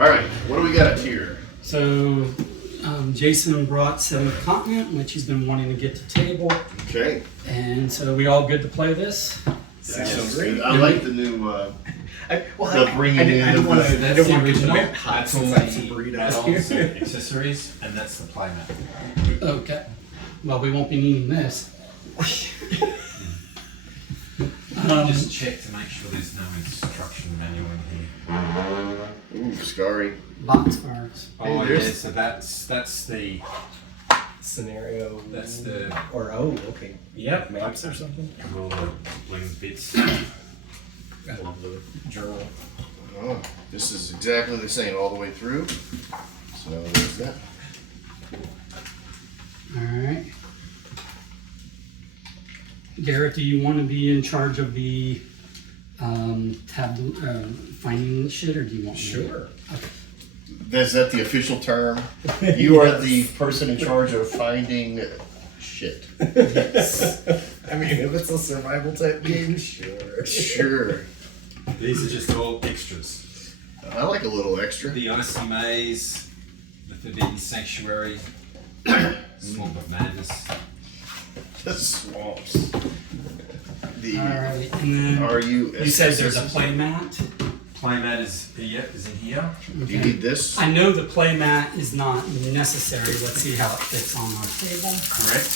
All right, what do we got here? So, Jason brought 7th Continent, which he's been wanting to get to table. Okay. And so, we all good to play this? Sounds good. I like the new, bringing I in didn't want to. I the don't want to original. get hot That's all since the that's burritos add-ons here. and accessories, and that's the playmat. Okay. Well, we won't be needing this. Just check to make sure there's no instruction manual in here. ooh, Scary. Box cards. Oh yeah, there's- so that's the Scenario. That's the- Or okay. Yep. Maps or something. all the bling bits. I love the journal. Oh, this is exactly the same all the way through. So there's that. Alright. Garrett, do you want to be in charge of the finding shit, or do you want me to? Sure. Okay. Is that the official term? You are the person in charge of finding shit. Yes. I mean, if it's a survival type game, sure. Sure. These are just all extras. I like a little extra. The Icy Maze, the Forbidden Sanctuary, Swamp of Madness. The swamps. Alright, and then Are you? you said there's a playmat. Playmat is in here. Do you need this? I know the playmat is not necessary. Let's see how it fits on our table. Correct.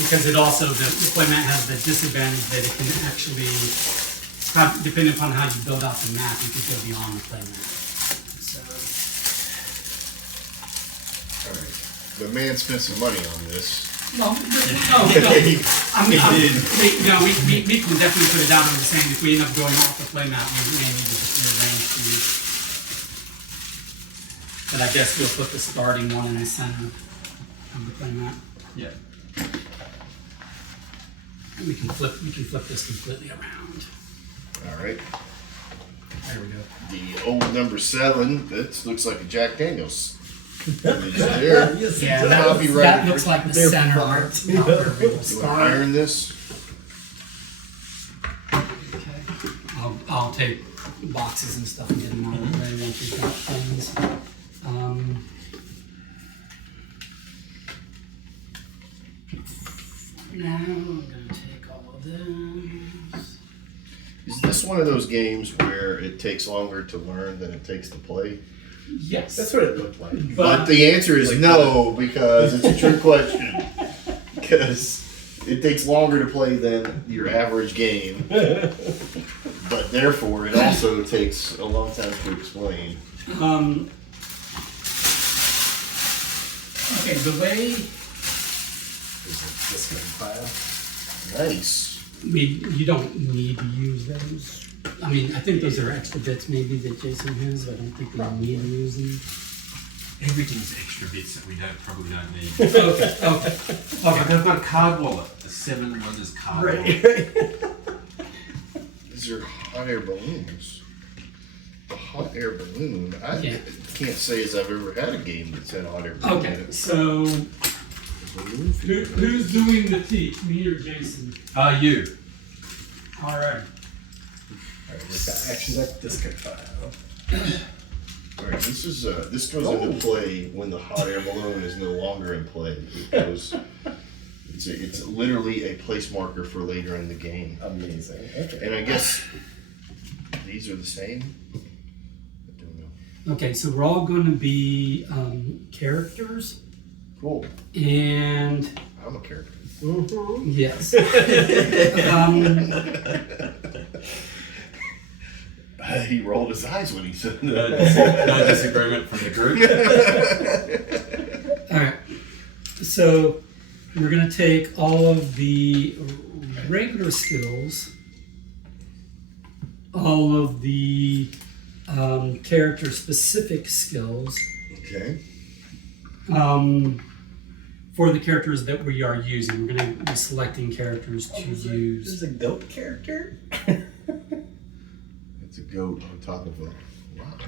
Because it also, the playmat has the disadvantage that it can actually, depending upon how you build out the map, you could go beyond the playmat. So, All right. The man spent some money on this. no. I mean, we can definitely put it out on the same. If we end up going off the playmat, we may need to just rearrange these. But I guess we'll put the starting one in the center of the playmat. Yeah. And we can flip this completely around. All right. There we go. The old number 7. That looks like a Jack Daniels. There. Yes, Yeah, it that, does. Copyright. that looks like the They're center fun. art. Not where we will You want to start. iron this? Okay. I'll take boxes and stuff and get them out of the way once we've got things. Now I'm gonna take all of this. Is this one of those games where it takes longer to learn than it takes to play? Yes. That's what it looked like. But the answer is no, because it's a trick question. Because it takes longer to play than your average game. But therefore, it also takes a long time to explain. Okay, the way There's a discount file. Nice. you don't need to use those. I mean, I think those are extra bits maybe that Jason has. I don't think we need to use them. Everything's extra bits that we probably don't need. Okay. Like I've got a card wallet. The 7 Wonders card wallet. These are hot air balloons. The hot air balloon. I Yeah. can't say as I've ever had a game that's had a hot air balloon. Okay, in it. so who's doing the teach, me or Jason? You. All right. Alright, we've got action deck discount file. All right, this goes into play when the hot air balloon is no longer in play. It's literally a place marker for later in the game. Amazing. Okay. And I guess these are the same. I don't know. Okay, so we're all going to be characters, Cool. and I'm a character. yes. He rolled his eyes when he said that. No disagreement from the group. All right. So we're going to take all of the regular skills, all of the character-specific skills, Okay. for the characters that we are using. We're going to be selecting characters to use. There's a goat character? It's a goat on top of a rock.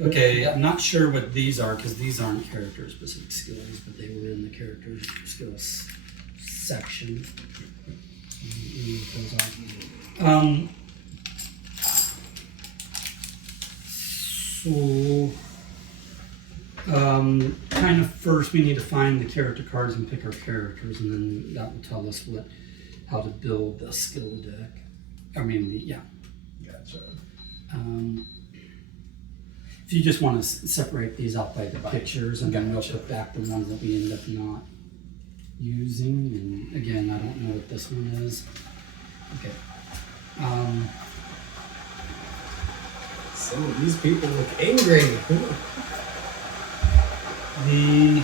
Okay, I'm not sure what these are because these aren't character-specific skills, but they were in the character skills section. Those are. So Kind of first we need to find the character cards and pick our characters, and then that will tell us how to build the skill deck. I mean, Gotcha. If you just want to separate these out by the pictures, and then we'll Gotcha. put back the ones that we end up not using. And again, I don't know what this one is. Okay. Some of these people look angry. The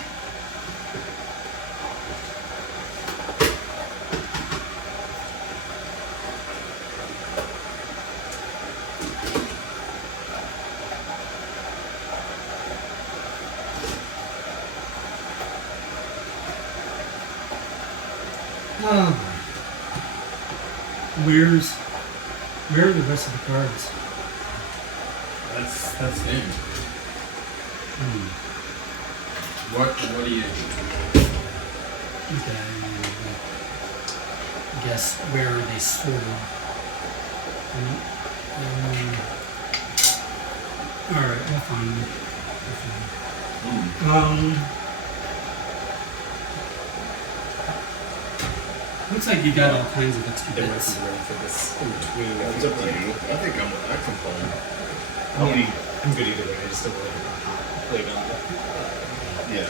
where are the rest of the cards? That's him. What are you? Okay. I guess where are they sorted? All right, we'll find them. Looks like you got all kinds of extra There might bits. be room for this in between. It's up to you. I think I can play. I'm good either way. I just don't want to play on it. Yeah.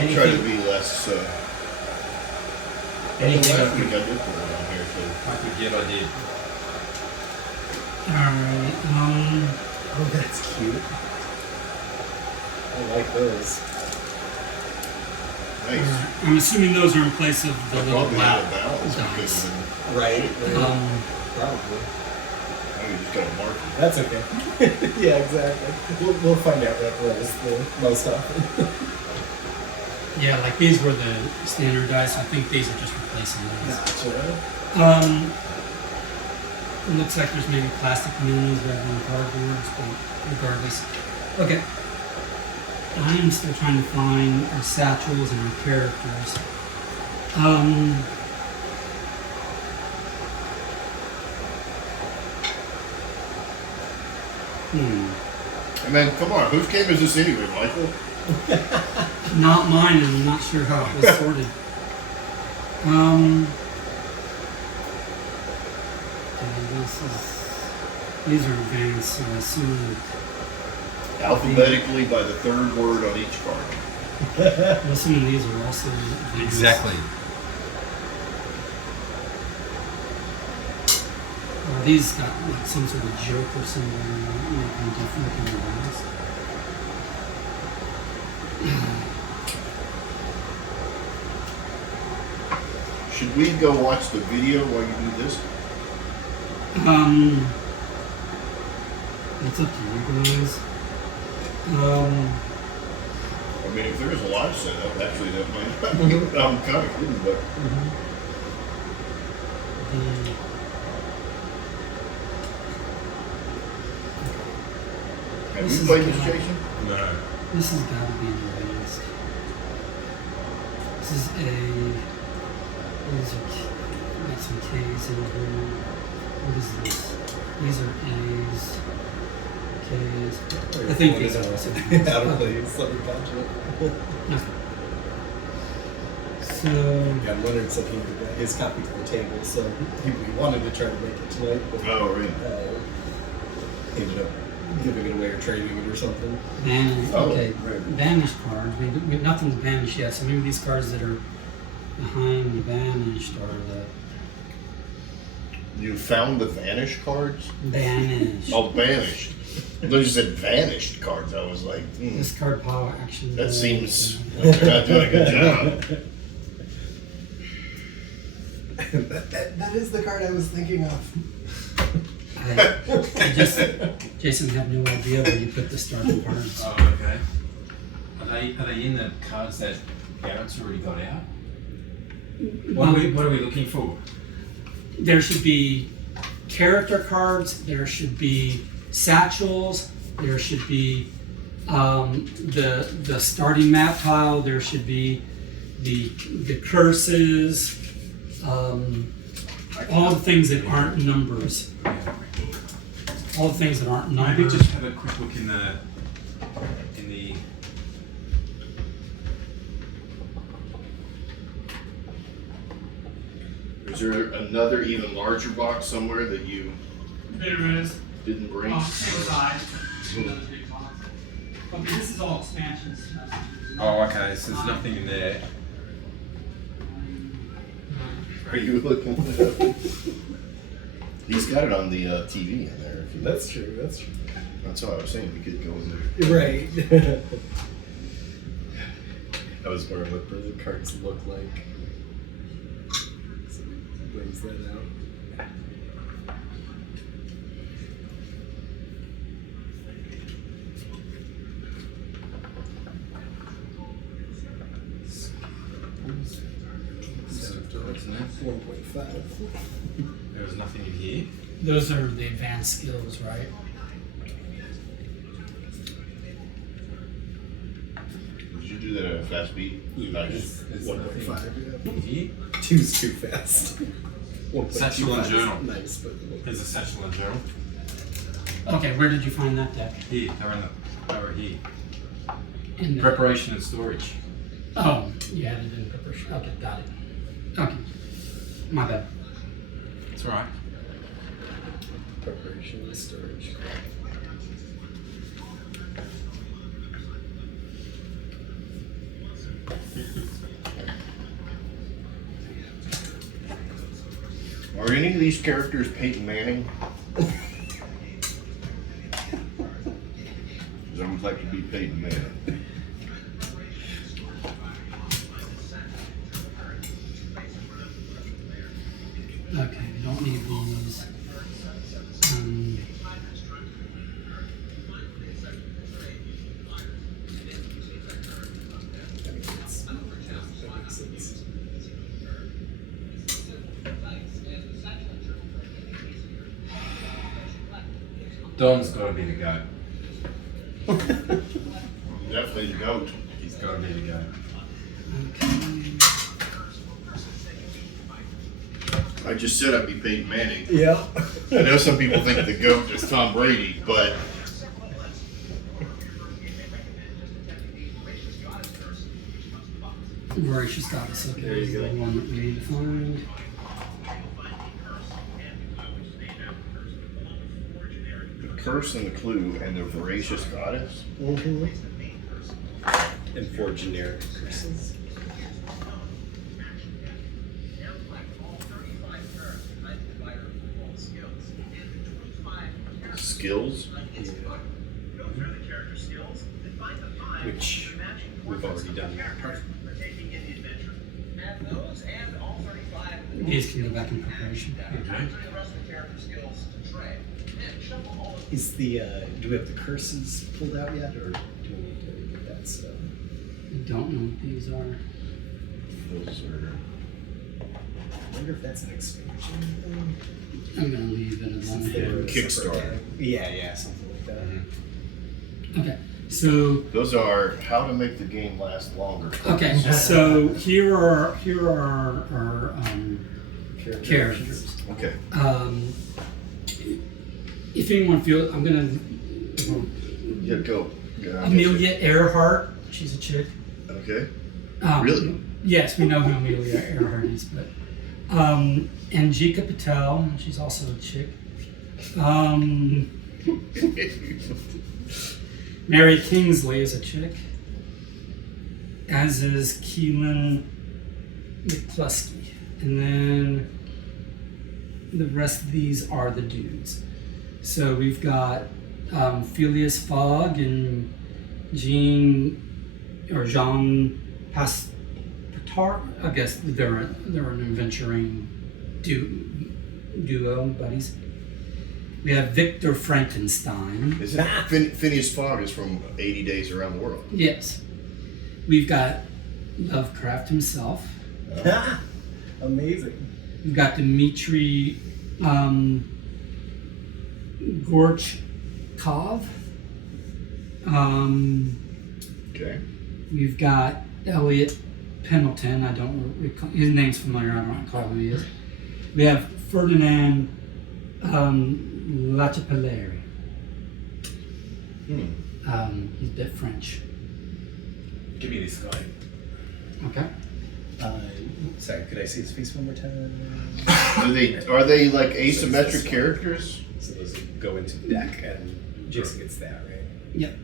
I'll try to be less. Anything last I week could, I did put it on here too. I could get, I did. Alright, Oh, that's cute. I like those. Nice. alright. I'm assuming those are in place of the I little probably black had a balance because dice. then Right. I Probably. just got a mark. That's okay. Yeah, exactly. We'll find out what rolls the most often. Yeah, like these were the standard dice. I think these are just replacing those. Gotcha. It looks like there's maybe plastic minis rather than cardboards, but regardless. Okay. I'm still trying to find our satchels and our characters. And then, come on, whose game is this anyway, Michael? Not mine, and I'm not sure how it was sorted. These are advanced, so I assume Alphabetically by the third word on each card. I'm assuming these are also advanced. Exactly. These got like some sort of joke or symbol, making different than the ones. Should we go watch the video while you do this? It's up to you guys. I mean, if there is a live setup, actually, that might. I'm kind of kidding, but have This you is played good. this, Jason? No. This has got to be advanced. This is A. These are got some K's in here. What is this? These are A's. K's. I think these are also Out of place. Let me touch it. Okay. So Yeah, Leonard said he got his copy to the table, so he wanted to try to make it tonight, but Oh, really? he ended up giving it away or trading it or something. Vanish. Oh, Okay. right. Vanish cards. Maybe nothing's vanished yet. So maybe these cards that are behind the vanished are the You found the vanish cards? vanished. Oh, vanished. I thought you said vanished cards. I was like, This card pile actually. that goes, seems like they're not doing a good job. that is the card I was thinking of. I just, Jason had no idea where you put the starting cards. Oh, okay. Are they in the cards that Garrett's already got out? What are we looking for? There should be character cards. There should be satchels. There should be the starting map tile. There should be the curses. All the things that aren't numbers. All the things that aren't Maybe numbers. just have a quick look in the Is there another even larger box somewhere that you There is. didn't bring? Same size. Another big box. Okay, this is all expansion stuff. Oh, okay. So there's nothing in there. Are you looking it up? He's got it on the TV in there. That's true. That's true. That's what I was saying. We could go in there. Right. I was wondering what the cards look like. So he brings that out. Isn't it? 1.5. There was nothing in here. Those are the advanced skills, right? Did you do that at a fast speed? Nice. There's 1.5. nothing in here. 2's too fast. 1.25 Satchel and is journal. Nice, but There's a satchel and journal. Okay, where did you find that deck? Here, they were here. In the Preparation and storage. Oh, you had it in preparation. Okay, got it. Okay. My bad. That's all right. preparation and storage. Are any of these characters Peyton Manning? Because I would like to be Peyton Manning. Okay, we don't need these. That makes sense. Don's got to be the goat. Definitely the GOAT. He's got to be the goat. Okay. I just said I'd be Peyton Manning. Yeah. I know some people think the GOAT is Tom Brady, but Voracious Goddess. Okay, There you go. the one that we need to find. the Curse and the Clue and the Voracious Goddess. Mm-hmm. And 4 generic curses. Skills. Yeah. Which we've already done that part. These can go back in preparation. Okay. Is the do we have the curses pulled out yet, or do we need to get that stuff? I don't know what these are. Those are. I wonder if that's an expansion thing. I'm gonna leave it Since alone. they were a Kickstarter. separate game. Yeah, something like that. Mm-hmm. Okay, so Those are how to make the game last longer. okay, so here are our characters. Okay. If anyone feels, I'm gonna Yeah, go. Yeah, Amelia Earhart. She's a chick. Okay. Really? Yes, we know who Amelia Earhart is, but Angika Patel. She's also a chick. Mary Kingsley is a chick, as is Keelan McCluskey. And then the rest of these are the dudes. So we've got Phileas Fogg and Jean Passepartout. I guess they're an adventuring duo buddies. We have Victor Frankenstein. Is it Phineas Fogg is from 80 Days Around the World? Yes. We've got Lovecraft himself. Amazing. We've got Dmitri Gorchkov. Okay. We've got Elliot Pendleton. I don't recall, his name's familiar. I don't recall who he is. We have Ferdinand Lachapelleri. Hmm. He's a bit French. Give me this guy. Okay. Sorry, could I see his face one more time? Are they like asymmetric characters? So those would go into the deck, and Jason gets that, right? Yep.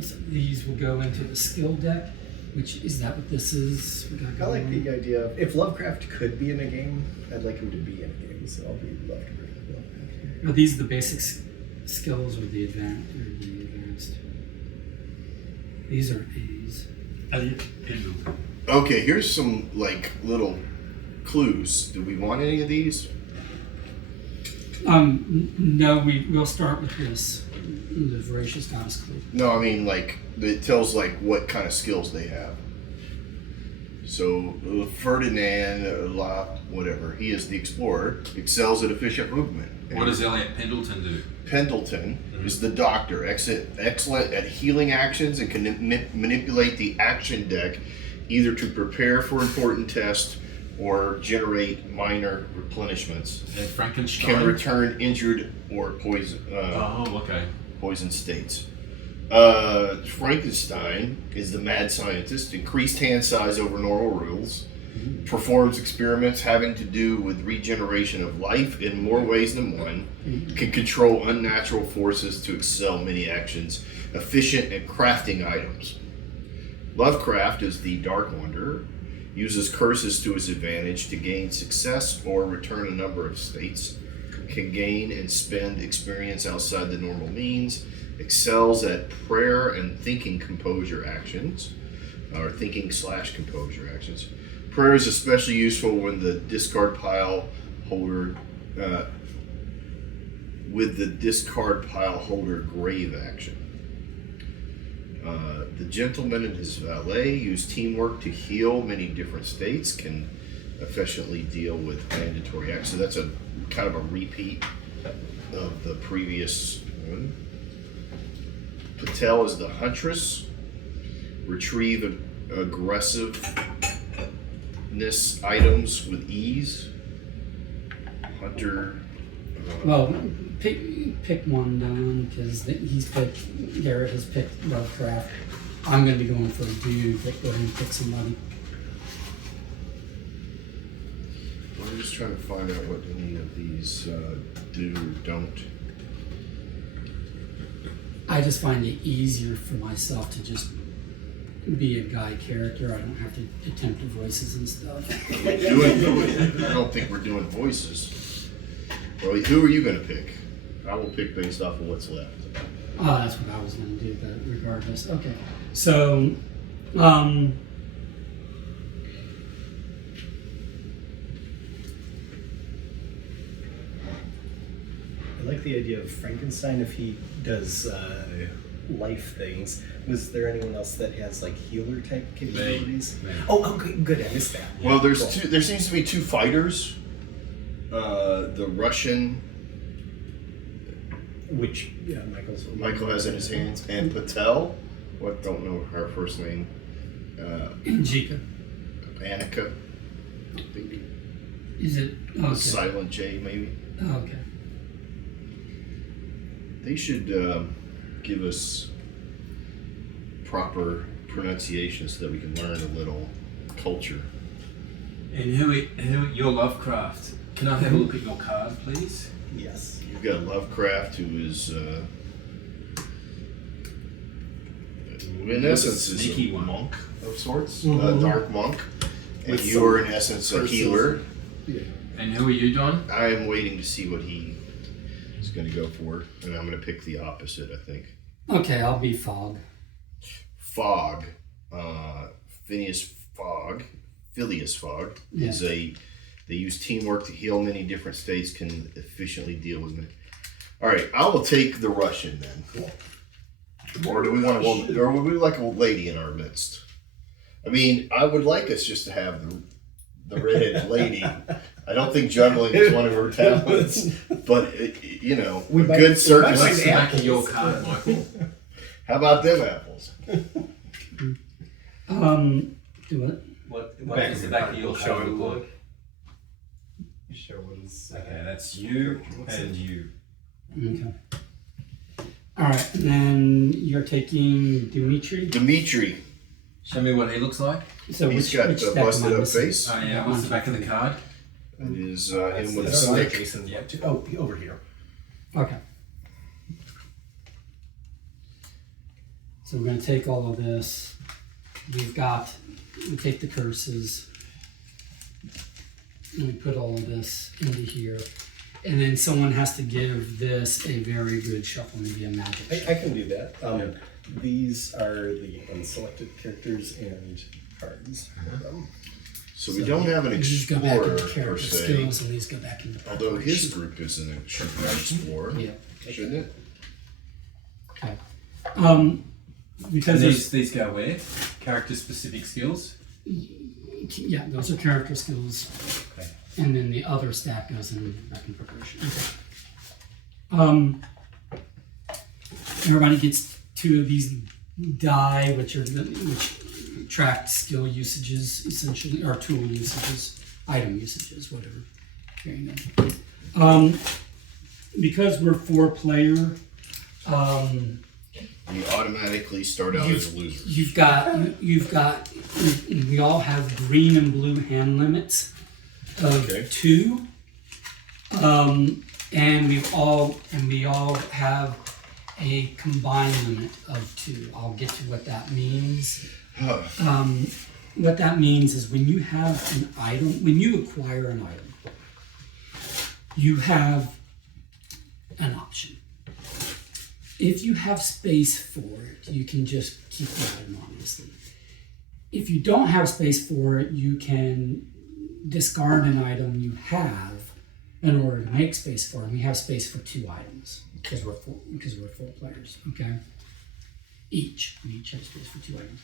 So these will go into the skill deck, which is that what this is? We got I like going? the idea of if Lovecraft could be in a game, I'd like him to be in a game. So I'll be love to bring Lovecraft. Are these the basic skills or the advanced? These are A's. Okay, here's some like little clues. Do we want any of these? No, we'll start with this. The Voracious Goddess clue. No, I mean like it tells like what kind of skills they have. So Ferdinand, whatever, he is the explorer, excels at efficient movement. What does Elliot Pendleton do? Pendleton is the doctor, excellent at healing actions and can manipulate the action deck either to prepare for important tests or generate minor replenishments. And Frankenstein? Can return injured or okay. poison states. Frankenstein is the mad scientist, increased hand size over normal rules, performs experiments having to do with regeneration of life in more ways than one, can control unnatural forces to excel many actions, efficient at crafting items. Lovecraft is the Dark Wanderer, uses curses to his advantage to gain success or return a number of states, can gain and spend experience outside the normal means, excels at prayer and thinking composure actions, or thinking/composure actions. Prayer is especially useful when the discard pile holder, with the discard pile holder grave action. The gentleman and his valet use teamwork to heal many different states, can efficiently deal with mandatory acts. So that's a kind of a repeat of the previous one. Patel is the huntress, retrieve aggressiveness items with ease. Hunter. Well, pick one down because Garrett has picked Lovecraft. I'm going to be going for a dude, but go ahead and pick somebody. I'm just trying to find out what any of these do or don't. I just find it easier for myself to just be a guy character. I don't have to attempt the voices and stuff. I don't think we're doing voices. Well, who are you going to pick? I will pick based off of what's left. Oh, that's what I was going to do, but regardless. Okay. So, I like the idea of Frankenstein if he does life things. Was there anyone else that has like healer type capabilities? Me. Oh, okay, good. I missed that. Well, there's two. There seems to be two fighters. The Russian Which Michael has in his hands, and Patel. What don't know her first name. Anjika. Annika. I think. Is it? Okay. Silent J, maybe. Okay. They should give us proper pronunciation so that we can learn a little culture. And who your Lovecraft? Can I have a look at your card, please? Yes. You've got Lovecraft, who is, in essence, is Sneaky a one. monk of sorts, Mhm. a dark monk, and With you are, in some essence, a curses. healer. Yeah. And who are you, John? I am waiting to see what he is going to go for, and I'm going to pick the opposite, I think. Okay, I'll be Fog. Fog, Phileas Fogg, is they use teamwork to heal many different states, can efficiently deal with it. All right, I will take the Russian then. Cool. Or do we want a woman, or would we like a lady in our midst? I mean, I would like us just to have the redheaded lady. I don't think juggling is one of her talents, but We a might- good we circus. might What's the back of your card, Michael? How about them apples? Do it. What does the back of your card look like? Show what is. Okay, that's you and you. Okay. All right, and then you're taking Dimitri. Dimitri. Show me what he looks like. So He's which got which a stack am busted I up missing? face. Oh yeah, what's the back of the card? It is him with a That's stick. Jason's one too. Oh, over here. Okay. So we're going to take all of this. We take the curses, and we put all of this into here. And then someone has to give this a very good shuffle, maybe a magic shuffle. I can do that. These are the unselected characters and cards. So we don't have an These go back explorer into per character se. skills, and these go back into Although his preparation. group isn't should be an explorer, Yeah. shouldn't it? Okay. And Because there's these go where? Character specific skills. yeah, those are character skills, Okay. and then the other stack goes in back in preparation. Everybody gets 2 of these die, which track skill usages essentially, or tool usages, item usages, whatever. There you go. Because we're 4-player, You automatically start out as losers. you've got we all have green and blue hand limits of Okay. 2, and we all have a combined limit of 2. I'll get to what that means. What that means is when you have an item, when you acquire an item, you have an option. If you have space for it, you can just keep the item, obviously. If you don't have space for it, you can discard an item you have in order to make space for it. We have space for 2 items because we're 4 players, okay? We each have space for 2 items.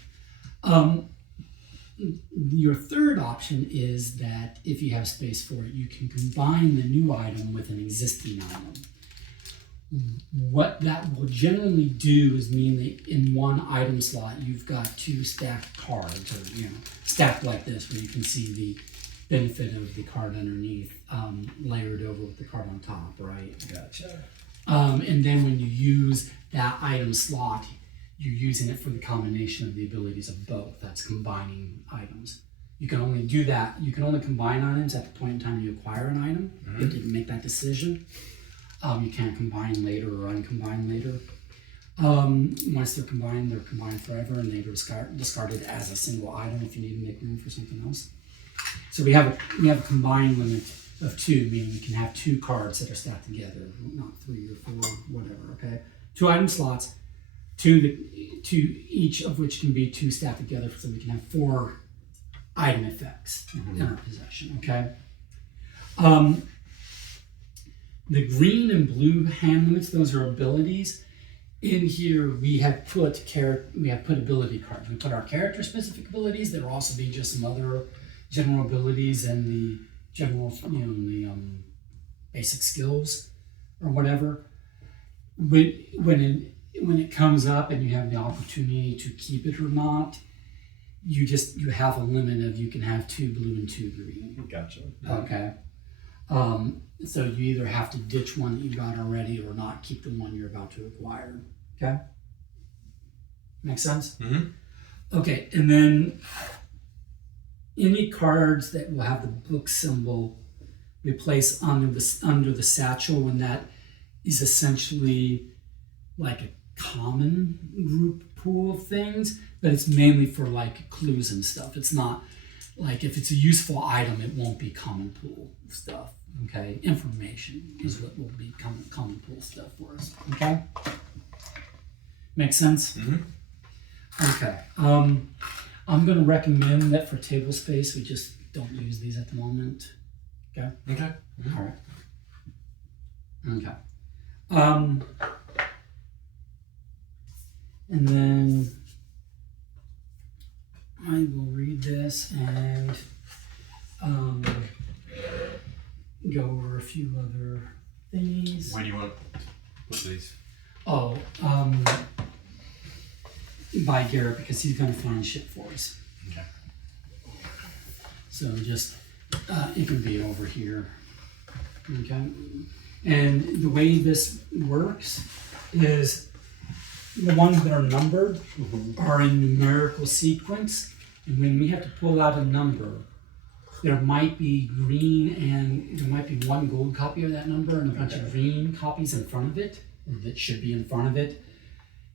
Your third option is that if you have space for it, you can combine the new item with an existing item. What that will generally do is mean that in one item slot, you've got 2 stacked cards, or stacked like this, where you can see the benefit of the card underneath layered over with the card on top, right? Gotcha. And then when you use that item slot, you're using it for the combination of the abilities of both. That's combining items. You can only do that. You can only combine items at the point in time you acquire an item. You have to make that decision. You can't combine later or uncombine later. Once they're combined forever, and they're discarded as a single item if you need to make room for something else. So we have a combined limit of 2, meaning you can have 2 cards that are stacked together, not 3 or 4, whatever. Okay, 2 item slots, 2 each of which can be 2 stacked together, so we can have 4 item effects in our possession. Okay. The green and blue hand limits; those are abilities. In here, we have put ability cards. We put our character-specific abilities. There will also be just some other general abilities and the general, basic skills or whatever. When it comes up and you have the opportunity to keep it or not, you have a limit of you can have 2 blue and 2 green. Gotcha. Okay. So you either have to ditch one that you got already or not keep the one you're about to acquire. Okay? Make sense? Mm-hmm. Okay, and then any cards that will have the book symbol we place under the satchel, and that is essentially like a common group pool of things, but it's mainly for like clues and stuff. It's not like if it's a useful item, it won't be common pool stuff. Okay, information is what will be common pool stuff for us. Okay, makes sense. Mm-hmm. Okay, I'm going to recommend that for table space we just don't use these at the moment. Okay. Okay. All right. Okay. And then I will read this and go over a few other things. Where do you want to put these? Oh, by Garrett, because he's going to find shit for us. Okay. So just, it can be over here. Okay. And the way this works is the ones that are numbered Mhm. are in numerical sequence, and when we have to pull out a number, there might be green and there might be one gold copy of that number and a bunch of green copies in front of it, or that should be in front of it.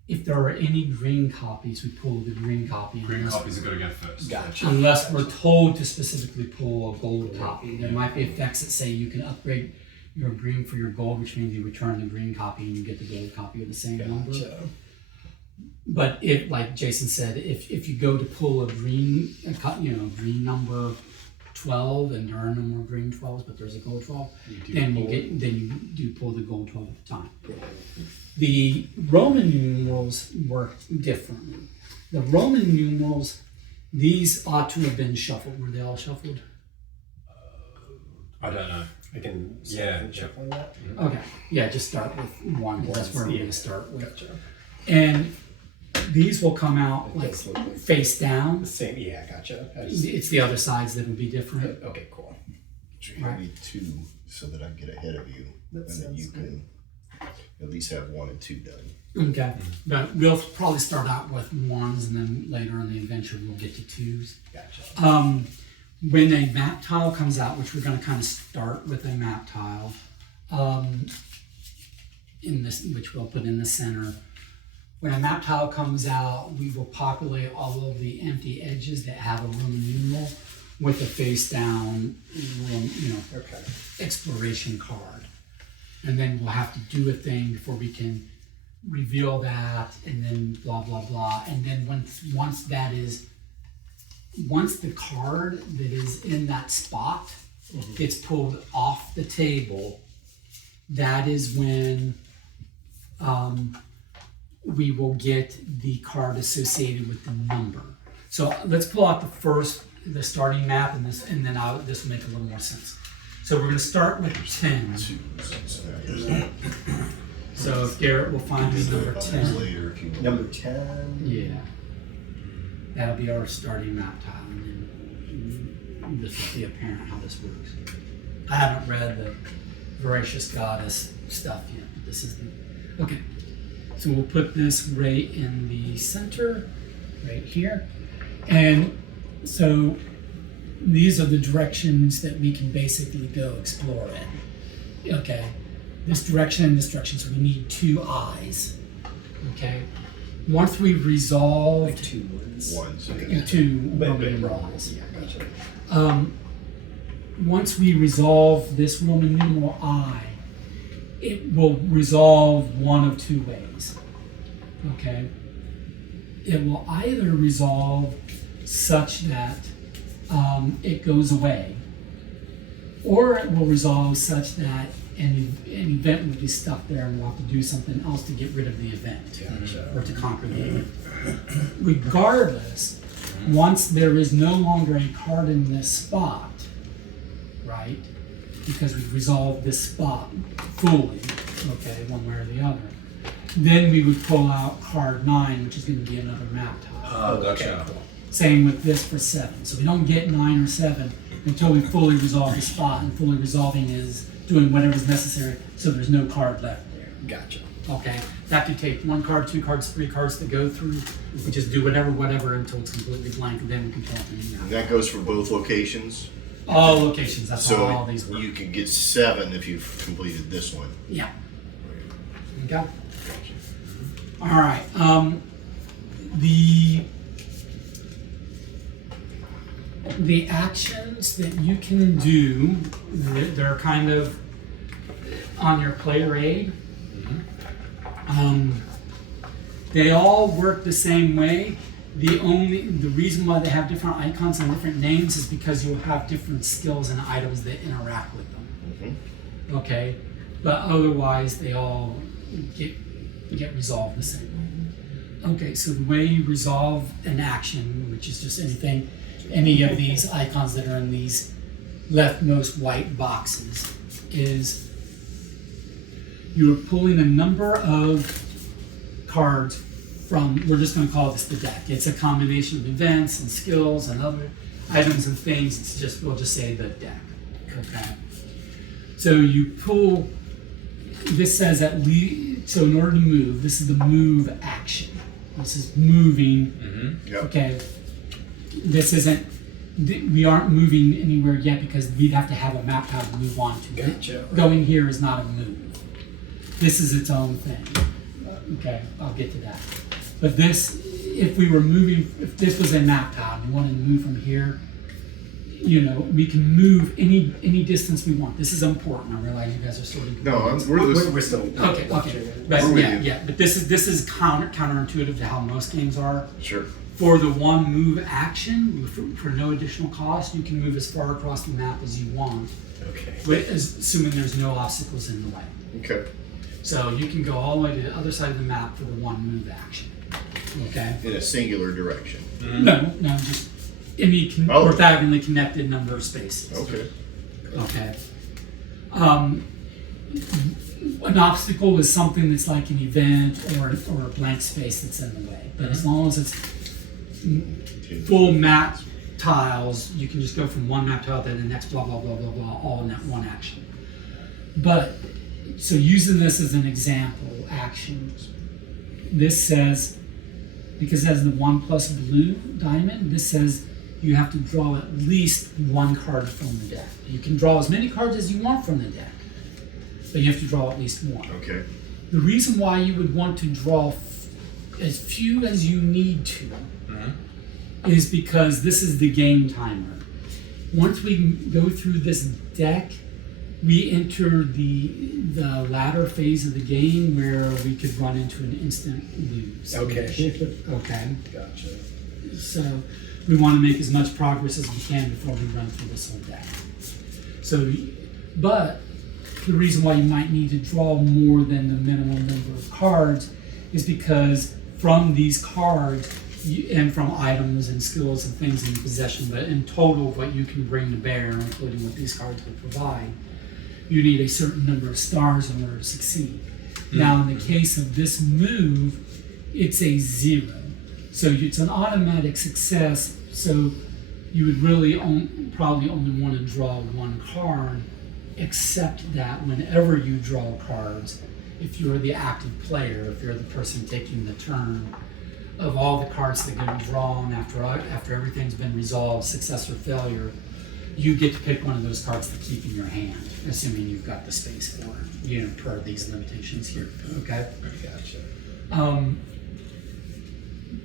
If there are any green copies, we pull the green copy. Green copies have got to go first. Gotcha. Unless we're told to specifically pull a gold copy. There might be effects that say you can upgrade your green for your gold, which means you return the green copy and you get the gold copy of the same number. Gotcha. But if, like Jason said, if you go to pull a green, green number 12, and there are no more green 12s, but there's a gold 12, then you do pull the gold 12 at the time. The Roman numerals work differently. The Roman numerals, these ought to have been shuffled. Were they all shuffled? I don't know. I can Yeah, shuffling that. Okay, yeah, just start with one, 'cause that's where we're Yeah. going to start with. Gotcha. And these will come out like does look like face down. the same. Yeah, gotcha. I just, It's the other sides that would be different. okay, cool. So you need two so that I can get ahead of you, That and then you sounds can at least have 1 and 2 done. Okay, but we'll probably start out with ones, and then later in the adventure we'll get to twos. Gotcha. When a map tile comes out, which we're going to kind of start with a map tile, in this, which we'll put in the center. When a map tile comes out, we will populate all of the empty edges that have a Roman numeral with a face down, Okay. exploration card. And then we'll have to do a thing before we can reveal that, and then blah, blah, blah. And then once the card that is in that spot gets pulled off the table, that is when we will get the card associated with the number. So let's pull out the starting map, and this will make a little more sense. So we're going to start with 10. So if Garrett will find me number 10. Later, if you want. Number 10. Yeah. That'll be our starting map tile, and then this will be apparent how this works. I haven't read the Voracious Goddess stuff yet, but this is the... Okay. So we'll put this right in the center, right here. And so these are the directions that we can basically go explore in. Okay. This direction and this direction, so we need 2 eyes. Okay. Once we've resolved Like 2 words. 1, so the 2 But Roman wrong. numerals. Yeah, gotcha. Once we resolve this Roman numeral I, it will resolve one of 2 ways. Okay? It will either resolve such that it goes away, or it will resolve such that an event will be stuck there and we'll have to do something else to get rid of the event or to conquer the event. Regardless, once there is no longer a card in this spot, right? Because we've resolved this spot fully, okay, one way or the other, then we would pull out card 9, which is going to be another map tile. Oh, gotcha. Same with this for 7. So we don't get 9 or 7 until we fully resolve the spot, and fully resolving is doing whatever's necessary so there's no card left there. Gotcha. Okay, that could take 1 card, 2 cards, 3 cards to go through. We just do whatever until it's completely blank, and then we can pull up the And that goes for both locations. all locations. That's how all So these work. you can get 7 if you've completed this one. Yeah. Okay. All right. The actions that you can do, they're kind of on your player aid. They all work the same way. The reason why they have different icons and different names is because you'll have different skills and items that interact with them. Okay, but otherwise they all get resolved the same way. Okay, so the way you resolve an action, which is just any of these icons that are in these leftmost white boxes, is you're pulling a number of cards from, we're just going to call this the deck. It's a combination of events and skills and other items and things. We'll just say the deck. Okay. So you pull this says at least, so in order to move, this is the move action. This is moving. Yep. Okay. This isn't, we aren't moving anywhere yet because we'd have to have a map tile to move on to. Gotcha. Going here is not a move. This is its own thing. Okay, I'll get to that. But this, if we were moving, if this was a map tile and we wanted to move from here, you know, we can move any distance we want. This is important. I realize you guys are sort of We're still okay. But We're with yeah, you. yeah. But this is counterintuitive to how most games are. Sure. For the one move action, for no additional cost, you can move as far across the map as you want, Okay. assuming there's no obstacles in the way. Okay. So you can go all the way to the other side of the map for the one move action. Okay? In a singular direction. No, just any orthogonally connected number of spaces. Okay. Okay. An obstacle is something that's like an event or a blank space that's in the way. But as long as it's full map tiles, you can just go from one map tile to the next, blah, blah, blah, blah, blah, all in that one action. But, so using this as an example, action, this says, because it has the 1+ blue diamond, this says you have to draw at least one card from the deck. You can draw as many cards as you want from the deck, but you have to draw at least one. Okay. The reason why you would want to draw as few as you need to is because this is the game timer. Once we go through this deck, we enter the latter phase of the game where we could run into an instant lose. Okay. Okay. Gotcha. So we want to make as much progress as we can before we run through this whole deck. So, but the reason why you might need to draw more than the minimum number of cards is because from these cards and from items and skills and things in possession, but in total what you can bring to bear, including what these cards will provide, you need a certain number of stars in order to succeed. Now, in the case of this move, it's a 0. So it's an automatic success, so you would really probably only want to draw one card, except that whenever you draw cards, if you're the active player, if you're the person taking the turn, of all the cards that get drawn after everything's been resolved, success or failure, you get to pick one of those cards to keep in your hand, assuming you've got the space for it, you know, per these limitations here. Okay? Gotcha.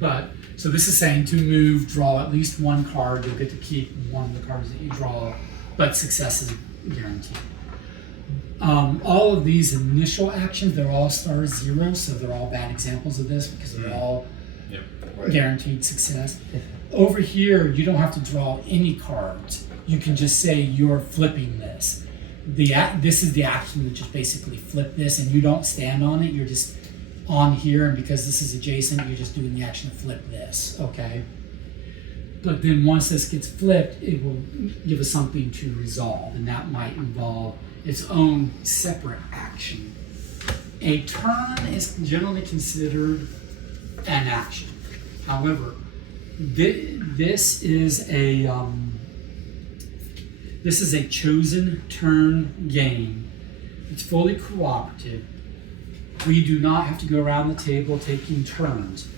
But, so this is saying to move, draw at least one card, you'll get to keep one of the cards that you draw, but success is guaranteed. All of these initial actions, they're all star 0, so they're all bad examples of this because they're all guaranteed success. Over here, you don't have to draw any cards. You can just say you're flipping this. This is the action, which is basically flip this, and you don't stand on it. You're just on here, and because this is adjacent, you're just doing the action to flip this, okay? But then once this gets flipped, it will give us something to resolve, and that might involve its own separate action. A turn is generally considered an action. However, this is a chosen turn game. It's fully cooperative. We do not have to go around the table taking turns.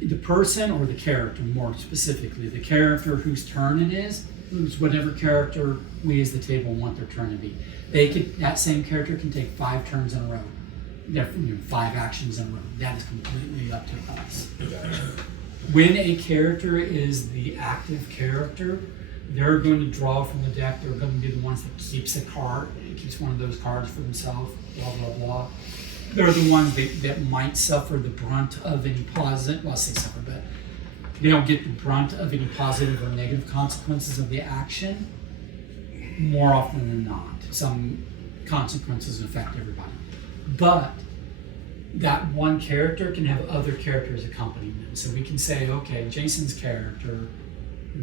The person or the character, more specifically, the character whose turn it is whatever character we as the table want their turn to be. That same character can take 5 turns in a row. 5 actions in a row. That is completely up to us. When a character is the active character, they're going to draw from the deck. They're going to be the ones that keeps one of those cards for themselves, blah, blah, blah. They're the ones that might suffer the brunt of any positive, well, I say suffer, but they don't get the brunt of any positive or negative consequences of the action more often than not. Some consequences affect everybody. But that one character can have other characters accompanying them. So we can say, okay, Jason's character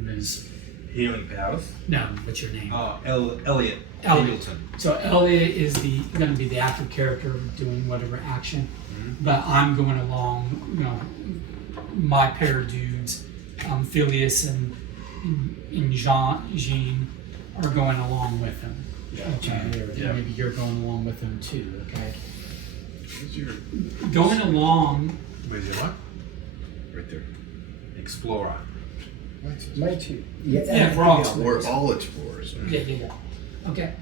is... Healing powers. No, what's your name? Oh, Elliot. Hamilton. So Elliot is going to be the active character doing whatever action, but I'm going along, my pair of dudes, Phileas and Jean, are going along with him. Yeah. Okay. Yeah. Maybe you're going along with him too. Okay. What's your Going along. Where's your one? right there? Explorer. Mine too. Yeah, we're all- We're all explorers. Yeah. Okay.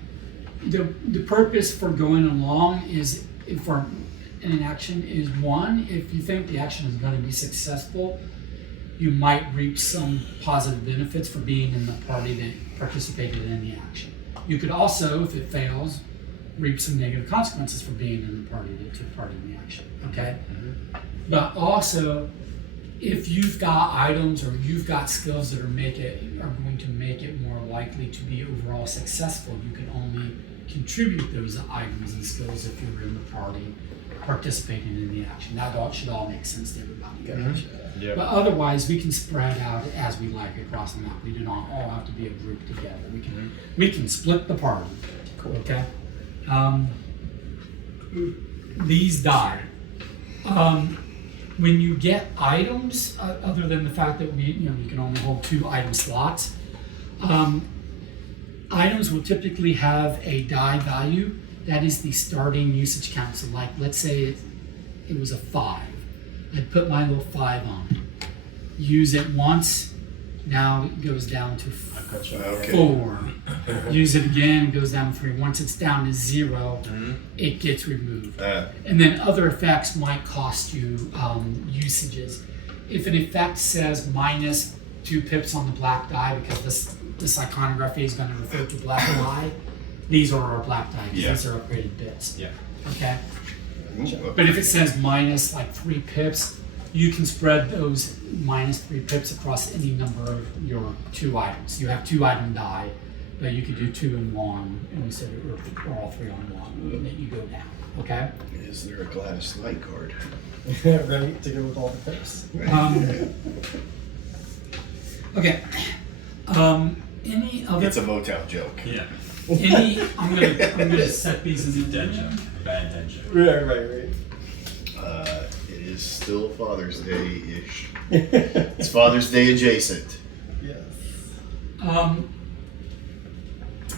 The purpose for going along is for an action is one, if you think the action is going to be successful, you might reap some positive benefits for being in the party that participated in the action. You could also, if it fails, reap some negative consequences for being in the party that took part in the action. Okay? But also, if you've got items or you've got skills that are going to make it more likely to be overall successful, you can only contribute those items and skills if you're in the party participating in the action. That should all make sense to everybody. Yeah. But otherwise, we can spread out as we like across the map. We do not all have to be a group together. We can split the party. Cool. Okay. These die. When you get items, other than the fact that you can only hold 2 item slots, items will typically have a die value. That is the starting usage count. So, like, let's say it was a 5. I'd put my little 5 on it. Use it once. Now it goes down to 4. Use it again, it goes down to 3. Once it's down to 0, it gets removed. And then other effects might cost you usages. If an effect says minus 2 pips on the black die, because this iconography is going to refer to black die, these are our black die, because these are upgraded bits. Yeah. Okay? But if it says minus like 3 pips, you can spread those minus 3 pips across any number of your 2 items. You have 2 item die, but you could do 2 in 1 instead of or all 3 on 1, and then you go down. Okay? Is there a Gladys Knight card? Right, to go with all the pips. Okay. Any other? It's a Motown joke. Yeah. I'm gonna set these in the Danger. Bad danger. Right. It is still Father's Day-ish. It's Father's Day adjacent. Yes.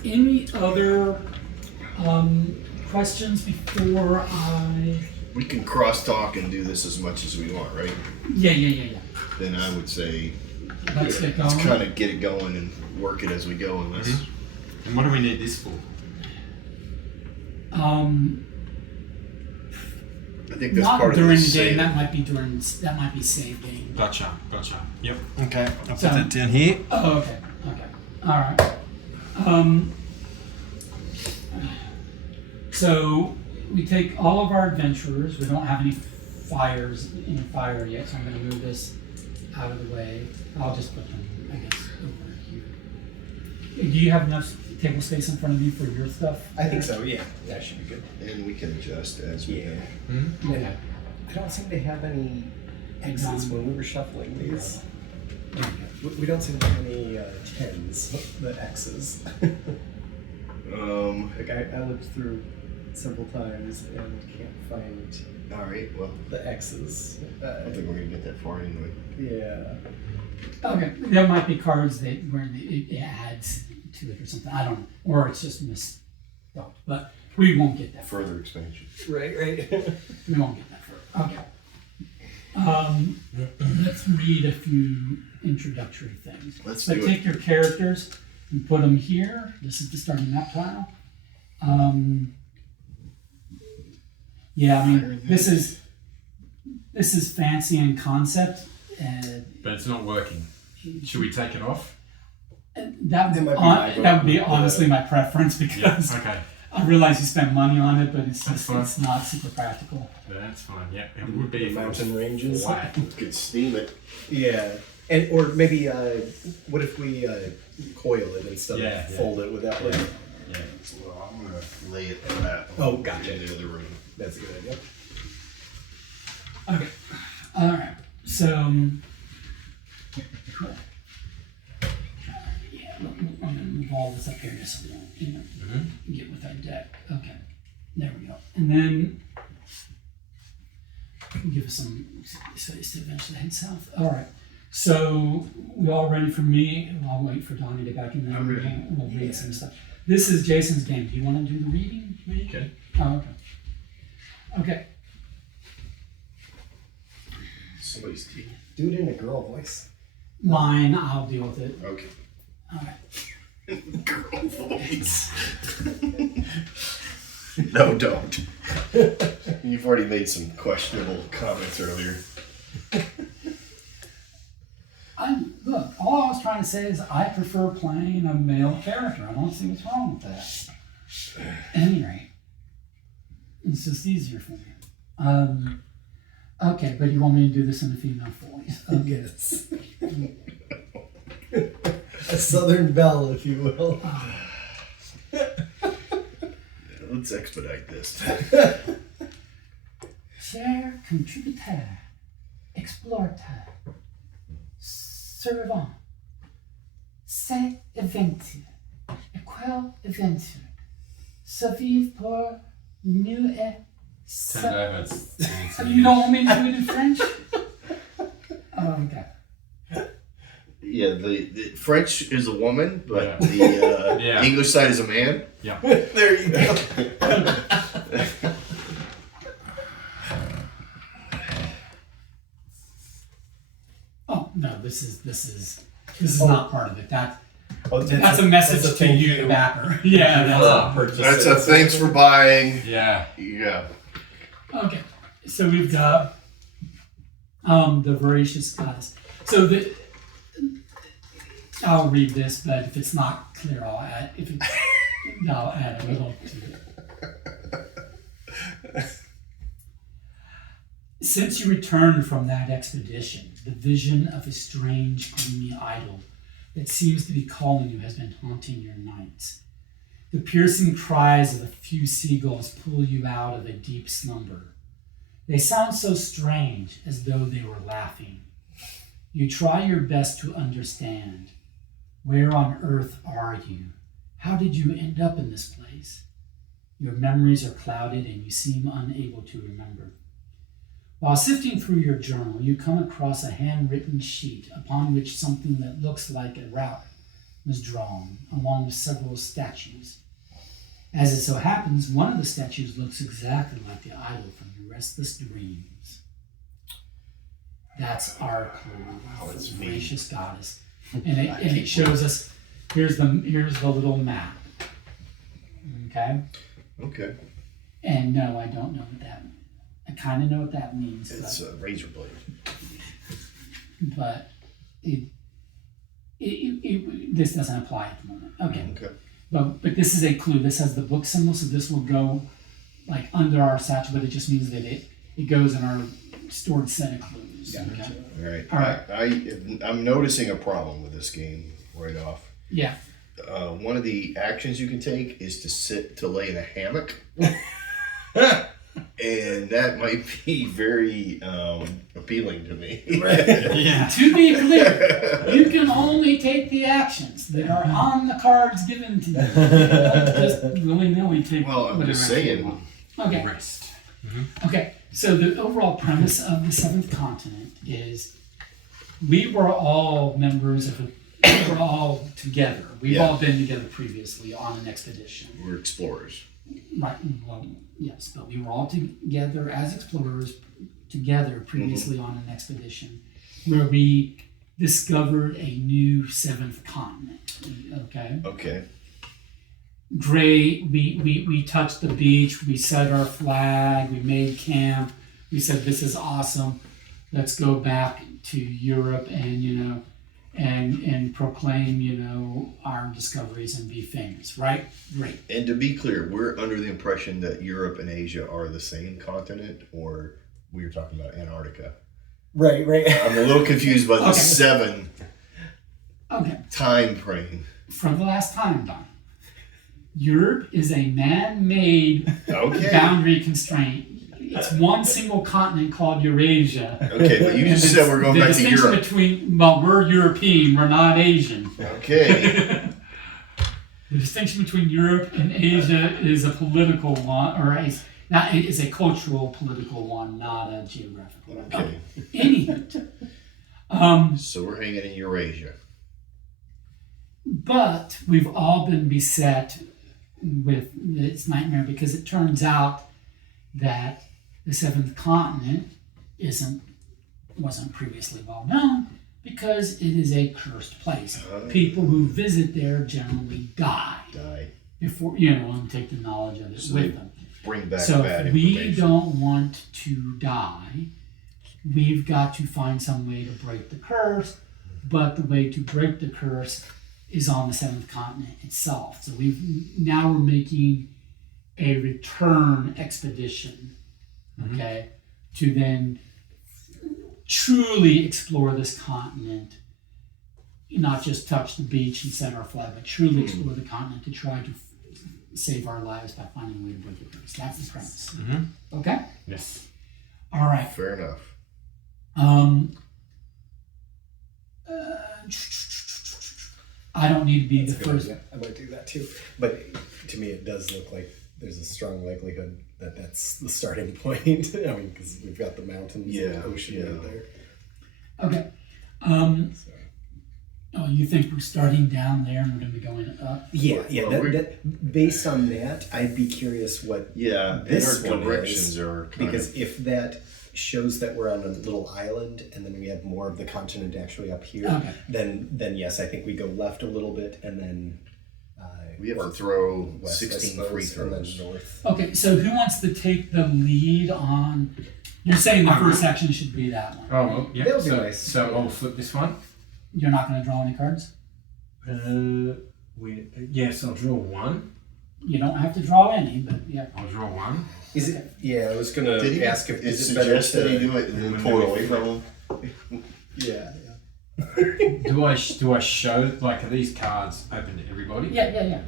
Any other questions before I? We can cross-talk and do this as much as we want, right? Yeah. Then I would say Let's get let's going. kind of get it going and work it as we go. And let's And what do we need this for? I think that's Not part of during the the game. same. That might be save game. Gotcha. Yep. Okay, I'll put So- that down here. Oh, okay. All right. So we take all of our adventurers. We don't have any fire yet, so I'm going to move this out of the way. I'll just put them, I guess, over here. Do you have enough table space in front of you for your stuff? I think so, yeah. That should be good. And we can adjust as we Yeah. go. Okay. I don't seem to have any exits when we were shuffling these. There we We don't seem to have any 10s, the X's. Like I looked through several times and can't find All right. Well, the X's. I don't think we're gonna get that far anyway. Yeah. go. Okay. There might be cards where it adds to it or something. I don't know. Or it's just missed. But we won't get that far. Further expansion. Right. We won't get that far. Okay. Let's read a few introductory things. Let's So do it. take your characters and put them here. This is the starting map tile. Yeah, I mean, this is fancy in concept. But it's not working. Should we take it off? That That might be my would be vote. honestly my preference Yeah. because Okay. I realize you spend money on it, but it's That's just fine. it's not super practical. That's fine. Yeah. It would be The if it was mountain ranges. flat. We could steam it. Yeah. And or maybe what if we coil it instead Yeah, of yeah. fold it? Would that work? Yeah. Well, I'm gonna lay it flat. Oh, gotcha. In the other room. That's a good idea. Okay. All right. So. Cool. Yeah, I'm gonna move all this up here just so we don't, get with that deck. Okay. There we go. And then give us some space to eventually head south. All right. So we all ready for me? I'll wait for Don to get back in there. I'm ready. We'll read some stuff. This is Jason's game. Do you want to do the reading? Maybe? Okay. Oh, okay. Okay. Somebody's tea. Do it in a girl voice. Mine, I'll deal with it. Okay. All right. Girl voice. No, don't. You've already made some questionable comments earlier. Look, all I was trying to say is I prefer playing a male character. I don't see what's wrong with that. At any rate, it's just easier for me. Okay, but you want me to do this in a female voice? Okay. Yes. A southern belle, if you will. Let's expedite this. Cher contributeur, explorateur, servant, c'est aventure, et quelle aventure, survivre pour mieux et Turn it over. It's You don't want me to do it in French? Oh, okay. Yeah, the French is a woman, but Yeah. the Yeah. English side is a man. Yeah. There you go. Oh no, this is not part of it. Oh, That's a message that's a to thank you, the backer. Yeah, that's Purchase That's it. a thanks for buying. Yeah. Yeah. okay. So we've got the Voracious Goddess. So I'll read this, but if it's not clear, I'll add. I'll add a little to it. Since you returned from that expedition, the vision of a strange, gloomy idol that seems to be calling you has been haunting your nights. The piercing cries of a few seagulls pull you out of a deep slumber. They sound so strange, as though they were laughing. You try your best to understand. Where on earth are you? How did you end up in this place? Your memories are clouded and you seem unable to remember. While sifting through your journal, you come across a handwritten sheet upon which something that looks like a route was drawn, along with several statues. As it so happens, one of the statues looks exactly like the idol from your restless dreams. That's our clue. Oh, it's the me. Voracious Goddess. And it shows us, here's the little map. Okay? Okay. And no, I don't know what that means. I kind of know what that means, It's a razor blade. but this doesn't apply at the moment. Okay. Okay. But this is a clue. This has the book symbol, so this will go like under our satchel, but it just means that it goes in our stored set of clues. Gotcha. Okay? All right. All right. I'm noticing a problem with this game right off. Yeah. One of the actions you can take is to lay in a hammock. And that might be very appealing to me. Yeah. To be clear, you can only take the actions that are on the cards given to you. Don't just willy-nilly take Well, I'm whatever just action you saying. want. Okay. Rest. Okay, so the overall premise of the seventh continent is we were all members of we were all together. We've Yeah. all been together previously on an expedition. We're explorers. Right, well, yes, but we were all together as explorers together previously on an expedition where we discovered a new seventh continent. Okay? Okay. Great. We touched the beach. We set our flag. We made camp. We said, "This is awesome. Let's go back to Europe and and proclaim our discoveries and be famous." Right? Great. And to be clear, we're under the impression that Europe and Asia are the same continent, or we were talking about Antarctica. Right. I'm a little confused by the Okay. 7 Okay. time frame. From the last time, Don. Europe is a man-made Okay. boundary constraint. It's one single continent called Eurasia. Okay, but you And just said we're going the back to distinction Europe. between, well, we're European, we're not Asian. Okay. The distinction between Europe and Asia is a political one, or is a cultural political one, not a geographical one. Okay. Anywho, So we're hanging in Eurasia. But we've all been beset with this nightmare because it turns out that the seventh continent wasn't previously well known because it is a cursed place. People who visit there generally die before and take the knowledge of it with them. Bring back So bad if we information. don't want to die, we've got to find some way to break the curse. But the way to break the curse is on the seventh continent itself. So we're making a return expedition, okay, to then truly explore this continent, not just touch the beach and set our flag, but truly explore the continent to try to save our lives by finding a way to break the curse. That's the premise. Okay? Yes. All right. Fair enough. I don't need to be That's the a good first. idea. I might do that too. But to me, it does look like there's a strong likelihood that that's the starting point. I mean, because we've got the mountains and the ocean right there. Okay. So. Oh, you think we're starting down there and we're going to be going up? Yeah. Well, That, based on that, I'd be curious what this and our one directions is, are because if that shows that we're on a little island and then we have more of the continent actually up here, then yes, I think we go left a little bit and then we have to throw west, 16 free and then throws. north. Okay, so who wants to take the lead on? You're saying the first section should be that one. Oh, well, yeah. That would be So, nice. so I'll flip this one. You're not going to draw any cards? Yes, I'll draw one. You don't have to draw any, but yeah. I'll draw one. Is it? Yeah, I was gonna Did he ask if is is it it better suggest that he do it and then pull it away from him? Yeah. Do I show, like, are these cards open to everybody? Yeah.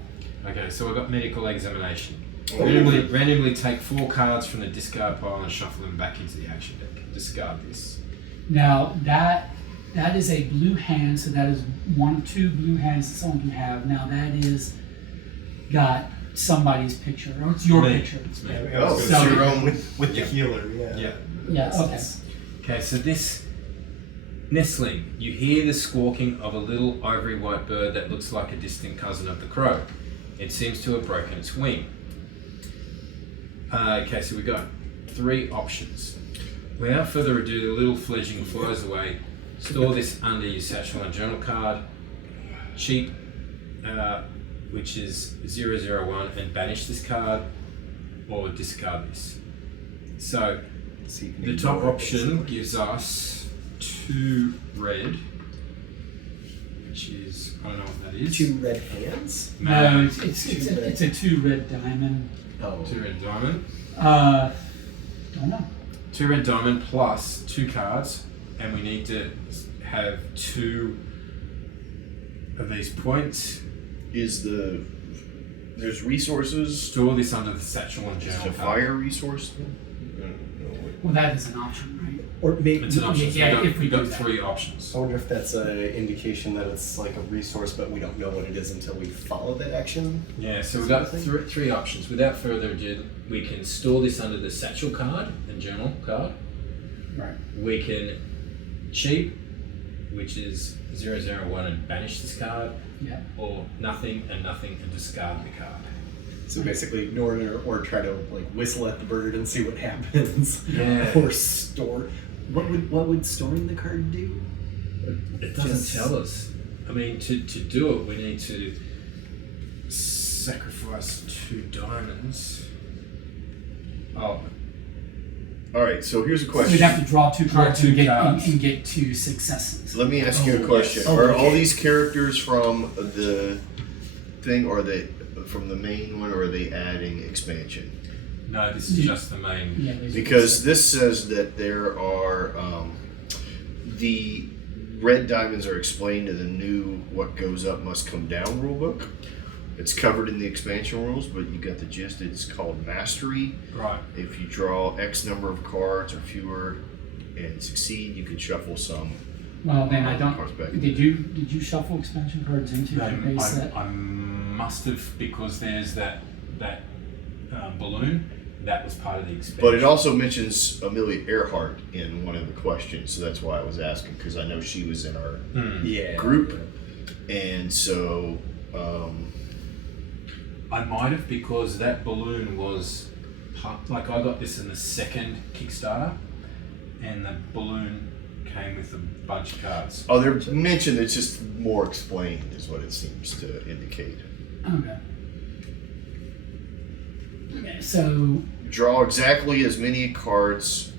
Okay, so I've got medical examination. Randomly take 4 cards from the discard pile and shuffle them back into the action deck. Discard this. Now, that is a blue hand, so that is one of 2 blue hands that someone can have. Now, that is got somebody's picture, or it's your picture. It's me. Oh, So- it's your own. With the healer, Yeah. Yeah, okay. Okay, so this nestling, you hear the squawking of a little ivory white bird that looks like a distant cousin of the crow. It seems to have broken its wing. Okay, so we got 3 options. Without further ado, the little fledgling flies away. Store this under your satchel and journal card. Cheap, which is 001, and banish this card or discard this. So the top option gives us 2 red, which is, I don't know what that is. 2 red hands. No, it's a 2 red diamond. Oh. 2 red diamond. Don't know. 2 red diamond plus 2 cards, and we need to have 2 of these points. There's resources? Store this under the satchel and Is journal it a card. fire resource? Well, that is an option, right? Or maybe It's an option. So Yeah, if we we've got do that. 3 options. I wonder if that's an indication that it's like a resource, but we don't know what it is until we follow that action. Yeah, so we've got 3 options. Without further ado, we can store this under the satchel card and journal card. Right. We can cheap, which is 001, and banish this card, Yeah. or nothing and discard the card. So basically ignore it or try to like whistle at the bird and see what happens. Yeah. Or store. What would storing the card do? It doesn't Just- tell us. I mean, to do it, we need to sacrifice 2 diamonds. Oh, Alright, so here's a We'd question. have to draw 2 cards two and get, cards. and get 2 successes. Let me ask you a Oh, question. yes. Oh, Are okay. all these characters from the thing, or are they from the main one, or are they adding expansion? no, this is just the main. Yeah, there's Because this says that there are the red diamonds are explained in the new "What Goes Up Must Come Down" rulebook. It's covered in the expansion rules, but you got the gist. It's called Mastery. Right. If you draw X number of cards or fewer and succeed, you can shuffle some. Well, then I cards don't. back. Did you shuffle expansion cards into your base set? I must have, because there's that balloon that was part of the expansion. But it also mentions Amelia Earhart in one of the questions, so that's why I was asking, because I know she was in our group, and so I might have, because that balloon was like, I got this in the second Kickstarter, and the balloon came with a bunch of cards. oh, they're mentioned. It's just more explained, is what it seems to indicate. Okay. Okay, so Draw exactly as many cards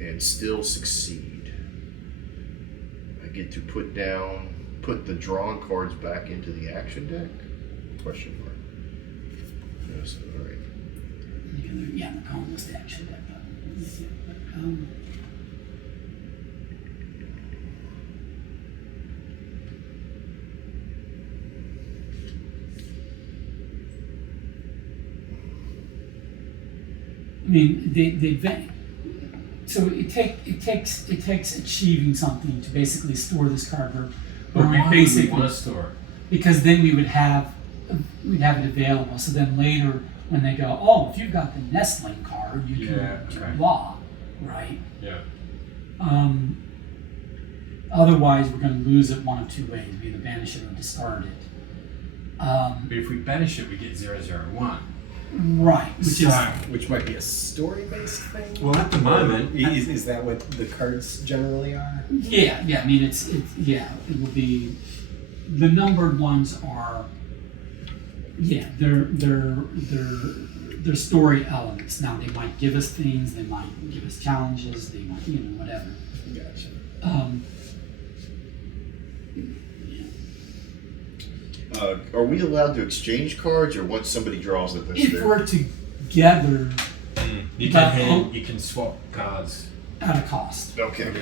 and still succeed. I get to put the drawn cards back into the action deck? Question mark. Yes, all right. yeah, the column was the action deck button. I mean, so it takes achieving something to basically store this card, But we why would basically we want to store because then we'd have it available. So then later when they go, oh, if you've got the nestling card, you can do blah, right? Yeah. Otherwise, we're going to lose it one of two ways: we either banish it or discard it. But if we banish it, we get 001. Right, which might be a story-based thing. Well, at the moment, Is that what the cards generally are? Yeah. I mean, it will be the numbered ones are. Yeah, they're story elements. Now they might give us things, they might give us challenges, they might whatever. Gotcha. Are we allowed to exchange cards, or once somebody draws it, that's If their... we're together you can swap cards at a cost. Okay.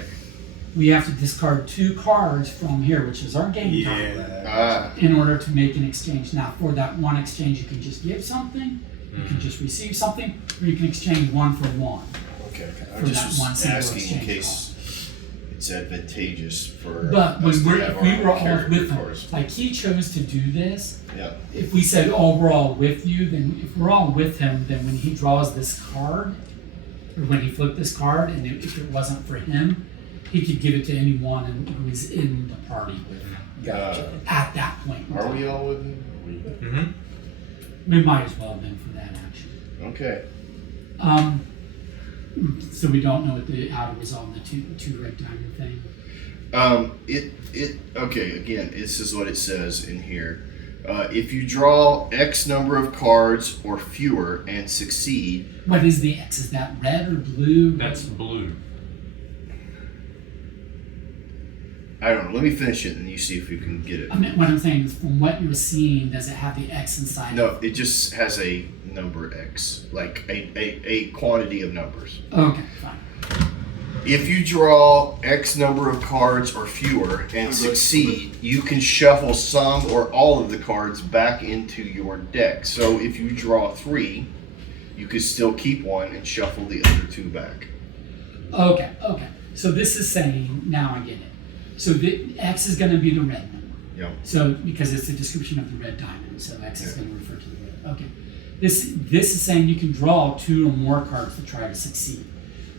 We have to discard 2 cards from here, which is our game card, in order to make an exchange. Now, for that one exchange, you can just give something, you can just receive something, or you can exchange 1 for 1. Okay. I For just that one was single asking in exchange case it's advantageous for But us when to we have were our all character with him, cards. like he chose to do this, Yeah. if we said, oh, we're all with you, then if we're all with him, then when he draws this card, or when he flipped this card, and if it wasn't for him, he could give it to anyone who was in the party with him. Gotcha. At that point. in Are time. we all with him? We might as well have been for that, actually. Okay. So we don't know how to resolve the two red diamond thing. Okay, again, this is what it says in here. If you draw X number of cards or fewer and succeed... What is the X? Is that red or blue? That's blue. I don't know. Let me finish it and you see if you can get it. I mean, what I'm saying is, from what you're seeing, does it have the X inside? No, it just has a number X, like a quantity of numbers. Okay, fine. If you draw X number of cards or fewer and succeed, you can shuffle some or all of the cards back into your deck. So if you draw 3, you could still keep 1 and shuffle the other 2 back. Okay. So this is saying, now I get it. So the X is going to be the red number. Yeah. So because it's a description of the red diamond, so X is going to refer to the red. Okay. This is saying you can draw 2 or more cards to try to succeed.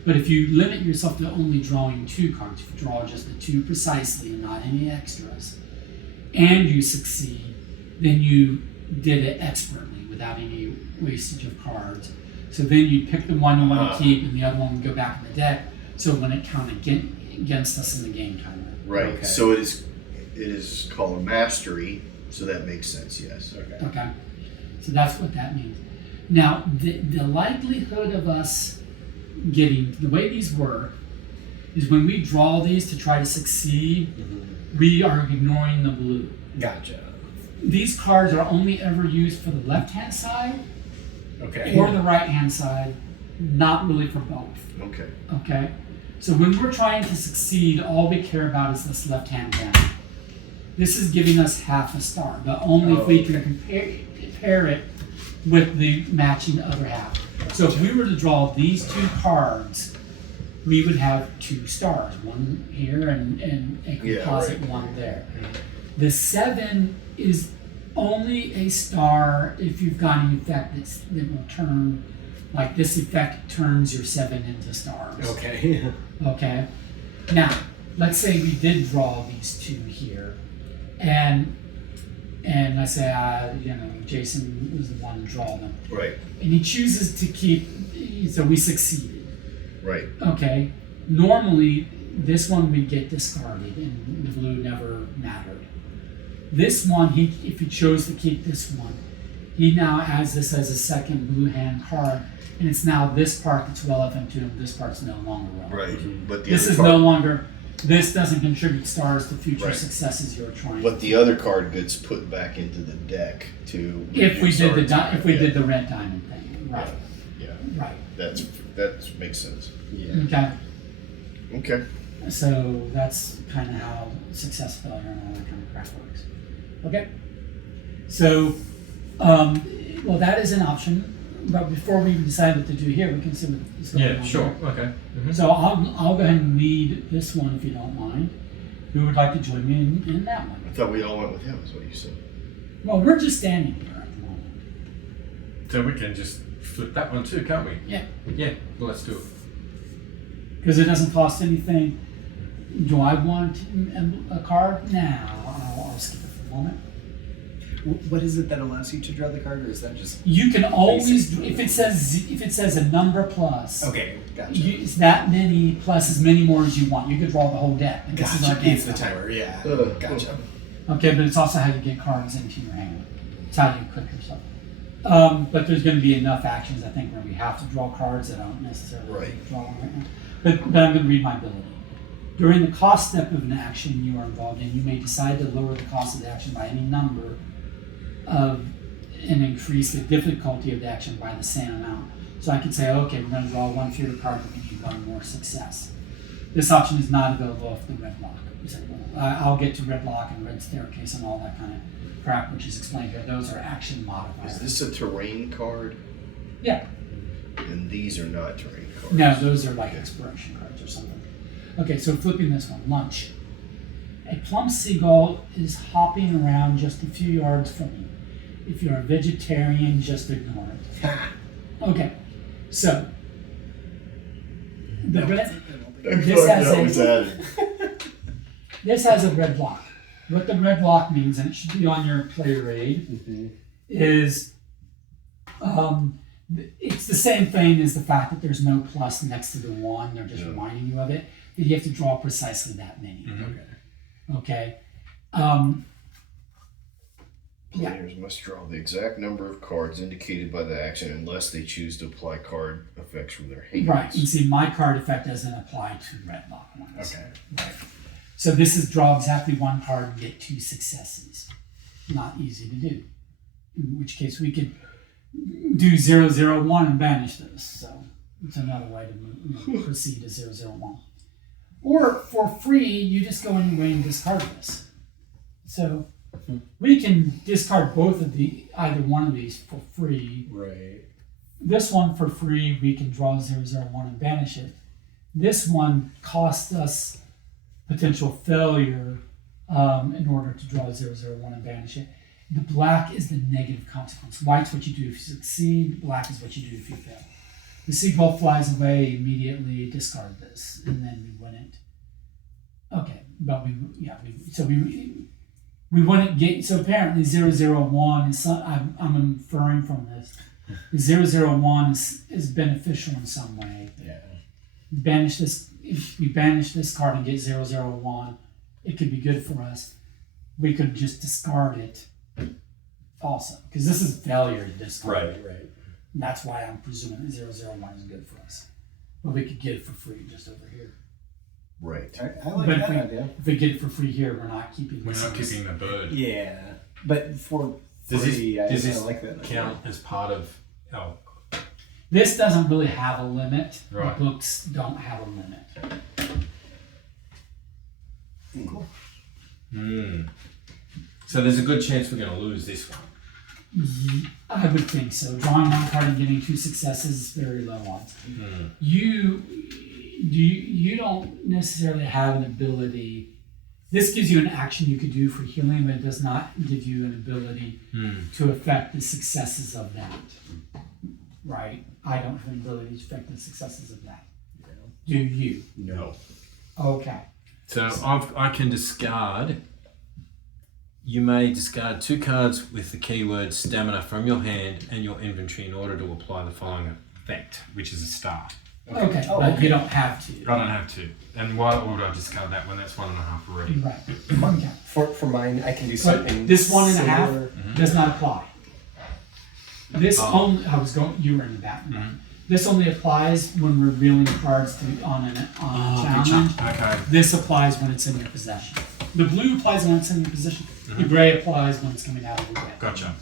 But if you limit yourself to only drawing 2 cards, if you draw just the 2 precisely and not any extras, and you succeed, then you did it expertly without any wastage of cards. So then you pick the one you want to keep, and the other one would go back in the deck. So when it counted against us in the game timer. Right. Okay. So it is called a mastery. So that makes sense. Yes. Okay. So that's what that means. Now, the likelihood of us getting, the way these work is when we draw these to try to succeed, we are ignoring the blue. Gotcha. These cards are only ever used for the left-hand side Okay. or the right-hand side, not really for both. Okay. Okay? So when we're trying to succeed, all we care about is this left-hand down. This is giving us half a star, but only if we can compare it with the matching other half. So if we were to draw these 2 cards, we would have 2 stars, one here and a composite one there. The 7 is only a star if you've got an effect that will turn Like this effect turns your 7 into stars. Okay. Okay. Now, let's say we did draw these 2 here, and let's say Jason was the one to draw them, Right. and he chooses to keep. So we succeeded. Right. Okay. Normally, this one would get discarded, and the blue never mattered. This one, if he chose to keep this one, he now adds this as a second blue hand card, and it's now this part that's relevant to him. This part's no longer relevant. Right. But the This other is card, no longer. This doesn't contribute stars to future Right. successes you're trying. But the other card gets put back into the deck to. If we did reduce our did the red diamond thing, right? Yeah. Right. That makes sense. Yeah. Okay. Okay. So that's kind of how success, failure, and all that kind of crap works. Okay. So, well, that is an option. But before we decide what to do here, we can see what's going on. Yeah, sure. here. Okay. Mm-hmm. So I'll go ahead and lead this one if you don't mind. Who would like to join me in that one? I thought we all went with him. Is what you said. Well, we're just standing here at the moment. So we can just flip that one too, can't we? Yeah. Yeah. Well, let's do it. Because it doesn't cost anything. Do I want a card? Now I'll skip it for a moment. What is it that allows you to draw the card, or is that just? You can always, Basic. if it says a number plus, Okay, gotcha. it's that many plus as many more as you want. You could draw the whole deck. And this is our Gotcha. game It's the plan. timer. Yeah. Gotcha. Okay, but it's also how you get cards into your hand. It's how you equip yourself. But there's going to be enough actions, I think, where we have to draw cards that I don't necessarily Right. draw right now. But I'm going to read my ability. During the cost step of an action you are involved in, you may decide to lower the cost of the action by any number of and increase the difficulty of the action by the same amount. So I could say, okay, we're going to draw 1 fewer card, but we need 1 more success. This option is not available if the red lock. I'll get to red lock and red staircase and all that kind of crap, which is explained here. Those are action modifiers. Is this a terrain card? Yeah. And these are not terrain cards. No, those are like exploration cards or something. Okay, so flipping this one, lunch. A plump seagull is hopping around just a few yards from you. If you're a vegetarian, just ignore it. Okay, so the red, this has a red block. What the red block means, and it should be on your player aid, is it's the same thing as the fact that there's no plus next to the 1. They're just reminding you of it. That you have to draw precisely that many. Okay. Players must draw the exact number of cards indicated by the action unless they choose to apply card effects from their hands. Right. You see, my card effect doesn't apply to red lock ones. Okay. Right. So this is draw exactly 1 card and get 2 successes. Not easy to do. In which case we could do 001 and banish this. So it's another way to proceed to 001. Or for free, you just go anyway and discard this. So we can discard either one of these for free. Right. This one for free, we can draw 001 and banish it. This one costs us potential failure in order to draw 001 and banish it. The black is the negative consequence. White's what you do if you succeed. Black is what you do if you fail. The seagull flies away immediately. Discard this, and then we win it. Okay, but we wouldn't get. So apparently 001 is. I'm inferring from this. The 001 is beneficial in some way. Yeah. Banish this. If we banish this card and get 001, it could be good for us. We could just discard it. Also, because this is failure to discard. Right. And that's why I'm presuming that 001 is good for us. But we could get it for free just over here. Right. I like But that idea. if we get it for free here, we're not keeping We're this. not keeping the bird. Yeah, but for Does free, this I like that. count as part of our? This doesn't really have a limit. Right. The books don't have a limit. Cool. So there's a good chance we're going to lose this one. I would think so. Drawing 1 card and getting 2 successes is very low odds. You don't necessarily have an ability. This gives you an action you could do for healing, but it does not give you an ability to affect the successes of that. right? I don't have an ability to affect the successes of that. Do you? No. Okay. So I can discard. You may discard 2 cards with the keyword stamina from your hand and your inventory in order to apply the following effect, which is a star. Okay, but you don't have to. I don't have to. And why would I discard that when that's 1.5 already? Right. Okay. For mine, I can do But something. this 1.5 similar. does not apply. This only, you were in the back. This only applies when we're revealing cards on a challenge. Okay. This applies when it's in your possession. The blue applies when it's in your possession. The gray applies when it's coming out of the way. Gotcha.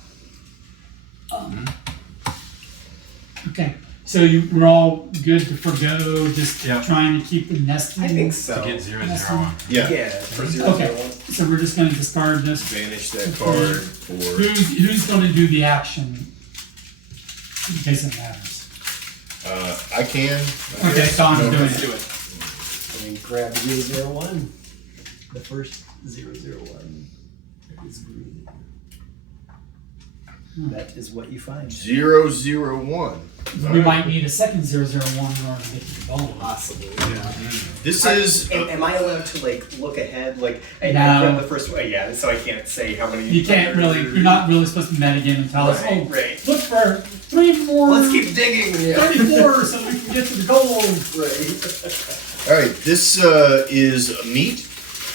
Okay, so we're all good to forgo just Yeah. trying to keep the nesting. I think so. To get 001. Yeah. Yeah, for 0, Okay, 0, 1. so we're just going to discard this. Banish that card for. Who's going to do the action in case it matters? I can. Okay, Don's doing Let's it. do it. I mean, grab 001. The first 001 is green. That is what you find. 001. We might need a second 001 in order to get to the goal. Possibly. This is. Am I allowed to like look ahead? Like, I No. grab the first one. Yeah, so I can't say how many. You can't really, you're not really supposed to metagame and tell us, Right, right. look for 3 more, Let's keep digging. 34 so we can get to the goal. Right. All right. This is meat.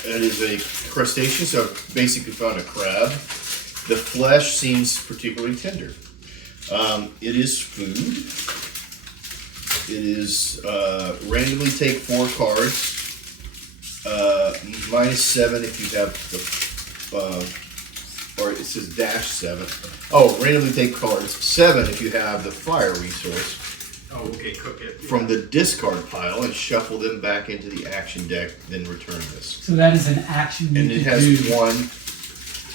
It is a crustacean, so I've basically found a crab. The flesh seems particularly tender. It is food. It is randomly take 4 cards. -7 if you have the, or it says -7. Oh, randomly take cards. 7 if you have the fire resource Oh, okay. Cook it. from the discard pile and shuffle them back into the action deck. Then return this, So that is an action you and it could has do. one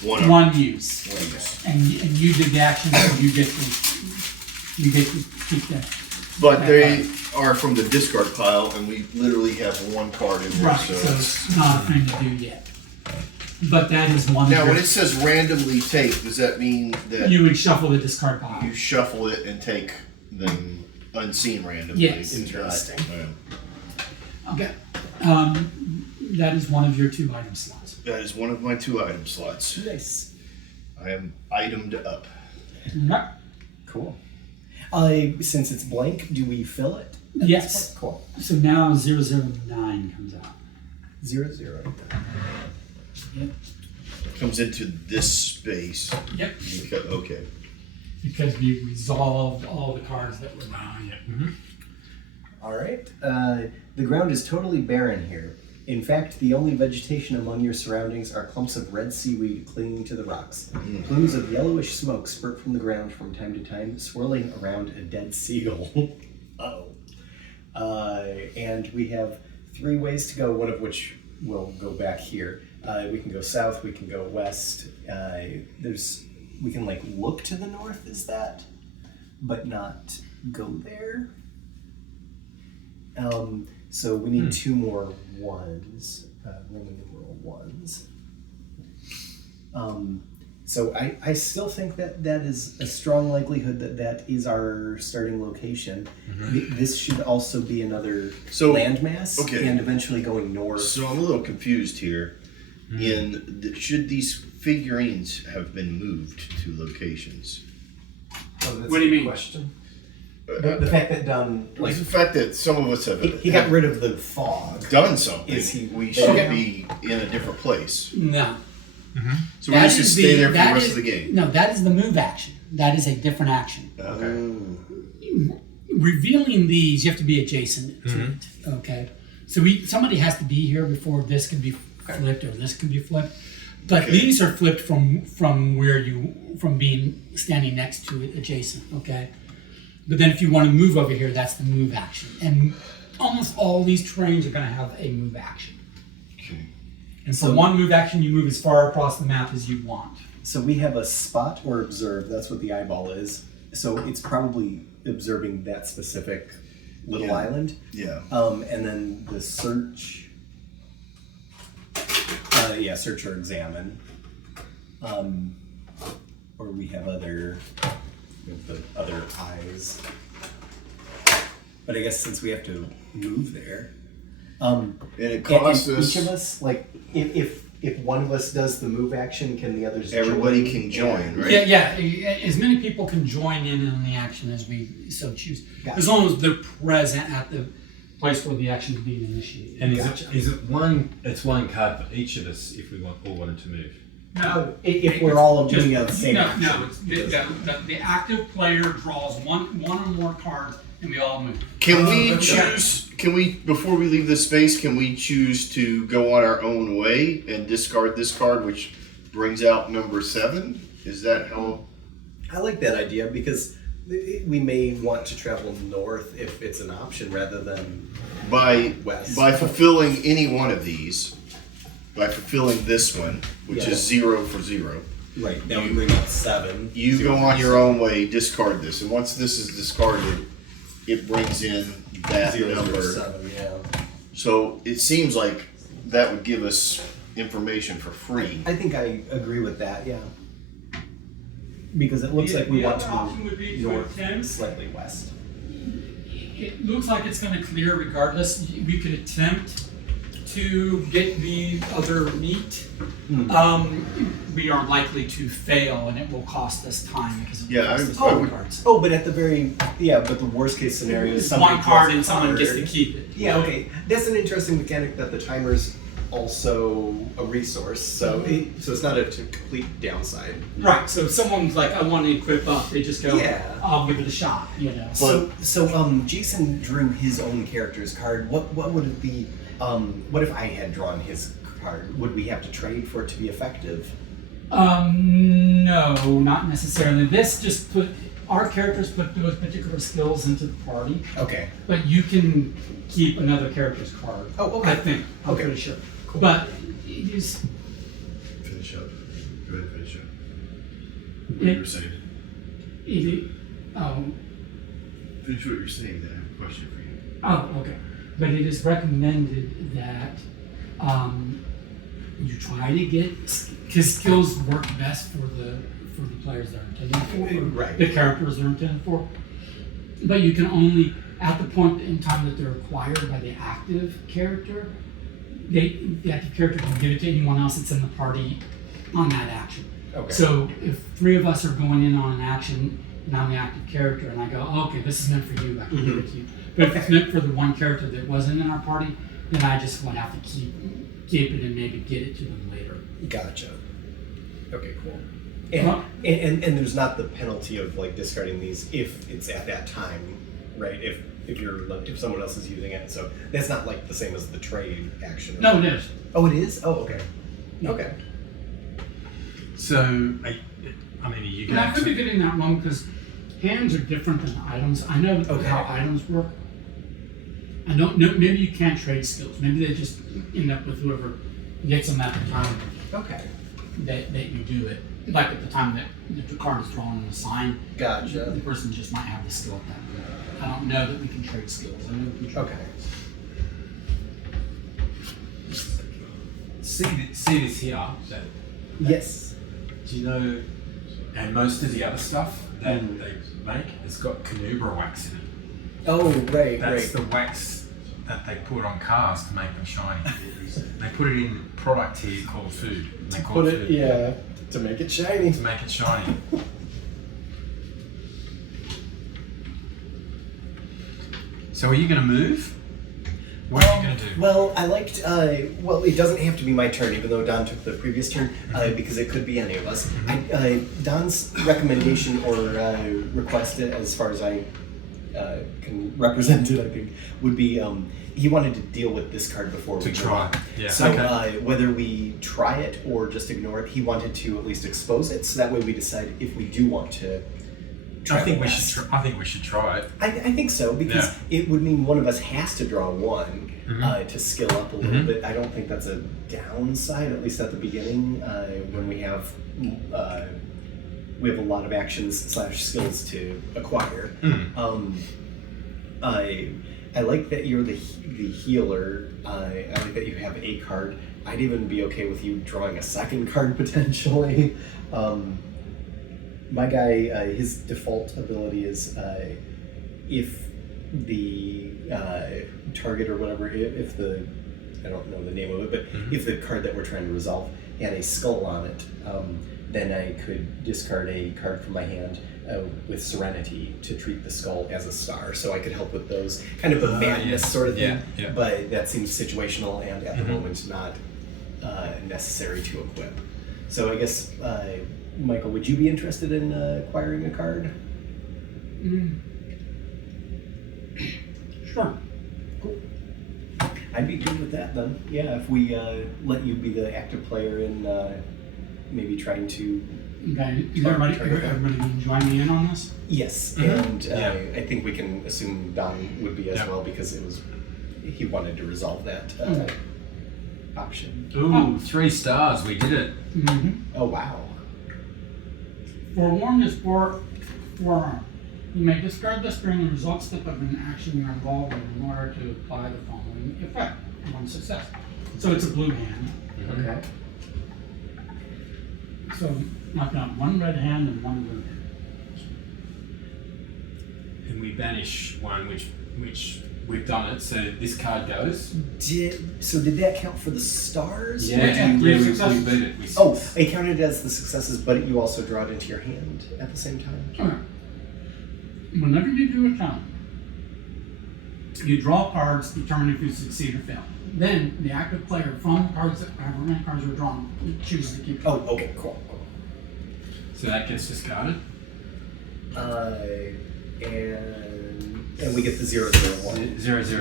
One use. One use. And you did the action, so you get to keep that. But they are from the discard pile, and we literally have 1 card in there. Right, So so it's not a thing to do yet. But that is one now, of when your, it says randomly take, does that mean that you would shuffle the discard pile. you shuffle it and take them unseen randomly? Yes. Interesting. Okay. That is one of your 2 item slots. That is one of my 2 item slots. Nice. I am itemed up. Right. Cool. Since it's blank, do we fill it? Yes. Cool. So now 009 comes out. 0, 0. Yep. Comes into this space. Yep. Okay. Because we resolved all the cards that were down. All right. The ground is totally barren here. In fact, the only vegetation among your surroundings are clumps of red seaweed clinging to the rocks. Plumes of yellowish smoke spurt from the ground from time to time, swirling around a dead seagull. Uh-oh. And we have 3 ways to go, one of which will go back here. We can go south, we can go west. We can like look to the north, is that? But not go there. So we need 2 more 1s, Roman numeral 1s. So I still think that is a strong likelihood that is our starting location. This should also be another landmass, okay. and eventually going north. So I'm a little confused here. Should these figurines have been moved to locations? Oh, that's What do you a good mean? Question. The fact that Dunn, Like the fact that some of us have he got rid of the fog. done something, Is he- we should Okay. be in a different place. No. So we just stay there for the that rest is- of the game. No, that is the move action. That is a different action. Revealing these, you have to be adjacent to it. Okay. So somebody has to be here before this can be flipped or this can be flipped. But Okay. these are flipped from being standing next to it adjacent. Okay. But then if you want to move over here, that's the move action. And almost all these terrains are going to have a move action. Okay. And for one move action, you move as far across the map as you want. So we have a spot or observe. That's what the eyeball is. So it's probably observing that specific little island. Yeah. And then the search. Search or examine. Or we have the other eyes. But I guess since we have to move there, And it costs and us. each of us, like, if one of us does the move action, can the others? Everybody can join, right? Yeah, as many people can join in on the action as we so choose, Gotcha. as long as they're present at the place where the action is being initiated. And Gotcha. is it one? It's one card for each of us if we all wanted to move. No, If we're all just- doing the same no, action. no. The active player draws one or more cards, and we all move. Can we Okay. choose? Can we, before we leave this space, can we choose to go on our own way and discard this card, which brings out number 7? Is that how? I like that idea because we may want to travel north if it's an option rather than By west. fulfilling any one of these, by fulfilling this one, which Yeah. is 0 for 0, Right, that would bring up 7. you go on your own way, discard this, and once this is discarded, it brings in that 0, number. 7, yeah. So it seems like that would give us information for free. I think I agree with that, yeah. Because it looks like we The want other to option would be move to north, attempt. slightly west. It looks like it's going to clear regardless. We could attempt to get the other meat. We are likely to fail, and it will cost us time because it will Yeah, cost us I two would- cards. Oh, but at the but the worst case scenario is It's somebody one card draws a and someone gets to card. keep it. Yeah, okay. That's an interesting mechanic that the timer's also a resource, so it's not a complete downside. Right. So if someone's like, I want to equip up, they just go, Yeah. I'll give it a shot. You know. So Jason drew his own character's card. What would it be? What if I had drawn his card? Would we have to trade for it to be effective? No, not necessarily. This just put our characters put those particular skills into the party, Okay. but you can keep another character's card. Oh, okay. I think. I'm Okay. pretty sure. Cool. But it is. Finish up. Go ahead, finish up. What It- you were saying. It, Finish what you're saying, then I have a question for you. oh, okay. But it is recommended that you try to get, because skills work best for the players they're intended for, Right. the characters they're intended for. But you can only, at the point in time that they're acquired by the active character, the active character can give it to anyone else that's in the party on that action. Okay. So if 3 of us are going in on an action and I'm the active character and I go, oh, okay, this is meant for you, I can give it to you. But if it's meant for the one character that wasn't in our party, then I just would have to keep it and maybe get it to them later. Gotcha. Okay, cool. Well- And there's not the penalty of like discarding these if it's at that time, right? If someone else is using it, so that's not like the same as the trade action. No, it is. Oh, it is. Oh, okay. Yeah. Okay. So, I mean, are you And I going could be to? getting that wrong because hands are different than items. I know Okay. how items work. I don't know. Maybe you can't trade skills. Maybe they just end up with whoever gets them at the time Okay. that you do it. Like at the time that the card is drawn and assigned, Gotcha. the person just might have the skill at that point. I don't know that we can trade skills. I know we can trade Okay. See this here. That, Yes. do you know? And most of the other stuff that they make, it's got canubra wax in it. Oh, right, That's right. the wax that they put on cars to make them shiny. They put it in product here called food. And they call Put it it, food yeah, to make it shiny. to make it shiny. So are you going to move? What are you going to do? Well, I liked. Well, it doesn't have to be my turn, even though Don took the previous turn, because it could be any of us. Don's recommendation or request, as far as I can represent it, I think, would be he wanted to deal with this card before To we try. move on. Yeah, So okay. whether we try it or just ignore it, he wanted to at least expose it, so that way we decide if we do want to. I think we west. should. I think we should try it. I think so, because it would mean one of us has to draw one to skill up a little bit. I don't think that's a downside, at least at the beginning, when we have a lot of actions / skills to acquire. I like that you're the healer. I like that you have a card. I'd even be okay with you drawing a second card potentially. My guy, his default ability is if the target or whatever, if the, I don't know the name of it, but if the card that we're trying to resolve had a skull on it, then I could discard a card from my hand with Serenity to treat the skull as a star. So I could help with those kind of a madness sort of thing. Yeah. But that seems situational and at the moment not necessary to equip. So I guess, Michael, would you be interested in acquiring a card? Sure. Cool. I'd be good with that then. Yeah, if we let you be the active player in maybe trying to. Okay. Everybody can join me in on this? Yes, and I think we can assume Don would be as well because he wanted to resolve that option. Ooh, 3 stars. We did it. Oh wow. Forewarned is forearmed. You may discard the string and result step of an action you're involved in order to apply the following effect. One success. So it's a blue hand. Okay. So I've got one red hand and one blue hand. And we banish one, which we've done it. So this card goes. Did that count for the stars? Yeah, we successes. beat it. It counted as the successes, but you also draw it into your hand at the same time. Okay. Whenever you do a count, you draw cards to determine if you succeed or fail. Then the active player from the cards that however many cards are drawn chooses to keep. Oh, okay, cool. So that gets discarded. And we get the 001.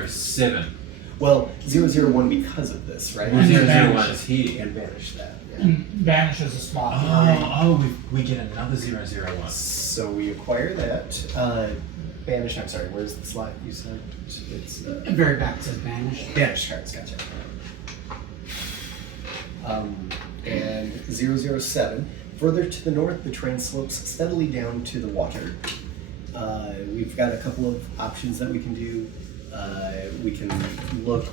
007. Well, 001 because of this, right? 001 is here. And banish that. Yeah. Banishes a slot. We get another 001. So we acquire that. Banish, I'm sorry, where's the slot you said? It's The very back says banish. banish cards, gotcha. And 007. Further to the north, the terrain slopes steadily down to the water. We've got a couple of options that we can do. We can look,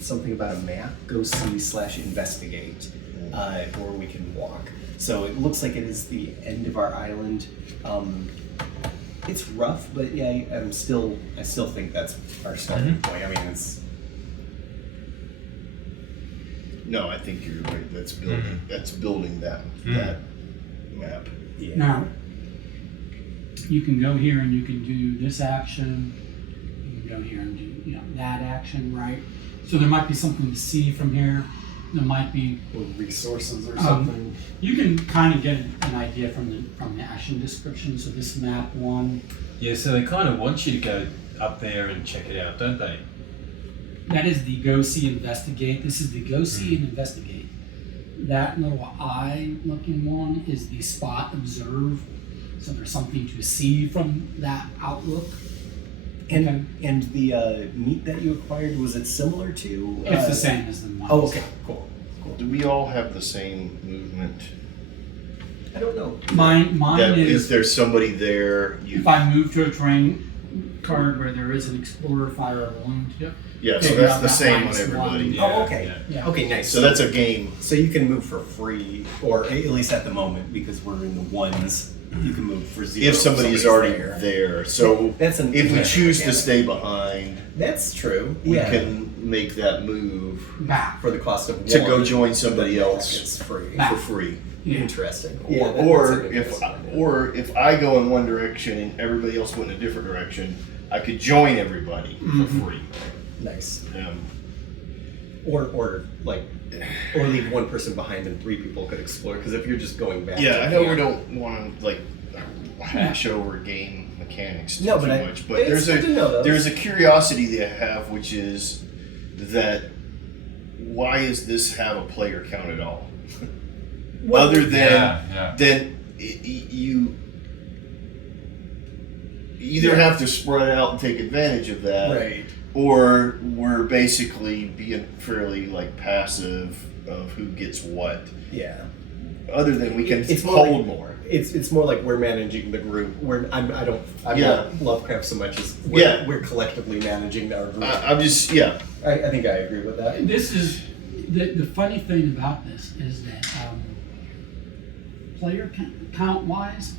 something about a map, go see/investigate, or we can walk. So it looks like it is the end of our island. It's rough, but yeah, I still think that's our starting point. I mean, it's. No, I think you're right. That's building that map. Yeah. Now, you can go here and you can do this action. You can go here and do that action, right? So there might be something to see from here. There might be Or resources or something. You can kind of get an idea from the action description. So this map one, Yeah, so they kind of want you to go up there and check it out, don't they? that is the go see investigate. This is the go see and investigate. That little eye looking one is the spot observe. So there's something to see from that outlook. And the meat that you acquired, was it similar to? It's the same as the one. Oh, okay, cool. Do we all have the same movement? I don't know. Mine Is there somebody there? If I move to a terrain card where there is an explorer, fire, or balloon tip. Yeah, so Figure that's out the that same on minus everybody. one. Oh, okay. Yeah. Okay, nice. So that's a game. So you can move for free, or at least at the moment, because we're in the ones. You can move for 0. If somebody is already there. So That's an if we interesting choose to mechanic. stay behind, That's true. we Yeah. can make that move Back. For the cost of to one, go join somebody then else It's free. Back. for free. Yeah. Interesting. Or, Yeah, if I go in one direction and everybody else went in a different direction, I could join everybody for free. nice. Um, Or leave one person behind and 3 people could explore. Because if you're just going back. yeah, to I know we camp- don't want to hash over game mechanics too No, but much, but it's good to know those. there's a curiosity that I have, which is that why does this have a player count at all? Well, Other than Yeah. then you either have to spread out and take advantage of that, Right. or we're basically being fairly passive of who gets what. Yeah. Other than we can It's more hold like- more. It's more like we're managing the group. I'm Yeah. not Lovecraft so much as we're collectively managing our group. I'm just yeah. I think I agree with that. This is the funny thing about this is that player count wise,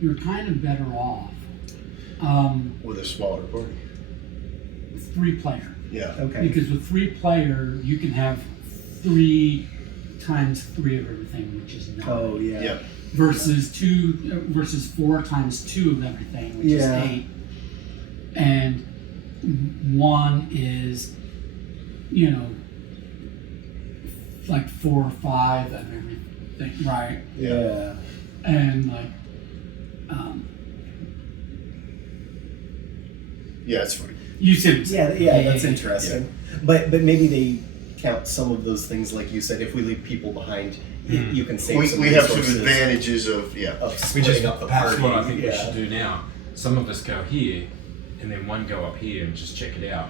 you're kind of better off With a smaller party. 3-player. Yeah. Okay. Because with 3-player, you can have 3 times 3 of everything, which is 9. Oh yeah. Yeah. Versus 4 times 2 of everything, which Yeah. is 8. And 1 is, you know, like 4 or 5 of everything, right? Yeah. And like, Yeah, it's fine. you said, Yeah, that's interesting. But maybe they count some of those things, like you said. If we leave people behind, you can save some We have some resources advantages of of Which is splitting up the perhaps party. what I think we Yeah. should do now. Some of us go here, and then one go up here and just check it out,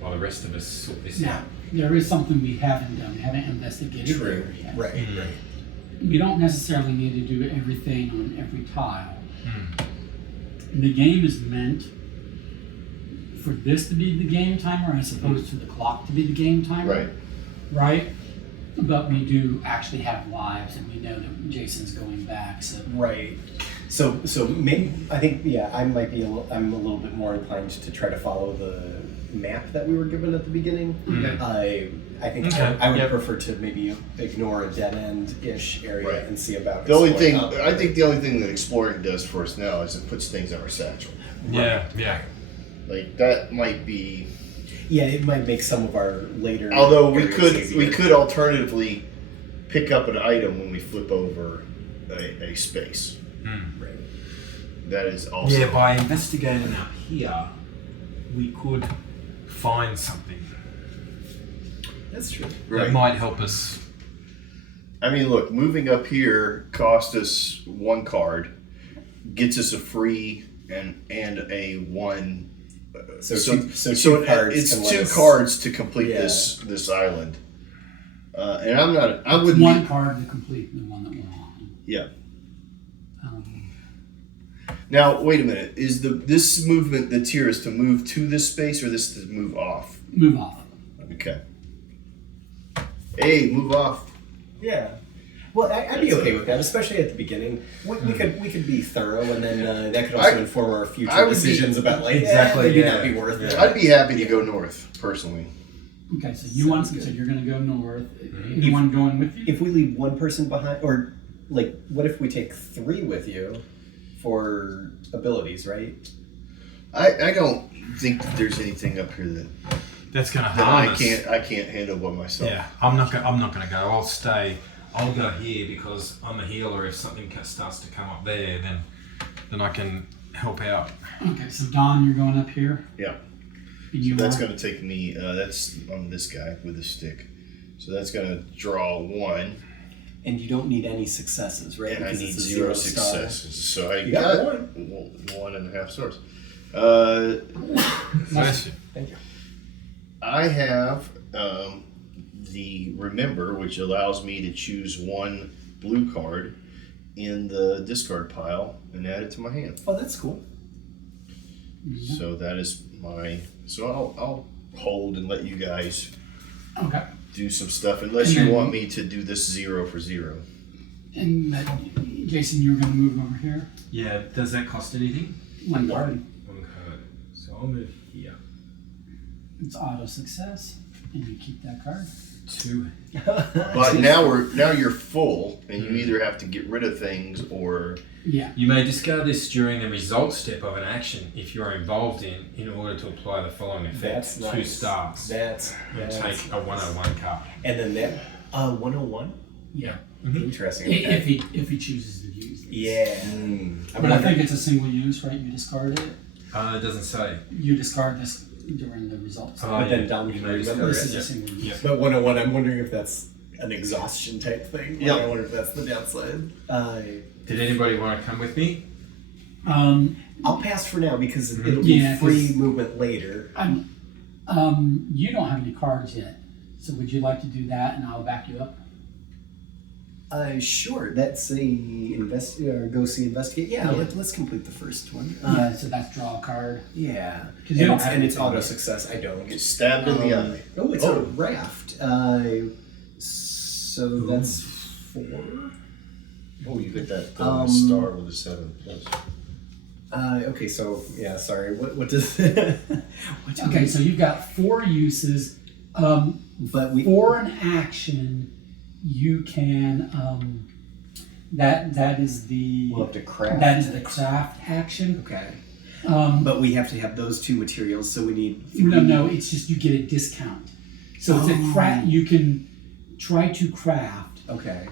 while the rest of us sort this now, out. there is something we haven't done. We haven't investigated True. there yet. Right. Right. We don't necessarily need to do everything on every tile. Mm. The game is meant for this to be the game timer as opposed to the clock to be the game timer. Right. Right? But we do actually have lives, and we know that Jason's going back. So Right. So maybe I think I might be I'm a little bit more inclined to try to follow the map that we were given at the beginning. Okay. I think Okay. I would Yep. prefer to maybe ignore a dead end ish area Right. and see about The only thing exploring I think the only thing that exploring does for us now is it puts things in our satchel. Yeah, yeah. Like that might be. Yeah, it might make some of our later. Although we areas could easier. alternatively pick up an item when we flip over a space. Mm. Right. That is also. Yeah, by investigating up here, we could find something That's true. Right. that might help us. I mean, look, moving up here cost us 1 card, gets us a free and a 1. So two cards It's can let 2 us- cards to complete Yeah. this island. And I wouldn't. one be- card to complete the one that we're on. Yeah. Um, Now wait a minute. Is this movement that's here is to move to this space or this to move off? move off. Okay. Hey, move off. Yeah. Well, I'd be okay with that, especially at the beginning. We could be thorough, and then that could also inform our I future would be- decisions about like Exactly, maybe yeah. that'd be worth it. I'd be happy to go north personally. Okay, so you want, so good. you're going to go north. Anyone going with you? If we leave one person behind, or like, what if we take 3 with you for abilities, right? I don't think that there's anything up here That's gonna that harm I us. can't handle by myself. Yeah, I'm not gonna go. I'll stay. I'll go here because I'm a healer. If something starts to come up there, then I can help out. Okay, so Don, you're going up here. Yeah. And you That's are- going to take me. That's on this guy with the stick. So that's going to draw 1, And you don't need any successes, right? and I Because need it's a 0 star. successes. So I You got 1.5 stars. Bless you. Thank you. I have the Remember, which allows me to choose 1 blue card in the discard pile and add it to my hand. Oh, that's cool. Yeah. So that is my. So I'll hold and let you guys Okay. do some stuff, unless And you then- want me to do this 0 for 0. And Jason, you're going to move over here. Yeah. Does that cost anything? 1 card. One card. So I'll move here. It's auto success, and you keep that card. 2. But now you're full, and you either have to get rid of things or Yeah. You may discard this during the result step of an action if you are involved in order to apply the following effect. That's 2 nice. stars. That's And take a 101 card. And then that 101. Yeah. Interesting. If he chooses to use this. Yeah. But I think it's a single use, right? You discard it. It doesn't say. You discard this during the results. But then Dom you can may remember this it. is a Yeah. single use. Yeah. But 101, I'm wondering if that's an exhaustion type thing. Yeah. I wonder if that's the downside. Did anybody want to come with me? I'll pass for now because it'll be Yeah, free 'cause- movement later. You don't have any cards yet, so would you like to do that, and I'll back you up? Sure. That's a go see investigate. Yeah, Yeah. let's complete the first one. So that's draw a card. Yeah. 'Cause you don't have and it's anything auto yet. success. I don't. get stabbed in the eye. Oh, it's Oh. a raft. So that's 4. Oh, you hit that star with a 7 plus. Okay, so yeah, sorry. What does? what do Okay, we- so you've got 4 uses. but we For an action, you can that is the we'll have to craft. that is the it. craft action. Okay, But but we have to have those 2 materials, so we need 3. no, it's just you get a discount. So it's a craft. You can try to craft, Okay.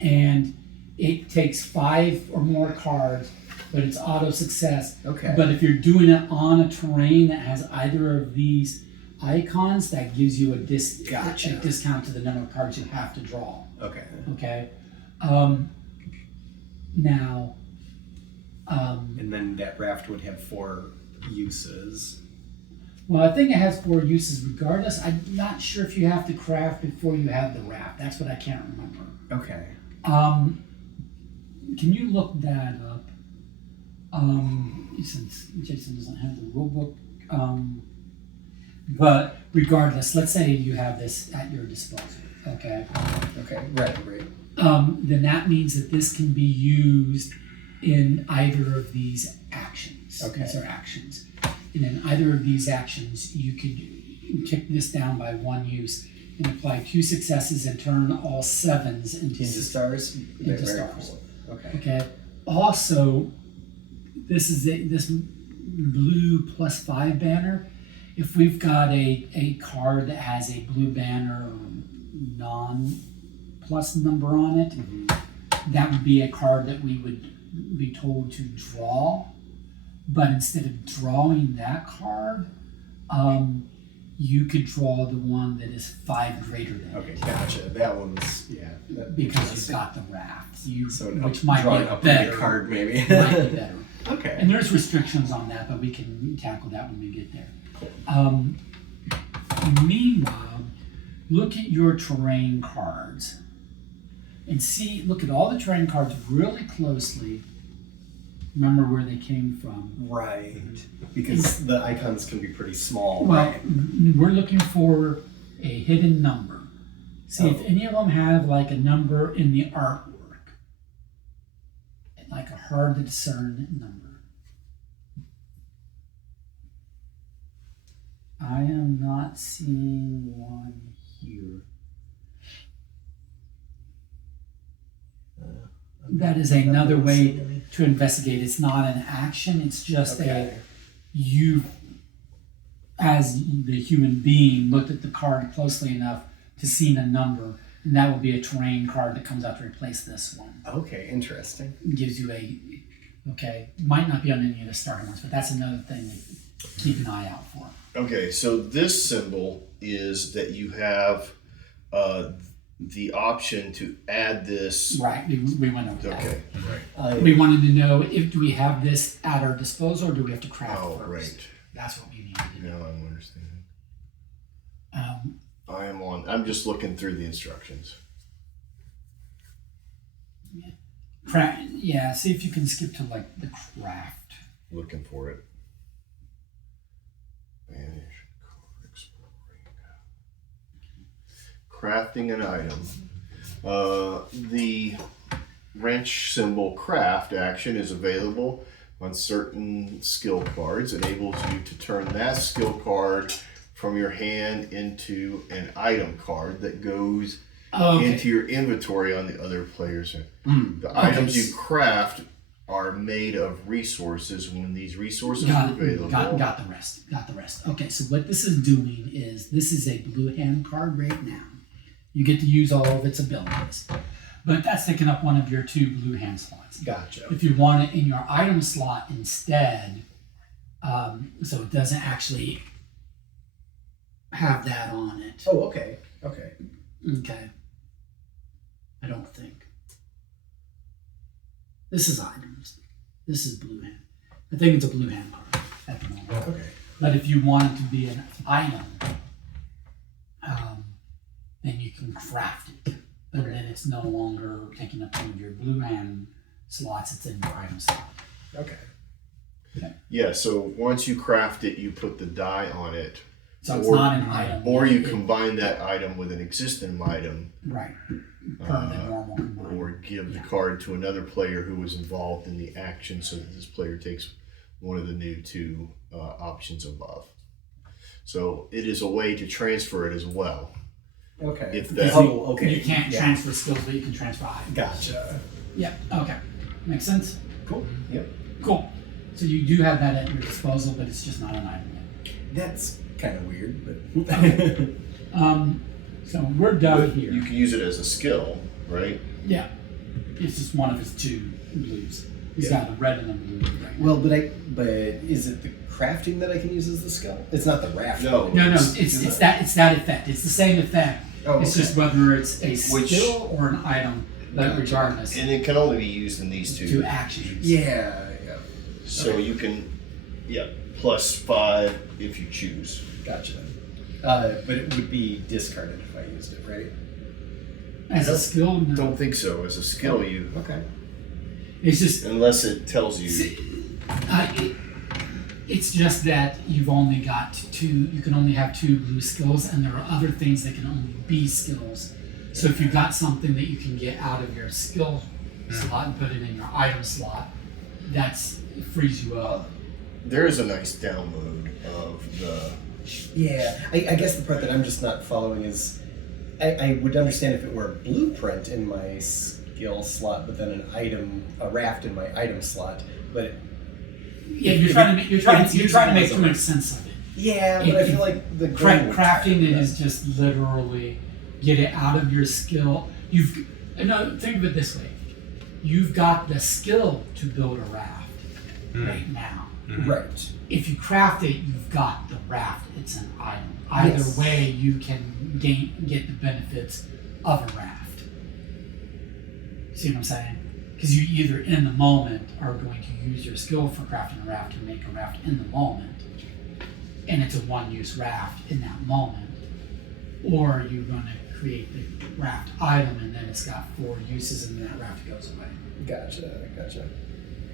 and it takes 5 or more cards, but it's auto success. Okay. But if you're doing it on a terrain that has either of these icons, that gives you a Gotcha. discount to the number of cards you have to draw. Okay. Okay. Now. And then that raft would have 4 uses. Well, I think it has 4 uses regardless. I'm not sure if you have to craft before you have the raft. That's what I can't remember. Okay. Can you look that up? Since Jason doesn't have the rule book. But regardless, let's say you have this at your disposal. Okay. Okay. Right. Then that means that this can be used in either of these actions. Okay. These are actions. And in either of these actions, you could kick this down by 1 use and apply 2 successes and turn all 7s into stars. Into Very stars. cool. Okay. Okay. Also, this is this blue +5 banner. If we've got a card that has a blue banner or non-plus number on it, that would be a card that we would be told to draw. But instead of drawing that card, you could draw the one that is 5 greater than Okay. it. Gotcha. That one's Because you've got the raft, so which might drawing be up better. a card maybe. Might be better. Okay. And there's restrictions on that, but we can tackle that when we get there. Meanwhile, look at your terrain cards and look at all the terrain cards really closely. Remember where they came from. Right. Because the icons can be pretty small. Well, right? we're looking for a hidden number. See if any of them have like a number in the artwork, like a hard to discern number. I am not seeing one here. That is another way to investigate. It's not an action, it's just you, as the human being, looked at the card closely enough to see a number, and that will be a terrain card that comes out to replace this one. Okay, interesting. It gives you might not be on any of the starting ones, but that's another thing to keep an eye out for. Okay, so this symbol is that you have the option to add this. Right, we went over that. Okay, right. We wanted to know do we have this at our disposal or do we have to craft Oh, first? right. That's what we need to do. Now I'm understanding. I'm just looking through the instructions. See if you can skip to like the craft. Looking for it. Vanish, exploring. Crafting an item. The wrench symbol craft action is available on certain skill cards. Enables you to turn that skill card from your hand into an item card that goes into your inventory on the other player's hand. The items you craft are made of resources. When these resources are available. Got the rest. Okay, so what this is doing is this is a blue hand card right now. You get to use all of its abilities. But that's taking up one of your 2 blue hand slots. Gotcha. If you want it in your item slot instead, so it doesn't actually have that on it. Oh, okay. Okay. Okay. I don't think. This is items. This is blue hand. I think it's a blue hand card at the moment. Okay. But if you want it to be an item, then you can craft it. But then it's no longer taking up one of your blue hand slots, it's in your item slot. Okay. Yeah, so once you craft it, you put the die on it. So it's not an item. Or you combine that item with an existing item. Right. Per the normal combine. Or or give the card to another player who was involved in the action, so that this player takes one of the new two options above. So it is a way to transfer it as well. Okay. If that, okay. You can't transfer skills, but you can transfer items. Gotcha. Yeah. Okay. Makes sense. Cool. Yep. Cool. So you do have that at your disposal, but it's just not an item yet. That's kind of weird, but. Okay. So we're done here. you can use it as a skill, right? Yeah. It's just one of his two blues. He's got the red and the blue right now. Well, but is it the crafting that I can use as the skill? It's not the raft. No. No, it's that effect. It's the same effect. Oh, it's okay. just whether it's a Which- skill or an item, but regardless, And it can only be used in these two two. actions. Yeah. So you can, +5 if you choose. Gotcha. But it would be discarded if I used it, right? As a skill, no. Don't think so. As a skill, you Okay. It's just unless it tells you. it's just that you've only got two. You can only have two blue skills, and there are other things that can only be skills. So if you've got something that you can get out of your skill slot and put it in your item slot, that's it frees you up. There is a nice download of the. Yeah. I guess the part that I'm just not following is I would understand if it were a blueprint in my skill slot, but then a raft in my item slot. But Yeah, you're trying to make too much sense of it. yeah, but I feel like the Crafting it is just literally get it out of your skill. Think of it this way: you've got the skill to build a raft right now. right. If you craft it, you've got the raft. It's an item. Either Yes. way, you can get the benefits of a raft. See what I'm saying? Because you either in the moment are going to use your skill for crafting a raft to make a raft in the moment, and it's a one-use raft in that moment, or you're going to create the raft item and then it's got 4 uses and that raft goes away. Gotcha.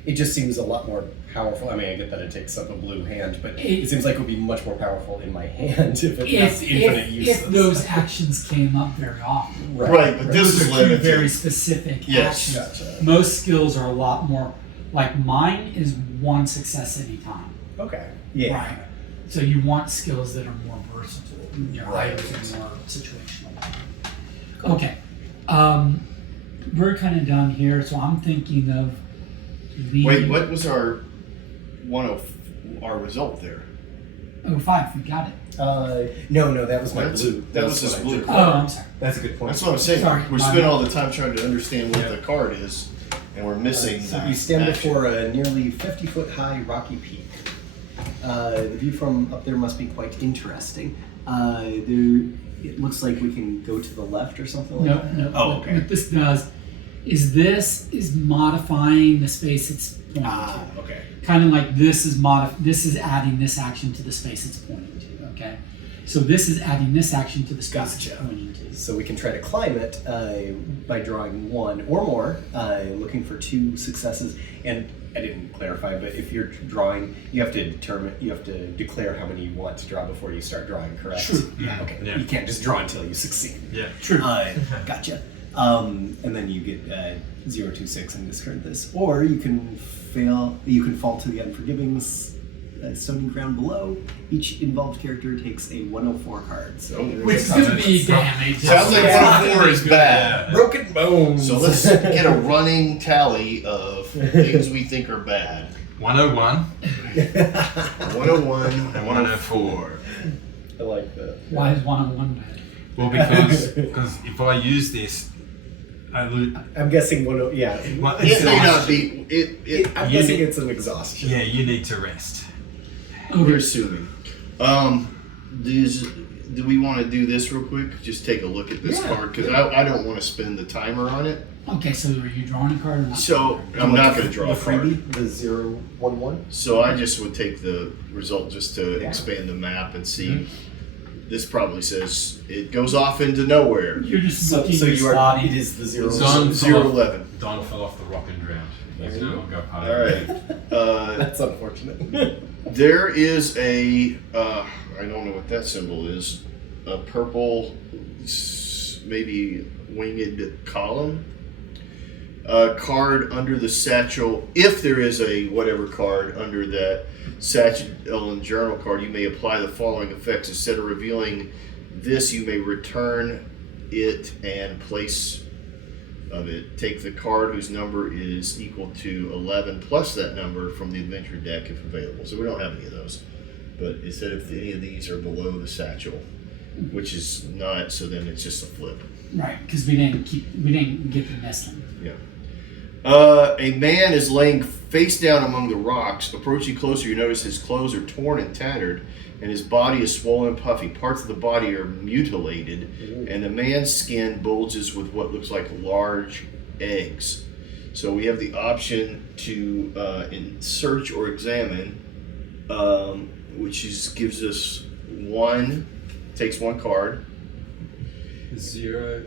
It just seems a lot more powerful. I mean, I get that it takes up a blue hand, but it seems like it would be much more powerful in my hand if it has infinite uses. If those actions came up very often. Right, but this Those is are two limited. very specific Yes. actions. Gotcha. Most skills are a lot more, like mine is 1 success anytime. Okay. Yeah. Right. So you want skills that are more versatile. Your Right. items are more situational. Okay. We're kind of done here, so I'm thinking of Wait, what was our our result there? 5, we got it. No, that was my That's- blue. that was what his I blue did. card. Oh, I'm sorry. That's a good point. That's what I'm saying. Sorry, we my spend bad. all the time trying to understand what the card is, and we're missing. So that you stand action. before a nearly 50-foot high rocky peak. The view from up there must be quite interesting. It looks like we can go to the left or something like that. No. Oh, What- okay. What this does is this is modifying the space it's pointing to. Okay. Kind of like this is adding this action to the space it's pointing to. Okay, so this is adding this action to the space it's Gotcha. pointing to. So we can try to climb it by drawing 1 or more, looking for 2 successes. And I didn't clarify, but if you're drawing, you have to declare how many you want to draw before you start drawing, correct? True. Yeah. Okay. Yeah. You can't just draw until you succeed. Yeah. True. Gotcha. And then you get 0, 2, 6 and discard this, or you can fail. You can fall to the unforgiving stony ground below. Each involved character takes a 104 card. So Which is going to be damage. Sounds like Yeah. 104 is bad. broken bones. So let's get a running tally of things we think are bad. 101 101 and 104. I like that. Why is 101 bad? Well, because if I use this, I lose. I'm guessing one. Yeah. Well, It may not be. I'm You guessing need- it's an exhaustion. Yeah, you need to rest. We're assuming. Do we want to do this real quick? Just take a look at this Yeah. card because I don't want to spend the timer on it. Okay, so are you drawing a card or not? So I'm not going to draw the a card. freebie, the 0, 1, 1. So I just would take the result just to Yeah. expand the map and see. This probably says it goes off into nowhere. You're just So looking you are. slotting. It is the 0. Don Zero fell off- 11. Don fell off the rock and drowned. He's There no you longer part All of it. right. That's unfortunate. There is a. I don't know what that symbol is. A purple, maybe winged column. card under the satchel. If there is a whatever card under that satchel and journal card, you may apply the following effects. Instead of revealing this, you may return it and place of it. Take the card whose number is equal to 11 plus that number from the adventure deck if available. So we don't have any of those. But it said if any of these are below the satchel, which is not, so then it's just a flip. Right, because we didn't get to miss them. Yeah. A man is laying face down among the rocks. Approaching closer, you notice his clothes are torn and tattered, and his body is swollen and puffy. Parts of the body are mutilated, and the man's skin bulges with what looks like large eggs. So we have the option to search or examine, which gives us takes one card. 0.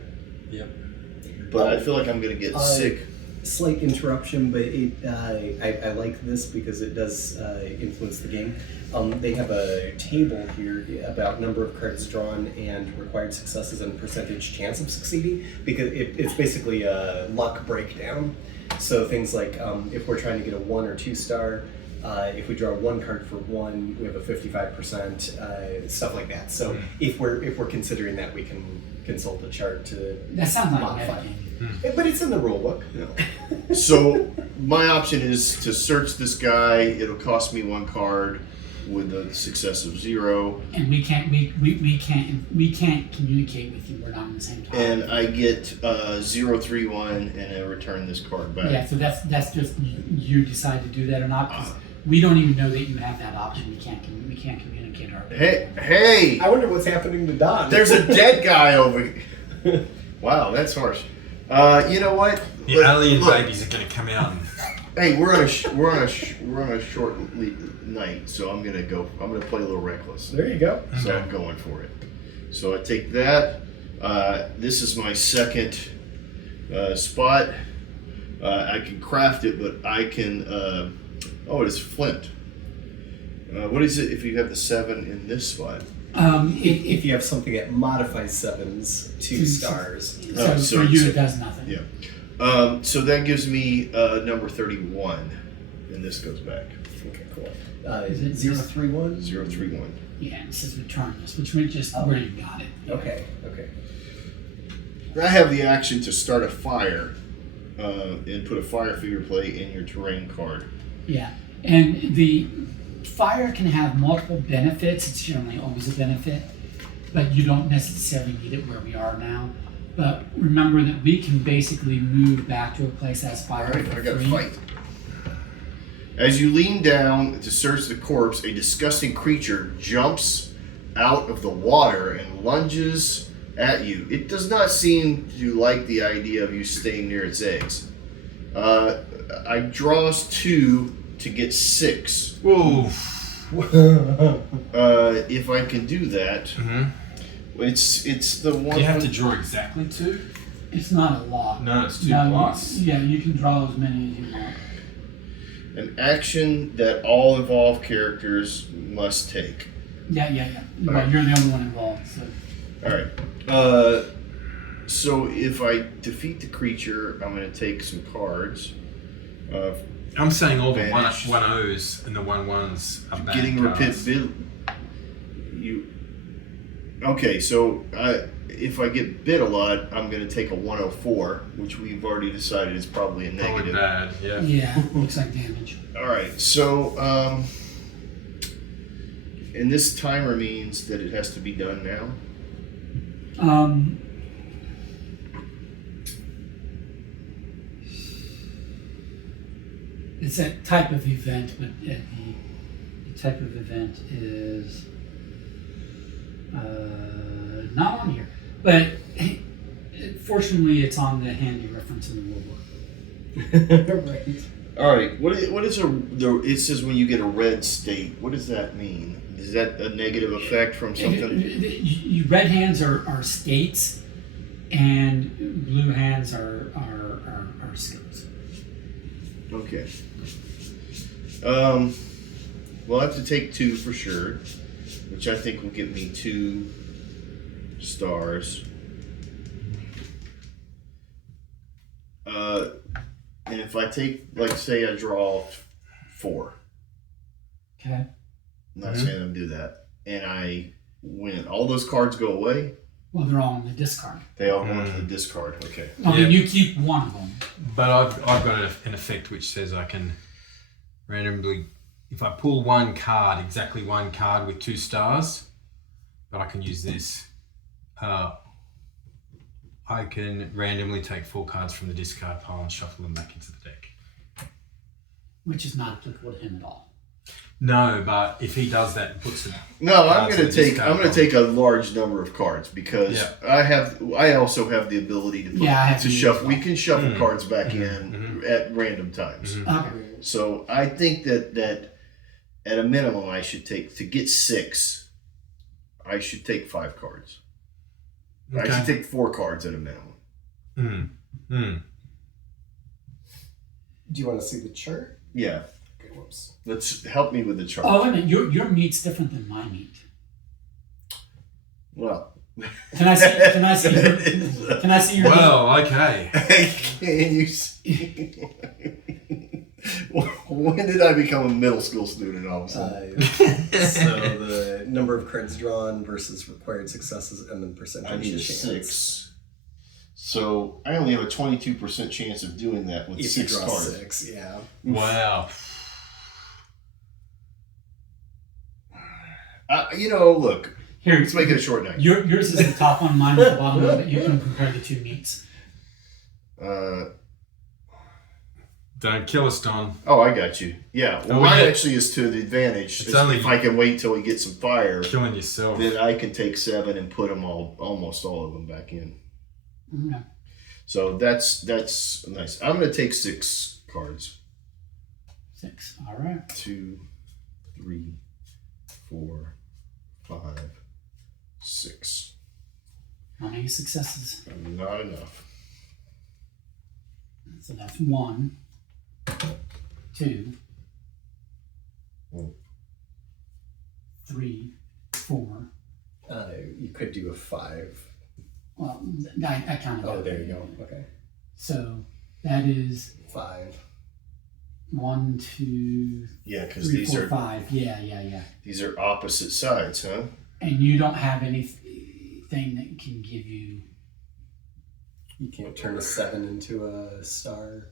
Yep. But I feel like I'm going to get sick. Slight interruption, but I like this because it does influence the game. They have a table here about number of cards drawn and required successes and percentage chance of succeeding, because it's basically a luck breakdown. So things like if we're trying to get a 1 or 2 star, if we draw one card for 1, we have a 55%, stuff like that. So if we're considering that, we can consult a chart to That sounds like a modify. metagame. But it's in the rule book. So my option is to search this guy. It'll cost me 1 card with a success of 0, And we can't communicate with you. We're not on the same time. and I get 031, and I return this card back. Yeah, so that's just you decide to do that or not. 'Cause we don't even know that you have that option. We can't communicate our. Hey! I wonder what's happening to Don. There's a dead guy over here. Wow, that's harsh. You know what? The alien babies are going to come out. Hey, we're on a short night, so I'm gonna play a little reckless. There you go. So Okay. I'm going for it. So I take that. This is my second spot. I can craft it, but I can. It is flint. What is it if you have the 7 in this spot? If you have something that modifies 7s to stars. So for you, it does nothing. Yeah. So that gives me number 31, and this goes back. Okay, cool. Is it 031? 031. Yeah, it says return this, which means just where you got it. Okay. I have the action to start a fire and put a fire figure play in your terrain card. Yeah, and the fire can have multiple benefits. It's generally always a benefit, but you don't necessarily need it where we are now. But remember that we can basically move back to a place that's fire. Alright, for I gotta free. fight. As you lean down to search the corpse, a disgusting creature jumps out of the water and lunges at you. It does not seem to like the idea of you staying near its eggs. I draws 2 to get 6. Whoa. If I can do that, it's the one. Do you have to draw exactly 2? It's not a lot. No, it's 2 No, plus. you can draw as many as you want. An action that all involved characters must take. Yeah. Well, Alright. you're the only one involved. So. All right. So if I defeat the creature, I'm going to take some cards. I'm saying all the Vanished. 1-0s and the 1-1s are bad Getting cards. Okay, so if I get bit a lot, I'm going to take a 104, which we've already decided is probably a Probably negative. bad, yeah. Yeah, looks like damage. All right, so and this timer means that it has to be done now. It's a type of event, but the type of event is not on here. But fortunately, it's on the handy reference in the rule book. Right. All right, what is it says when you get a red state. What does that mean? Is that a negative effect from something? Red hands are states, and blue hands are skills. Okay. Well, I have to take 2 for sure, which I think will give me 2 stars. if I take, like, say I draw 4. Okay. I'm not saying I'm do that. And I win. All those cards go away. Well, they're all in the discard. They all go into the discard. Okay. I mean, you keep one of them. But I've got an effect which says I can randomly, if I pull one card, exactly one card with 2 stars, but I can use this. I can randomly take 4 cards from the discard pile and shuffle them back into the deck. Which is not applicable to him at all. No, but if he does that and puts it, No, I'm cards gonna in the take. discard I'm gonna pile. take a large number of cards because I also have the ability to Yeah, I have to to shuffle. use We can shuffle Mhm. cards back Mhm. in at random times. Okay. So I think that at a minimum I should take to get 6. I should take 5 cards. I should take 4 cards at a minimum. Do you want to see the chart? Yeah. Okay, whoops. Let's help me with the chart. Oh, wait a minute. Your meat's different than my meat. Well. Can I see? Can I see? Can I see your? Well, okay. Can you see? When did I become a middle school student all of a sudden? So the number of cards drawn versus required successes and then percentage I need a chance. 6. So I only have a 22% chance of doing that with If 6 you draw cards. 6, yeah. Wow. Look, Here, let's make it a short night. yours is the top one, mine is the bottom one, but you can compare the 2 meats. Don't kill us, Don. Oh, I got you. Yeah, well, Oh, mine yeah. actually is to the advantage. It's only- if I can wait till we get some fire, Killing yourself. then I can take 7 and put them almost all of them back in. Okay. So that's nice. I'm gonna take 6 cards. 6. All right. 2, 3, 4, 5, 6. How many successes? Not enough. So that's 1, 2, 3, 4. You could do a 5. Well, I counted. Oh, that. there you go. Okay. So that is 5. 1, 2, Yeah, because 3, these 4, are 5. Yeah. these are opposite sides, huh? And you don't have anything that can give you. You can't turn a 7 into a star.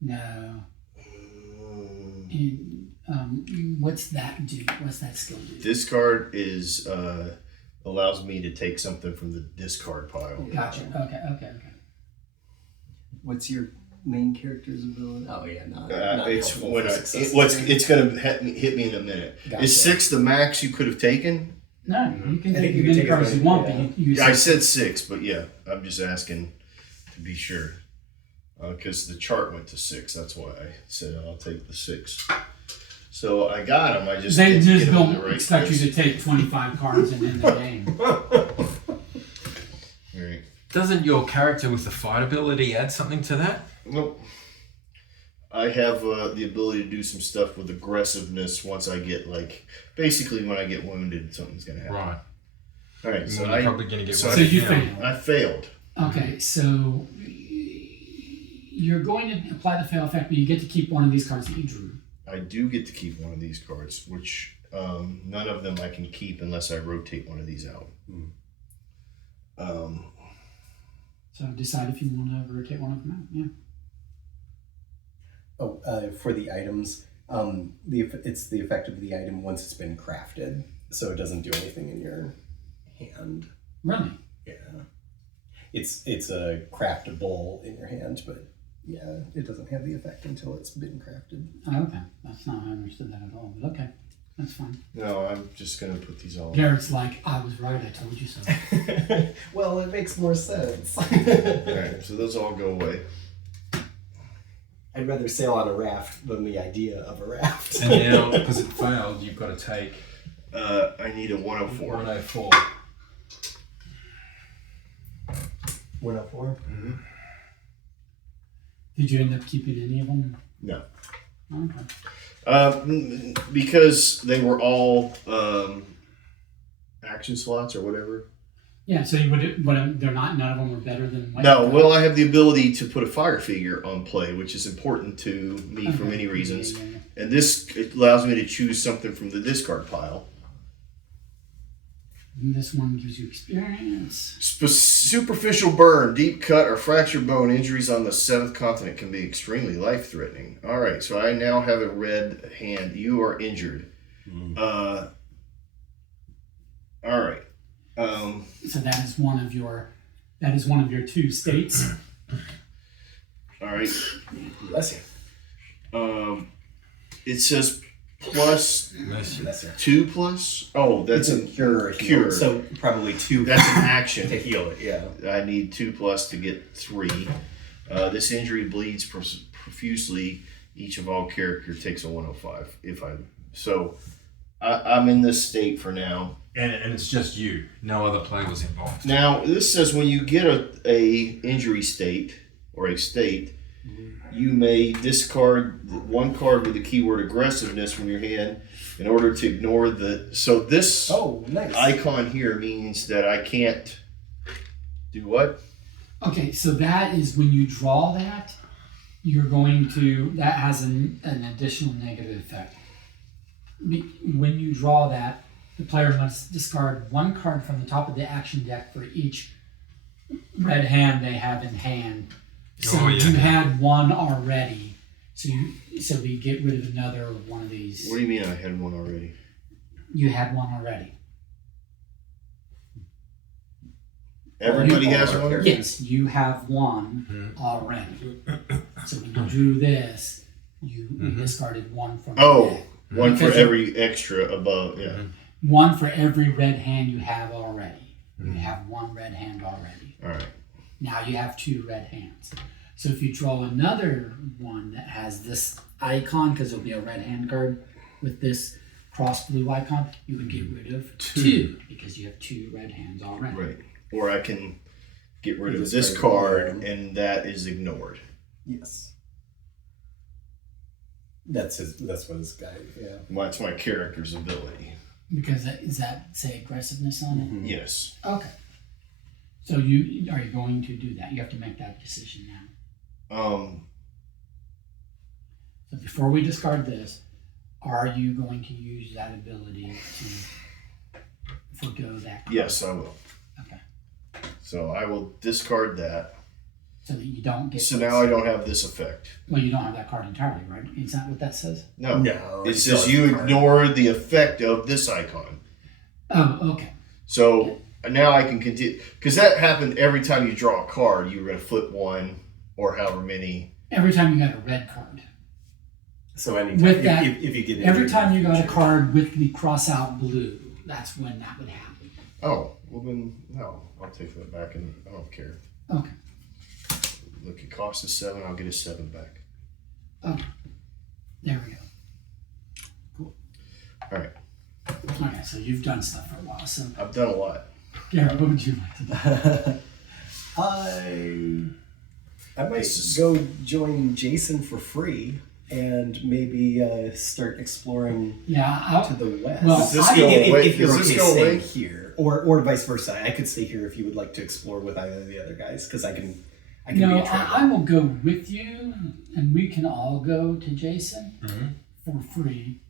No. And, what's that do? What's that skill do? This card is allows me to take something from the discard pile. Gotcha. Okay. What's your main character's ability? Oh yeah, not It's helpful when for success. it's gonna hit me in a minute. Gotcha. Is 6 the max you could have taken? No, you can I think take you as can many take as cards as you many, want, yeah. but you Yeah, I said 6, but yeah, I'm just asking to be sure. Because the chart went to 6, that's why I said I'll take the 6. So I got them. I just They didn't just get 'em in don't the right expect place. you to take 25 cards and end the game. Right. Doesn't your character with the fight ability add something to that? Nope. I have the ability to do some stuff with aggressiveness once I get basically when I get wounded, something's gonna happen. Right. All right. So You're probably going to get so one. So you Yeah. failed. I failed. Okay, so you're going to apply the fail effect, but you get to keep one of these cards that you drew. I do get to keep one of these cards, which none of them I can keep unless I rotate one of these out. So decide if you want to rotate one of them out. Yeah. For the items, it's the effect of the item once it's been crafted, so it doesn't do anything in your hand. Really? Yeah, it's a craftable in your hand, but yeah, it doesn't have the effect until it's been crafted. Oh, okay. That's not how I understood that at all, but okay. That's fine. No, I'm just gonna put these all. Garrett's like, I was right, I told you so. Well, it makes more sense. All right, so those all go away. I'd rather sail on a raft than the idea of a raft. And now, because it failed, you've got to take I need a 104. 104. 104? Did you end up keeping any of them? No. Okay. Because they were all action slots or whatever. Yeah, so you would, but they're not. None of them were better than. What No, well, I have the ability to put a fire figure on play, which is important to me for Okay. many reasons. Yeah. And this it allows me to choose something from the discard pile. And this one gives you experience. Superficial burn, deep cut, or fractured bone injuries on the 7th continent can be extremely life-threatening. All right, so I now have a red hand. You are injured. All right. So that is one of your 2 states. All right. Bless you. It says plus Bless you. 2 plus. Oh, that's It's a cure. cure. So probably 2 That's an action. to heal it. Yeah. I need 2 plus to get 3. This injury bleeds profusely. Each of all character takes a 105. I'm in this state for now. And it's just you. No other player was involved. Now this says when you get a injury state or a state, you may discard 1 card with the keyword aggressiveness from your hand in order to ignore the. So this Nice. icon here means that I can't do what? Okay, so that is when you draw that, you're going to, that has an additional negative effect. When you draw that, the player must discard 1 card from the top of the action deck for each red hand they have in hand. So you had 1 already. So we get rid of another one of these. What do you mean I had 1 already? You had 1 already. Everybody has 1? Yes, you have 1 already. So when you drew this, you discarded 1 from the deck. 1 for Because every extra above, yeah. 1 for every red hand you have already. You have 1 red hand already. All right. Now you have 2 red hands. So if you draw another one that has this icon, because there'll be a red hand card with this cross blue icon, you would get rid of 2 because you have 2 red hands already. Right. Or I can get rid of Just this right card there. and that is ignored. Yes. That's what his guy. Yeah. That's my character's ability. Because does that say aggressiveness on it? Yes. Okay. So are you going to do that? You have to make that decision now. So before we discard this, are you going to use that ability to forgo that card? Yes, I will. Okay. So I will discard that. So that you don't get So this. now I don't have this effect. Well, you don't have that card entirely, right? Is that what that says? No. No. It says you ignore the effect of this icon. Oh, okay. So now I can continue. Because that happened every time you draw a card. You were going to flip 1 or however many. Every time you got a red card. So anytime With that, if you get every injured time in you the got a future. card with the cross out blue, that's when that would happen. Oh, well then, no. I'll take that back and I don't care. Okay. Look, it costs us 7. I'll get a 7 back. Okay. There we go. Cool. All right. Okay, so you've done stuff for a while. So, I've done a lot. Garrett, what would you like to do? I might go join Jason for free and maybe start exploring Yeah, to the west. Well, Does this I- go away? if you're Does this okay go staying away? here, or vice versa, I could stay here if you would like to explore with either of the other guys, because I can be no, a traveler. I will go with you, and we can all go to Jason for free.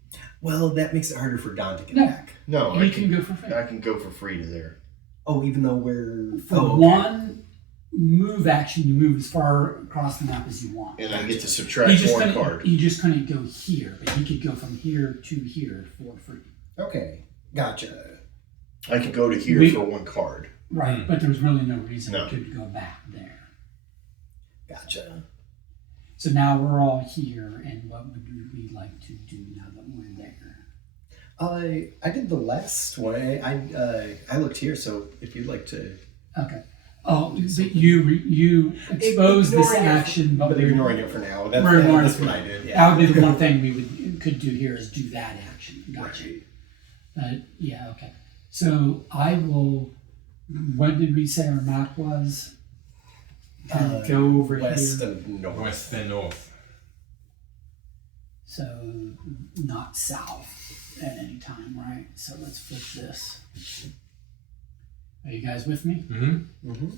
Well, that makes it harder for Don to get No. back. No, You can go for free. I can go for free to there. Oh, even though we're For okay. one move action, you move as far across the map as you want. And I get to He subtract just 1 couldn't. card. He just couldn't go here, but he could go from here to here for free. Okay, gotcha. I could go to here We- for 1 card. Right, but there's really no reason No. we couldn't go back there. Gotcha. So now we're all here, and what would we like to do now that we're there? I did the last one. I looked here, so if you'd like to. Okay. Oh, but you expose this Ignoring it- action, but But we're ignoring it for now. That's, we're ignoring that's it. what I did. Yeah. That would be the one thing we could do here is do that action. Gotcha. Yeah. Okay. So I will. What did we say our map was? And go over West here. and north. West and north. So not south at any time, right? So let's flip this. Are you guys with me? Mm-hmm. Mm-hmm.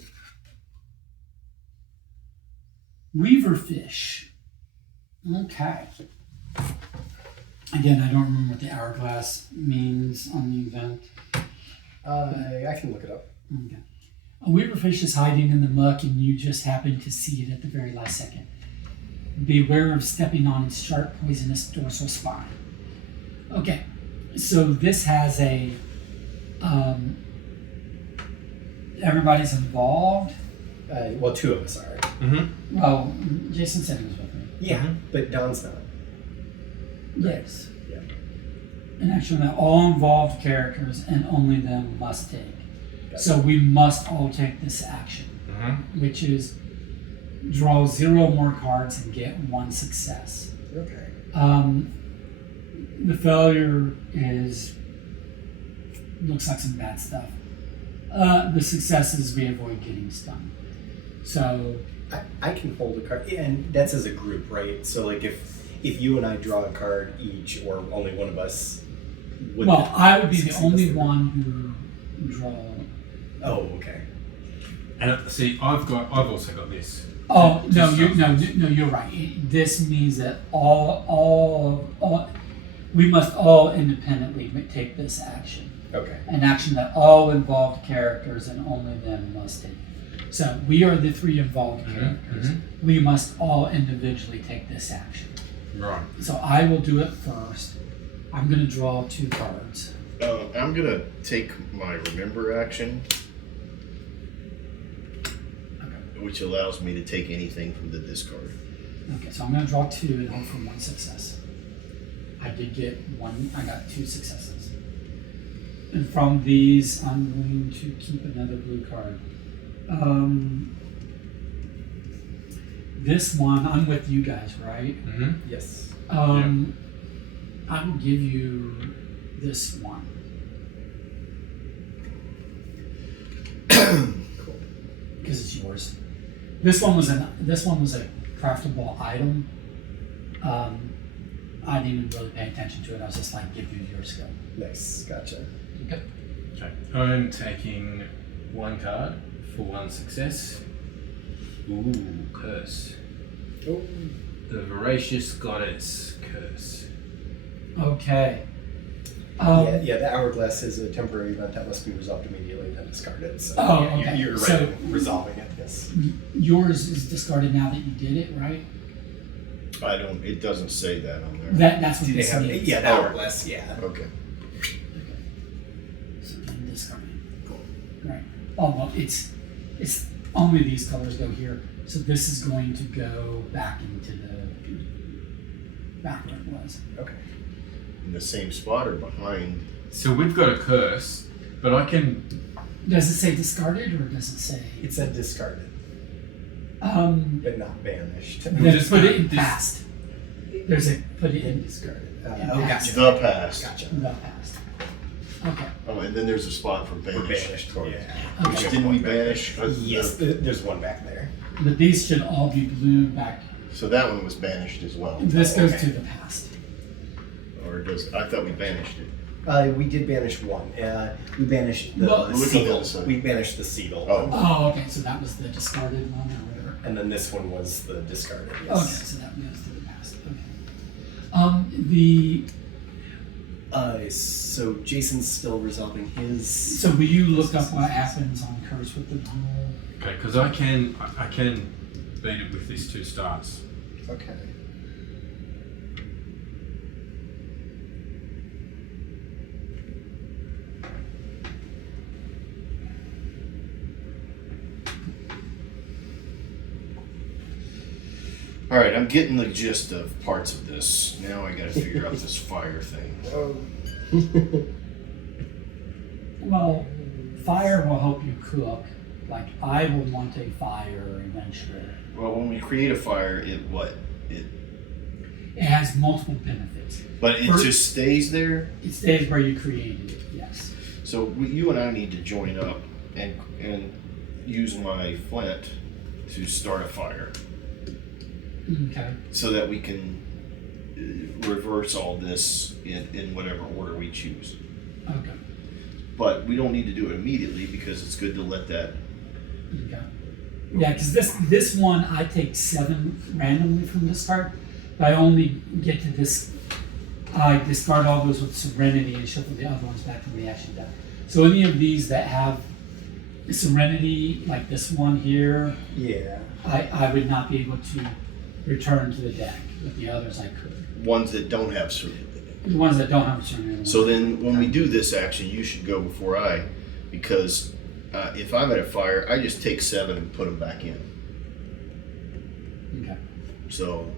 Weaverfish. Okay. Again, I don't remember what the hourglass means on the event. I can look it up. Okay. A weaverfish is hiding in the muck and you just happen to see it at the very last second. Beware of stepping on its sharp, poisonous dorsal spine. Okay, so this has a... everybody's involved. Well, two of us are. Mm-hmm. Well, Jason said he was with me. Yeah, but Don's not. Yes. Yeah. An action that all involved characters and only them must take. Gotcha. So we must all take this action, Mm-hmm. which is draw 0 more cards and get 1 success. Okay. The failure looks like some bad stuff. The success is we avoid getting stung. So I can hold a card, and that's as a group, right? So, like, if you and I draw a card each, or only one of us, would well, I would be the succeed only us? one who draw. Oh, okay. And see, I've also got this. Oh no, Just you're right. This means that all we must all independently take this action. Okay. An action that all involved characters and only them must take. So we are the 3 involved characters. Mm-hmm. We must all individually take this action. Right. So I will do it first. I'm going to draw 2 cards. I'm gonna take my remember action, which allows me to take anything from the discard. Okay, so I'm going to draw 2 and hope for 1 success. I did get 1. I got 2 successes. And from these, I'm going to keep another blue card. This one, I'm with you guys, right? Mm-hmm. Yes. I will give you this one. Cool. Because it's yours. This one was a craftable item. I didn't even really pay attention to it. I was just like, give you yours, go. Nice. Gotcha. Okay. Okay. I'm taking 1 card for 1 success. Ooh, curse. Oh. The Voracious Goddess curse. Okay. Yeah, the hourglass is a temporary event that must be resolved immediately, then discarded. So Oh, yeah, okay. you're right So- in resolving it, yes. Yours is discarded now that you did it, right? It doesn't say that on there. That's what Do they this have means. the hourglass, yeah. Okay. So then discarded. Cool. Right. Oh well, it's only these colors go here, so this is going to go back into back where it was. Okay. In the same spot or behind? So we've got a curse, but I can. Does it say discarded or does it say? It said discarded, but not banished. Then just put gonna it in dis- past. There's a put it in Discarded. In Oh, past. gotcha. The past. Gotcha. the past. Okay. Oh, and then there's a spot for We're banish. banished. cards. Yeah. Which Okay. didn't we banish? Yes, there's one back there. But these should all be blue back. So that one was banished as well. This goes Okay. to the past. Or does I thought we banished it. We did banish one. We banished the Well, look on the seagull. other side. We banished the seagull. Oh. Oh, okay. So that was the discarded one or whatever. And then this one was the discarded. Okay, Yes. so that goes to the past. Okay. So Jason's still resolving his. So will you look up what happens on Curse with the Duel? Okay, because I can beat it with these 2 stars. Okay. All right, I'm getting the gist of parts of this. Now I got to figure out this fire thing. Oh. Well, fire will help you cook. Like I will want a fire eventually. Well, when we create a fire, it It has multiple benefits. but it First- just stays there. It stays where you created it. Yes. So you and I need to join up and use my flint to start a fire, Okay. so that we can reverse all this in whatever order we choose. Okay. but we don't need to do it immediately because it's good to let that. Okay. Yeah, because this one I take 7 randomly from this card, but I only get to this. I discard all those with Serenity and shuffle the other ones back from the action deck. So any of these that have Serenity, like this one here, Yeah. I would not be able to return to the deck, but the others I could. Ones that don't have Serenity. The ones that don't have Serenity. So then when we do this action, you should go before I, because if I'm at a fire, I just take 7 and put them back in. Okay. So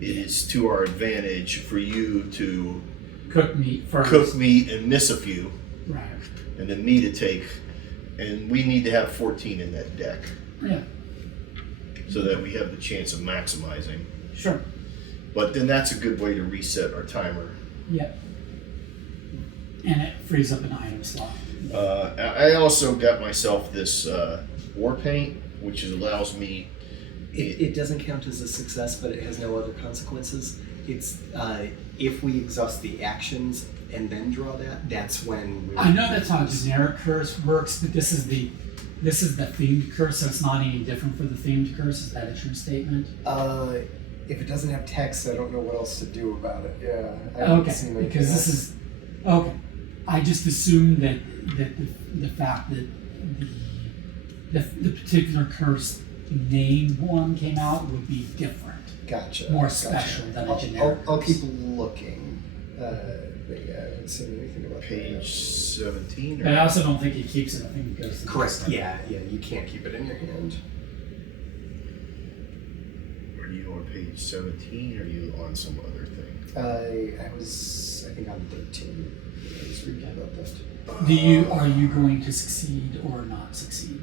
it is to our advantage for you to Cook meat first. cook meat and miss a few, Right. and then me to take, and we need to have 14 in that deck Yeah. so that we have the chance of maximizing. Sure. But then that's a good way to reset our timer. Yep. And it frees up an item slot. I also got myself this war paint, which allows me. It doesn't count as a success, but it has no other consequences. It's if we exhaust the actions and then draw that, that's when I know that's how generic curse works, but this is the themed curse, so it's not any different for the themed curse. Is that a true statement? If it doesn't have text, I don't know what else to do about it. Yeah. I haven't Okay, seen anything because this else. is okay. I just assumed that the fact that the particular curse named one came out would be different, Gotcha. more gotcha. special than a I'll, generic I'll curse. keep looking. But yeah, I haven't seen anything about Page 17. But I also don't think he keeps it. I think it goes to the correct. next Yeah, you can't keep it in your hand. Are you on page 17 or are you on some other thing? I was, I think, on 13. I was reading about that. Are you going to succeed or not succeed?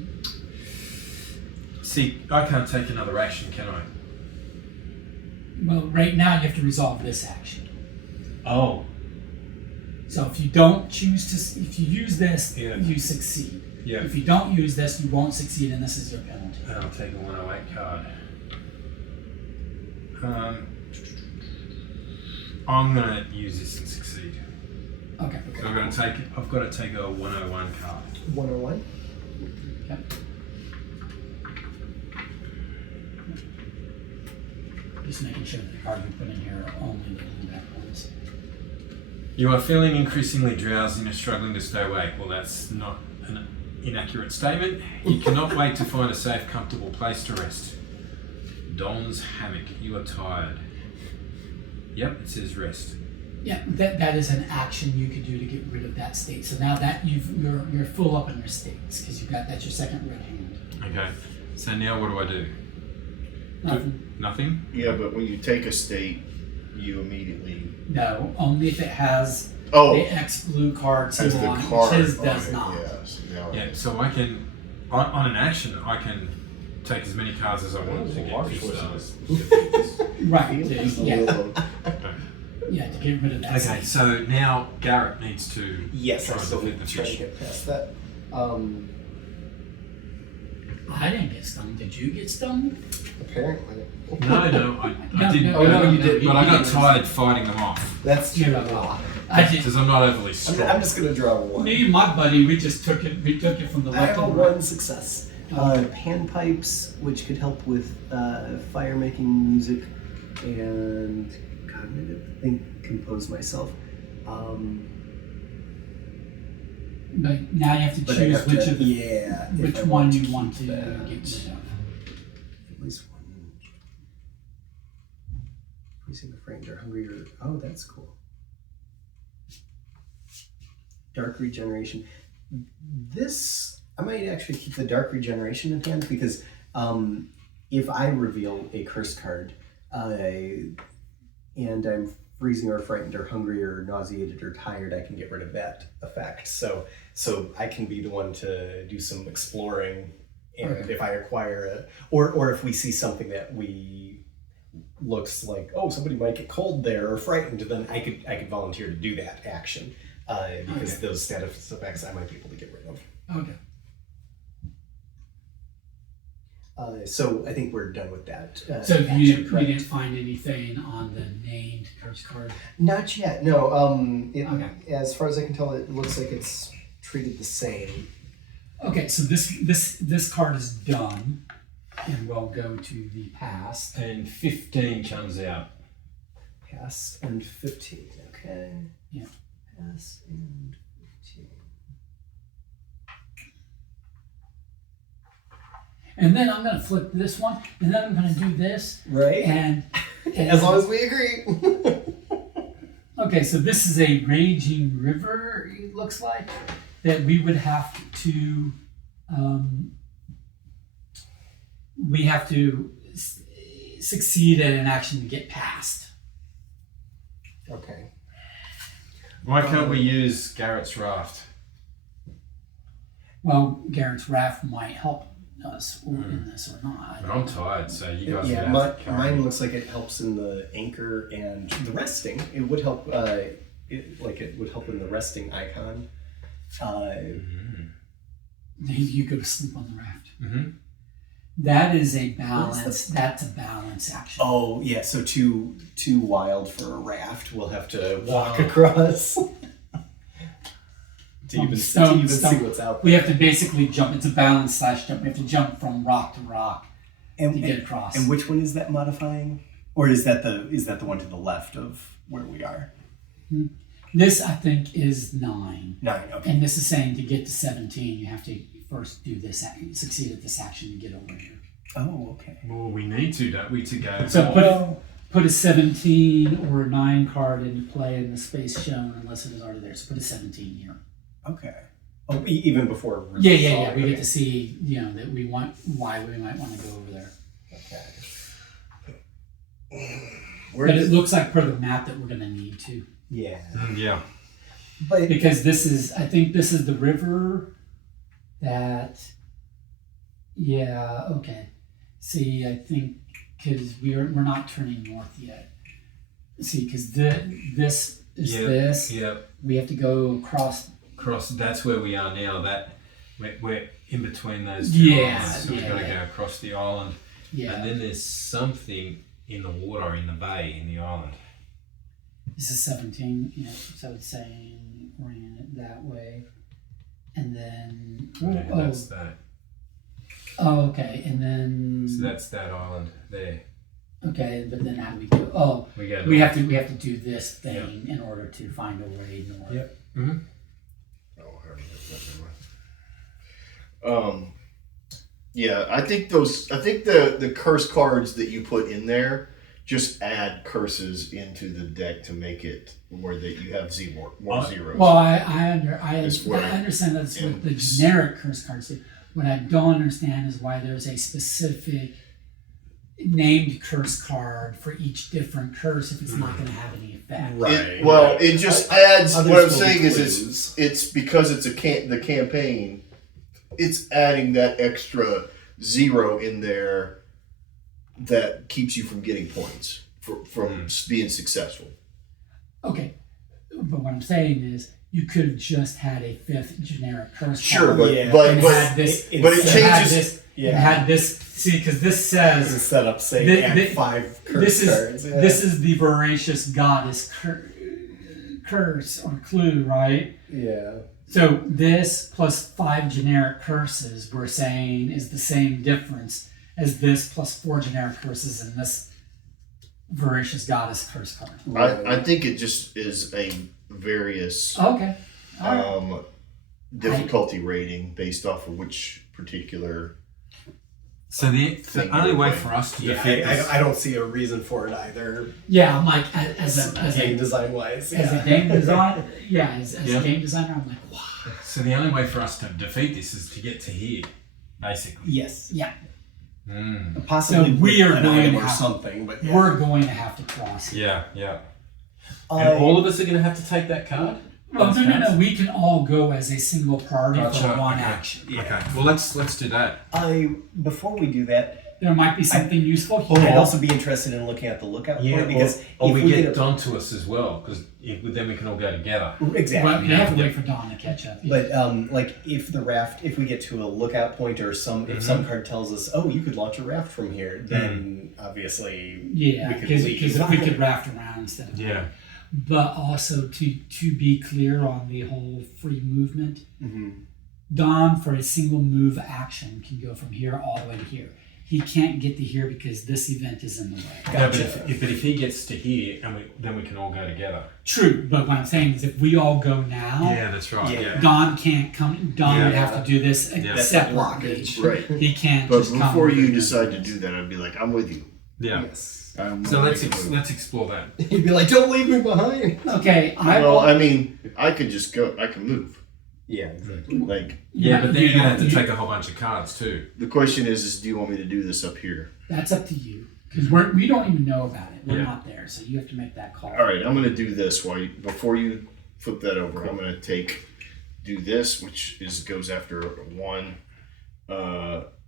See, I can't take another action, can I? Well, right now you have to resolve this action. Oh. So if you don't choose to, if you use this, Yeah. you succeed. Yeah. If you don't use this, you won't succeed, and this is your penalty. I'll take a 108 card. I'm gonna use this and succeed. Okay. So I've got to take a 101 card. 101? Yep. Just making sure that the cards we put in here are only the back ones. You are feeling increasingly drowsy and are struggling to stay awake. Well, that's not an inaccurate statement. You cannot wait to find a safe, comfortable place to rest. Don's hammock. You are tired. Yep, it says rest. Yeah, that is an action you could do to get rid of that state. So now that you're full up on your states because that's your second red hand. Okay. So now what do I do? Nothing. Nothing? Yeah, but when you take a state, you immediately. No, only if it has Oh, the X blue card as symbol the on it, card. which his does on it, not. Yes. Now Yeah, so I can, on an action, I can take as many cards as I want to get 2 stars. Right. Feels a Yeah. little- Yeah, to get rid of that. Okay, state. so now Garrett needs to Yes, try I and still defeat need the to try to fish. get past that. I didn't get stung. Did you get stung? Apparently. No, I didn't. No, no, you didn't. But I got tired fighting them off That's true. Yeah, I did. because I'm not overly strong. I'm just gonna draw one. Me and my buddy, we just took it. We took it from the I left have and right. one success. Panpipes, which could help with fire making music, and cognitive. I think compose myself. But now you have to But I choose have which to, of the, yeah, if which I one you keep want to that. get rid of. At least one. Increasing the frame, they're hungrier. Oh, that's cool. Dark regeneration. This, I might actually keep the dark regeneration in hand because if I reveal a curse card and I'm freezing or frightened or hungry or nauseated or tired, I can get rid of that effect. So I can be the one to do some exploring, and Okay. if I acquire it, or if we see something that looks like, oh, somebody might get cold there or frightened, then I could volunteer to do that action because those status effects I might be able to get rid of. Okay. So I think we're done with that. So action, you correct? didn't find anything on the named curse card? Not yet, no. Okay. As far as I can tell, it looks like it's treated the same. Okay, so this card is done, and we'll go to the past. And 15 comes out. Past and 15. Okay. Yeah. Past and 15. And then I'm going to flip this one, and then I'm going to do this. Right. And As long as we agree. okay, so this is a raging river, it looks like, that we would have to, succeed at an action to get past. Okay. Why can't we use Garrett's raft? Well, Garrett's raft might help us in this or not. But I'm tired, so you guys Yeah, would have to carry mine me. looks like it helps in the anchor and the resting. It would help. It would help in the resting icon. Maybe you go to sleep on the raft. Mm-hmm. That is a balance. That's a balance action. Oh yeah, so too wild for a raft. We'll have to walk across to even see what's out there. We have to basically jump. It's a balance / jump. We have to jump from rock to rock to get across. And which one is that modifying? Or is that the one to the left of where we are? This, I think, is 9. 9. Okay. And this is saying to get to 17, you have to first do this, succeed at this action to get over here. Oh, okay. Well, we need to, don't we, to go? So put a 17 or a 9 card into play in the space shown, unless it is already there. So put a 17 here. Okay. Oh, even before. Yeah. We get to see, that we want why we might want to go over there. Okay. But it looks like per the map that we're going to need to. Yeah. Yeah. But Because I think this is the river that, yeah, okay. See, I think, because we're not turning north yet. See, because this is this. Yep. We have to go across. That's where we are now. That we're in between those two islands. So we've got to go across the island. Yeah. And then there's something in the water, in the bay, in the island. This is 17, so it's saying orient it that way. And then, That's that. Oh, okay, and then, So that's that island there. okay, but then how do we go? Oh, we have to do this thing in order to find a way north. Yep. Mm-hmm. Yeah, I think the curse cards that you put in there just add curses into the deck to make it where that you have more zeros. Well, I where- understand that's what the generic curse cards do. What I don't understand is why there's a specific named curse card for each different curse if it's not going to have any effect. Right. It just adds. Others What I'm will be saying is, clues. it's because it's the campaign. It's adding that extra 0 in there that keeps you from getting points from being successful. Okay, but what I'm saying is you could have just had a 5th generic curse Sure, card. but Yeah. but and had this, but it and had changes. this, Yeah. and had this. See, because this says Instead of saying The- 5 curse cards. Yeah. this is the Voracious Goddess curse or clue, right? Yeah. So this plus 5 generic curses we're saying is the same difference as this plus 4 generic curses in this Voracious Goddess curse card. I think it just is a various Okay. All right. difficulty rating based off of which particular. So the only way way. for us to Yeah, defeat this... I don't see a reason for it either. Yeah, I'm like as game a design wise. as a game design. Yeah, as a game designer, I'm like, wow. So the only way for us to defeat this is to get to here, basically. Yes. Yeah, Possibly So we are an going item to or have- something, but yeah. we're going to have to cross here. Yeah. And all of us are going to have to take that card? Well, no. We can all go as a single party Gotcha, for one okay. action. Okay. Well, let's do that. Before we do that, There might be something useful I'd here. also be interested in looking at the lookout point because or if we get get a- done to us as well, because then we can all go together. exactly. Well, you have to wait for Dawn to catch up. But like if we get to a lookout point or if some card tells us, oh, you could launch a raft from here, then obviously Yeah, we could because leave. we could raft around instead of. Yeah. but also to be clear on the whole free movement. Mm-hmm. Don, for a single move action, can go from here all the way to here. He can't get to here because this event is in the way. No, but if he gets to here, then we can all go together. True, but what I'm saying is if we all go now, Yeah, that's right. Yeah. Yeah. Don can't come. Don would have to do this That's separately. blockage. Right. He can't But just come before over you and decide to this. do that, I'd be like, I'm with you. Yeah. Yes. So let's explore that. He'd be like, "Don't leave me behind." Okay, Well, I mean, I could just go. I can move. Yeah, exactly. Like Yeah, but then you you're gonna have don't- to take a whole bunch of cards too. the question is do you want me to do this up here? That's up to you because we don't even know about it. We're Yeah. not there, so you have to make that call. All right, I'm gonna do this before you flip that over. I'm gonna do this, which goes after one.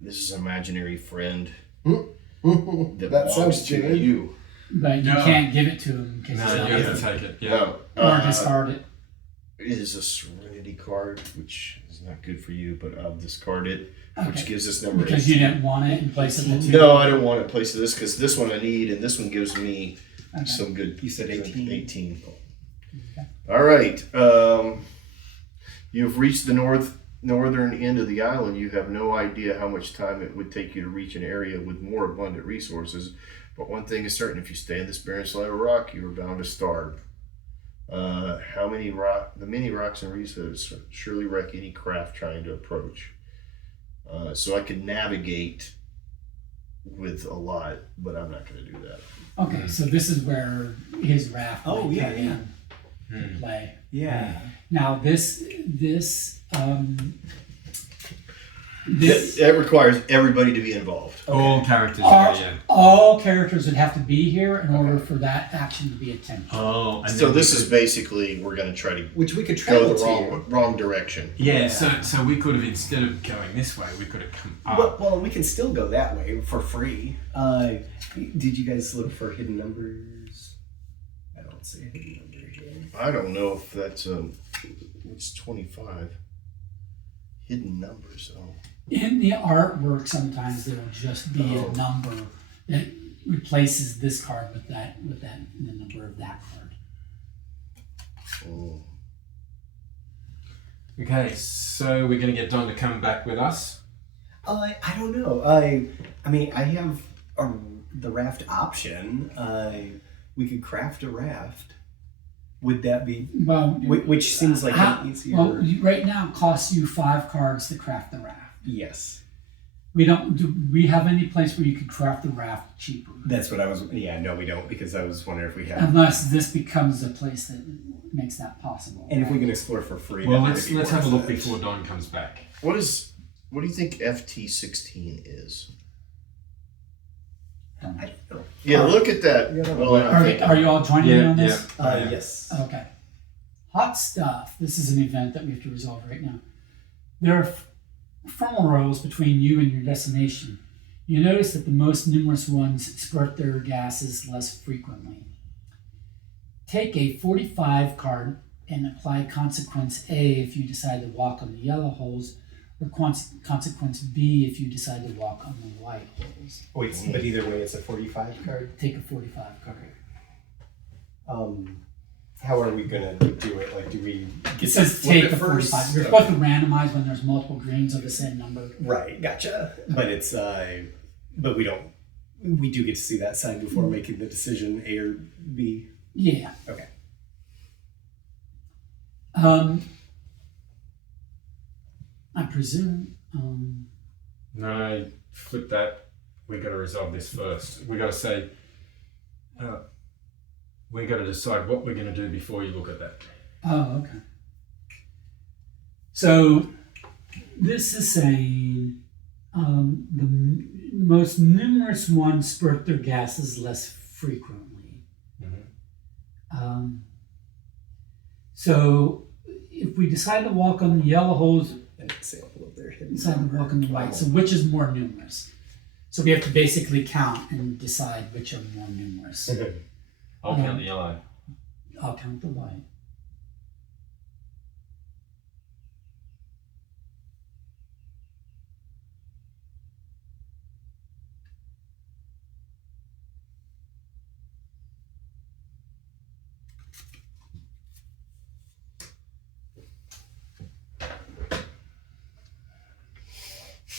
This is imaginary friend that That belongs sounds to good. you. But you No. can't give it to him because No, he's not you here. have to take it. Yeah. No, Or discard it. it is a Serenity card, which is not good for you, but I'll discard it, which Okay. gives us number Because 18. you didn't want it in place of the two. No, I don't want to place this because this one I need, and this one gives me Okay. some good. You said 18? 18. Okay. All right. You've reached the northern end of the island. You have no idea how much time it would take you to reach an area with more abundant resources. But one thing is certain: if you stay in this barren slab of rock, you are bound to starve. The many rocks and reefs surely wreck any craft trying to approach. So I can navigate with a lot, but I'm not going to do that. Okay, so this is where his raft Oh, might yeah, come yeah. in to play. Yeah. Now this That requires everybody to be involved. All characters all, are, yeah. all characters would have to be here in order for that action to be attempted. Oh, and So then this we is could- basically we're going to try to Which we could travel go the to. wrong direction. Yeah, so we could have, instead of going this way, we could have come up. Well, we can still go that way for free. Did you guys look for hidden numbers? I don't see a hidden number here. I don't know if that's it's 25 hidden numbers. Oh. In the artwork, sometimes there will just be Oh. a number that replaces this card with the number of that card. Oh. Okay, so we're going to get Don to come back with us. I don't know. I mean, I have the raft option. We could craft a raft. Would that be? Well, Which seems like an easier. well, right now it costs you 5 cards to craft the raft. Yes, Do we have any place where you could craft the raft cheaper? that's what I was. Yeah, no, we don't, because I was wondering if we have. Unless this becomes a place that makes that possible. And if we can explore for free. Well, that let's might be have a worth look it. before Don comes back. What do you think FT16 is? I don't know. Yeah, look at that. Yeah, Well, I'm thinking- Are you all joining me on this? Yeah. Yes. Okay. Hot stuff. This is an event that we have to resolve right now. There are funnel rows between you and your destination. You notice that the most numerous ones spurt their gases less frequently. Take a 45 card and apply consequence A if you decide to walk on the yellow holes, or consequence B if you decide to walk on the white holes. Wait, but either way, it's a 45 card. Take a 45 card. How are we gonna do it? Like, do we It get says flip take it a first? 45. You're supposed to randomize when there's multiple greens of the same number. Right, gotcha. But it's but we don't. We do get to see that sign before making the decision, A or B. Yeah. Okay. I presume. No, flip that. We got to resolve this first. We got to say, we got to decide what we're going to do before you look at that. Oh, okay. So this is saying the most numerous ones spurt their gases less frequently. So if we decide to walk on the yellow holes, An example of their hidden decide to number. walk on the white. So which is more numerous? So we have to basically count and decide which are more numerous. I'll count the yellow. I'll count the white.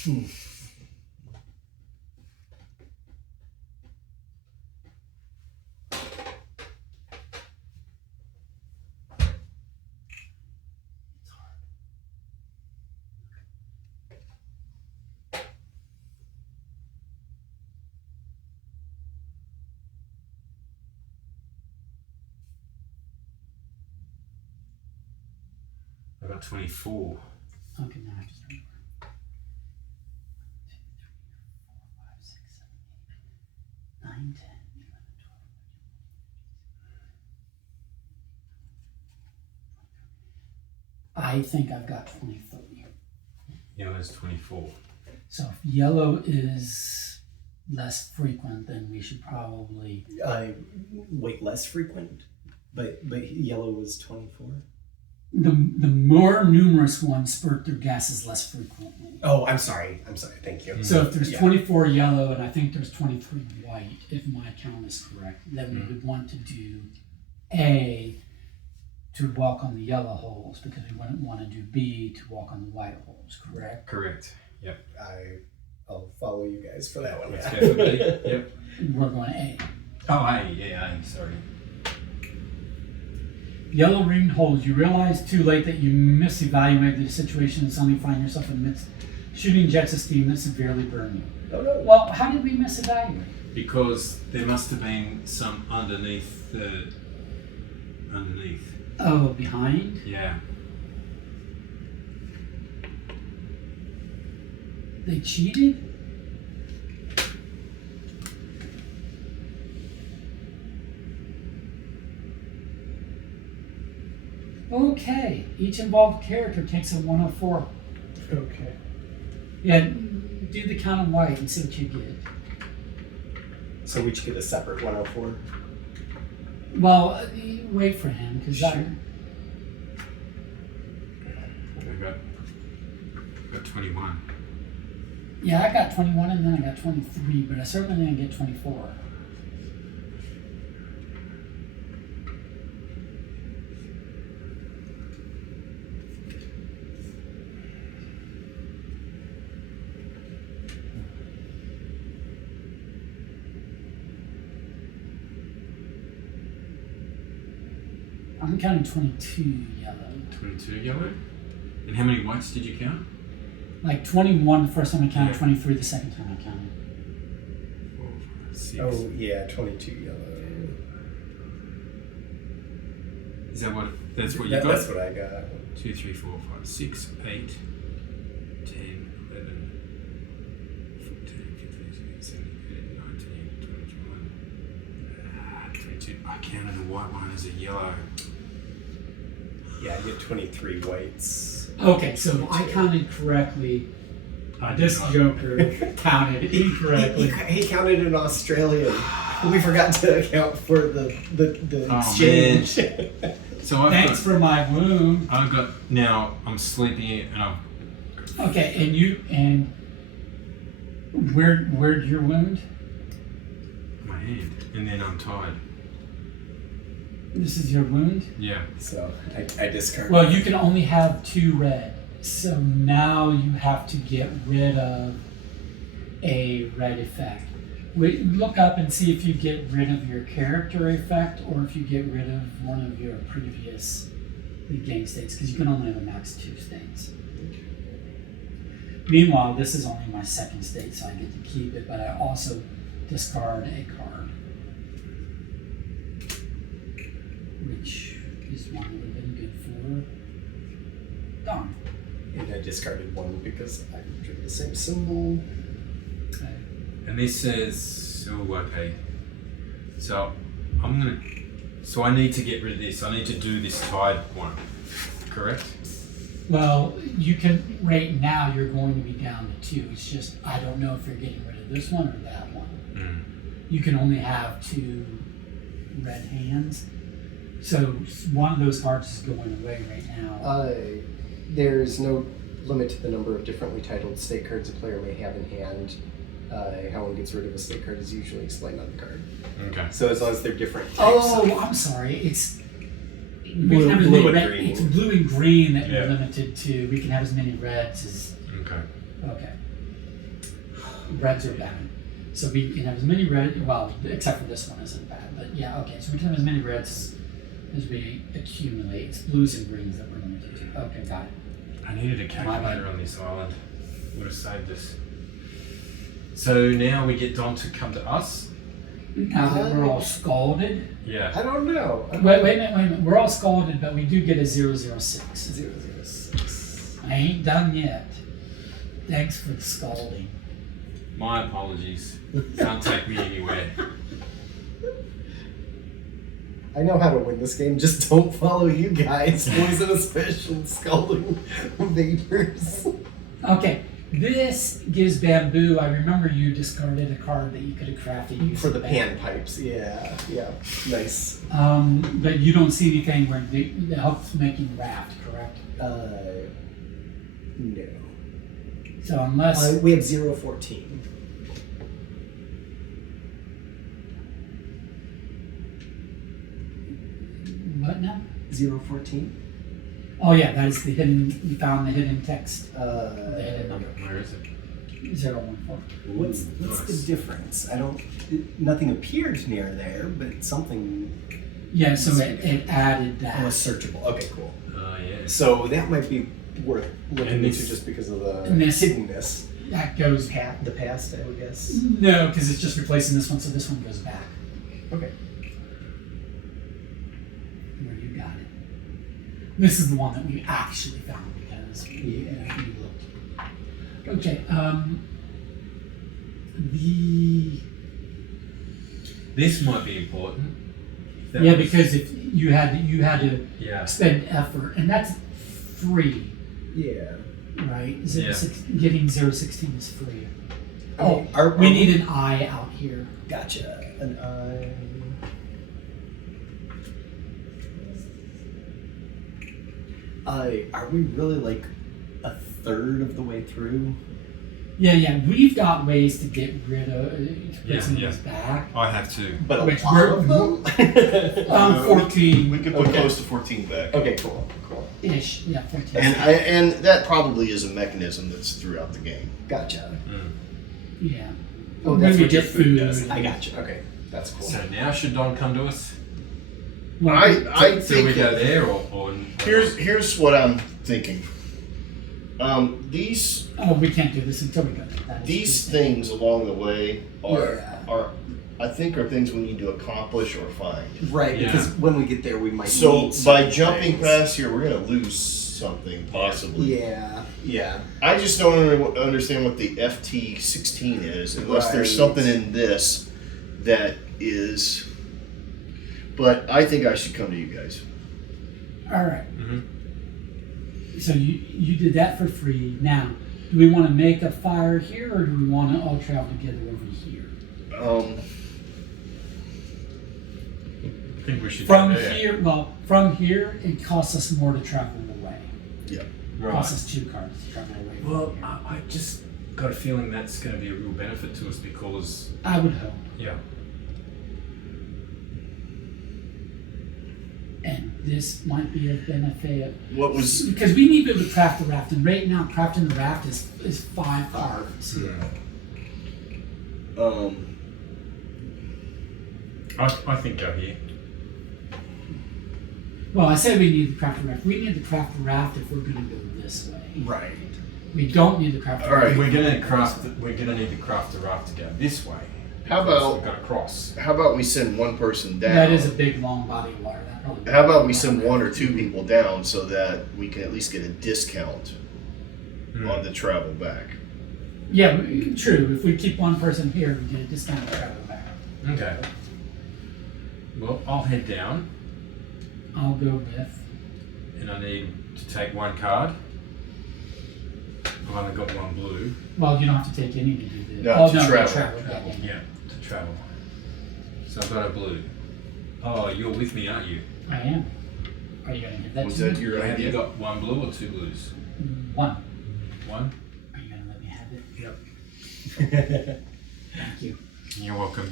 I got 24. Okay, now I have to start over. 1, 2, 3, 4, 5, 6, 7, 8, 9, 10, 11, 12. I think I've got 23. Yellow's 24. So if yellow is less frequent, then we should probably. Wait, less frequent? But yellow was 24? The more numerous ones spurt their gases less frequently. Oh, I'm sorry. Thank you. So if there's 24 yellow and I think there's 23 white, if my count is correct, then we would want to do A to walk on the yellow holes because we wouldn't want to do B to walk on the white holes, correct? Correct. Yep. I'll follow you guys for that one. Let's go for B. Yep. We're going A. Oh, A. Yeah, A. Sorry. Yellow ringed holes. You realize too late that you misevaluated the situation and suddenly find yourself amidst shooting jets of steam that severely burn you. Oh no. Well, how did we misevaluate? Because there must have been some underneath the... Underneath. Oh, behind? Yeah. They cheated? Okay, each involved character takes a 104. Okay. Yeah, do the count of white and see what you get. So we each get a separate 104? Well, wait for him, because Sure. I got 21. Yeah, I got 21 and then I got 23, but I certainly didn't get 24. I'm counting 22 yellow. 22 yellow. And how many whites did you count? Like 21 the first time I counted, Yeah. 23 the second time I counted. 4, 5, 6. Oh yeah, 22 yellow. Is that what? That's what you got? That's what I got. 2, 3, 4, 5, 6, 8, 10, 11, 14, 15, 16, 17, 18, 19, 20, 21. 22. I counted a white one as a yellow. Yeah, I get 23 whites. Okay, so I counted correctly. This Joker counted incorrectly. He counted in Australian. We forgot to account for the Oh, exchange. So I've Thanks for my wound. I've got now. I'm sleeping and I've Okay, and where'd your wound? my hand, and then I'm tired. This is your wound? Yeah. So I discard. Well, you can only have 2 red. So now you have to get rid of a red effect. Look up and see if you get rid of your character effect or if you get rid of one of your previous game states, because you can only have a max 2 states. Meanwhile, this is only my second state, so I get to keep it, but I also discard a card, which is one that would have been good for Dom. And I discarded one because I drew the same symbol. Okay. And this says, oh, okay. So I'm gonna. So I need to get rid of this. I need to do this tied one. Correct? Well, you can, right now you're going to be down to 2. It's just, I don't know if you're getting rid of this one or that one. You can only have 2 red hands. So one of those cards is going away right now. There's no limit to the number of differently titled state cards a player may have in hand. How one gets rid of a state card is usually explained on the card. Okay. So as long as they're different types. Oh, I'm sorry. It's we Blue- can have as blue many and red, green. It's blue and green that Yeah. we're limited to. We can have as many reds as. Okay. Okay. reds are bad. So we can have as many red, well, except for this one isn't bad, but yeah, okay. So we can have as many reds as we accumulate. It's blues and greens that we're going to do. Okay, got it. I needed a calculator on this island. Would have saved us. So now we get Don to come to us. Now that we're all scalded. Yeah. I don't know. Wait a minute. We're all scalded, but we do get a 006. 006. I ain't done yet. Thanks for the scalding. My apologies. Can't take me anywhere. I know how to win this game, just don't follow you guys. Poisonous fish and scalding vapors. Okay, this gives bamboo. I remember you discarded a card that you could have crafted using For the bamboo. panpipes, yeah. Nice. But you don't see anything where that helps making raft, correct? No. So unless We have 014. what now? 014? Oh yeah, that is the hidden. You found the hidden text. Uh, The hidden number. Where is it? 014. What's nice. the difference? Nothing appeared near there, but something Yeah, so it added that. was searchable. Okay, cool. Yes. So that might be worth looking And into this- just because of the And this- hiddenness. That goes. The past, I would guess. No, because it's just replacing this one, so this one goes back. Okay. Where you got it. This is the one that we actually found because we looked. Okay. This might be important. That Yeah, was- because if you had to Yeah. spend effort, and that's free, Yeah. right? Yeah. Getting 016 is free. Oh, We need an eye out here. Gotcha. An eye. Are we really like a third of the way through? Yeah. We've got ways to get rid of to put Yeah, some of yeah. this back. I have to. But Which a lot we're- of them? 14 We could put Okay. close to 14 back. Okay, cool. ish. Yeah, 14. And that probably is a mechanism that's throughout the game. Gotcha. Yeah. Oh, When that's we what your get food food. does. I gotcha. Okay, that's cool. So now should Don come to us? Well, I Do we think go there or here's what I'm thinking. These we can't do this until we go there. That is these true. things along the way Yeah. are I think are things we need to accomplish or find. Right, Yeah. because when we get there, we might So need by certain jumping things. past here, we're gonna lose something possibly. Yeah. I just don't understand what the FT16 is, unless there's Right. something in this that is. But I think I should come to you guys. All right. Mhm. So you did that for free. Now, do we want to make a fire here, or do we want to all travel together over here? I think we should From go there. here, from here, it costs us more to travel away. It Right. costs us 2 cards to travel away. From Well, here. I just got a feeling that's going to be a real benefit to us because, I would hope. yeah. And this might be a benefit What was because we need to be able to craft the raft, and right now crafting the raft is 5 cards. I think go here. Well, I said we need to craft the raft. We need to craft the raft if we're going to go this way. Right. We don't need to craft the All right. raft. We're going to need to craft the raft to go this way. How because about- we're going to cross? how about we send one person down? That is a big, long body of water. That probably How about we send 1 or 2 people down so that we can at least get a discount on the travel back? Yeah, true. If we keep one person here, we get a discount to travel back. Okay. Well, I'll head down, I'll go with. and I need to take 1 card. I've only got 1 blue. Well, you don't have to take any to do this. No, to travel. Yeah. Yeah, to travel. So I've got a blue. Oh, you're with me, aren't you? I am. Are you going to give that Was to that me? your Have you idea? got 1 blue or 2 blues? 1. 1? Are you going to let me have it? Yep. Thank you. You're welcome.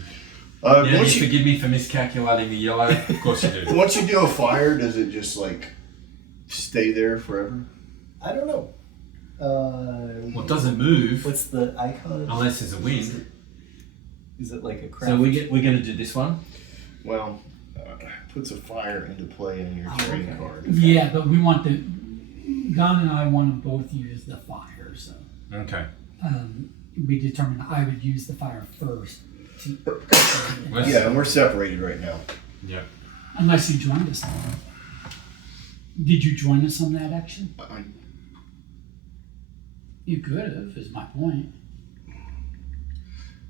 Yeah, You once, you, forgive me for miscalculating the yellow. Of course you do. once you do a fire, does it just like stay there forever? I don't know. Well, it doesn't move What's the icon? unless there's a wind. Is it like a craft? So we're going to do this one. Well, puts a fire into play on your trading okay. card. Yeah, but we want Don and I want to both use the fire, so Okay. we determined I would use the fire first. Yeah, and we're separated right now. Yeah. Unless you joined us. Did you join us on that action? You could have, is my point.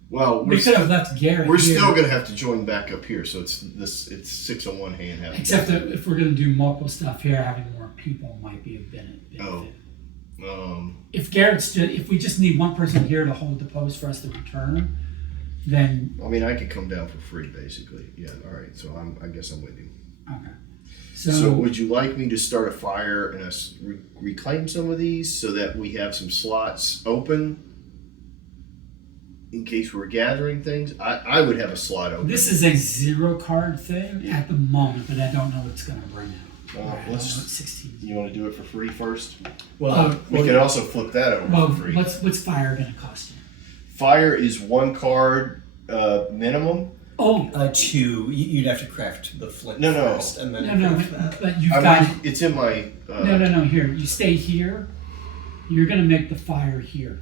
Well, We could have left Garrett we're here. still going to have to join back up here, so it's 6 on one hand. Half Except that if we're going to do multiple stuff here, having more people might be a benefit. Oh. If we just need one person here to hold the post for us to return, then I mean, I could come down for free, basically. Yeah, all right, so I guess I'm with you. okay. So would you like me to start a fire and us reclaim some of these so that we have some slots open in case we're gathering things? I would have a slot open. This is a 0 card thing at the moment, but I don't know what it's going to bring out. Well, I don't know, it's 16. You want to do it for free first? Well, We could also flip that over Well, for free. what's fire going to cost you? Fire is 1 card minimum. Oh, you'd have to craft the flint No. first, and then no, craft that. but you've I got mean, it's in my. no. Here, you stay here. You're going to make the fire here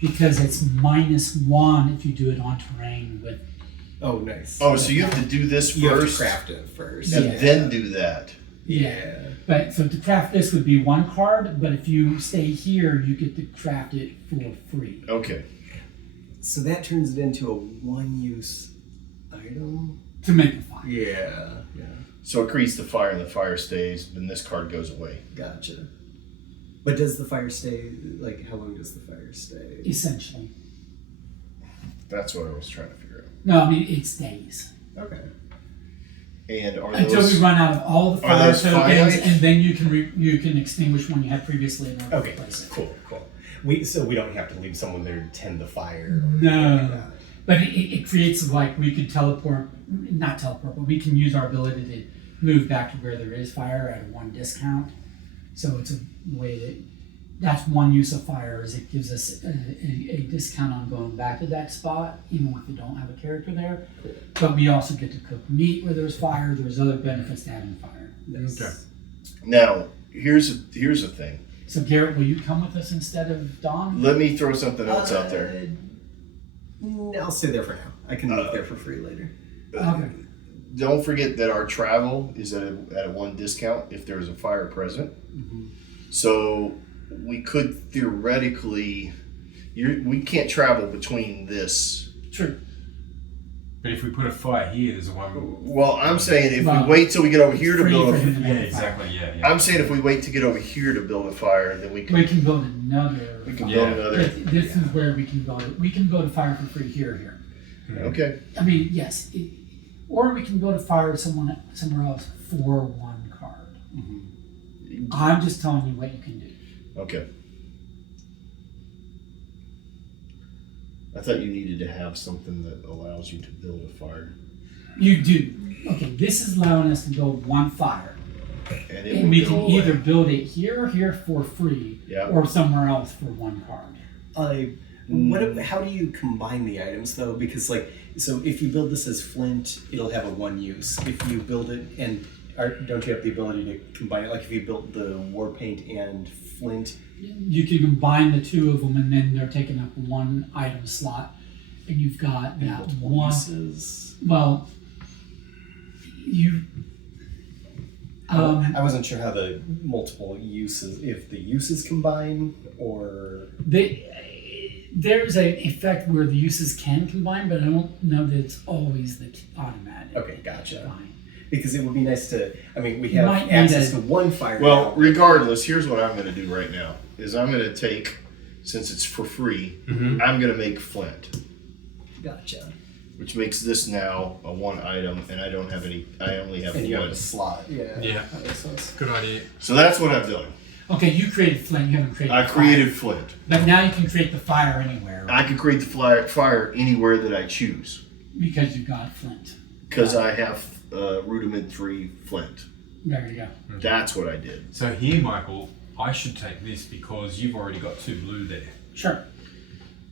because it's -1 if you do it on terrain with. Oh, nice. Oh, so you have to do this You have to first craft it first. and Yeah. then do that. Yeah. But so to craft this would be 1 card, but if you stay here, you get to craft it for free. Okay. So that turns it into a one-use item? To make the fire. Yeah. So it creates the fire and the fire stays, then this card goes away. Gotcha. But does the fire stay, like, how long does the fire stay? Essentially. That's what I was trying to figure out. No, I mean it stays. Okay. And are Until those we run out of all the are fire those tokens, finite? and then you can extinguish one you had previously and then Okay, replace it. cool. So we don't have to leave someone there to tend the fire. No. But it creates like we could not teleport, but we can use our ability to move back to where there is fire at a 1 discount. So it's a way that's one use of fire is it gives us a discount on going back to that spot, even if we don't have a character there. But we also get to cook meat where there's fire. There's other benefits to having fire. Okay. Now, here's the thing. So Garrett, will you come with us instead of Dawn? Let me throw something else out there. I'll stay there for now. I can move there for free later. Okay. Don't forget that our travel is at a 1 discount if there is a fire present. Mm-hmm. So we could theoretically, we can't travel between this. True. But if we put a fire here, there's a one. Well, I'm saying if Well, we wait till we get over here to free build for a. him to make Yeah, a fire. exactly. Yeah. I'm saying if we wait to get over here to build a fire, then we We can can build another. build Yeah. another. This is where we can build. We can build a fire for free here. Okay. I mean, yes, or we can build a fire somewhere else for 1 card. I'm just telling you what you can do. Okay. I thought you needed to have something that allows you to build a fire. You do. Okay, this is allowing us to build 1 fire, And it and will we go can away. either build it here or here for free, Yeah. or somewhere else for 1 card. How do you combine the items though? Because so if you build this as flint, it'll have a 1 use. If you build it don't you have the ability to combine it? Like if you built the war paint and flint. You can combine the 2 of them, and then they're taking up 1 item slot, and you've got that multiple 1. uses. Well, you. I wasn't sure how the multiple uses, if the uses combine or. There's an effect where the uses can combine, but I don't know that it's always the automatic. Okay, gotcha. combine. Because it would be nice to. I mean, we You have might need access a- to 1 fire. Well, now. regardless, here's what I'm going to do right now. Is I'm going to take, since it's for free, I'm going to make flint, Gotcha. which makes this now a 1 item, and I don't have any. I only have And you have 1. a slot. Yeah. Yeah. That makes sense. Good idea. So that's what I've done. Okay, you created flint. You haven't created. I fire. created flint. But now you can create the fire anywhere I can create the fire anywhere that I choose because you got flint. because I have rudimentary flint. There you go. That's what I did. So here, Michael, I should take this because you've already got 2 blue there. Sure.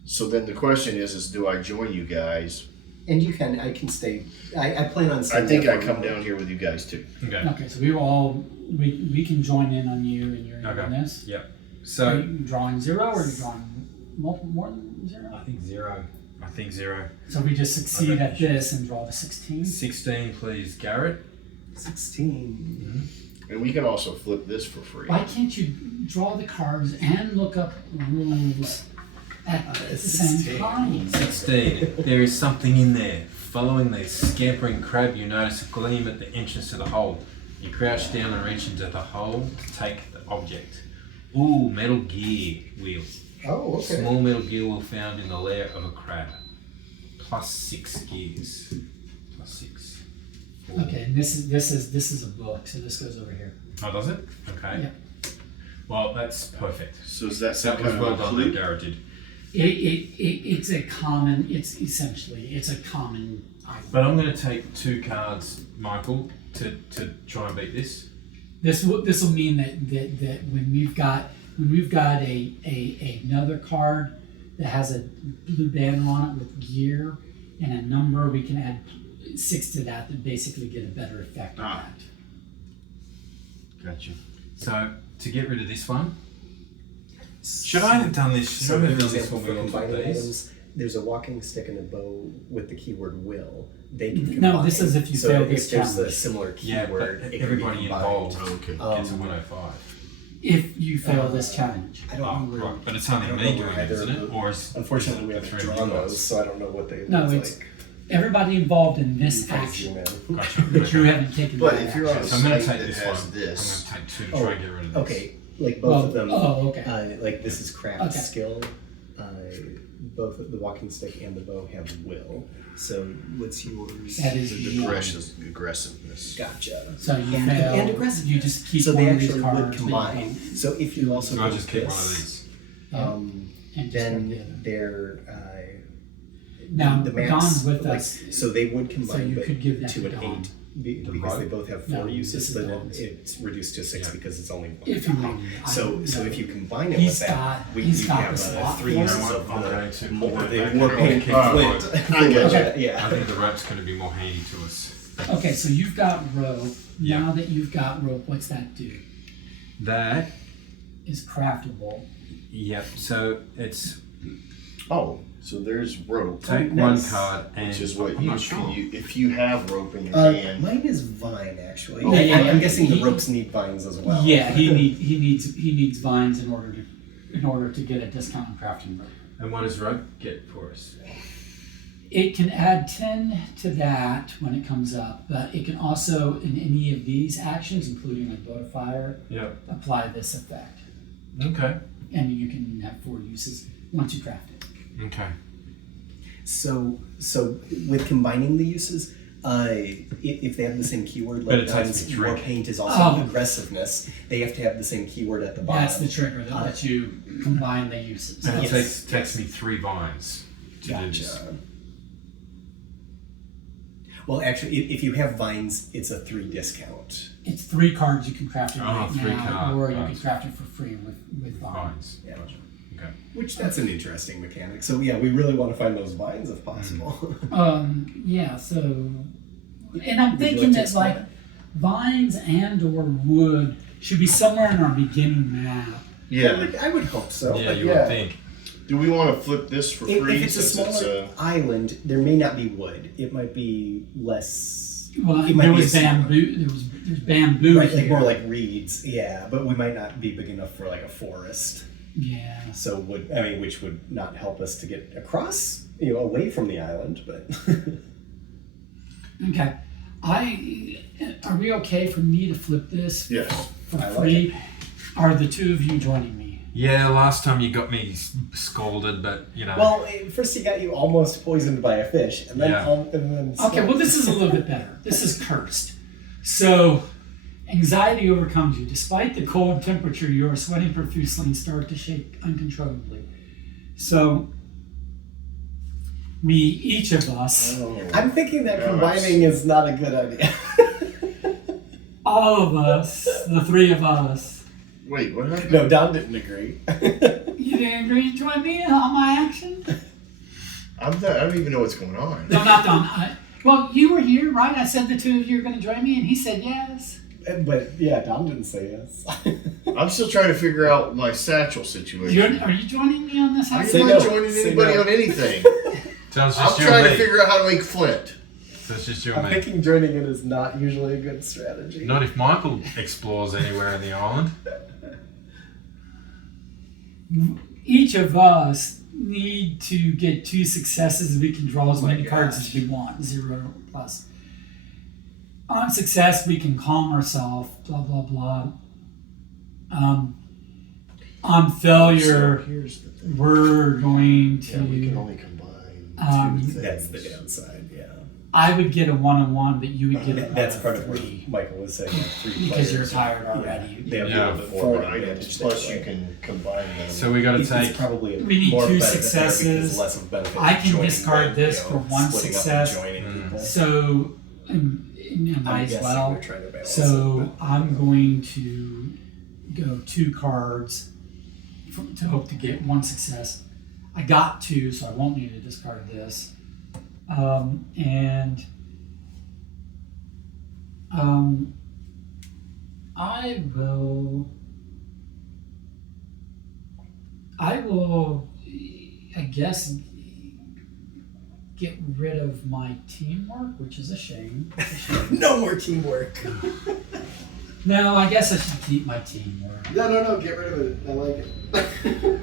So then the question is do I join you guys? And I can stay. I plan on I staying. think there I for a come while. down here with you guys too. Okay. Okay, so we can join in on you and you're Okay. doing this. Yep. Are So you drawing 0 or are you drawing more than 0? I think 0. I think 0. So we just succeed Okay. at this and draw the 16. 16, please, Garrett. 16. And we can also flip this for free. Why can't you draw the cards and look up rules at the same 16. time? 16. There is something in there. Following the scampering crab, you notice a gleam at the entrance to the hole. You crouch down and reach into the hole to take the object. Ooh, Metal Gear wheel. Oh, okay. Small metal gear wheel found in the lair of a crab. +6 gears. +6. Okay, and this is a book, so this goes over here. Oh, does it? Okay. Yeah. Well, that's perfect. So is that some That was kind well of a done, clue? what Garrett did. It's a common. It's a common item. But I'm going to take 2 cards, Michael, to try and beat this. This will mean that when we've got another card that has a blue banner on it with gear and a number, we can add 6 to that to basically get a better effect of Ah. that. Gotcha. So, to get rid of this one, should I have done this? Should So, I for have done this example, when for we looked at combining these? items, there's a walking stick and a bow with the keyword will. They can combine. No, this is if you so fail if this there's a challenge. similar Yeah, keyword, but it can be everybody combined. involved Okay. gets a 105. If you fail this challenge. I don't Oh, know where, right. But it's I only don't me know doing where it, either isn't of it? the- Or is Unfortunately, we the haven't 3 of drawn you guys? those, so I don't know what they No, look it's- like. Everybody involved in this Crazy, action, man. Gotcha. but you haven't taken But that if you're on a action. So I'm going to site take that this has one. this, I'm going to take 2 to try and get rid of this. Okay, like both of them. Okay. Like this is craft Okay. skill. Both the walking stick and the bow have will. So what's yours? That is the one. aggressiveness. Gotcha. So you And- fail. and aggressiveness. You just keep So one they of these actually cards. would but combine. you So if you also So I'll go just keep this, one of these. and just grab the then other. they're Now, the max, Don's with like, us. so they would combine you but could give that to to an Don. 8 The because they rope? both have No, 4 this uses, is but Don's. it's reduced to 6 Yeah. because it's only one. If you want. So if you combine it He's with that, got- you he's got have the slot 3 for uses it. of I'm the going to more pull the that war back paint and flint. I get Okay. you. I Yeah. think the rope's going to be more handy to us. Okay, so you've got rope. Yeah. Now that you've got rope, what's that do? That, Is craftable. yep, so it's Oh, so there's rope, take nice. 1 card and which is what I'm you not can sure. use if you have rope in your hand. Mine is vine actually. Oh, yeah, I'm guessing the he- ropes need vines as well. Yeah, he needs vines in order to get a discount on crafting rope. And what does rope get for us? It can add 10 to that when it comes up, but it can also, in any of these actions, including like bow to fire, Yep. apply this effect. Okay. And you can have 4 uses once you craft it. Okay. So with combining the uses, if they have the same keyword, But like it takes Don's me war trick. paint is also Oh. aggressiveness, they have to have the same keyword at the bottom. That's the trigger that lets you combine the uses. And it Yes. takes me 3 vines to do this. Gotcha. Well, actually, if you have vines, it's a 3 discount. It's 3 cards you can craft it Oh, right 3 now, cards. or you can craft it for free with vines. Vines. Yeah. Gotcha. Okay. Which that's an interesting mechanic. So yeah, we really want to find those vines if possible. Yeah, so, and I'm Would you thinking like to that like explain vines and or wood should be somewhere in our beginning map. Yeah. I would hope so. Yeah, but you would think. Do we want to flip this for If free it's a since smaller it's island, there may not be wood. It might be less. Well, It might there be was a smaller- bamboo. There's bamboo Right, here. like more like reeds. Yeah, but we might not be big enough for like a forest. Yeah. So which would not help us to get across, away from the island. But Okay. Are we okay for me to flip this yes. for I like free? Are the 2 of you joining me? Yeah, last time you got me scolded, but you know. well, first he got you almost poisoned by a fish, and then Yeah. and then. Okay, well, this is a little bit better. This is cursed. So, anxiety overcomes you. Despite the cold temperature, you are sweating profusely and start to shake uncontrollably. So, each of us, I'm thinking that Nice. combining is not a good idea. all of us, the 3 of us, Wait, what happened? No, Don didn't agree. You didn't agree to join me on my action? I don't even know what's going on. No, not Don. Well, you were here, right? I said the two of you were going to join me, and he said yes. But yeah, Don didn't say yes. I'm still trying to figure out my satchel situation. Are you joining me on this I'm action? not no. joining Say anybody no. on anything. So it's I'm just you trying and to me. figure out how to make flint. So it's just you I'm and me. thinking joining in is not usually a good strategy. Not if Michael explores anywhere in the island. Each of us need to get 2 successes. We can draw as many cards as we want. 0 plus. On success, we can calm ourselves. Blah blah blah. On failure, So here's the thing. we're going to. Yeah, we can only combine two things. That's the downside, yeah. I would get a 1-on-1, but you would get a That's part of what 3 Michael was saying. 3 because you're players. tired already. They have Yeah. a little bit more 4 of an items, advantage plus that you way. can combine them. So we got to It's take. probably We need more 2 benefit there because successes. less of benefit I can joining discard than, this you know, for 1 splitting up and success. joining people. So, I might as guessing well. we're trying to balance So it, I'm going to go 2 cards to hope to get 1 success. I got 2, so I won't need to discard this. And I will, I guess, get rid of my teamwork, which is a shame. No more teamwork. No, I guess I should keep my teamwork. No, get rid of it. I like it.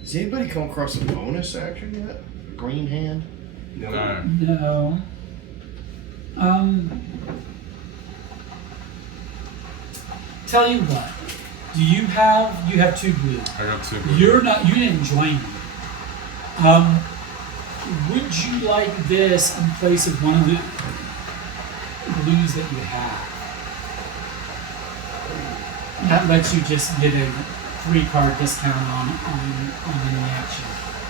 Has anybody come across a bonus action yet? A green hand? No. No. Tell you what. You have 2 blue. I got 2. You didn't join me. Would you like this in place of one of the blues that you have? That lets you just get a 3-card discount on any action.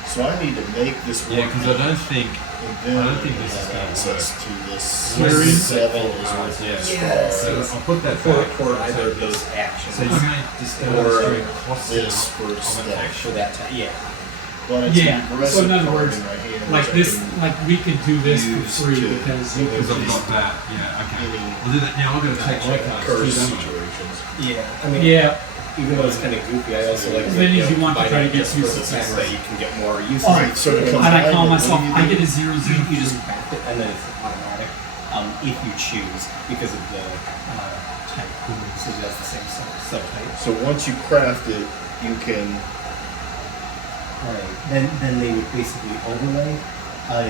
So I need to make this Yeah, work. because I don't think. And then I don't think this is have gonna access to this Serious 7 is Poulp, worth yeah. of Yes. stars. So I'll put that For back. either of those actions. So you may discard Or during cost this of for an stuff. action. For that time, yeah. But it's Yeah, an aggressive so in other card words, in my hand, Like which I this, can like we could do this use for free to- because you could Because I've just. got that. Yeah. Okay. Any I'll do that now. I'm going to take my cards. curse too, don't I? situations. Yeah. I mean, Yeah. even though it's kind of goofy, I also like As many as you want to try to combining get just two for the fact successes. that you can get more uses. Alright, so to and combine I call them, myself. what do you I get a 0 0. You just craft it and then it's automatic if you choose because of the type. So that's the same subtype. So once you craft it, you can. Right. Then they would basically overlay.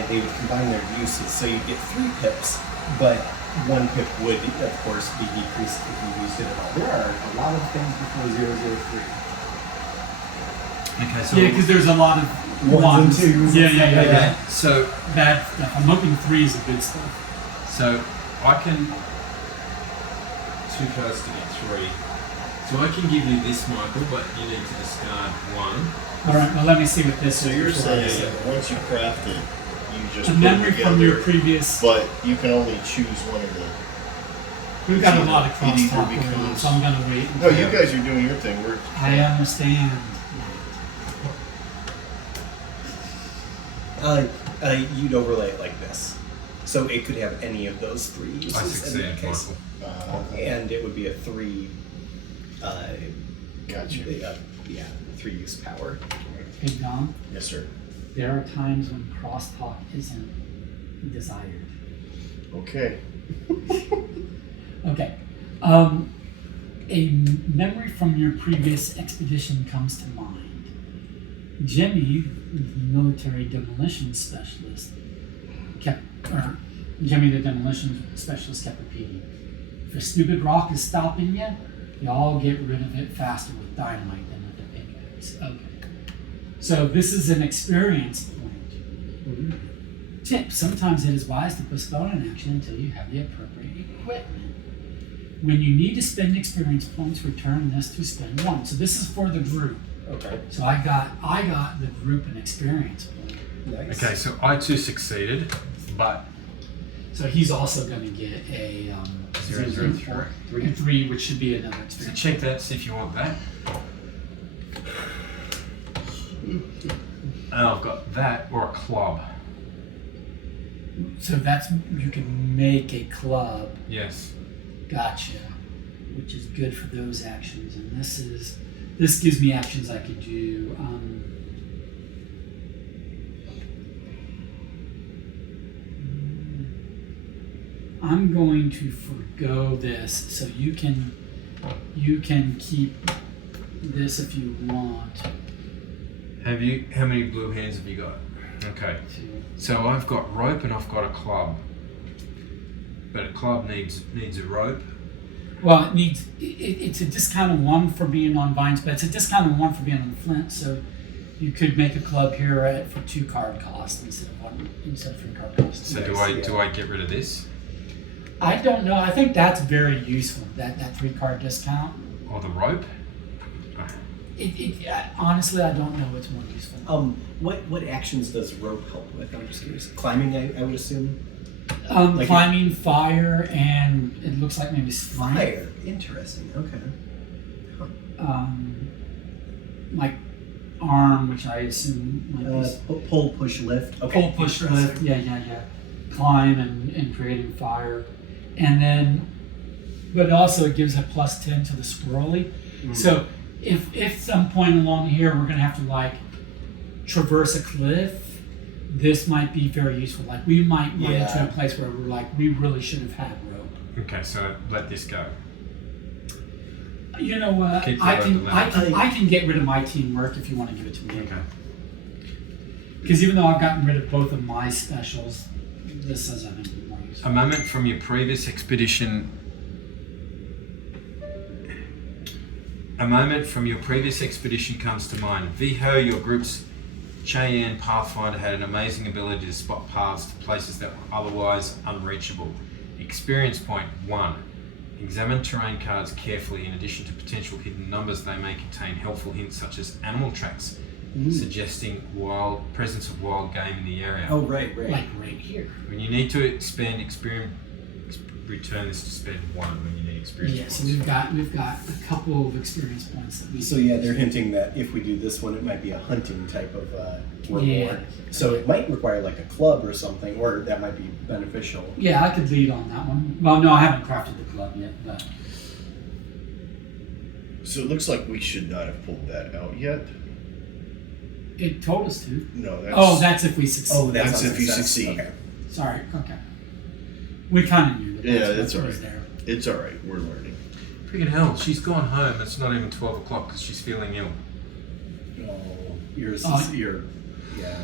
They would combine their uses, so you get 3 pips, but 1 pip would, of course, be decreased if you used it at all. There are a lot of things before 003. Okay. So. Yeah, because there's a lot of Ones and twos. Yeah. Okay. So. Bad stuff. I'm hoping 3 is the good stuff. So I can 2 cards to get 3. So I can give you this, Michael, but you need to discard 1. All right. Well, let me see what this So is. you're before I saying say that once you craft it, you just a put memory it together, from your previous. but you can only choose one of the. We've got a either- lot of it crosstalk either going on, becomes- so I'm gonna wait. No, you guys are doing your thing. We're. I understand. You'd overlay it like this. So it could have any of those 3 uses I in succeed, that case. Michael. And it would be a 3 Gotcha. 3 use power. Hey Dom, Yes, sir. there are times when crosstalk isn't desired. Okay. Okay. A memory from your previous expedition comes to mind. Jimmy, the military demolition specialist, Jimmy the demolition specialist kept repeating, if a stupid rock is stopping you, you all get rid of it faster with dynamite than with a pickaxe. Okay. So this is an experience point. Tip, sometimes it is wise to postpone an action until you have the appropriate equipment. When you need to spend experience points, return this to spend 1. So this is for the group. Okay. So I got the group an experience point. Nice. Okay. So I too succeeded, but So he's also going to get a 3, which should be another So experience. check that, see if you want that. And I've got that or a club. So that's, you can make a club. Yes. Gotcha. Which is good for those actions. And this gives me actions I could do. I'm going to forgo this, so you can keep this if you want. How many blue hands have you got? Okay. So I've got rope and I've got a club. But a club needs a rope. Well, it's a discount of 1 for being on vines, but it's a discount of 1 for being on the flint. So you could make a club here for 2 card cost instead of 3 card cost. So do I get rid of this? I don't know. I think that's very useful. That 3 card discount. Or the rope? Honestly, I don't know what's more useful. What actions does rope help with? I'm just curious. Climbing, I would assume. Climbing, fire, and it looks like maybe strength. Fire. Interesting. Okay. Like arm, which I assume might be Pull, push, lift. Okay. pull, push, lift. Yeah. Climb and creating fire, and then, but also it gives a +10 to the squirrely. So if some point along here we're gonna have to like traverse a cliff, this might be very useful. Like we might run into a place where we're like, we really should have had rope. Okay, so let this go. You know what? Keep the I rope can get rid of my teamwork if you want to give it to me. Okay. Because even though I've gotten rid of both of my specials, this says I think it's more useful. A moment from your previous expedition. A moment from your previous expedition comes to mind. Viho, your group's Cheyenne Pathfinder, had an amazing ability to spot paths to places that were otherwise unreachable. Experience point 1. Examine terrain cards carefully. In addition to potential hidden numbers, they may contain helpful hints such as animal tracks, suggesting presence of wild game in the area. Oh, right. Like right here. When you need to expand experience, return this to spend 1 when you need experience Yeah, points. so we've got a couple of experience points that we. So yeah, they're hinting that if we do this one, it might be a hunting type of reward. So it might require like a club or something, or that might be beneficial. Yeah, I could lead on that one. Well, no, I haven't crafted the club yet, but So it looks like we should not have pulled that out yet. it told us to. No, that's That's if we succeed. Oh, that's on if you success. succeed. Okay. Sorry. Okay. We kind of knew that. Yeah, that's that's what all was right. there. It's all right. We're learning. Freaking hell, she's gone home. It's not even 12 o'clock because she's feeling ill. Oh, yours Oh. is your. Yeah.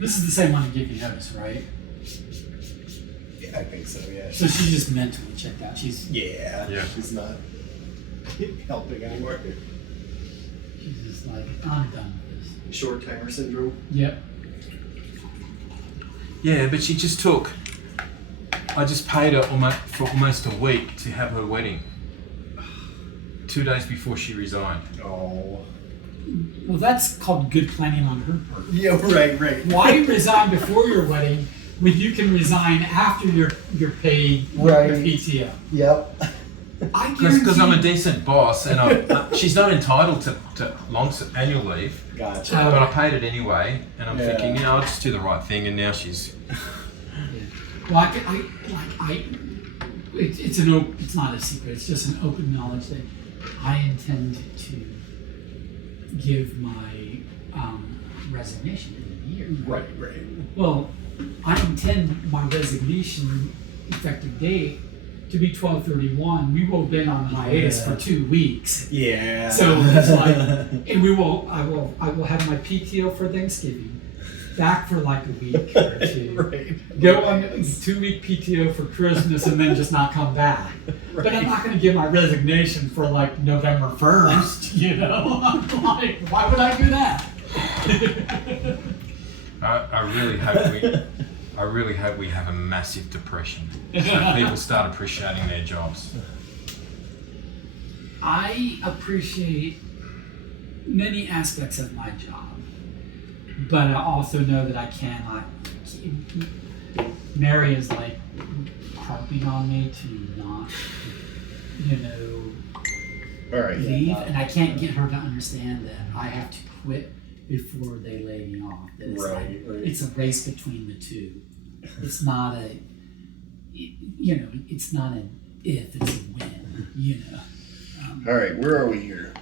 This is the same one that gave you notice, right? I think so. Yeah. So she's just mentally checked out. She's Yeah. Yeah. She's not helping anymore. just like, I'm done with this. Short timer syndrome. Yep. Yeah, but she just took. I just paid her for almost a week to have her wedding. 2 days before she resigned. Oh. Well, that's called good planning on her part. Yeah. Right. Why resign before your wedding when you can resign after your paid Right. your PTO? Yep. I guarantee. Because I'm a decent boss and she's not entitled to long annual leave. Gotcha. Oh. But I paid it anyway, and I'm Yeah. thinking, I'll just do the right thing, and now she's. Well, it's not a secret. It's just an open knowledge that I intend to give my resignation in a year. Right. Well, I intend my resignation effective date to be 12/31. We will have been on hiatus for 2 weeks. Yeah. So it's like, and I will have my PTO for Thanksgiving, back for like a week or 2. Right. Go on 2-week PTO for Christmas and then just not come back. But I'm not going to give my resignation for like November 1st, you know? I'm like, why would I do that? I really hope we have a massive depression, so people start appreciating their jobs. I appreciate many aspects of my job, but I also know that I cannot Mary is like harping on me to not, All right. leave, and I can't get her to understand that I have to quit before they lay me off. That it's Right. it's a race between the two. It's not it's not an if, it's a when. All right. Where are we here?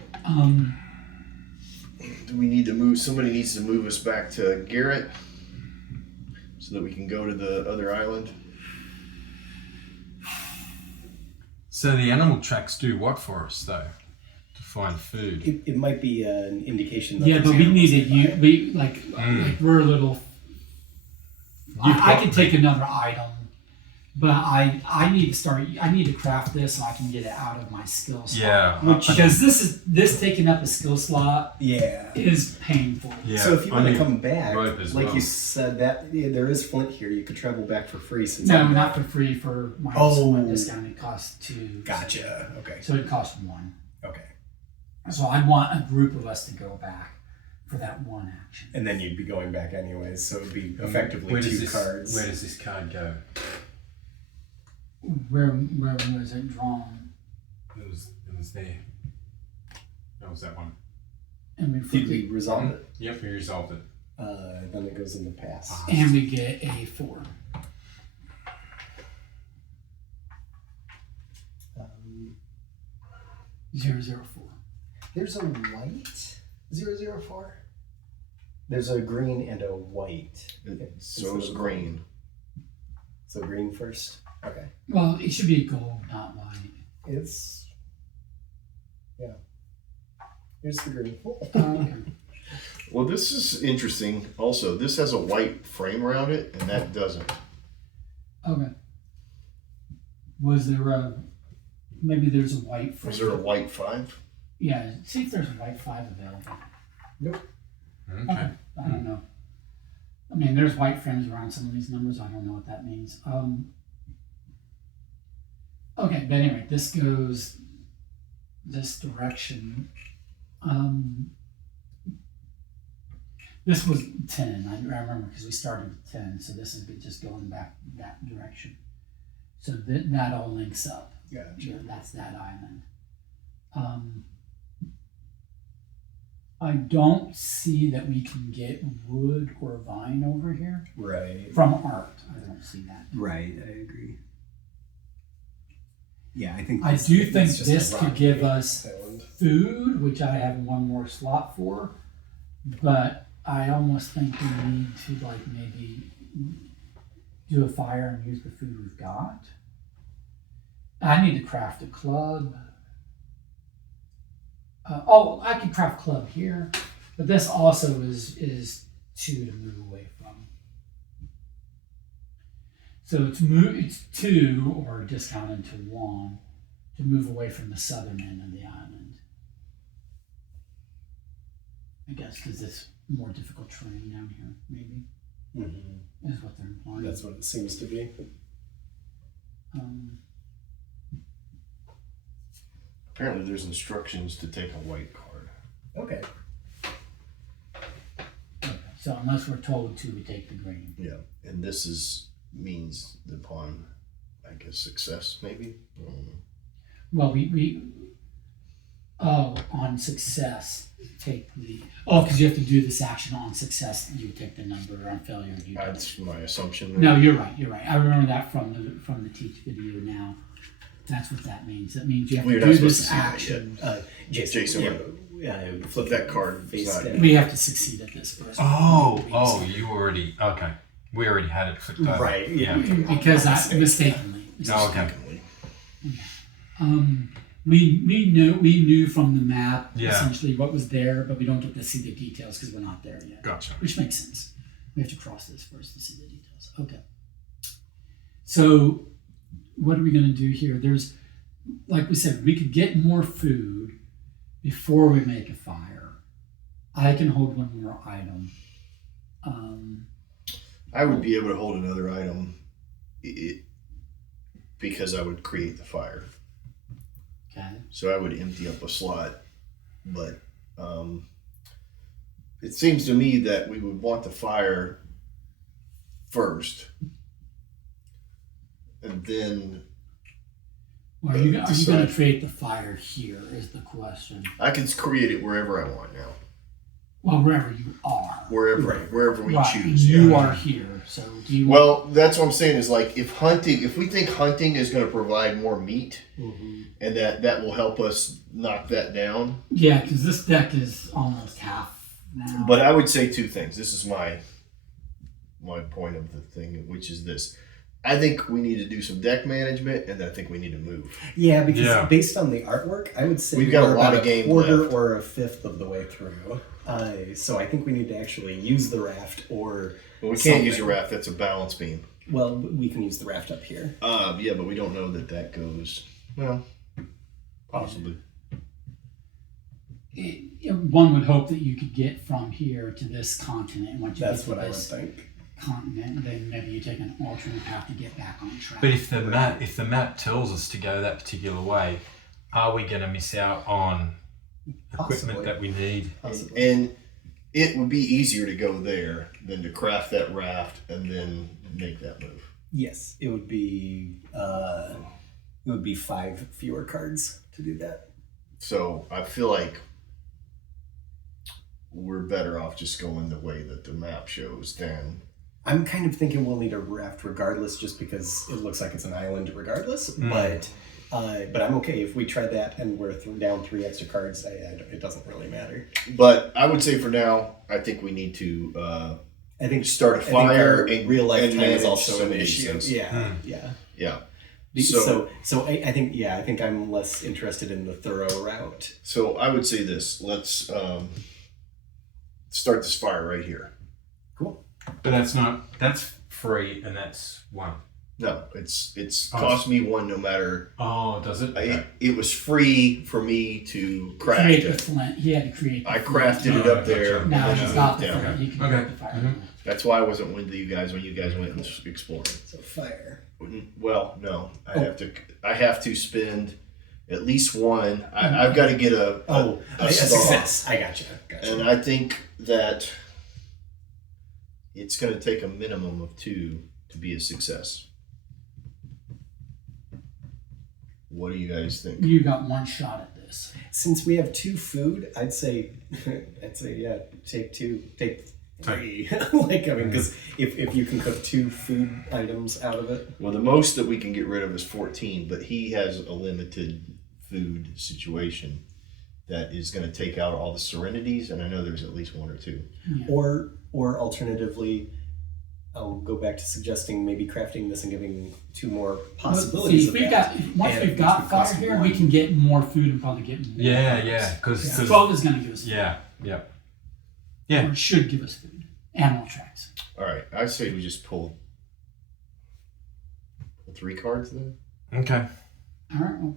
Do we need to move? Somebody needs to move us back to Garrett so that we can go to the other island. So the animal tracks do what for us, though? To find food. It might be an indication. That Yeah, there's but we animals need nearby. to like we're a little. I can take another item, but I need to start. I need to craft this so I can get it out of my skill slot. Yeah. Because this taking up a skill slot Yeah. is painful. Yeah. So if you I want to need come back, rope as like well. you said, that there is flint here. You could travel back for free. Since No, I'm- not for free. For my Oh. discount, it costs 2. Gotcha. Okay. So it costs 1. Okay. So I want a group of us to go back for that one action. And then you'd be going back anyways, so it'd be effectively Where does 2 this, cards. Where does this card go? Where was it drawn? It was there. That was that one. And we Did we resolve it? Yep, we resolved it. Then it goes in the past. and we get a 4. 004. There's a white 004. There's a green and a white. So is green. So green first. Okay. Well, it should be gold, not white. It's here's the green. Okay. Well, this is interesting. Also, this has a white frame around it, and that doesn't. Okay. Was there a maybe there's a white frame? Was there a white 5? Yeah. See if there's a white 5 available. Nope. Okay. Okay. I don't know. I mean, there's white frames around some of these numbers. I don't know what that means. Okay, but anyway, this goes this direction. This was 10. I remember because we started with 10, so this is just going back that direction. So that all links up. Gotcha. Yeah, that's that island. I don't see that we can get wood or vine over here Right. from art. I don't see that. Right. I agree. Yeah, I think. I this- do think it's just a this could rocky give us island. food, which I have one more slot for, but I almost think we need to like maybe do a fire and use the food we've got. I need to craft a club. I could craft club here, but this also is 2 to move away from. So it's 2 or discounted to 1 to move away from the southern end of the island. I guess because it's more difficult terrain down here, maybe, Mhm. is what they're implying. That's what it seems to be. Apparently, there's instructions to take a white card. Okay. Okay, so unless we're told to, we take the green. Yeah, and this means upon, I guess, success maybe. I don't know. Well, on success, take the. Oh, because you have to do this action on success. You take the number. On failure, you. That's my assumption. No, you're right. You're right. I remember that from the teach video. Now, that's what that means. That means you have We're to not do supposed this to see that action. Jason, flip that card. Face It's not- down. We have to succeed at this first. You already okay. We already had it flipped over. Right. Yeah. Because I mistakenly. Oh, okay. We knew from the map Yeah. essentially what was there, but we don't get to see the details because we're not there yet. Gotcha. Which makes sense. We have to cross this first to see the details. Okay. So what are we going to do here? There's, like we said, we could get more food before we make a fire. I can hold one more item. I would be able to hold another item because I would create the fire. Okay. So I would empty up a slot. But it seems to me that we would want the fire first and then Well, are you going to decide. create the fire here? Is the question. I can create it wherever I want now. Well, wherever you are. Wherever we Right, choose. you yeah. are here. So do you? Well, that's what I'm saying is like if we think hunting is going to provide more meat, and that will help us knock that down. Yeah, because this deck is almost half now. But I would say two things. This is my point of the thing, which is this. I think we need to do some deck management, and I think we need to move. Yeah, because based on the artwork, I would say We've got we're a lot about of game quarter left. or a fifth of the way through. So I think we need to actually use the raft or. But we can't use a raft. That's a balance beam. Well, we can use the raft up here. Yeah, but we don't know that goes. Well, possibly. One would hope that you could get from here to this continent. And once you That's get to what I would this think. continent, then maybe you take an alternate path to get back on track. But if the map tells us to go that particular way, are we going to miss out on equipment Possibly. that we need? Possibly. And it would be easier to go there than to craft that raft and then make that move. Yes, it would be 5 fewer cards to do that. So I feel like we're better off just going the way that the map shows than. I'm kind of thinking we'll need a raft regardless, just because it looks like it's an island regardless. But I'm okay if we try that and we're down 3 extra cards. It doesn't really matter. But I would say for now, I think we need to I think start a fire I think our and real life and time is manage also some an of these issue. things. Yeah. Yeah. So I think I'm less interested in the thorough route. So I would say this. Let's start this fire right here. Cool. But that's free, and that's 1. No, it's cost me 1 no matter. Oh, does it? It was free for me to craft create the it. flint. He had to create the I flint. crafted it up there. Gotcha. Now and he's then got the down. flint. He can Okay. create the fire. Mhm. That's why I wasn't with you guys when you guys went exploring. So fire. Well, no, I have to spend at least 1. I've got to get a A star. success. I gotcha. And I think that it's going to take a minimum of 2 to be a success. What do you guys think? You got 1 shot at this. Since we have 2 food, I'd say yeah, take 2, take 3. Because if you can cook 2 food items out of it. Well, the most that we can get rid of is 14, but he has a limited food situation that is going to take out all the serenities, and I know there's at least 1 or 2. Yeah. Or alternatively, I'll go back to suggesting maybe crafting this and giving 2 more possibilities. See, once we've got fire here, we can get more food and probably get more. Yeah, because 12 is going to give us food. yeah. Or it should give us food. Animal tracks. All right, I say we just pull 3 cards then. Okay. All right. Well,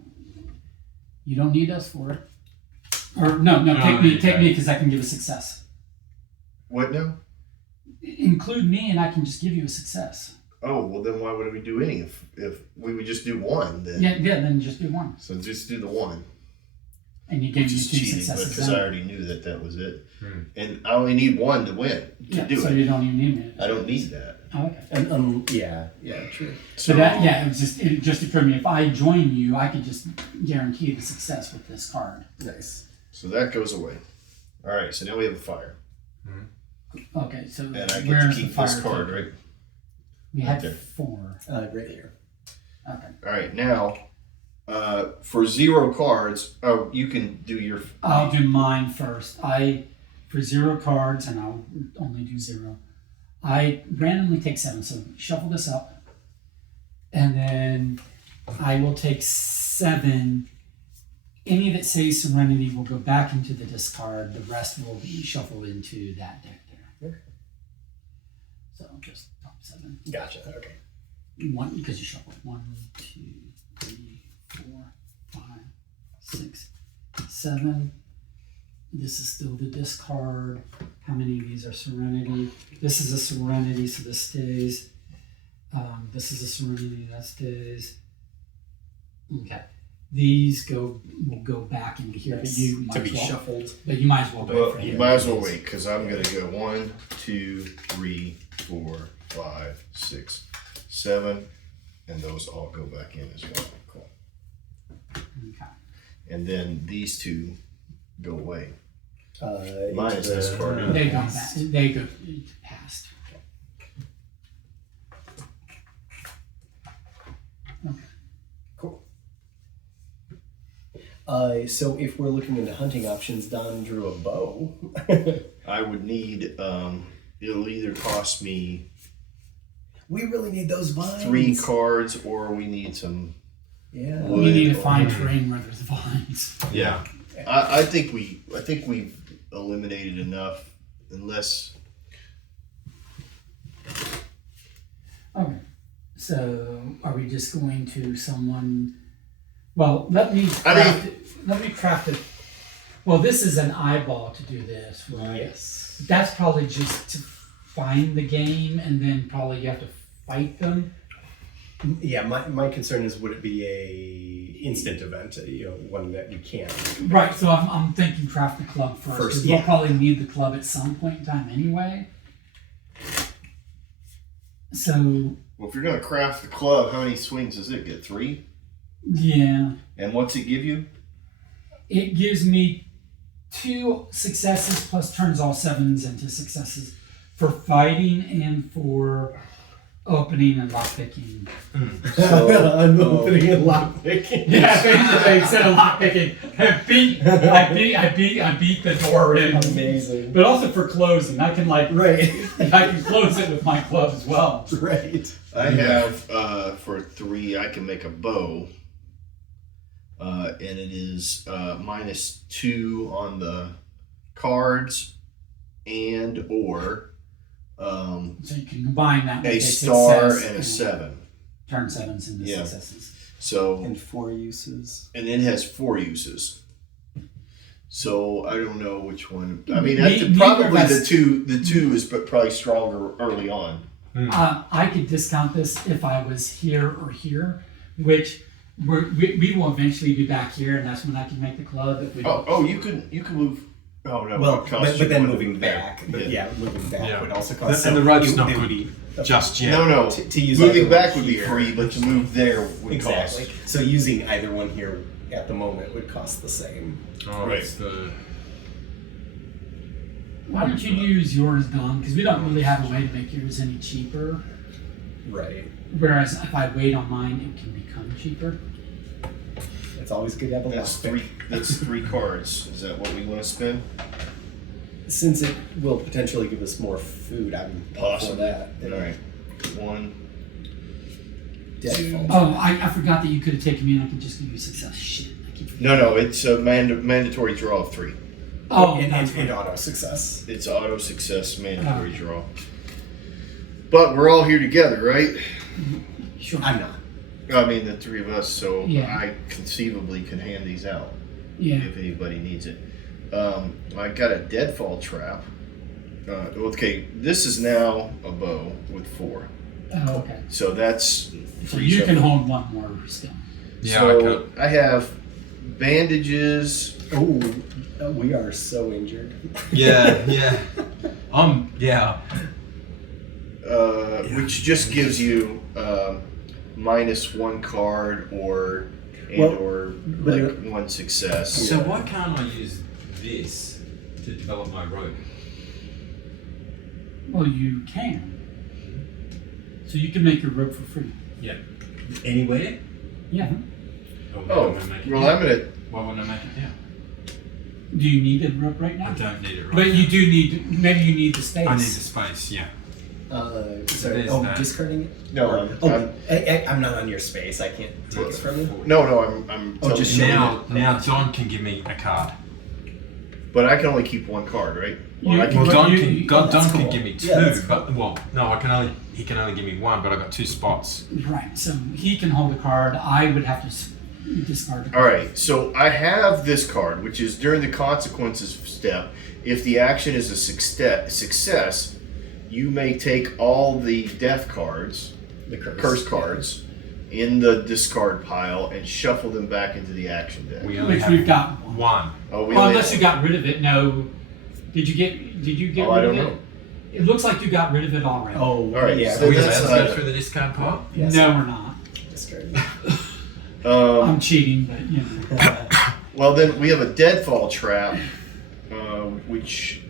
you don't need us for it. Or no, take me because I can give a success. What now? Include me and I can just give you a success. Oh, well then why would we do any if we would just do 1 then? Yeah, then just do 1. So just do the 1. And you gave Which me is 2 cheating, successes. because I then. already knew that was it. And I only need 1 to win, to do so it. you don't even need me. I don't need that. Oh, okay. And yeah, true. So it just occurred to me, if I join you, I could just guarantee the success with this card. Nice. So that goes away. All right, so now we have a fire. Okay, so And I get to where's keep the fire this card, taken? right? We Right had there. 4. Right here. Okay. All right, now, for 0 cards, you can do your... I'll do mine first. For 0 cards, and I'll only do 0, I randomly take 7. So shuffle this up, and then I will take 7. Any that say Serenity will go back into the discard. The rest will be shuffled into that deck there. Okay. So just top 7. Gotcha. Okay. 1 because you shuffled 1, 2, 3, 4, 5, 6, 7. This is still the discard. How many of these are Serenity? This is a Serenity, so this stays. This is a Serenity, that stays. Okay. These will go back into here, but you might to be as well, shuffled. But you might as well wait Well, for you him. might as well wait, because I'm going to go 1, 2, 3, 4, 5, 6, 7, And those all go back in as well. Cool. Okay. And then these two go away. Into is the- discarded. They go back. They go past. Cool. So if we're looking into hunting options, Don drew a bow. I would need, it'll either cost me We really need those vines. 3 cards or we need some. Yeah. Wood. You need to find terrain where there's vines. Yeah. I think we've eliminated enough unless. Okay. So are we just going to someone? Well, let me craft it. Well, this is an eyeball to do this, right? Yes. That's probably just to find the game, and then probably you have to fight them. Yeah, my concern is, would it be a instant event, one that you can't. Right. So I'm thinking craft the club first. 'Cause yeah. we'll probably need the club at some point in time anyway. So Well, if you're gonna craft the club, how many swings does it get? 3? yeah, And what's it give you? it gives me 2 successes plus turns all 7s into successes for fighting and for opening and lockpicking. I'm opening and lockpicking. Yeah, basically instead of lockpicking, I beat the door in. Amazing. But also for closing, I can Right. I can close it with my club as well. Right. I have for 3. I can make a bow, and it is -2 on the cards, and or So you can combine that with a star success and a 7. turn 7s into Yeah. successes. So And 4 uses. and it has 4 uses. So I don't know which one. I mean, Neither probably of the us- two. The 2 is probably stronger early on. I could discount this if I was here or here, which we will eventually be back here, and that's when I can make the club. If we don't. Oh, you can move. Oh no, Well, it costs but you then one to moving move there. back. But yeah, moving back Yeah. would also cost. And the road's not it good would be just yet. No. to use Moving either back one would be here. free, but to move there would Exactly. cost. So using either one here at the moment would cost the same. Oh, Right. it's the. Why don't you use yours, Don? Because we don't really have a way to make yours any cheaper. Right. Whereas if I wait on mine, it can become cheaper. It's always good to have a That's lockpick. 3. That's 3 cards. Is that what we want to spend? Since it will potentially give us more food, I'm all for Possibly. that. All right. 1. Default. Oh, I forgot that you could have taken me and I could just give you success. Shit. I keep No. It's a mandatory draw of 3. Oh, and that's right. auto success. It's auto success mandatory Oh. draw. But we're all here together, right? Sure. I'm not. I mean, the 3 of us. So Yeah. I conceivably can hand these out Yeah. if anybody needs it. I got a deadfall trap. Okay, this is now a bow with 4. Oh, okay. So that's So frees you up- can hold one more still. Yeah, So I have bandages. Oh, we are so injured. Yeah. Yeah. Which just gives you -1 card or but like it- 1 success. So why can't I use this to develop my rope? Well, you can. So you can make your rope for free. Yeah. Anywhere? Yeah. Oh, why make it well, now? I'm gonna. Why wouldn't I make it now? Do you need the rope right now? I don't need it right But now. you do need. Maybe you need the space. I need the space, yeah. Sorry. There's Oh, that. discarding it? No, Or- I'm not on your space. I can't take it from you. No, I'm Oh, telling just you. show Now Don can give me a card. But I can only keep 1 card, right? You- I can, Well, But Don you- can you- Don that's can cool. give me 2, Yeah, that's but he can only give me 1, but I got 2 spots. Right. So he can hold a card. I would have to discard a all card. right, so I have this card, which is during the consequences step. If the action is a success, you may take all the death cards, The curse cards, in the discard pile and shuffle them back into the action deck. We only Which have we've got one. 1. Oh, we Well, only unless you have- got rid of it. No. Did you get Oh, rid I of don't it? know. It looks like you got rid of it already. Oh, All right, yeah. so Are we that's allowed to not- go through the discard pile? Yes. No, we're not. next turn. I'm cheating, but you know. Well, then we have a deadfall trap, which.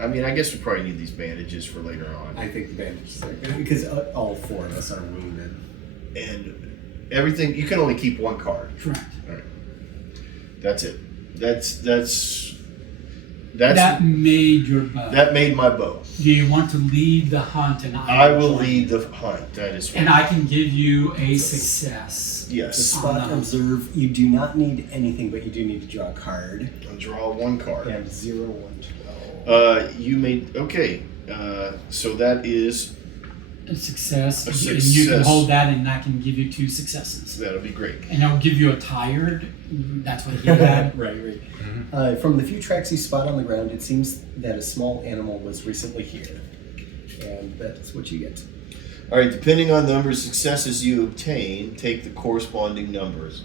I mean, I guess we probably need these bandages for later on. I think the bandages are good because all four of us are wounded. And everything, you can only keep one card. Correct. All right. That's it. That's That made your bow. that made my bow. Do you want to lead the hunt, and I will join lead you? the hunt. That is And fine. I can give you a success. The Yes. spot observe. You do not need anything, but you do need to draw a card. I'll draw one card. And 0, 1, 12. You made okay. So that is A success. A And you can success. hold that, and I can give you 2 successes. that'll be great. And I'll give you a tired. That's what he had. Right. From the few tracks you spot on the ground, it seems that a small animal was recently here. And that's what you get. All right. Depending on the number of successes you obtain, take the corresponding numbers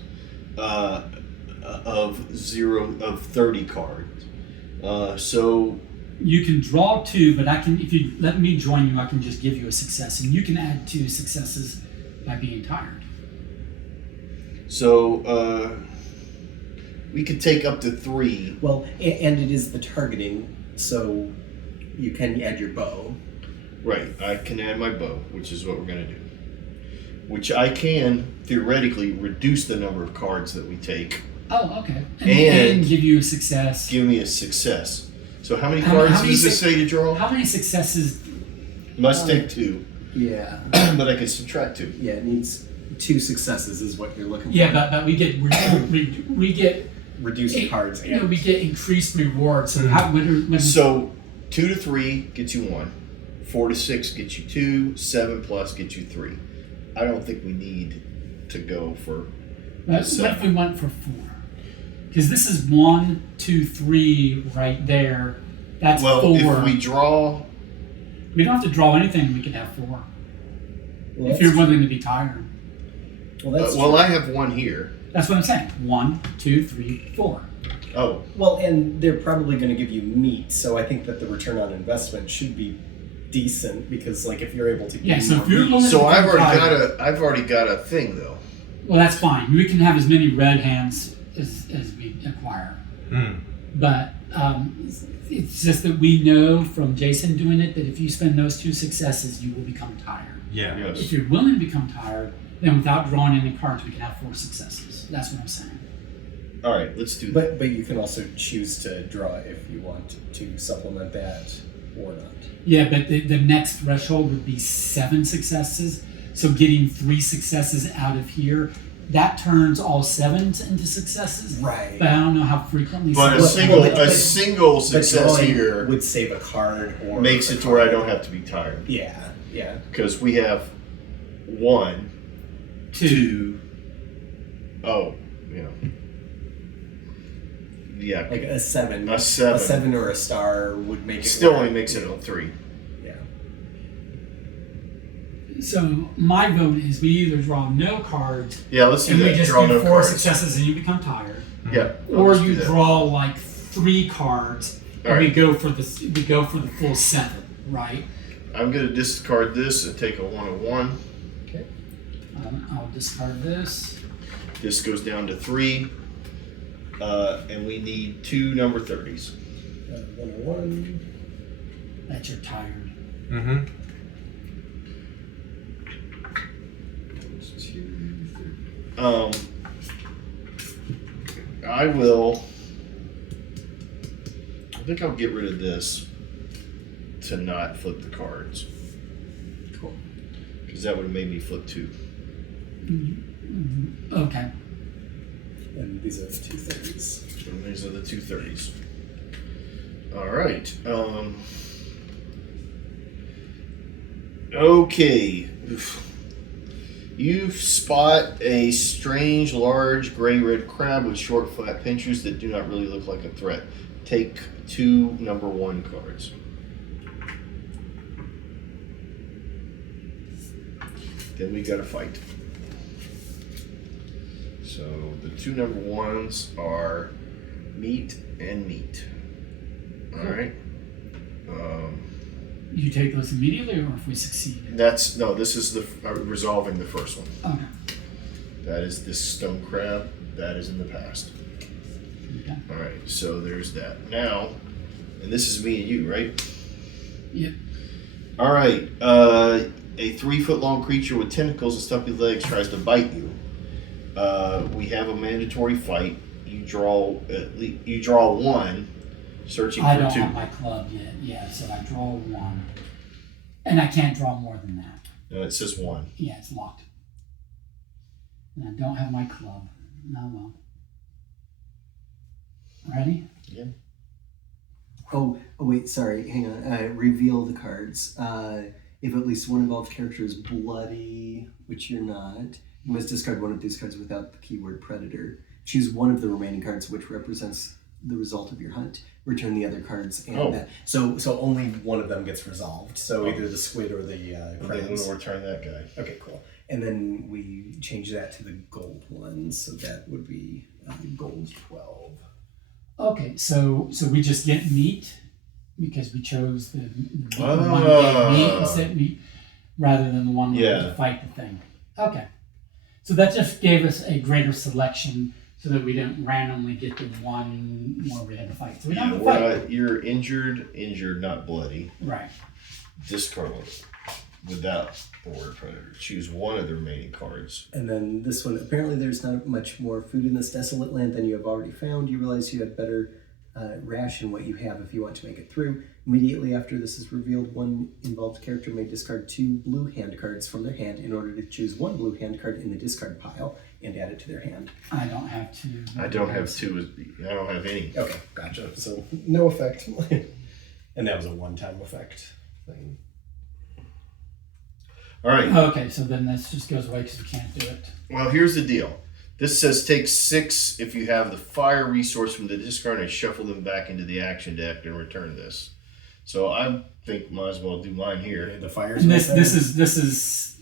of 30 cards. So You can draw 2, but I can. If you let me join you, I can just give you a success, and you can add 2 successes by being tired. we could take up to 3. Well, and it is the targeting, so you can add your bow. Right. I can add my bow, which is what we're going to do. Which I can theoretically reduce the number of cards that we take. Oh, okay. And give you a success. Give me a success. So how many How cards many does this say to draw? How many successes? Must take 2, Yeah. but I can subtract 2. Yeah, it needs 2 successes is what you're looking for. Yeah, but we get we get Reduced cards. You know, we get increased rewards. So how? What So 2 to 3 gets you 1. 4 to 6 gets you 2. 7 plus gets you 3. I don't think we need to go for. what if we went for 4? Because this is 1, 2, 3 right there. That's Well, 4. if we draw, We don't have to draw anything. We could have 4 Well, if you're willing to be tired. that's well, true. I have 1 here. That's what I'm saying. 1, 2, 3, 4. Oh, Well, and they're probably going to give you meat, so I think that the return on investment should be decent because, like, if you're able to. Yeah. get So more if you're meat- willing so to I've be already tired, I've already got a thing though. well, that's fine. We can have as many red hands as we acquire. But it's just that we know from Jason doing it that if you spend those 2 successes, you will become tired. Yeah. Yes. If you're willing to become tired, then without drawing any cards, we can have 4 successes. That's what I'm saying. All right, let's do that. But you can also choose to draw if you want to supplement that or not. Yeah, but the next threshold would be 7 successes. So getting 3 successes out of here, that turns all 7s into successes. Right. But I don't know how frequently. But a Well, single but- a single But success drawing here would save a card or makes a it to where I card. don't have to be tired Yeah. because we have 1, 2. Oh, yeah. Yeah. Like a 7. A 7. A 7 or a star would make it. Still work. only makes it a 3. Yeah. So my vote is we either draw no cards Yeah, let's do and that. we just Draw do no 4 cards. successes and you become tired, Yeah. or let's do you that. draw like 3 cards and All we right. go for the full 7, right? I'm gonna discard this and take a 1 of 1. Okay. I'll discard this. This goes down to 3, and we need 2 number 30s. 101. That you're tired. Mm-hmm. 2, 3. I will. I think I'll get rid of this to not flip the cards. Cool. Because that would have made me flip 2. Okay. And these are the 2 30s. And these are the 2 30s. All right. Okay. Oof. You spot a strange, large, gray-red crab with short, flat pincers that do not really look like a threat. Take 2 number 1 cards. Then we gotta fight. So the 2 number 1s are meat and meat. All right. you take those immediately, or if we succeed? This is the resolving the first one. Okay. That is this stone crab. That is in the past. Okay. All right, so there's that. Now, and this is me and you, right? Yep. All right. A 3-foot-long creature with tentacles and stumpy legs tries to bite you. We have a mandatory fight. You draw one, searching I for don't 2. have my club yet. Yeah, so I draw 1, and I can't draw more than that. No, it says 1. Yeah, it's locked. And I don't have my club. No, well. Ready? Yeah. Oh, wait, sorry, hang on. Reveal the cards. If at least one involved character is bloody, which you're not, you must discard one of these cards without the keyword predator. Choose one of the remaining cards, which represents the result of your hunt. Return the other cards, and that. So only one of them gets resolved. So either the squid or the And then crabs. we'll return that guy. Okay, cool. And then we change that to the gold one, so that would be gold 12. Okay, so we just get meat because we chose the one Ah. that gave meat instead of meat rather than the one where we had Yeah. to fight the thing. Okay, so that just gave us a greater selection so that we didn't randomly get the one where we had to fight. So we don't have to fight. You're injured, not bloody. Right. Discard one without the word predator. Choose one of the remaining cards. And then this one, apparently there's not much more food in this desolate land than you have already found. You realize you had better ration what you have if you want to make it through. Immediately after this is revealed, one involved character may discard 2 blue hand cards from their hand in order to choose one blue hand card in the discard pile and add it to their hand. I don't have to. I don't have 2. I don't have any. Okay, gotcha. So no effect. And that was a one-time effect thing. All right. Okay, so then this just goes away because we can't do it. Well, here's the deal. This says take 6 if you have the fire resource from the discard and shuffle them back into the action deck and return this. So I think might as well do mine here. The fires. And this is this is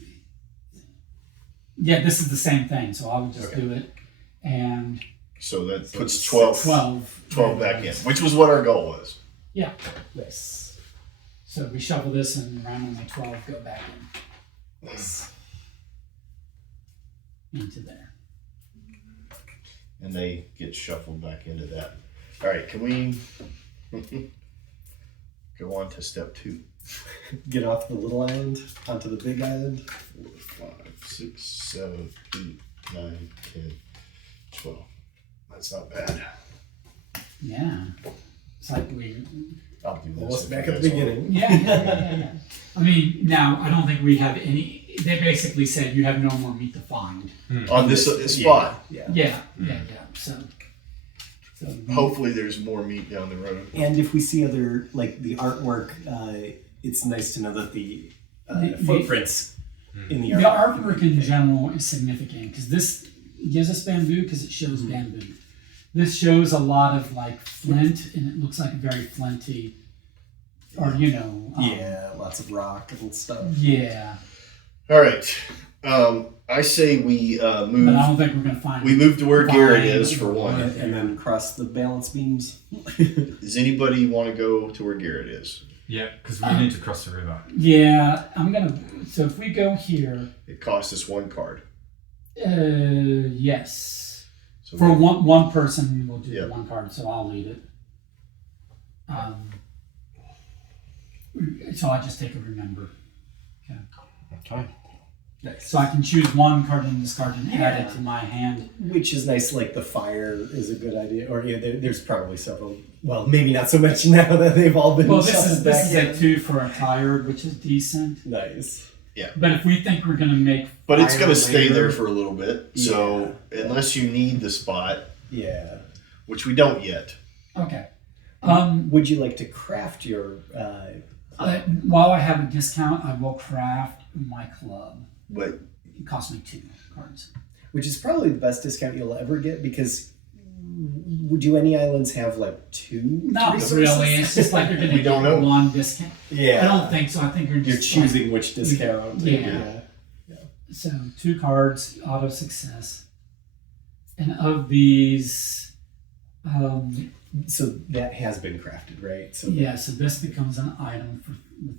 the same thing. So I would just do it, and So that puts 12 12 back in, which was what our goal was. Yeah. Nice. So we shuffle this and randomly 12 go back in. Nice. Into there. And they get shuffled back into that. All right, can we go on to step 2? Get off the little island onto the big island. 4, 5, 6, 7, 8, 9, 10, 12. That's not bad. Yeah. It's like I'll do this. Almost if back you at the guys want. beginning. yeah. I mean, now I don't think we have any. They basically said you have no more meat to find. On this spot. Yeah. Yeah. So Hopefully there's more meat down the road. And if we see other, like the artwork, it's nice to know that the footprints in the the artwork. artwork in general is significant because this gives us bamboo because it shows bamboo. This shows a lot of like flint, and it looks like very flinty, or Yeah, lots of rock and stuff. Yeah. All right. I say we But I move. don't think we're gonna find. We move to where Garrett Fine. is for one. And then cross the balance beams. Does anybody want to go to where Garrett is? Yeah, because we need to cross the river. Yeah, I'm gonna. So if we go here, It costs us 1 card. yes, So for one person we'll do Yeah. the 1 card. So I'll lead it. So I just take a remember. Okay. Nice. So I can choose 1 card and discard and add it to my hand. Which is nice, like the fire is a good idea. Or there's probably several. Well, maybe not so much now that they've all been Well, this shuffled is this back is in. a 2 for a tired, which is decent. Nice. But if we think we're gonna make, But it's fire going to stay later- there for a little bit. So unless you need the spot, Yeah. which we don't yet. Okay. Would you like to craft your While I have a discount, I will craft my club. But It costs me 2 cards. which is probably the best discount you'll ever get because do any islands have like 2 Not resources? really. It's just like you're gonna We don't get know. 1 discount. Yeah. I don't think so. I think you're You're just choosing which discount. Yeah. So 2 cards, auto success, and of these, So that has been crafted, right? So yeah. So this becomes an item with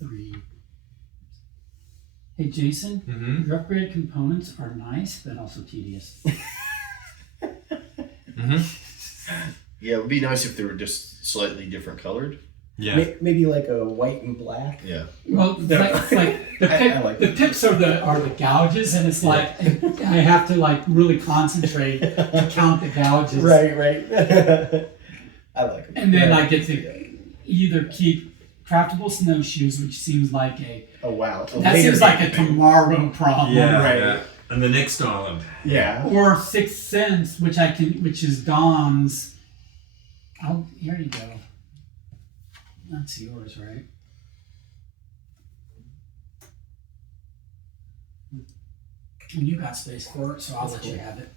3. Hey Jason, Mm-hmm. your upgraded components are nice, but also tedious. Mm-hmm. Yeah, it would be nice if they were just slightly different colored. Yeah. Maybe like a white and black. Yeah. Well, it's like the I like the pips are the gouges, and it's like I have to like really concentrate to count the gouges. Right. I like it. And then I get to either keep craftable snowshoes, which seems like Oh wow. that seems like a tomorrow problem. Yeah. Right. Yeah. And the next island. Yeah. Or Sixth Sense, which is Dawn's. Here you go. That's yours, right? And you got space for it, so I'll let you have it.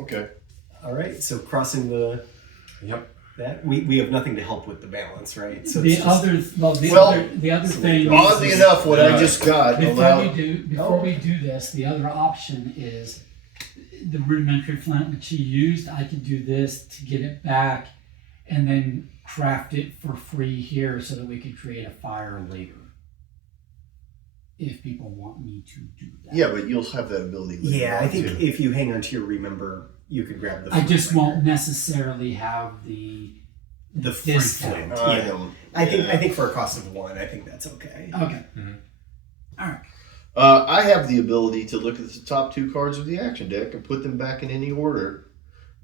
Okay. All right. So crossing the Yep. that we have nothing to help with the balance, right? So The it's just- other thing. Oddly is- enough, what I just got Before allowed. we do this, the other option is the rudimentary flint which he used. I could do this to get it back, and then craft it for free here so that we could create a fire later. If people want me to do that. Yeah, but you'll have that ability. later Yeah, I on, think too. if you hang on to your remember, you could grab the. I just flint won't later. necessarily have the free discount. flint. I Yeah. don't. I think yeah. for a cost of 1, I think that's okay. Okay. Mhm. All right. I have the ability to look at the top 2 cards of the action deck and put them back in any order,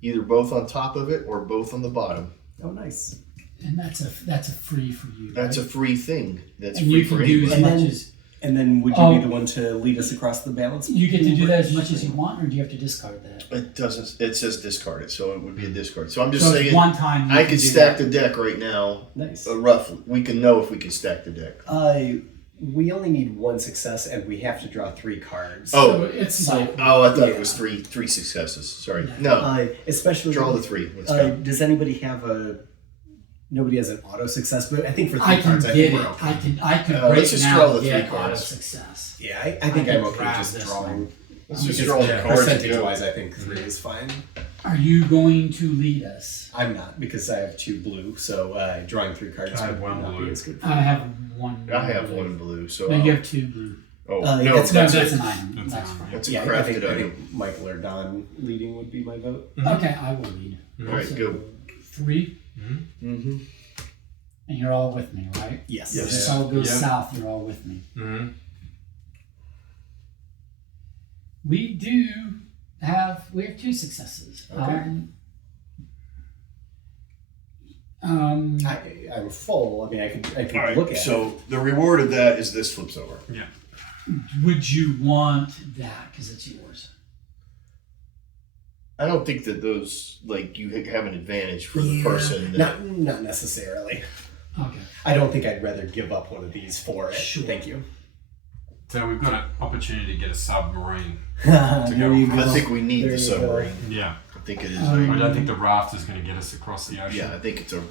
either both on top of it or both on the bottom. Oh, nice. And that's a free for you. That's right? a free thing. That's and free you for can do as anybody. much as And then would you Oh. be the one to lead us across the balance? you get to do that as much as you want, or do you have to discard that? It doesn't. It says discard it, so it would be a discard. So I'm just So saying. one time you I can could do stack that. the deck right now. Nice. Roughly, we can know if we can stack the deck. We only need 1 success, and we have to draw 3 cards. Oh. So it's like Oh, I thought it Yeah. was three successes. Sorry. Yeah. No, Especially draw the 3. Let's go. does anybody have a? Nobody has an auto success, but I think for 3 I can cards, I get think it. we're okay. I can let's right just now draw the get 3 cards. auto success. Yeah, I think I I'm can okay grab just this drawing. one. Let's just Because, draw the yeah, cards. and Percentage go. wise, I think 3 is fine. Are you going to lead us? I'm not because I have 2 blue, so drawing 3 cards I have would 1 not blue. be as good. I have one. I have 1 blue, so. No, you have 2 blue. Oh Uh, no, that's- No, that's that's it. an item. That's That's an fine. That's a Yeah, I crafted think item. Michael or Don leading would be my vote. Okay, I will lead. All right, So, go. 3, Mm-hmm. and you're all with me, right? Yes. If Yes. this all goes Yeah. south, you're all with me. Mm-hmm. We have 2 successes. Okay. I'm full. I mean, I could All right. look at it. So the reward of that is this flips over. Yeah. Would you want that because it's yours? I don't think that those you have an advantage for the person. That, Not necessarily. Okay. I don't think I'd rather give up one of these for it. Sure. Thank you. So we've got an opportunity to get a submarine. There you go. I think we need There the you go. submarine. Yeah. I think it is. I don't think the raft is going to get us across the ocean. Yeah, I think it's a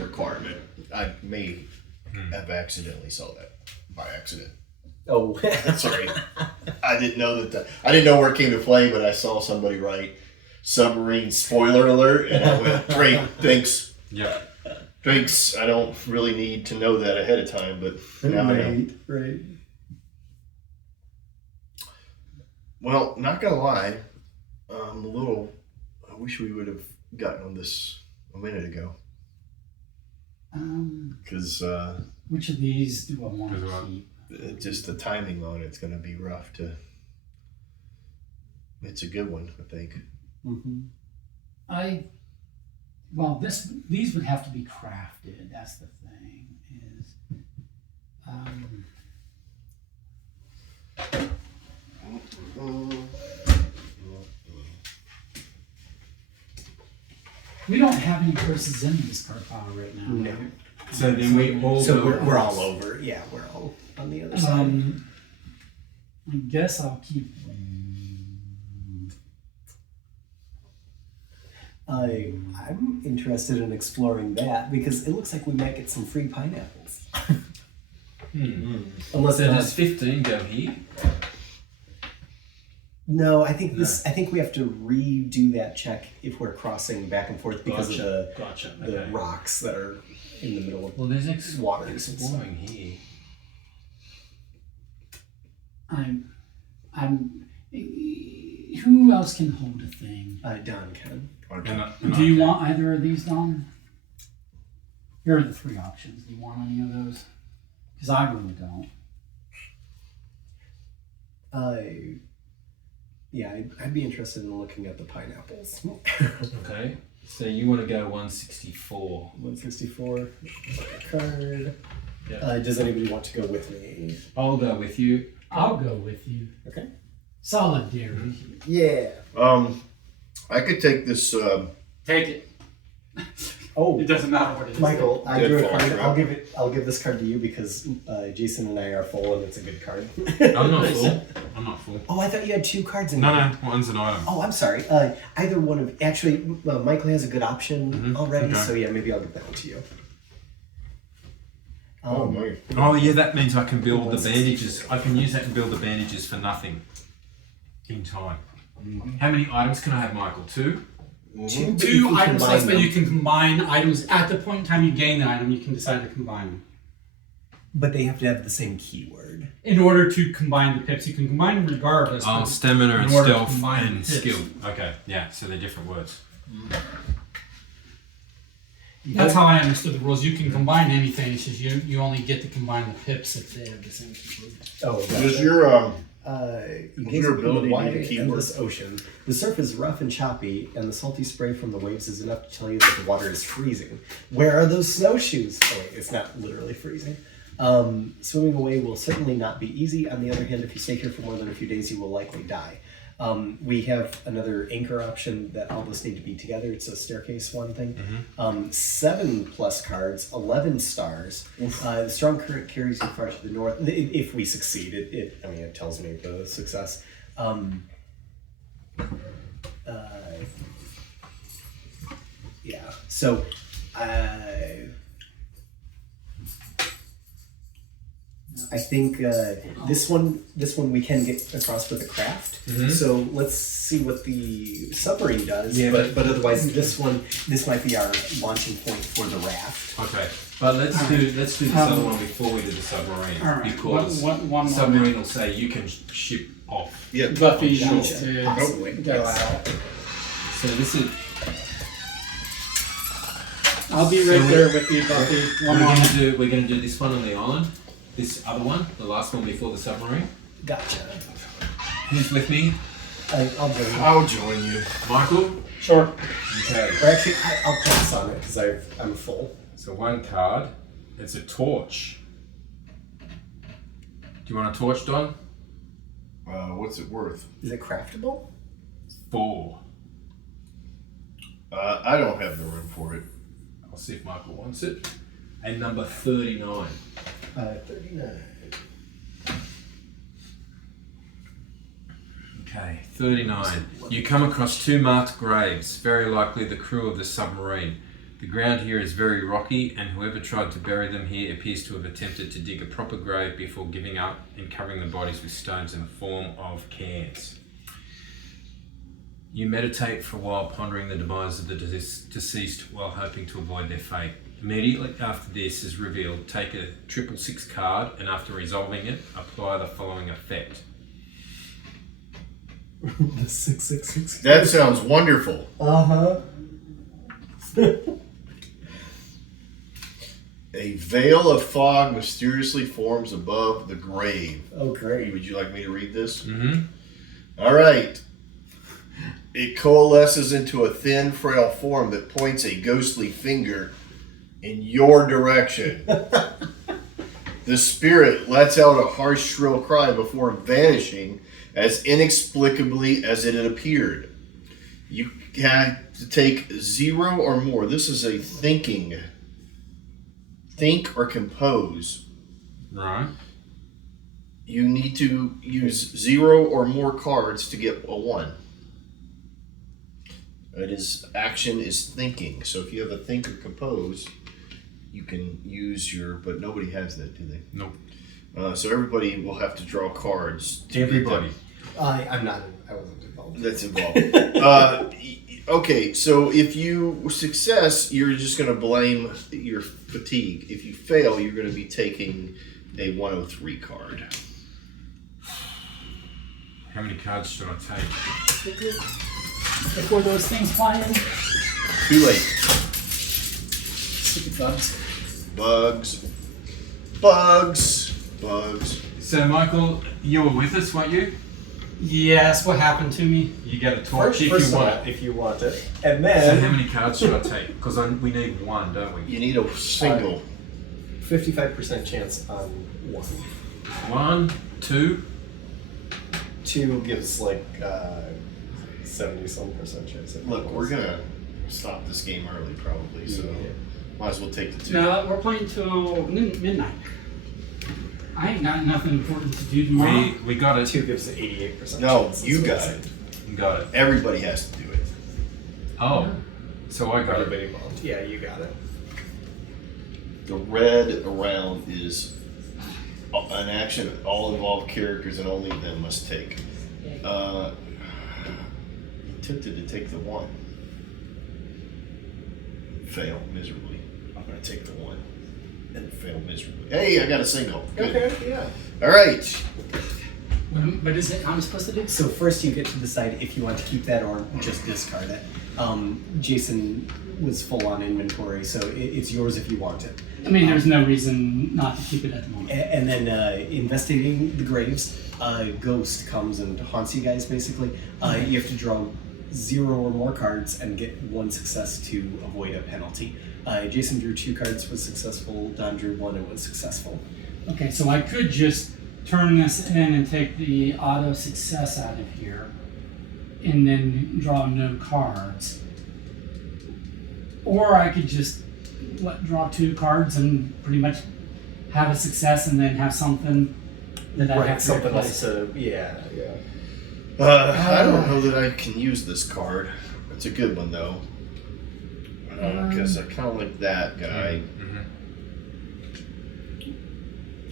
requirement. I may have accidentally saw that by accident. Oh. Sorry, I didn't know I didn't know where it came to play, but I saw somebody write submarine spoiler alert, and I went, great, thanks. Yeah. Thanks. I don't really need to know that ahead of time, but now I know. Right. Well, not gonna lie, I'm a little. I wish we would have gotten on this a minute ago, because Which of these do I want As to well. keep? just the timing on it's gonna be rough to. It's a good one, I think. Mm-hmm. These would have to be crafted. That's the thing. We don't have any curses in this card pile right now. No. right? So then we all So go we're all across. over. Yeah, we're all on the other side. I guess I'll keep. I'm interested in exploring that because it looks like we might get some free pineapples. Unless So does 15 go here? No, I think I think we have to redo that check if we're crossing back and forth because of the rocks that are in the middle of there's waters. exploring here. Who else can hold a thing? Don can. Do you want either of these, Don? Here are the 3 options. Do you want any of those? Because I really don't. Yeah, I'd be interested in looking at the pineapples. Okay, so you want to go 164. 164. Card. Yeah. Does anybody want to go with me? I'll go with you. I'll go with you. Okay. Solidarity. Yeah. I could take this. Take it. Oh, It doesn't matter what it is. Michael, I Good drew a call, card. right? I'll give this card to you because Jason and I are full, and it's a good card. I'm not full. I'm not full. Oh, I thought you had 2 cards in No, there. no, one's an item. Oh, I'm sorry. Either one of actually, Michael has a good option already, okay. so yeah, maybe I'll give that one to you. My. Oh yeah, that means I can build the bandages. I can use that to build the bandages for nothing in time. How many items can I have, Michael? 2? but you 2 can item combine slots, but them. you can combine items at the point in time you gain the item. You can decide to combine them. But they have to have the same keyword. In order to combine the pips, you can combine them regardless. Oh, but stamina in and order to stealth combine and the pips. skill. Okay, yeah, so they're different words. That's how I understood the rules. You can combine anything. It's just you only get to combine the pips if they have the same keyword. Oh, Does your you Does gaze your upon the ability wide, need a keyword? endless ocean. The surf is rough and choppy, and the salty spray from the waves is enough to tell you that the water is freezing. Where are those snowshoes? Oh wait, it's not literally freezing. Swimming away will certainly not be easy. On the other hand, if you stay here for more than a few days, you will likely die. We have another anchor option that all of us need to be together. It's a staircase one thing. 7+ cards, 11 stars. The strong current carries you far to the north. If we succeed, it tells me the success. Yeah. So, I think this one we can get across with a craft. So let's see what the submarine does. Yeah, but otherwise, this might be our launching point for the raft. Okay, but let's do this other one before we do the submarine, All right. because One submarine will say you can ship off. yeah. Buffy Sure. needs to Possibly. go out. So this is I'll be right there with you, Buffy. One more. we're gonna do this one on the island, this other one, the last one before the submarine. Gotcha. Who's with me? I'll join you. I'll join you. Michael. Sure. Okay. Or actually, I'll pass on it because I'm full. So 1 card. It's a torch. Do you want a torch, Don? What's it worth? Is it craftable? 4. I don't have the room for it. I'll see if Michael wants it. And number 39. 39. Okay, 39. You come across 2 marked graves, very likely the crew of the submarine. The ground here is very rocky, and whoever tried to bury them here appears to have attempted to dig a proper grave before giving up and covering the bodies with stones in the form of cairns. You meditate for a while, pondering the demise of the deceased while hoping to avoid their fate. Immediately after this is revealed, take a 666 card, and after resolving it, apply the following effect. The 666. That sounds wonderful. Uh-huh. A veil of fog mysteriously forms above the grave. Oh, great. Would you like me to read this? Mm-hmm. All right. It coalesces into a thin, frail form that points a ghostly finger in your direction. The spirit lets out a harsh, shrill cry before vanishing as inexplicably as it had appeared. You have to take 0 or more. This is a thinking. Think or compose. Right. You need to use 0 or more cards to get a 1. It is action is thinking. So if you have a think or compose, you can use your. But nobody has that, do they? Nope. So everybody will have to draw cards. To Everybody. get I'm not. I wasn't involved. That's involved. Okay, so if you success, you're just going to blame your fatigue. If you fail, you're going to be taking a 103 card. How many cards should I take? Before those things fly in. Too late. Stupid bugs. Bugs. So, Michael, you were with us, weren't you? Yes, what happened to me? You get a torch if First you of want all, it. if you want it, and So, how then many cards should I take? Because we need one, don't we? You need a single. 55% chance on 1. 1, 2. 2 gives like 70-some% chance. Look, we're going to stop this game early probably, so might as well take the 2. No, we're playing till midnight. I ain't got nothing important to do tomorrow. We got it. 2 gives an 88% No, chance. you That's what got I it. said. You got it. Everybody has to do it. Oh. So I got it. Everybody involved. Yeah, you got it. The red around is an action all involved characters and only them must take. Tempted to take the 1. Fail miserably. I'm going to take the 1 and fail miserably. Hey, I got a single. Good. Okay, yeah. All right. What is it I'm supposed to do? So first you get to decide if you want to keep that or just discard it. Jason was full on inventory, so it's yours if you want it. I mean, there's no reason not to keep it at the moment. And then investigating the graves, a ghost comes and haunts you guys basically. You have to draw 0 or more cards and get 1 success to avoid a penalty. Jason drew 2 cards, was successful. Don drew 1 and was successful. Okay, so I could just turn this in and take the auto success out of here and then draw no cards. Or I could just draw 2 cards and pretty much have a success and then have something that I have to something replace. else to, yeah. I don't know that I can use this card. It's a good one though. Because I kind of like that guy. Mm-hmm.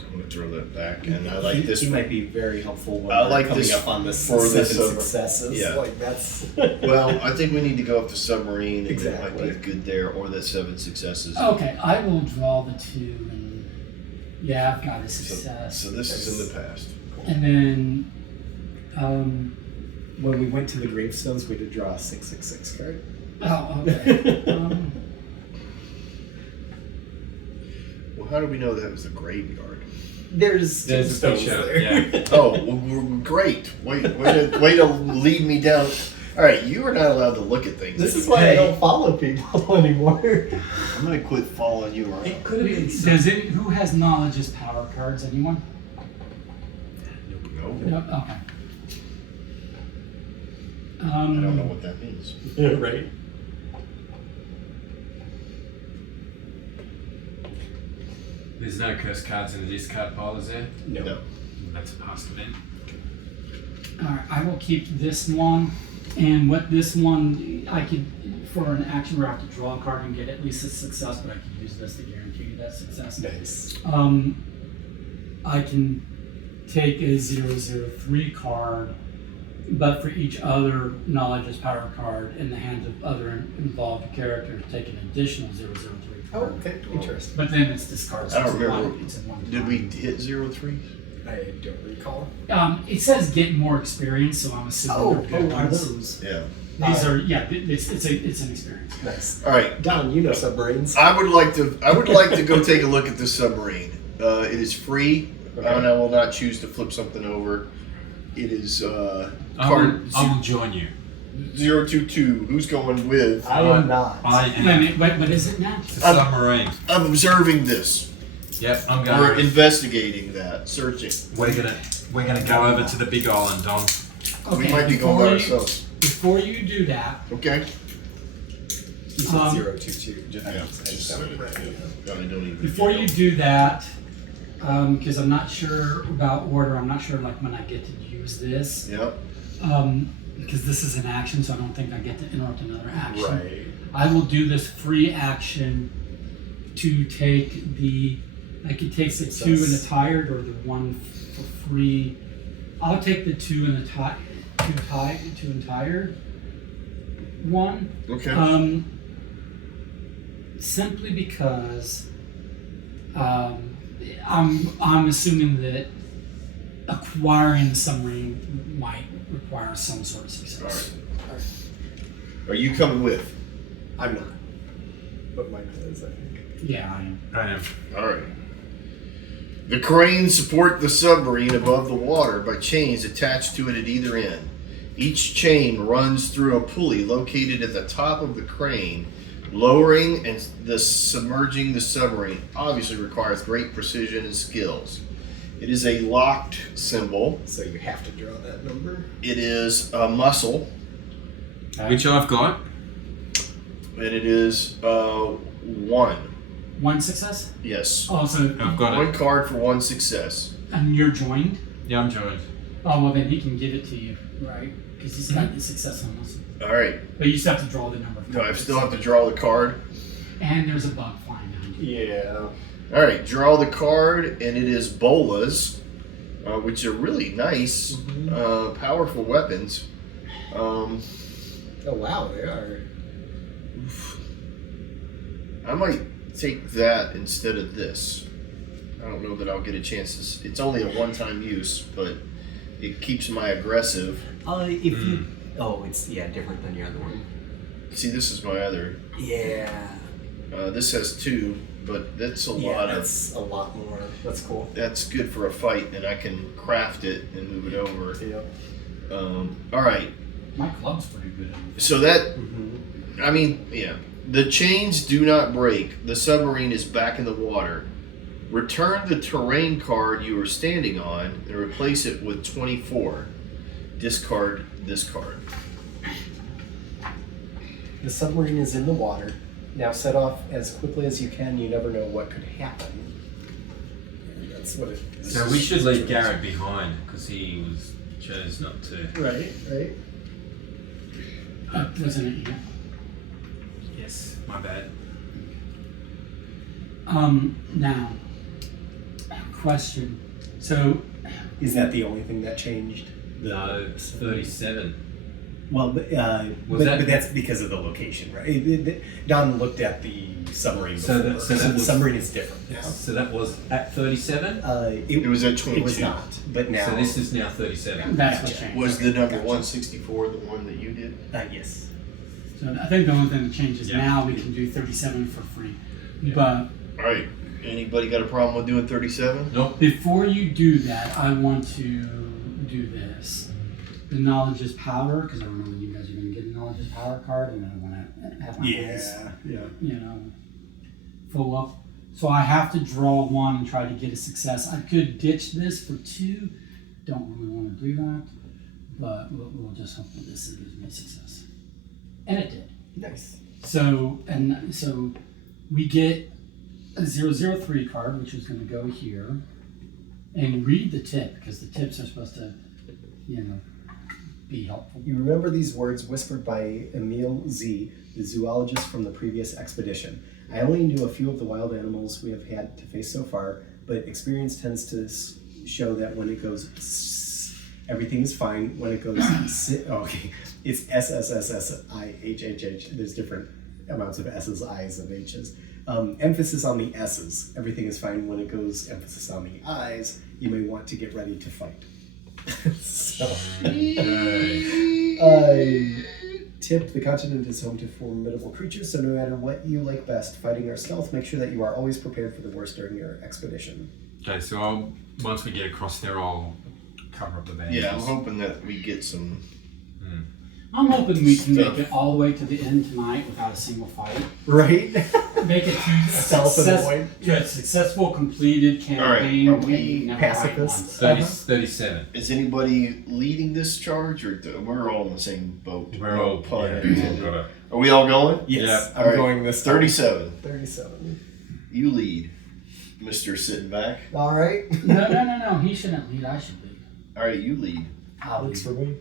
I'm going to throw that back. And I like this He one. might be very helpful when I we're like coming this up on this for 7 this successes. yeah. Like that's Well, I think we need to go up to submarine, and it might Exactly. be good there, or the 7 successes. Okay, I will draw the 2 and yeah, I've got a So, success. so this is in the past. And then when we went to the gravestones, we did draw a 666 card. oh, okay. Well, how do we know that was a graveyard? There's There's a stones picture, there. yeah. Oh, well, great. Way to lead me down. All right, you are not allowed to look at things. This is anymore. why I don't follow people anymore. I'm going to quit following you around. It could have been Does it? Who has knowledge as power cards? Anyone? No, No. Okay. I don't know what that means. right. There's no curse cards in the discard pile, is there? No. That's a pass it in. All right. I will keep this one, and what this one I could for an action where I have to draw a card and get at least a success, but I could use this to guarantee you that success. Nice. I can take a 003 card, but for each other knowledge as power card in the hands of other involved characters, take an additional 003 Oh, card. okay. Interesting. But then it's discards. I don't It's remember. one- it's in one Did we time. hit 03? I don't recall. It says get more experience, so I'm assuming they're good are ones. those? Yeah. These are it's an experience. Nice. All right. Don, you know submarines. I would like to go take a look at this submarine. It is free, Okay. and I will not choose to flip something over. It is I card will join you. 022. Who's going with? I am not. I Wait a am minute, what is it now? the submarine. I'm observing this. Yep, I'm We're going. investigating that, searching. We're gonna go over to the big island, Don. We might be going by ourselves. Before you do that, Okay. You said Um, 022. Just, Yeah, I just said haven't it. read it. I don't even. before you do that, because I'm not sure about order, I'm not sure like when I get to use this, Yep. because this is an action, so I don't think I get to interrupt another action. Right. I will do this free action to take the, like it takes the 2 and the tired or the 1 for free I'll take the two entire one. Okay. Simply because I'm assuming that acquiring the submarine might require some sort of success. All right. Are you coming with? I'm not. But Michael is, I think. Yeah, I am. I am. All right. The cranes support the submarine above the water by chains attached to it at either end. Each chain runs through a pulley located at the top of the crane. Lowering and submerging the submarine obviously requires great precision and skills. It is a locked symbol. So you have to draw that number. It is a muscle, Which I've got. and it is 1. One success? Yes. Oh, so I've got One it. card for 1 success. and you're joined? Yeah, I'm joined. Oh, well, then he can give it to you, right? Because he's got the success on this. All right. But you still have to draw the number of No, I cards. still have to draw the card. And there's a bug flying behind you. Yeah. All right, draw the card, and it is bolas, which are really nice, powerful weapons. Oh wow, they are. I might take that instead of this. I don't know that I'll get a chance to. It's only a one-time use, but it keeps my aggressive. If you. Oh, it's different than your other one. See, this is my other. Yeah. This has 2, but that's a lot of. That's a lot more. That's cool. That's good for a fight, and I can craft it and move it over. Yeah. All right. My club's pretty good at it. So that, I mean, yeah. The chains do not break. The submarine is back in the water. Return the terrain card you are standing on and replace it with 24. Discard this card. The submarine is in the water. Now set off as quickly as you can. You never know what could happen. And that's what it is. So we should leave Garrett behind because he chose not to. Right. Wasn't it here? Yes, my bad. Now, question. So, Is that the only thing that changed? No, it's 37. Well, Was that- but that's because of the location, right? Don looked at the submarine So before. that- so that the was- submarine is different now. So that was at 37? It was at It 22. was not, but now. So this is now 37. that's what Gotcha. changed. Was the number Gotcha. 164 the one that you did? Yes. So I think the only thing that changes Yeah. now, we can do 37 for free. But All right. Anybody got a problem with doing 37? Nope. before you do that, I want to do this. The knowledge is power, because I don't know when you guys are going to get a knowledge is power card, and I want to have my hands, Yeah. full up. So I have to draw 1 and try to get a success. I could ditch this for 2. Don't really want to do that, but we'll just hope that this gives me a success. And it did. Nice. So we get a 003 card, which is going to go here, and read the tip because the tips are supposed to, be helpful. You remember these words whispered by Emil Z, the zoologist from the previous expedition. I only knew a few of the wild animals we have had to face so far, but experience tends to show that when it goes everything is fine. When it goes it's SSSSIHHH. There's different amounts of S's, I's, and H's. Emphasis on the S's. Everything is fine. When it goes emphasis on the I's, you may want to get ready to fight. So, tip, the continent is home to formidable creatures, so no matter what you like best, fighting or stealth, make sure that you are always prepared for the worst during your expedition. Okay, so once we get across there, I'll cover up the bandages. Yeah, I'm hoping that we get some. I'm hoping we can make it all the way to the end tonight without a single fight. Right? Make it to a, Stealth and avoid. to a successful completed campaign. Are we we never fight pacifists? once. 37. Is anybody leading this charge, or we're all in the same boat? We're all pun yeah, intended. we've got a- Are we all going? Yes, Yeah. I'm All right. going this time. 37. 37. You lead, Mr. Sitting Back. All right. No. He shouldn't lead. I should lead. All right, you lead. I'll lead. Works for me.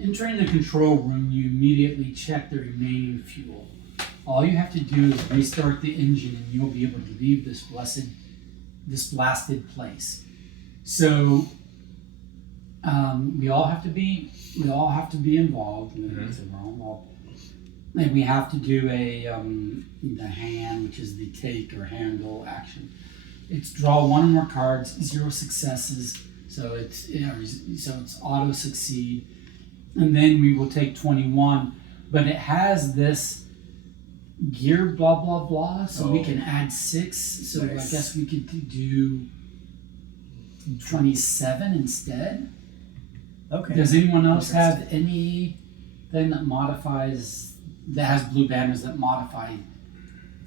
Entering the control room, you immediately check the remaining fuel. all you have to do is restart the engine, and you'll be able to leave this blasted place. So we all have to be involved. So we're all involved. And we have to do the hand, which is the take or handle action. It's draw one or more cards, 0 successes, so it's auto succeed, and then we will take 21. But it has this gear blah blah blah, so we can add 6. So nice. I guess we could do 27 instead. Okay. Does anyone else have anything that has blue banners that modify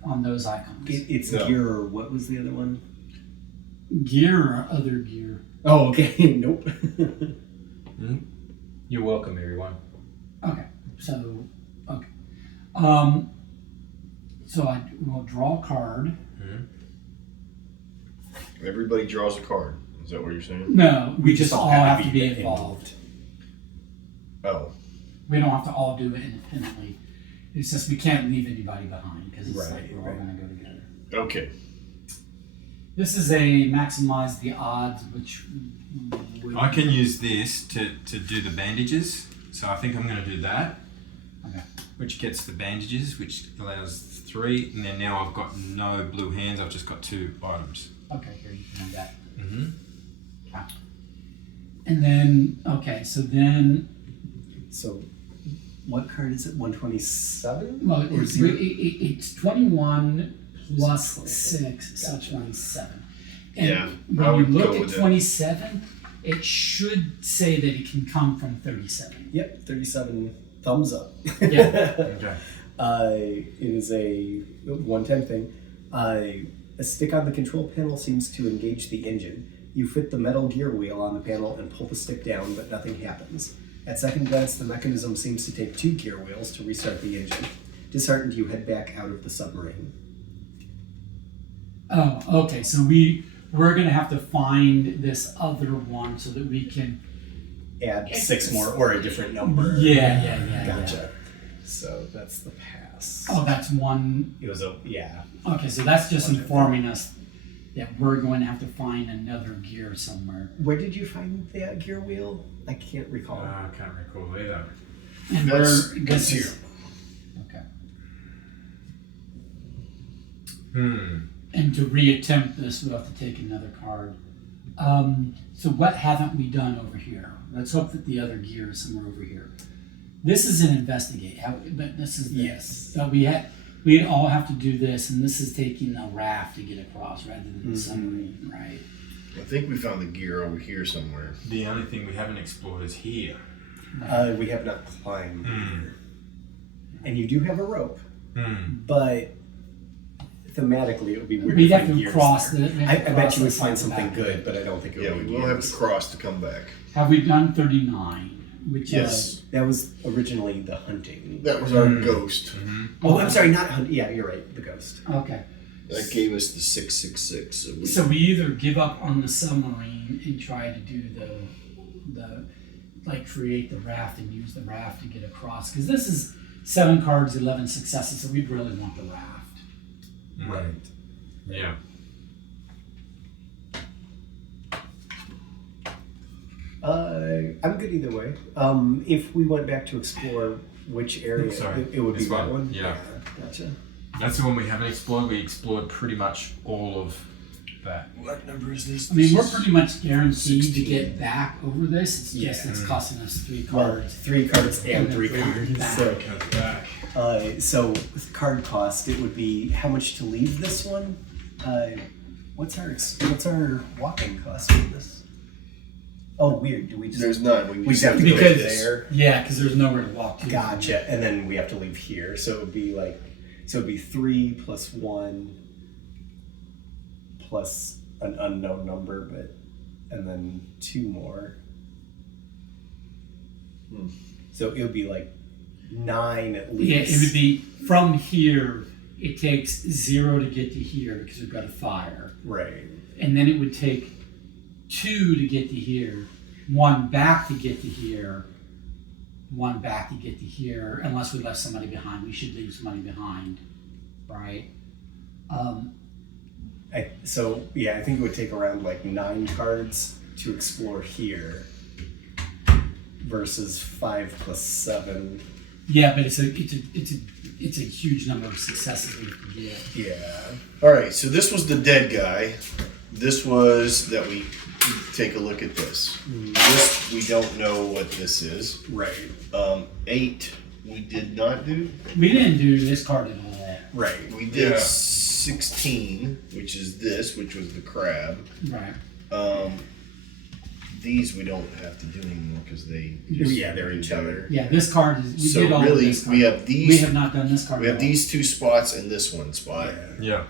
on those icons? It's gear, or what was the other one? Gear or other gear? Oh, okay. Nope. You're welcome, everyone. Okay. So I will draw a card. Everybody draws a card. Is that what you're saying? No, we just all have to be involved. Oh. We don't have to all do it independently. It's just we can't leave anybody behind because it's like we're all going to go together. Okay. This is a maximize the odds, which I can use this to do the bandages. So I think I'm going to do that. Okay. Which gets the bandages, which allows 3. And then now I've got no blue hands. I've just got 2 items. Okay, here you can do that. Mm-hmm. Okay. And then, So, what card is it? 127? Well, Or 0? it's 21 plus 6, so it's 27. And Yeah, I when you would go look with at that. 27, it should say that it can come from 37. Yep, 37. Thumbs up. Yeah. Okay. It is a one-time thing. A stick on the control panel seems to engage the engine. You fit the metal gear wheel on the panel and pull the stick down, but nothing happens. At second glance, the mechanism seems to take 2 gear wheels to restart the engine. Disheartened, you head back out of the submarine. Oh, okay. So we're gonna have to find this other one so that we can Add 6 more or a different number. Yeah. Gotcha. So that's the pass. Oh, that's one. It was yeah. Okay, so that's just informing us that we're going to have to find another gear somewhere. Where did you find that gear wheel? I can't recall. I can't recall either. And That's here. Okay. Hmm. And to reattempt this, we'll have to take another card. So what haven't we done over here? Let's hope that the other gear is somewhere over here. This is an investigate. But this is So we'd all have to do this, and this is taking a raft to get across rather than the submarine, right? I think we found the gear over here somewhere. The only thing we haven't explored is here. We have not climbed here. And you do have a rope, but thematically it would be weird. We'd to have find to gears cross there. the. I bet you would find something good, but I don't think it would Yeah, be we will have gears. to cross to come back. Have we done 39? Which Yes. That was originally the hunting. That was our ghost. Oh, I'm sorry, not hunting. Yeah, you're right. The ghost. Okay. That gave us the 666. So we either give up on the submarine and try to do the create the raft and use the raft to get across, because this is 7 cards, 11 successes, so we'd really want the raft. Right. Yeah. I'm good either way. If we went back to explore which area, Sorry, it would be this that one. one. Yeah. Gotcha. That's the one we haven't explored. We explored pretty much all of that. What number is this? I mean, we're pretty much guaranteed 16. to get back over this. It's just it's costing us 3 cards. Well, 3 cards and 3 cards. Back. So, Comes back. so with card cost, it would be how much to leave this one. What's our walking cost for this? Oh, weird. Do we just? There's none. We just have to go Because there. Yeah, because there's nowhere to walk to. Gotcha. And then we have to leave here, so it would be 3 plus 1 plus an unknown number, and then 2 more. So it would be 9 at least. Yeah, it would be from here. It takes 0 to get to here because we've got a fire, Right. and then it would take 2 to get to here, 1 back to get to here, one back to get to here, unless we left somebody behind. We should leave somebody behind, right? I think it would take around like 9 cards to explore here versus 5 plus 7. Yeah, but it's a huge number of successes we have to get. Yeah. All right, so this was the dead guy. This was that we take a look at this. This we don't know what this is. Right. 8 we did not do. We didn't do this card at all. Right. We did 16, which is this, which was the crab. Right. These we don't have to do anymore because they're they're each together. other. Yeah, this card is. We So did all of really, this card. we have these. We have not done this card. We have at all. these 2 spots and this one spot. Yeah.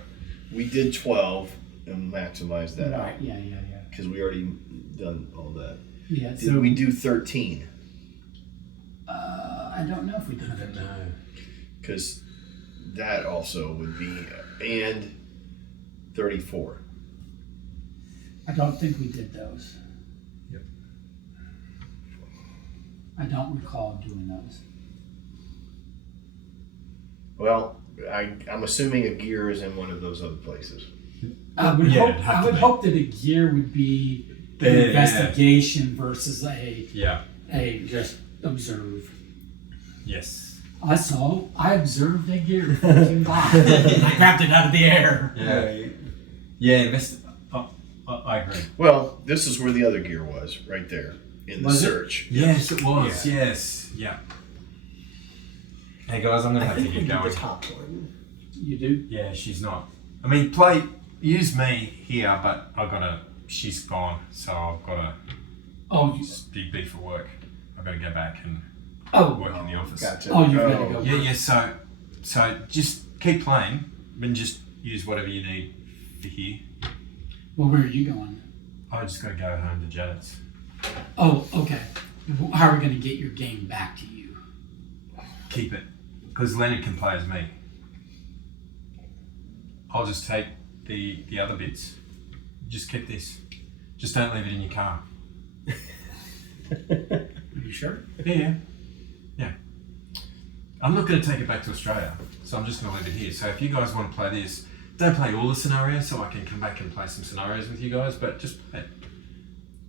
We did 12 and maximized that Right. Yeah. because we already done all that. Yeah. Did So we do 13? I don't know if we did I don't know. Because that also would be and 34. I don't think we did those. Yep. I don't recall doing those. Well, I'm assuming a gear is in one of those other places. I would Yeah, hope. it'd have I to would be. hope that a gear would be Yeah, an yeah. investigation versus a just observe. Yes. I observed a gear floating by. And I grabbed it out of the air. Yeah. Right. Yeah. I agree. Well, this is where the other gear was, right there in the Was it? search. Yes, it was. Yeah. Yes. Yeah. Hey guys, I'm gonna I have to think we get did going. the top one. You do? Yeah, she's not. I mean, use me here, but she's gone, so I've gotta Oh, be for work. I've gotta go back and oh, work in the office. Gotcha. oh, you've got to go. Yeah. So just keep playing, and just use whatever you need for here. Well, where are you going? I just gotta go home to Janet's. Oh, okay. How are we going to get your game back to you? Keep it, because Leonard can play as me. I'll just take the other bits. Just keep this. Just don't leave it in your car. Are you sure? Yeah. I'm not going to take it back to Australia, so I'm just going to leave it here. So if you guys want to play this, don't play all the scenarios, so I can come back and play some scenarios with you guys, but just play it.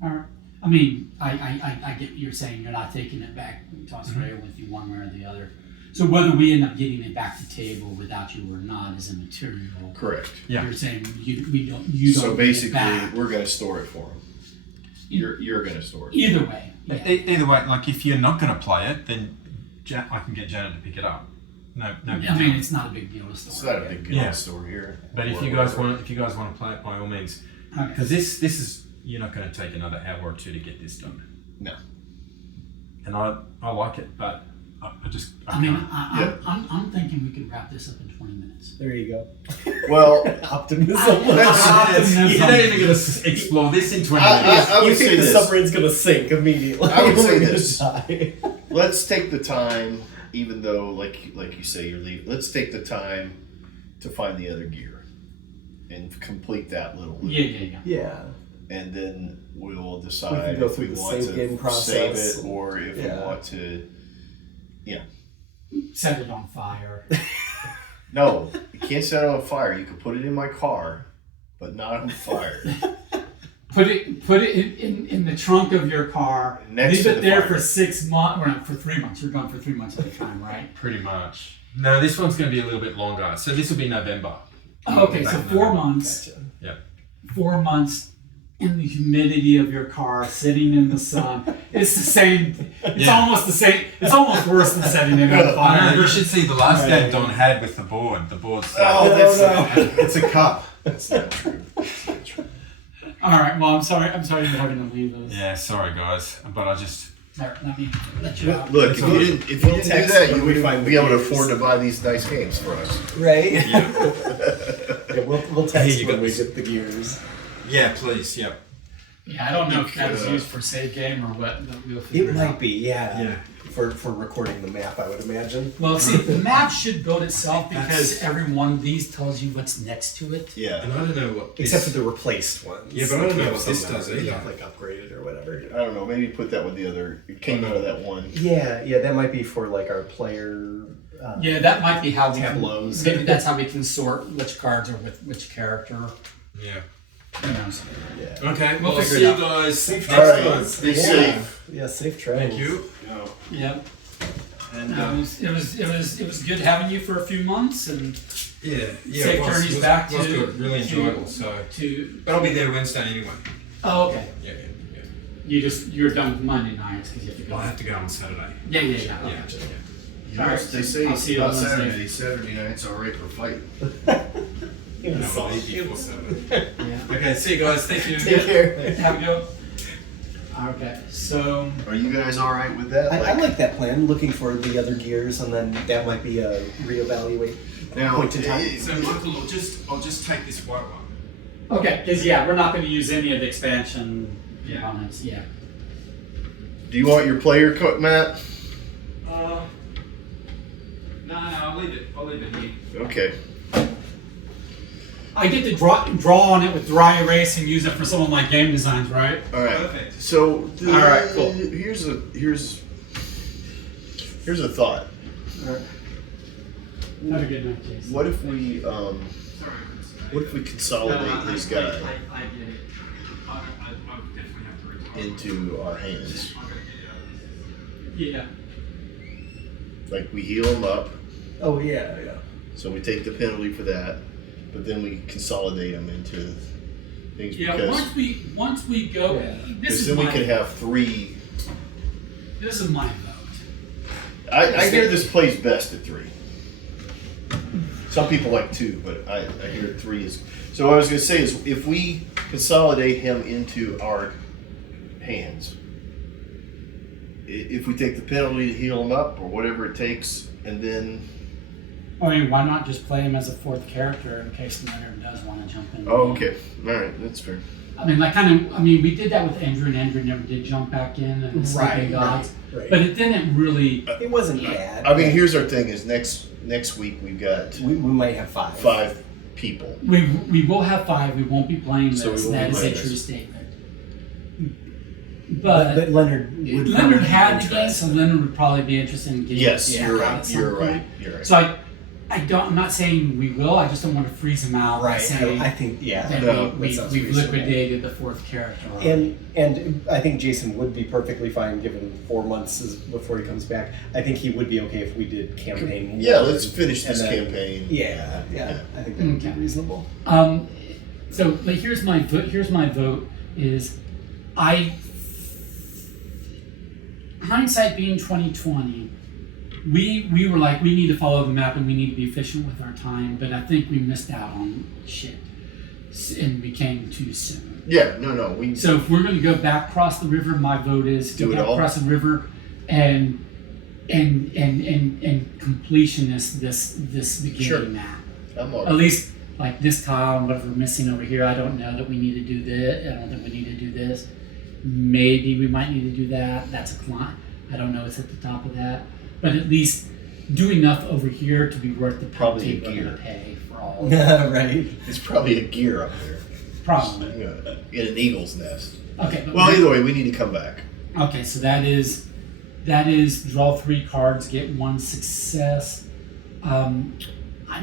All right. I mean, I get what you're saying. You're not taking it back to Australia with you one way or the other. So whether we end up getting it back to table without you or not is immaterial. Correct. Yeah. You're saying you don't So get it basically, back. we're going to store it for him. You're going to store it. Either way. Yeah. Either way, like if you're not going to play it, then I can get Janet to pick it up. No big I mean, deal. it's not a big deal to store. It's not a big deal Yeah. to store here. But if you guys want to play it, by all means, Okay. because this is you're not going to take another hour or 2 to get this done. No. And I like it, but I I mean, can't. I'm thinking we could wrap this up in 20 minutes. There you go. Well, Optimism. You're not even going to explore this in 20 minutes. I would you say think the this. submarine's gonna sink immediately. I would say We're gonna this. die. Let's take the time, even though, like you say, you're leaving. Let's take the time to find the other gear and complete that little loop. Yeah. Yeah. And then we'll We decide can go if through we the want save game to process. save it or if Yeah. we want to. Set it on fire. No, you can't set it on fire. You can put it in my car, but not on fire. Put it in the trunk of your car. Next leave to it the there fire. for 6 months, or for 3 months. You're gone for 3 months at a time, right? Pretty much. No, this one's going to be a little bit longer. So this will be November. Okay, so Back in 4 November. months. Gotcha. Yeah. 4 months in the humidity of your car, sitting in the sun. It's the same. It's Yeah. almost the same. It's almost worse than setting it on I know, fire. you should see the last Right. game Don had with the board. The board's Oh, No, that's no. it's a cup. That's not true. That's not true. All right. Well, I'm sorry. I'm sorry you're having to leave those. Yeah, sorry guys, but I just There, let me let you out. Look, if you didn't do text that, when you we wouldn't find the be able to gears. afford to buy these nice games for us. Right? yeah, Yeah, we'll Here text you when go. we get the gears. yeah, please, yeah. Yeah, I don't know if that was used for save game or what, but we'll figure It it might out. be, yeah. Yeah. For recording the map, I would imagine. Well, see, the map should build itself because every one of these tells you what's next to it. Yeah. And I don't know what. Except for the replaced ones. Yeah, but I don't know Like, what some this that does are, either. Like upgraded or whatever. I don't know. Maybe put that with the other. It came out of that one. Yeah, that might be for like our player. Yeah, that might be how we Tableaus. Maybe that's how we can sort which cards are with which character. Yeah. Who knows? Yeah. Okay, We'll well, I'll figure see it you out. guys next All right. time. Be safe. Yeah, safe travels. Thank you. Yeah. And It was good having you for a few months and yeah, safe journeys back was to- good. Really to- enjoyable. So, to. but I'll be there Wednesday anyway. Oh, okay. Yeah. You're done with Monday nights because you have to go. I have to go on Saturday. Yeah. Yeah. You know, All right. they say I'll see you about on Wednesday. Saturday. Saturday night's alright for fighting. No, I'll leave you for Saturday. Yeah. Okay, see you guys. Thank you. Take care. Have a go. Okay, so Are you guys alright with that? I like that plan, looking for the other gears, and then that might be a reevaluate Now, point in time. So Michael, I'll just take this white one. okay, because we're not going to use any of the expansion Yeah. components. Yeah. do you want your player coat, Matt? No, I'll leave it. I'll leave it here. Okay. I get to draw on it with dry erase and use it for some of my game designs, right? All right. Perfect. So, All right, cool. Here's a thought. Have a good night, Jason. What if we Sorry. what if we consolidate this guy I get it. I definitely have to retire. into our hands? I'm gonna get out of this. Yeah. Like we heal him up, Oh yeah. so we take the penalty for that, but then we consolidate him into things Yeah. because Once we go, Yeah. this then is we can have 3. this is my vote. I hear this plays best at 3. Some people like 2, but I hear 3 is. So what I was going to say is if we consolidate him into our hands, if we take the penalty to heal him up or whatever it takes, and then I mean, why not just play him as a 4th character in case Leonard does want to jump in? okay, all right, that's fair. I mean, we did that with Andrew, and Andrew never did jump back in and the Sleeping Gods. Right. But it didn't really. It wasn't bad. I mean, here's our thing: is next week we've got we might have 5. 5 people. We will have 5. We won't be playing So we this. won't That be is a playing true this. statement. But Leonard would Leonard be had the game, interested. so Leonard would probably be interested in getting. Yes, it you're out right. at some You're right. point. You're right. So I'm not saying we will. I just don't want to freeze him out. Right. And say I think that No, that we've sounds reasonable. liquidated the 4th character. And I think Jason would be perfectly fine given 4 months before he comes back. I think he would be okay if we did campaign. Yeah, 1 let's finish and this then- campaign. Yeah. I think that would be Okay. reasonable. So, but here's my vote is hindsight being 2020, we were like, we need to follow the map and we need to be efficient with our time, but I think we missed out on shit and we came too soon. Yeah, no, we. So if we're going to go back across the river, my vote is Do go it back all? across the river and completionist this beginning Sure. map. I'm all At least like this tile and whatever we're missing over here, I don't know that we need to do this. I don't think we need to do this. Maybe we might need to do that. That's a climb. I don't know. It's at the top of that, but at least do enough over here to be worth the Probably penalty a we're going to gear. pay for all. Right. It's probably a gear up there. Probably. In an eagle's nest. Okay. But Well, either way, we need to come back. okay. So that is draw 3 cards, get 1 success.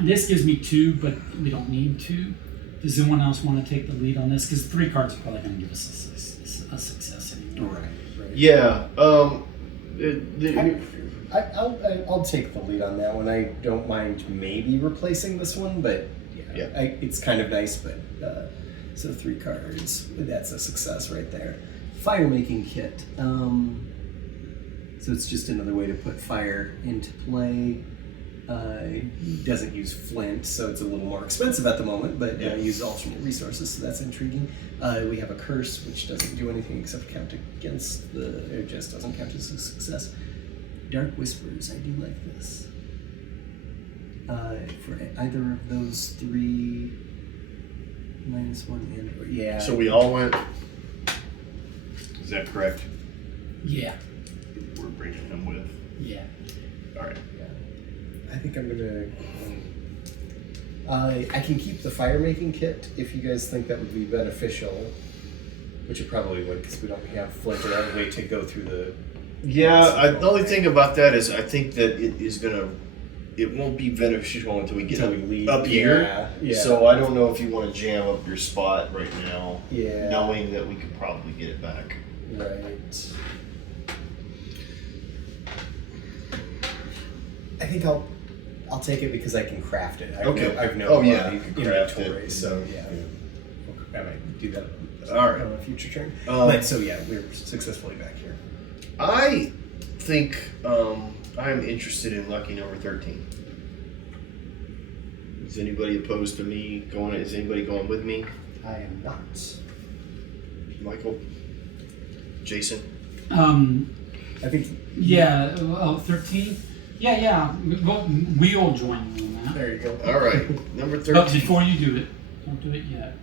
This gives me 2, but we don't need 2. Does anyone else want to take the lead on this? Because 3 cards are probably going to give us a success anyway. Right. Yeah. I'll take the lead on that one. I don't mind maybe replacing this one, but Yeah. it's kind of nice. But so 3 cards, that's a success right there. Fire making kit. So it's just another way to put fire into play. Doesn't use flint, so it's a little more expensive at the moment, but uses alternate resources, so that's intriguing. We have a curse, which doesn't do anything except count against it just doesn't count as a success. Dark Whispers, I do like this. For either of those 3, -1 and yeah. So we all went. Is that correct? Yeah. We're bringing him with. Yeah. All right. I think I'm gonna. I can keep the fire making kit if you guys think that would be beneficial, which it probably would because we don't have Flint or other way to go through the. Yeah, the only thing about that is I think that it won't be beneficial until we get Until we leave. up here. Yeah. So I don't know if you want to jam up your spot right now, Yeah. knowing that we could probably get it back. Right. I think I'll take it because I can craft it. Okay. I've no Oh, yeah, you can craft inventory, it. so yeah. I might do that All right. on a future turn. Um, But so yeah, we're successfully back here. I think I'm interested in lucky number 13. Is anybody opposed to me going? Is anybody going with me? I am not. Michael? Jason? I think Yeah. 13. Yeah. We'll join you on that. there you go. All right. Number 13. But before you do it, don't do it yet.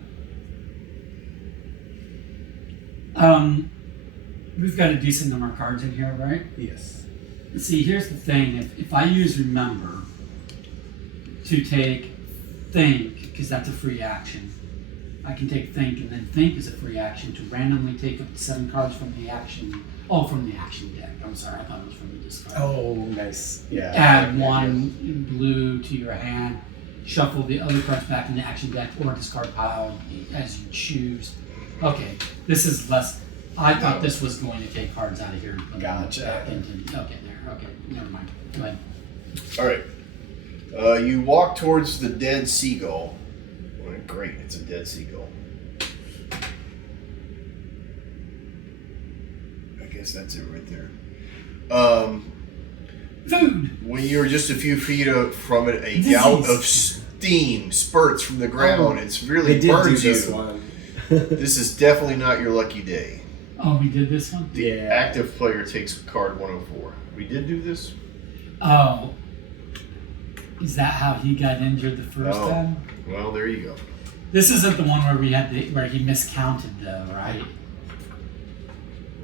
We've got a decent number of cards in here, right? Yes. See, here's the thing. If I use Remember to take Think, because that's a free action, I can take Think, and then Think is a free action to randomly take up to 7 cards from the action. Oh, from the action deck. I'm sorry, I thought it was from the discard. Oh, nice. Yeah. Add 1 blue to your hand. Shuffle the other cards back in the action deck or discard pile as you choose. Okay, this is less. I thought this was going to take cards out of here and put them Gotcha. back into. Okay, there. Okay, never mind. Go ahead. All right. You walk towards the dead seagull. Well, great, it's a dead seagull. I guess that's it right there. Food. When you're just a few feet from it, a Disease. gout of steam spurts from the ground. It's really They did do burns this you. one. This is definitely not your lucky day. Oh, we did this one. The Yeah. active player takes card 104. We did do this? Oh, is that how he got injured the first Oh. time? Well, there you go. This isn't the one where where he miscounted though, right?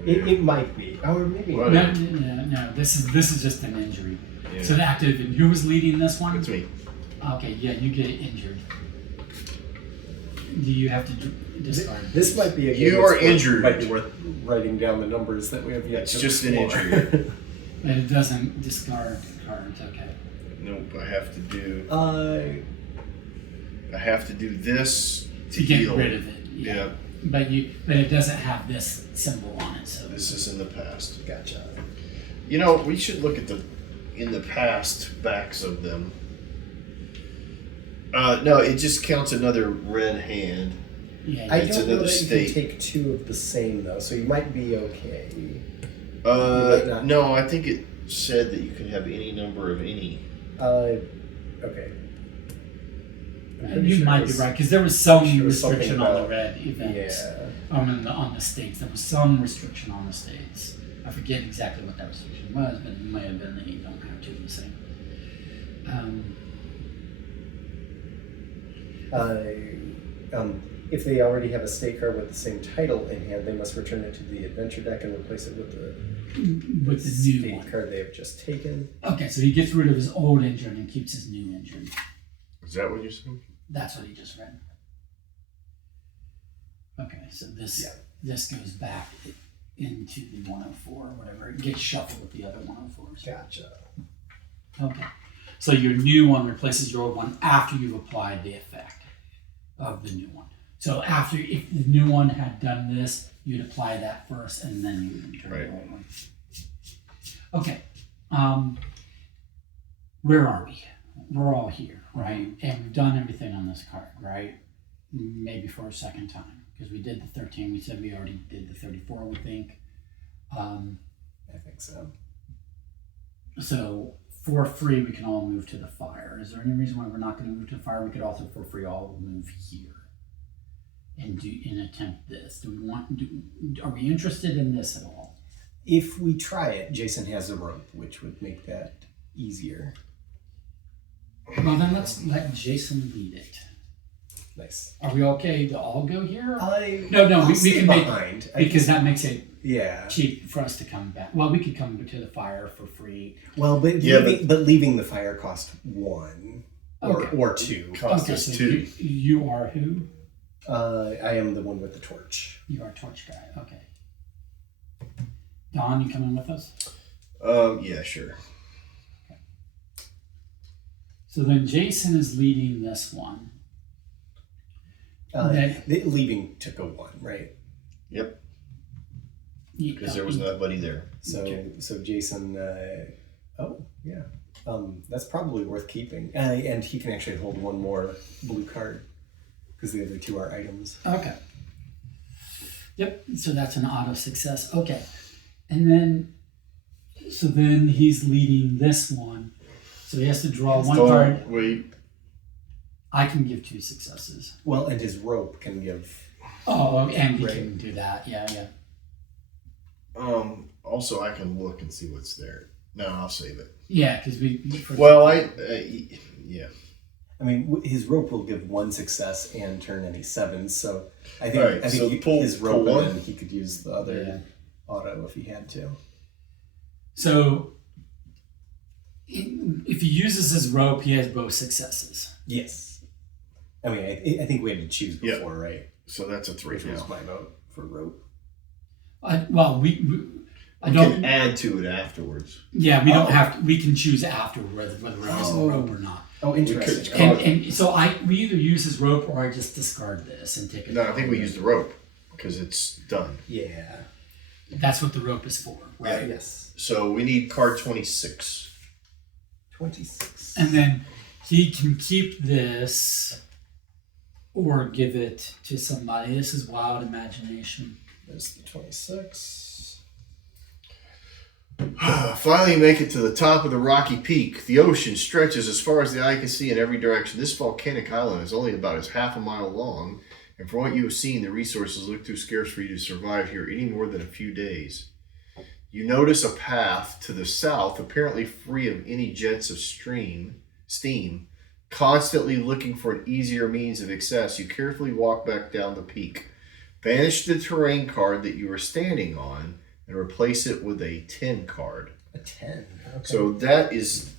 It might be. Or maybe. What? No. This is just an injury. Yeah. So the active, and who was leading this one? That's me. Okay, yeah, you get injured. Do you have to discard? This might be a game You that's are worth- injured. Might be worth writing down the numbers that we have yet. It's to just an explore. injury. But it doesn't discard cards. Okay. Nope, I have to do this to To get heal. rid of it. Yeah, But it doesn't have this symbol on it. So this is in the past. Gotcha. You know, we should look at in the past backs of them. No, it just counts another red hand. yeah. I It's don't know another that you state. can take 2 of the same though, so you might be okay. might not. No, I think it said that you could have any number of any. Okay. I'm pretty You sure might it be was- right because there was some sure it was something restriction on the about- red events. Yeah. On the states, there was some restriction on the states. I forget exactly what that restriction was, but it might have been that you don't have 2 of the same. If they already have a stake card with the same title in hand, they must return it to the adventure deck and replace it with the With the new stake one. card they have just taken. Okay, so he gets rid of his old injury and keeps his new injury. Is that what you're saying? That's what he just read. Okay, so this Yeah. this goes back into the 104 or whatever. It gets shuffled with the other 104s. Gotcha. Okay. So your new one replaces your old one after you've applied the effect of the new one. So after, if the new one had done this, you'd apply that first and then you would return Right. the old one. Okay. Where are we? We're all here, right? And we've done everything on this card, right? Maybe for a second time. Because we did the 13, we said we already did the 34, we think. I think so. So for free, we can all move to the fire. Is there any reason why we're not going to move to the fire? We could also for free all move here and attempt this. Are we interested in this at all? If we try it, Jason has a rope, which would make that easier. Well, then let's let Jason lead it. Nice. Are we okay to all go here? No, we stay can make behind. because that makes it Yeah. cheap for us to come back. Well, we could come to the fire for free. Well, but Yeah, leaving the fire cost 1 Okay. or 2. Cost Okay, us so 2. you are who? I am the one with the torch. You are torch guy. Okay. Don, you coming with us? Yeah, sure. So then Jason is leading this one. Leaving took a 1, right? Yep. Because there was nobody there. So Okay. so Jason. Oh yeah. That's probably worth keeping, and he can actually hold 1 more blue card because the other 2 are items. Okay. Yep. So that's an auto success. Okay. And then, so then he's leading this one. So he has to draw 1 card. Wait. I can give 2 successes. Well, and his rope can give. Oh, and we Right. can do that. Yeah, yeah. Also, I can look and see what's there. No, I'll save it. Yeah, because Well, yeah. I mean, his rope will give 1 success and turn any 7s. So I think Alright, so pull- his pull rope, one. and then he could use the other Yeah. auto if he had to. So if he uses his rope, he has both successes. Yes. I mean, I think we had to choose Yeah. before, right? So that's a 3 Which was now. my vote for rope. I We don't. can add to it afterwards. Yeah, we don't have to. We can choose after whether we're using Oh. rope or not. Oh, interesting. could- And so we either use his rope or I just discard this and take it. No, I think we use the rope because it's done. Yeah. That's what the rope is for, right? Yeah. Yes. So we need card 26. 26. And then he can keep this or give it to somebody. This is wild imagination. There's the 26. Finally, you make it to the top of the rocky peak. The ocean stretches as far as the eye can see in every direction. This volcanic island is only about as half a mile long, and from what you have seen, the resources look too scarce for you to survive here any more than a few days. You notice a path to the south, apparently free of any jets of steam. Constantly looking for an easier means of access, you carefully walk back down the peak. Banish the terrain card that you are standing on and replace it with a 10 card. A 10. Okay. So that is.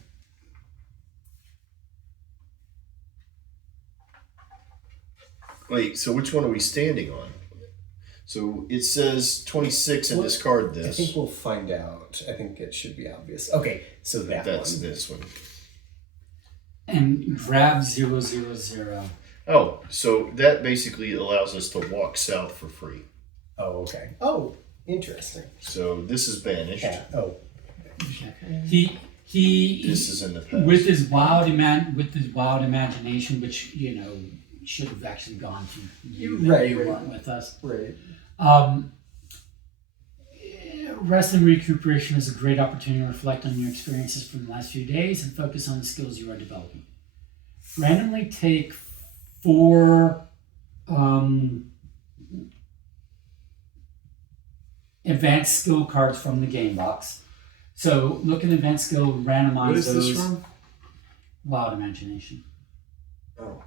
Wait, so which one are we standing on? So it says 26 and discard I this. think we'll find out. I think it should be obvious. Okay, so That's one. this one. And grab 000. Oh, so that basically allows us to walk south for free. Oh, okay. Oh, interesting. So this is banished. Yeah. Oh, He This is in the past. with his wild imagination, which should have actually gone to you. Right, You right. weren't with us. right. Rest and recuperation is a great opportunity to reflect on your experiences from the last few days and focus on the skills you are developing. Randomly take 4 advanced skill cards from the game box. So look at advanced skill, randomize What is those. this from? Wild imagination. Oh,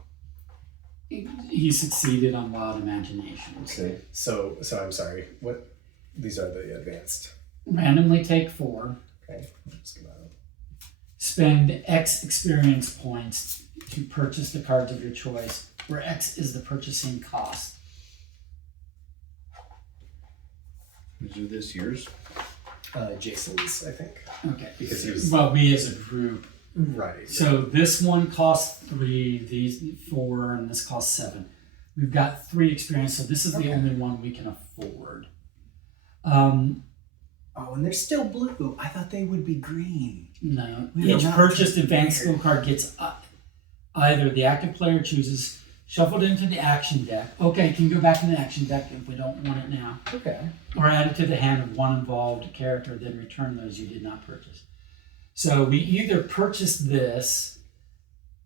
He succeeded on wild imagination. okay. So I'm sorry. What? These are the advanced. Randomly take 4. Okay. Just come out. Spend X experience points to purchase the cards of your choice, where X is the purchasing cost. Is it this yours? Jason's, I think. Okay. Because he was Well, we as a group. right. So this one costs 3, these 4, and this costs 7. We've got 3 experience, so this is the only one we can afford. Oh, and they're still blue. I thought they would be green. No. Yeah, Each not purchased weird. advanced skill card gets either the active player chooses shuffled into the action deck. Okay, it can go back in the action deck if we don't want it now. Okay. Or added to the hand of one involved character, then return those you did not purchase. So we either purchase this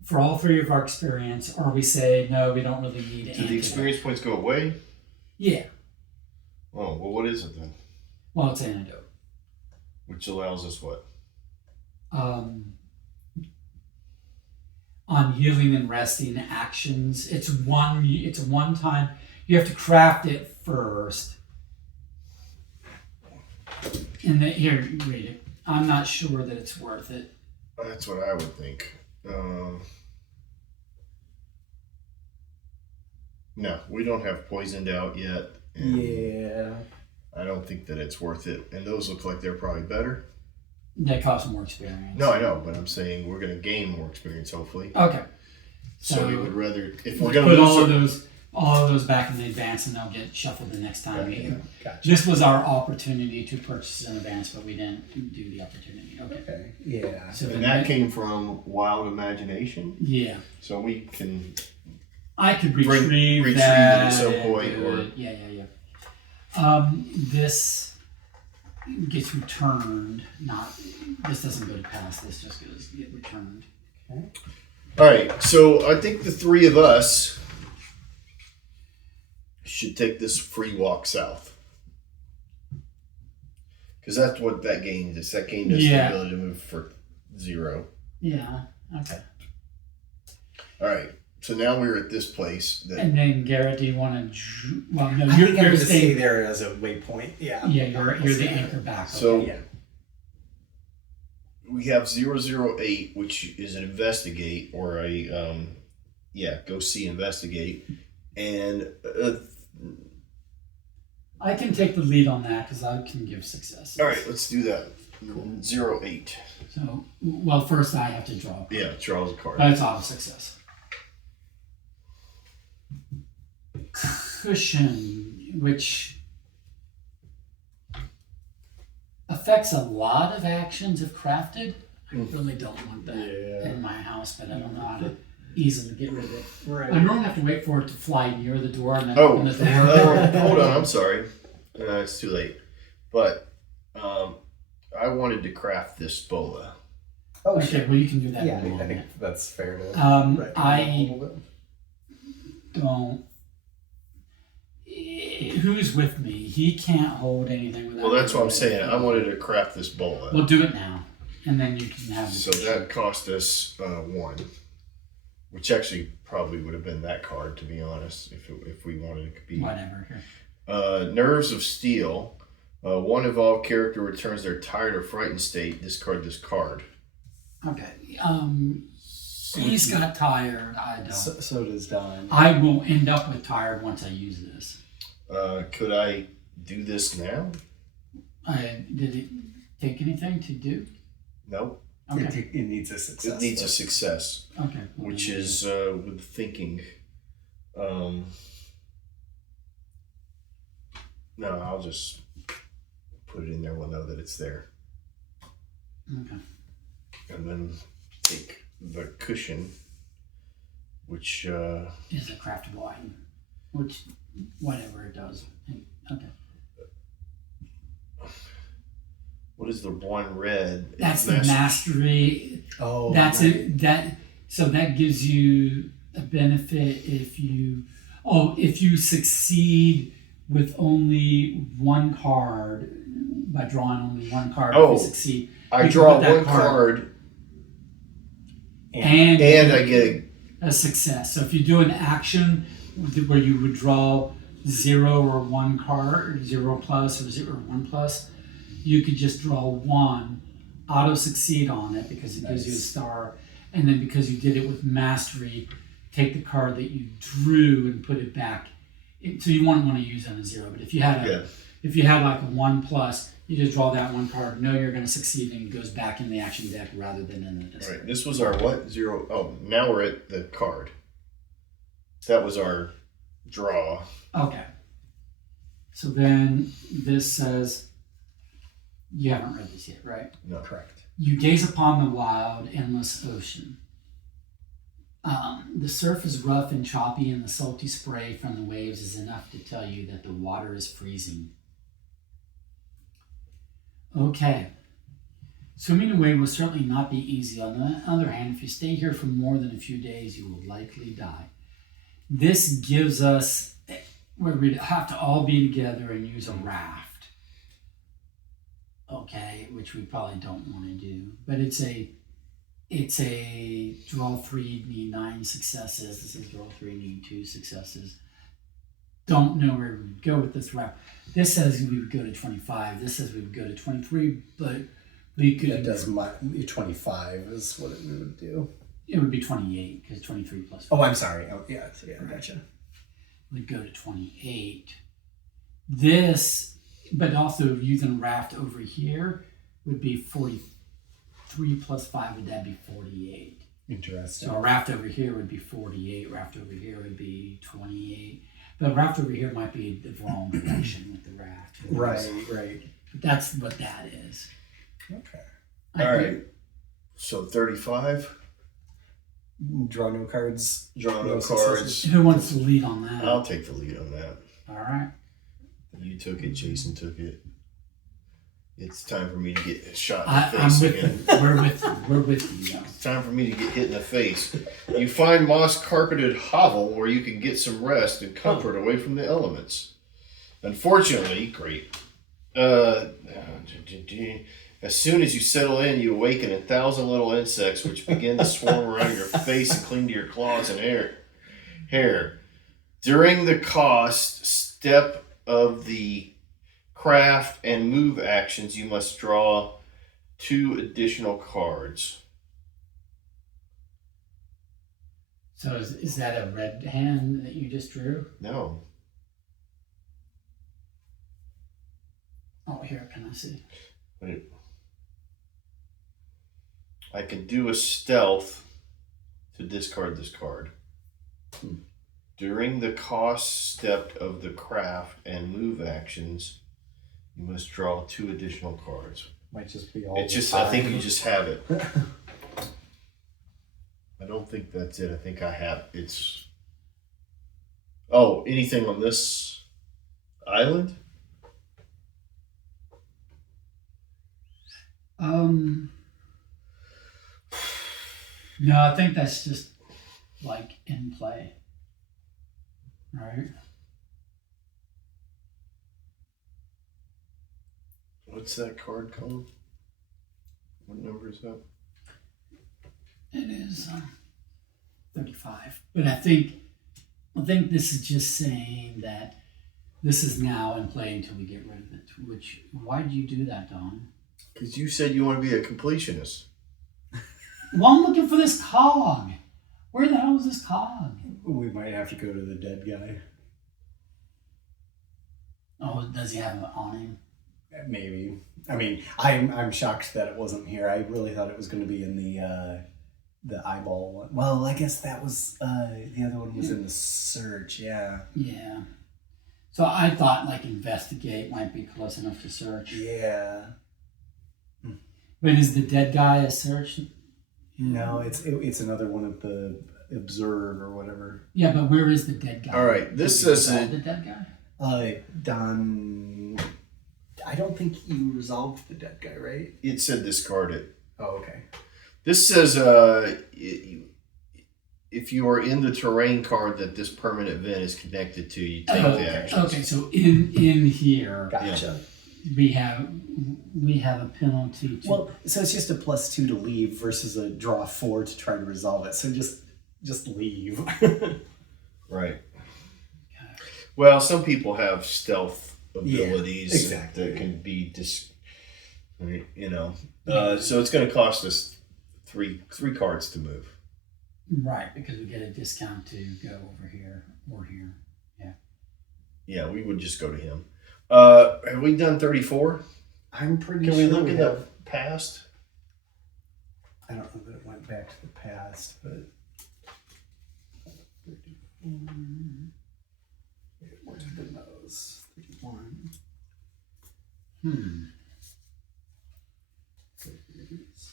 for all 3 of our experience, or we say, no, we don't really need it. Do the experience points go away? Yeah. Oh, well, what is it then? Well, it's antidote. Which allows us what? On on healing and resting actions. It's a one time. You have to craft it first. And then here, read it. I'm not sure that it's worth it. That's what I would think. No, we don't have poisoned out yet. And Yeah. I don't think that it's worth it. And those look like they're probably better. That costs more experience. No, I know, but I'm saying we're going to gain more experience, hopefully. Okay. So we would rather, if we're We'll going to put all of those back in the advance, and they'll get shuffled the next time. Yeah. Gotcha. This was our opportunity to purchase in advance, but we didn't do the opportunity. Okay. Okay. Yeah. So And that came from Wild Imagination. yeah, So we can. I could Retrieve retrieve it that at some and point, do or- it. Yeah. This gets returned. This doesn't go to pass. This just goes get returned. Okay. All right, so I think the three of us should take this free walk south. Because that's what that game is. That game has Yeah. the ability to move for 0. Yeah. Okay. All right, so now we're at this place. That And then Garrett, do you want to? Well, no, I you're think I'm gonna stay staying. there as a waypoint. Yeah. Yeah, you're the anchor back. So- Okay. Yeah. we have 008, which is an investigate, or a, go see investigate. And I can take the lead on that because I can give success. all right, let's do that. 08. So, well, first I have to draw. Yeah, Charles a card. That's auto success. Cushion, which affects a lot of actions if crafted. I really don't want that in my house, but I don't know how to easily get rid of it. Right. I normally have to wait for it to fly near the door and then Oh, open the door. hold on, I'm sorry. It's too late. But I wanted to craft this bola. Oh, Okay, sure. well you can do that Yeah, in a I think moment. that's fair to. I recommend. don't. Who's with me? He can't hold anything without. Well, that's what I'm saying. I wanted to craft this bola. We'll do it now, and then you can have. So that cost us 1, which actually probably would have been that card, to be honest, if we wanted it to be. Whatever. Here. Nerves of Steel. One evolved character returns their tired or frightened state. Discard this card. Okay. He's got tired. I don't. So does Don. I will end up with tired once I use this. Could I do this now? Did it take anything to do? Nope. Okay. It needs a success. It needs a though. success, Okay. Well, which then- is with thinking. No, I'll just put it in there. We'll know that it's there. Okay. And then take the cushion, which Is a craftable item, which whatever it does. Okay. what is the one red? That's the mastery. Oh. That's right. it. So that gives you a benefit if you succeed with only one card by drawing only one card. Oh, if you succeed, I you can draw put that one card and I get a success. So if you do an action where you would draw 0 or 1 card, 0 plus or 0 or 1 plus, you could just draw 1, auto succeed on it because it gives you a star, and then because you did it with mastery, take the card that you drew and put it back. So you wouldn't want to use it on a 0, but if you had like a 1 plus, you just draw that 1 card, know you're going to succeed, and it goes back in the action deck rather than in the All discard. right, this was our what? 0. Oh, now we're at the card. That was our draw. Okay. So then this says, you haven't read this yet, right? No. Correct. You gaze upon the wild, endless ocean. The surf is rough and choppy, and the salty spray from the waves is enough to tell you that the water is freezing. Okay. Swimming away will certainly not be easy. On the other hand, if you stay here for more than a few days, you will likely die. This gives us where we'd have to all be together and use a raft. Okay, which we probably don't want to do. But it's a it's a draw 3, need 9 successes. This is draw 3, need 2 successes. Don't know where we would go with this route. This says we would go to 25. This says we would go to 23, but we could. That does 25 is what it would do. It would be 28 because 23 plus 5. Oh, I'm sorry. Oh, yeah, gotcha. We'd go to 28. This, but also using raft over here would be 43 plus 5, would that be 48? Interesting. So a raft over here would be 48, raft over here would be 28. But raft over here might be the wrong direction with the raft. Right. But that's what that is. Okay. All right. So 35. Draw no cards. Draw no successes. cards. Who wants to lead on that? I'll take the lead on that. All right. You took it. Jason took it. It's time for me to get shot in the I'm face with again. you. We're with you. It's time for me to get hit in the face. You find moss carpeted hovel where you can get some rest and comfort away from the elements. Unfortunately, great. As soon as you settle in, you awaken 1,000 little insects which begin to swarm around your face and cling to your claws and hair. During the cost step of the craft and move actions, you must draw 2 additional cards. So is that a red hand that you just drew? No. Oh, here, can I see? Wait. I can do a stealth to discard this card. During the cost step of the craft and move actions, you must draw 2 additional cards. Might just be all. It's just, I think you just have it. I don't think that's it. I think I have it's. Oh, anything on this island? No, I think that's just like in play. Right? What's that card called? What number is that? It is 35. But I think this is just saying that this is now in play until we get rid of it. Which, why did you do that, Don? Because you said you want to be a completionist. Well, I'm looking for this cog. Where the hell is this cog? We might have to go to the dead guy. Oh, does he have it on him? Maybe. I mean, I'm shocked that it wasn't here. I really thought it was going to be in the eyeball one. Well, I guess that was the other one was in the search. Yeah. Yeah. So I thought like investigate might be close enough to search. Yeah. But is the dead guy a search? No, it's another one of the observe or whatever. Yeah, but where is the dead guy? All right, this Did you says resolve the dead guy. Don. I don't think you resolved the dead guy, right? it said discard it. Oh, okay. This says if you are in the terrain card that this permanent event is connected to, you take the action. Okay, so in here Gotcha. we have a penalty to Well, so it's just a +2 to leave versus a draw 4 to try to resolve it. So just leave. Right. Well, some people have stealth abilities exactly. that can be so it's going to cost us three cards to move. right, because we get a discount to go over here or here. Yeah, we would just go to him. Have we done 34? I'm pretty Can sure we look in have. the past? I don't know that it went back to the past, but where's the nose? 31.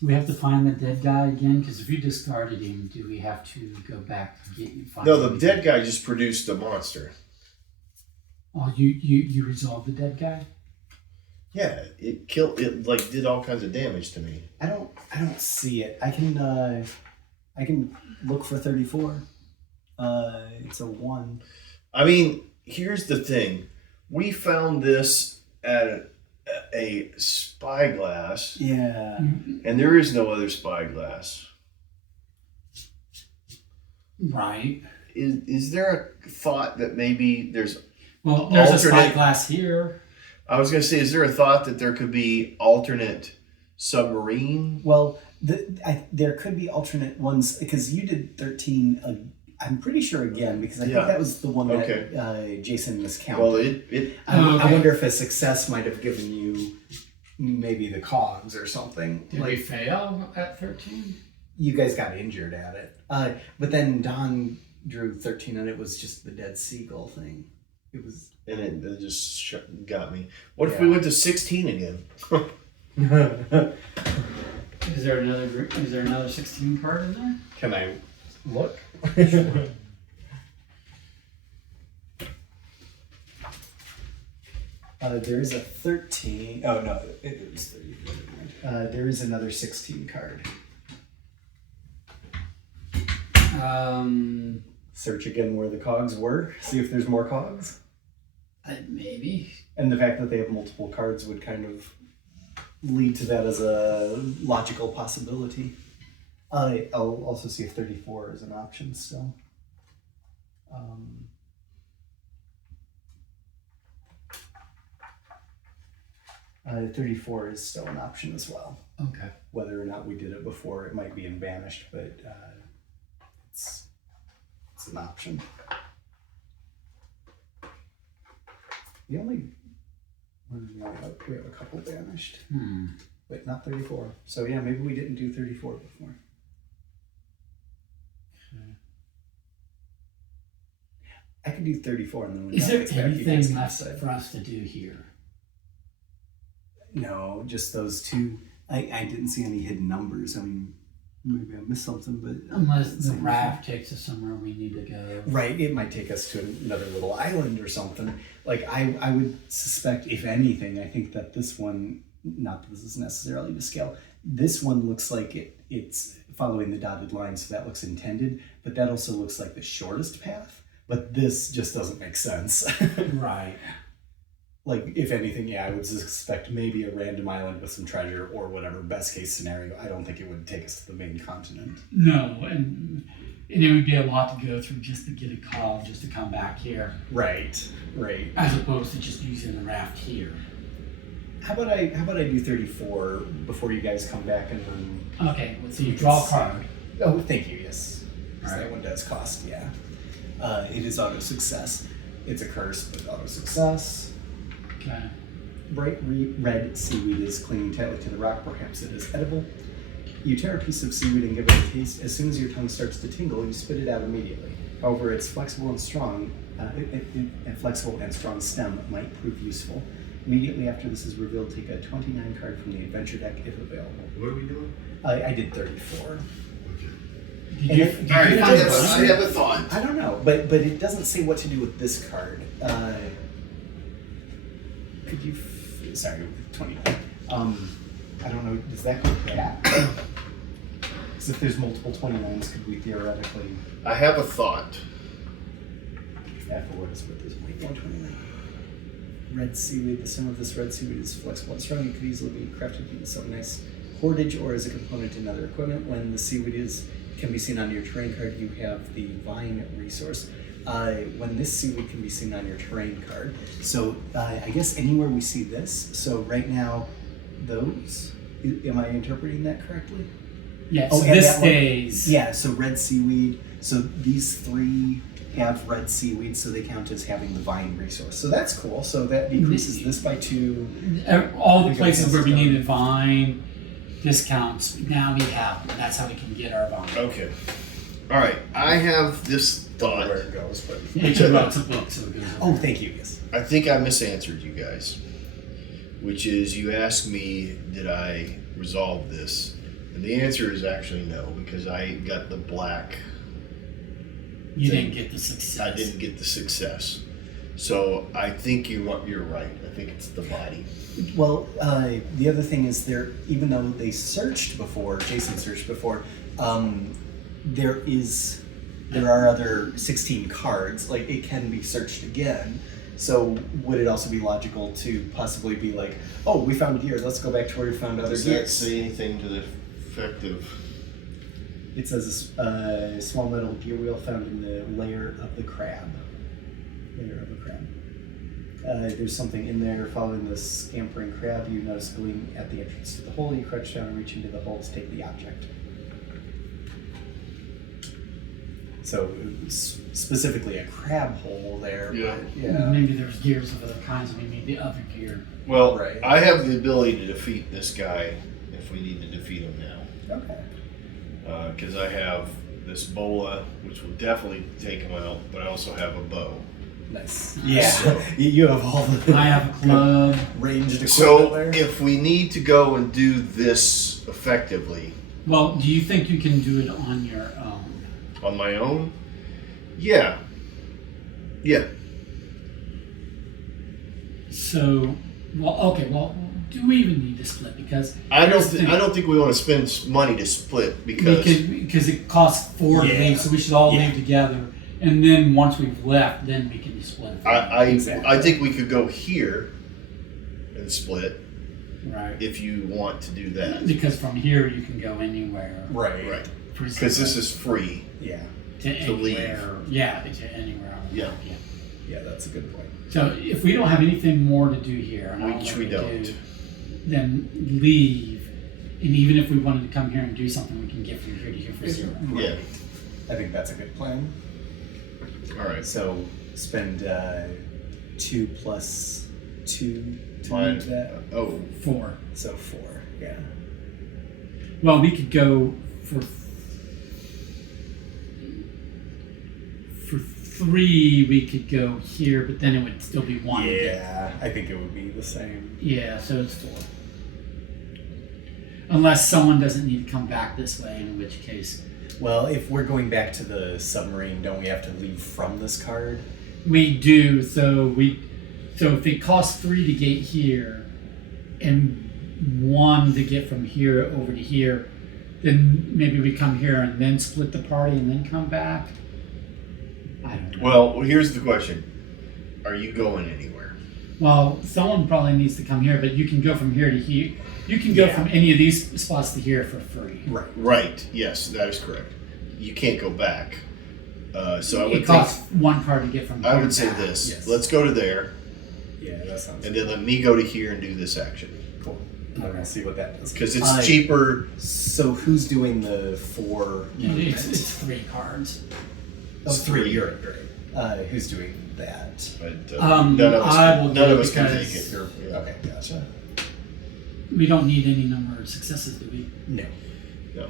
We have to find the dead guy again, because if you discarded him, do we have to go back to get you? No, the dead guy just produced a monster. Oh, you resolved the dead guy? Yeah, it killed. It like did all kinds of damage to me. I don't see it. I can look for 34. It's a 1. I mean, here's the thing: we found this at a spyglass, Yeah. and there is no other spyglass. Right. Is there a thought that maybe there's Well, there's a alternate- spyglass here. I was going to say, is there a thought that there could be alternate submarine? Well, there could be alternate ones because you did 13. I'm pretty sure again because I think that was the one that Jason miscounted. Well, it I wonder if a success might have given you maybe the cogs or something. Did we fail at 13? You guys got injured at it. But then Don drew 13 and it was just the dead seagull thing. It was. and it just got me. What if we went to 16 again? Is there another 16 card in there? Can I look? There is a 13. Oh no, it was 30. There is another 16 card. Search again where the cogs were. See if there's more cogs. Maybe. And the fact that they have multiple cards would kind of lead to that as a logical possibility. I'll also see if 34 is an option still. 34 is still an option as well. Okay. Whether or not we did it before, it might be in banished, but it's an option. We only have a couple banished, but not 34. So yeah, maybe we didn't do 34 before. I could do 34 and then when Is Don there gets back, you guys anything can left decide. for us to do here? No, just those two. I didn't see any hidden numbers. I mean, maybe I missed something, but Unless the raft takes us somewhere we need to go. right, it might take us to another little island or something. Like I would suspect, if anything, I think that this one, not that this is necessarily to scale, this one looks like it's following the dotted line, so that looks intended, but that also looks like the shortest path. But this just doesn't make sense. Right. Like, if anything, yeah, I would suspect maybe a random island with some treasure or whatever, best case scenario. I don't think it would take us to the main continent. No, and it would be a lot to go through just to get a call, just to come back here, Right. as opposed to just using the raft here. How about I do 34 before you guys come back and then... Okay, so you draw a card. Oh, thank you, yes. All right. That one does cost, yeah. It is auto success. It's a curse, but auto success. Okay. Bright red seaweed is clinging tightly to the rock. Perhaps it is edible. You tear a piece of seaweed and give it a taste. As soon as your tongue starts to tingle, you spit it out immediately. However, its flexible and strong stem might prove useful. Immediately after this is revealed, take a 29 card from the adventure deck if available. What are we doing? I did 34. Did you All right, find I it? have a thought. I don't know, but it doesn't say what to do with this card. Could you? Sorry, 29. I don't know. Does that go back? Because if there's multiple 29s, could we theoretically? I have a thought. After what is with this? Wait, 129. Red seaweed. The stem of this red seaweed is flexible and strong. It could easily be crafted into some nice cordage or as a component in other equipment. When the seaweed can be seen on your terrain card, you have the vine resource. When this seaweed can be seen on your terrain card. So I guess anywhere we see this. So right now, those. Am I interpreting that correctly? Yeah, Oh, so and this that one- stays. Yeah. So red seaweed. So these three have red seaweed, so they count as having the vine resource. So that's cool. So that decreases this by 2. All the places where we needed vine discounts, now we have them. That's how we can get our vine. Okay. All right. I have this thought. Where it goes, but It's a book, so it goes. oh, thank you. Yes. I think I misanswered you guys, which is you asked me, did I resolve this? And the answer is actually no, because I got the black. You didn't get the success. I didn't get the success. So I think you're right. I think it's the body. Well, the other thing is even though they searched before, Jason searched before, there are other 16 cards. Like, it can be searched again. So would it also be logical to possibly be like, oh, we found gear, let's go back to where we found other Does gear? that say anything to the effect of It says a small metal gear wheel found in the lair of the crab. Lair of a crab. There's something in there. Following the scampering crab, you notice a gleam at the entrance to the hole. You crouch down and reach into the hole to take the object. So it was specifically a crab hole there. Yeah. But yeah. Maybe there's gears of other kinds, and we need the other gear. Well, Right. I have the ability to defeat this guy if we need to defeat him now. Okay. Because I have this bola, which will definitely take him out, but I also have a bow. Nice. Yeah. So- You have all the I have a club. ranged equipment So there. if we need to go and do this effectively Well, do you think you can do it on your own? on my own, yeah. So, do we even need to split? Because I here's the thing. don't think we want to spend money to split because it costs 4 to Yeah. leave, so we should all Yeah. leave together. And then once we've left, then we can split. Exactly. I think we could go here and split Right. if you want to do that. Because from here you can go anywhere. Right. Right. For Because this is free. Yeah. to leave. anywhere. Yeah, to anywhere. Yeah. Yeah, that's a good point. So if we don't have anything more to do here, and I don't know Which what we to don't. do, then leave. And even if we wanted to come here and do something, we can get from here to here for 0. Yeah. I think that's a good plan. All right. So spend 2 plus 2 to Mine. move that. 4. So 4. Yeah. Well, we could go for 3. We could go here, but then it would still be 1. Yeah, I think it would be the same. Yeah, so it's 4. Unless someone doesn't need to come back this way, in which case Well, if we're going back to the submarine, don't we have to leave from this card? we do. So if it costs 3 to get here, and 1 to get from here over to here, then maybe we come here and then split the party and then come back. I don't know. Well, here's the question: are you going anywhere? Well, someone probably needs to come here, but you can go from here to here. You can go Yeah. from any of these spots to here for free. Right. Right. Yes, that is correct. You can't go back. So I would It costs 1 card to get from here. I would say back. this: Yes. let's go to there, Yeah, that sounds and then let me go to here and do this action cool. I'm gonna see what that does. because it's cheaper. So who's doing the 4? It's 3 cards. Oh, 3. 3. You're right. Who's doing that? But I none will of do us can because- take it. Yeah. Okay, gotcha. We don't need any number of successes, do we? No. No.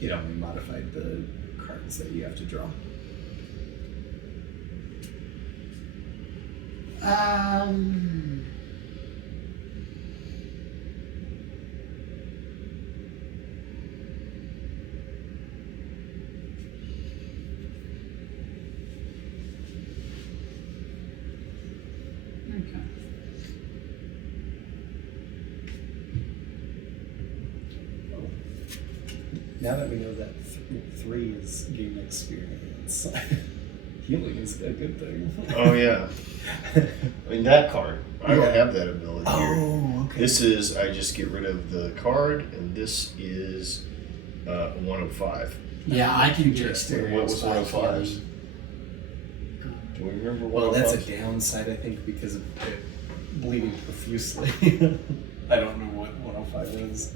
It only modified the cards that you have to draw. Okay. Now that we know that 3 is game experience, healing is a good thing. Oh yeah. I mean that card. I don't Yeah. have that ability here. Oh, okay. This is I just get rid of the card, and this is 105. Yeah, I can get Interesting. experience. What was by 105s? healing. Do we remember Well, 105s? that's a downside, I think, because of it bleeding profusely. I don't know what 105 is.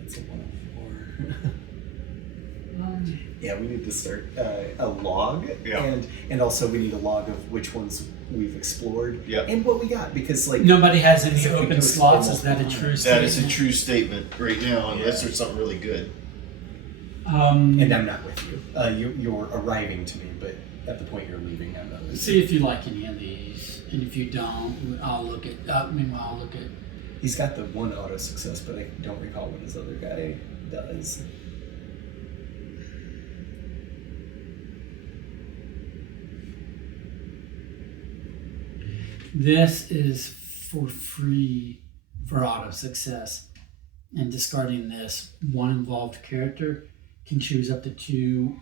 That's a 104. Yeah, we need to start a log, Yeah. and also we need a log of which ones we've explored Yeah. and what we got, because like Nobody has any Because if we open go slots. explore Is that a multiple true times. That is a statement? true statement right now, unless Yeah. there's something really good. and I'm not with you. You're arriving to me, but at the point you're leaving, I'm not with you. See if you like any of these, and if you don't, I'll look at. Meanwhile, I'll look at. He's got the 1 auto success, but I don't recall what his other guy does. This is for free for auto success, and discarding this, 1 involved character can choose up to 2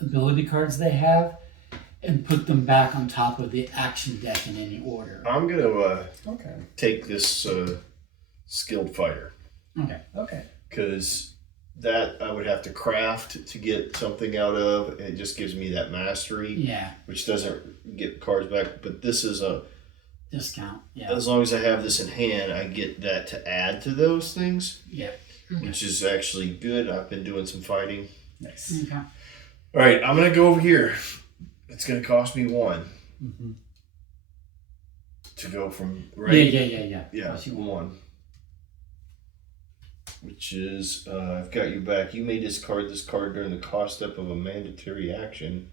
ability cards they have, and put them back on top of the action deck in any order. I'm gonna Okay. take this skilled fighter Okay. Okay. because that I would have to craft to get something out of. It just gives me that mastery, Yeah. which doesn't get cards back. But this is a Discount. Yeah. as long as I have this in hand, I get that to add to those things, Yeah. which is actually good. I've been doing some fighting. Nice. Okay. All right, I'm gonna go over here. It's gonna cost me 1 Mm-hmm. to go from right. Yeah. What you want. 1. Which is, I've got you back. You may discard this card during the cost step of a mandatory action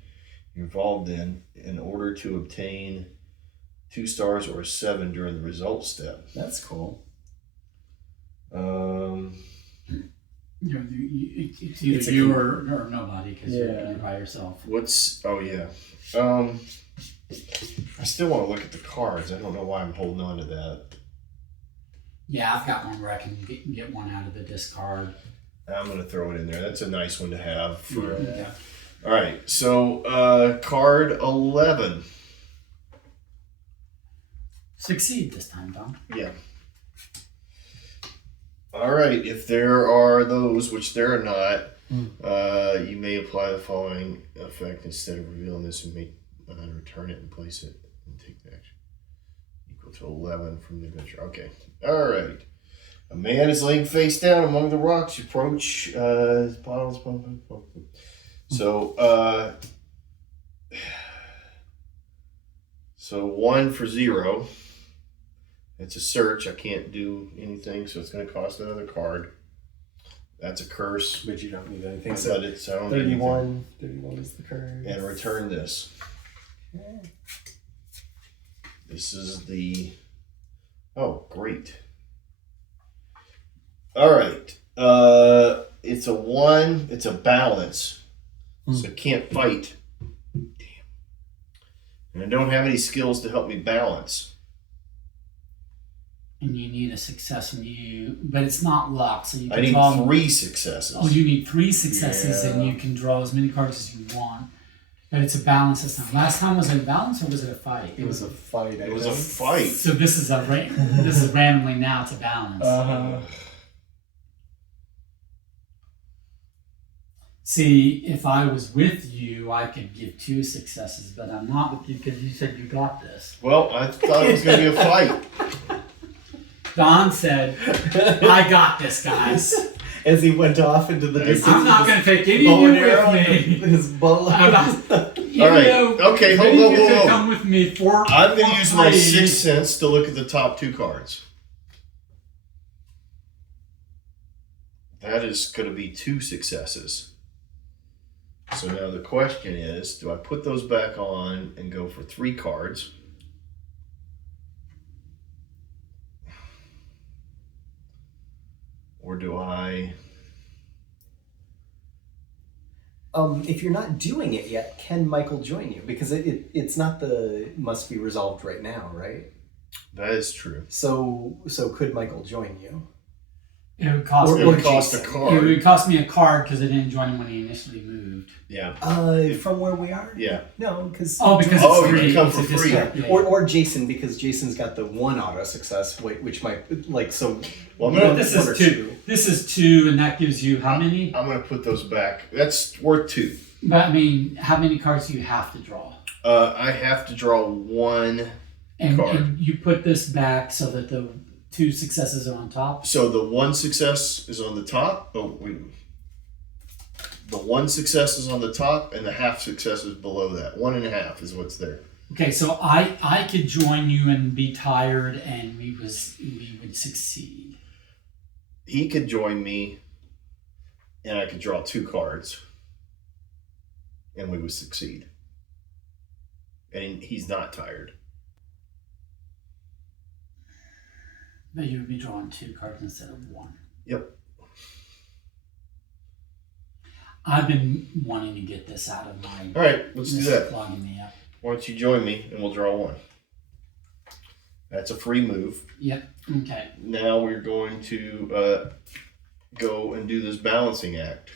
you're involved in order to obtain 2 stars or a 7 during the result step. That's cool. It's either It's a you or nobody because Yeah. you're by yourself. Oh yeah. I still want to look at the cards. I don't know why I'm holding on to that. Yeah, I've got one where I can get one out of the discard. I'm gonna throw it in there. That's a nice one to have. For, Yeah. All right. So card 11. Succeed this time, Tom. Yeah. All right. If there are those, which there are not, you may apply the following effect instead of revealing this. You may return it and place it and take the action equal to 11 from the adventure. Okay. All right. A man is laying face down among the rocks. You approach his bottles. So, so 1 for 0. It's a search. I can't do anything, so it's going to cost another card. That's a curse. But you don't need anything. But So it's I don't need anything. 31 is the card. And return this. This is the. Oh, great. All right. It's a 1. It's a balance. So I can't fight. Damn. And I don't have any skills to help me balance. And you need a success, but it's not luck, so you can I need draw 3 successes. Oh, you need 3 successes, and Yeah. you can draw as many cards as you want. But it's a balance this time. Last time was it a balance or was it a fight? It was a fight. It was a fight. So this is this is randomly now. It's a balance. See, if I was with you, I could give 2 successes, but I'm not with you because you said you got this. Well, I thought it was going to be a fight. Don said, "I got this, guys. As he went off into the distance. I'm not going to take any bow of and you arrow with me." His bow. All right. Okay, hold on, hold on. Come with me for. I'm going to use my fighting. 6th sense to look at the top 2 cards. That is going to be 2 successes. So now the question is, do I put those back on and go for 3 cards? Or do I... If you're not doing it yet, can Michael join you? Because it's not the must be resolved right now, right? That is true. So could Michael join you? It would cost. It would cost a It card. would cost me a card because I didn't join him when he initially moved. Yeah. From where we are? Yeah. No, because Oh, because Oh, it's you free. can come It's for a free. discount. yeah. Or Jason, because Jason's got the 1 auto success, which might like so. Well, I'm But gonna, this one or is 2. This is 2, and that gives you how many? I'm gonna put those back. That's worth 2. But I mean, how many cards do you have to draw? I have to draw 1 And card. you put this back so that the 2 successes are on top. So the 1 success is on the top. Oh, wait. The 1 success is on the top, and the half success is below that. 1.5 is what's there. Okay, so I could join you and be tired, and we would succeed. He could join me, and I could draw 2 cards, and we would succeed. And he's not tired. But you would be drawing 2 cards instead of 1. Yep. I've been wanting to get this out of my. All right, let's do This that. is clogging me up. Why don't you join me, and we'll draw 1. That's a free move. Yep. Okay. Now we're going to go and do this balancing act.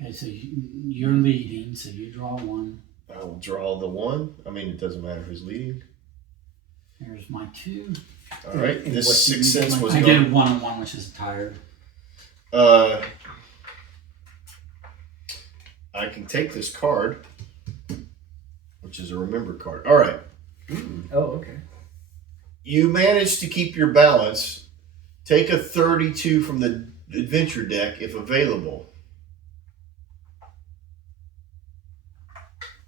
Okay. So you're leading. So you draw 1. I will draw the 1. I mean, it doesn't matter who's leading. Here's my 2. All right, And this what do you 6th sense do? was I get a gone. 1 on 1, which is tired. can take this card, which is a remember card. All right. Oh, okay. You managed to keep your balance. Take a 32 from the adventure deck if available.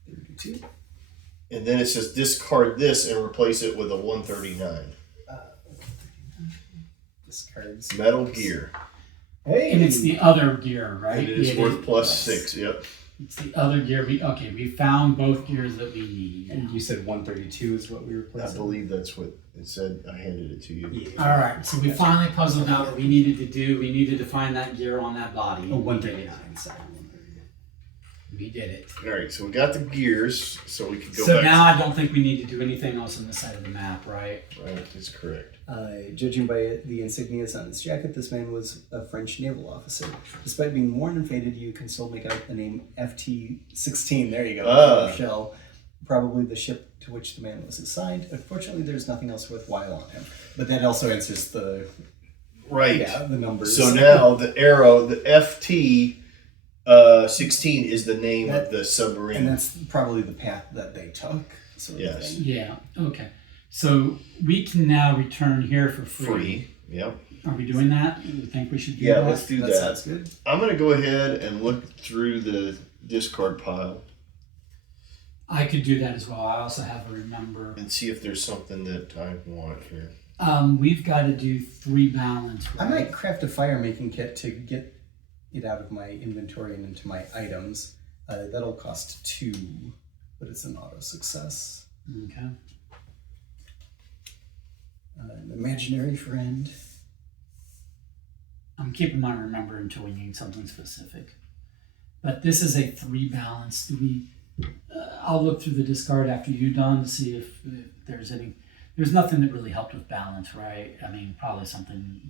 32. And then it says discard this and replace it with a 139. Discards. Metal gear. Hey! And it's the other gear, right? It is Yeah, worth plus yes. 6, yep. It's the other gear. We found both gears that we need. And you said 132 is what we I replaced. believe that's what it said. I handed it to you. Yeah. All right, so we finally puzzled out what we needed to do. We needed to find that gear on that body. Oh, 139. Sorry, 139. We did it. All right, so we got the gears, so we can go So back. now I don't think we need to do anything else on this side of the map, right? Right, that's correct. Judging by the insignias on his jacket, this man was a French naval officer. Despite being worn and faded, you can still make out the name FT-16. There you go. Ah. Shell. Probably the ship to which the man was assigned. Unfortunately, there's nothing else worthwhile on him. But that also answers the Right. the numbers. So now the arrow, the FT 16 is the name of the submarine. And that's probably the path that they took. Sort of Yes. thing. Yeah, okay. So we can now return here for free. Free. Yep. Are we doing that? You think we should do Yeah, that? let's do That that. sounds good. I'm going to go ahead and look through the discard pile I could do that as well. I also have a remember. and see if there's something that I want here. We've got to do 3 balance, I right? might craft a fire making kit to get it out of my inventory and into my items. That'll cost 2, but it's an auto success. Okay. An imaginary friend. I'm keeping my remember until we need something specific. But this is a 3 balance. Do we? I'll look through the discard after you're done to see if there's any. There's nothing that really helped with balance, right? I mean, probably something.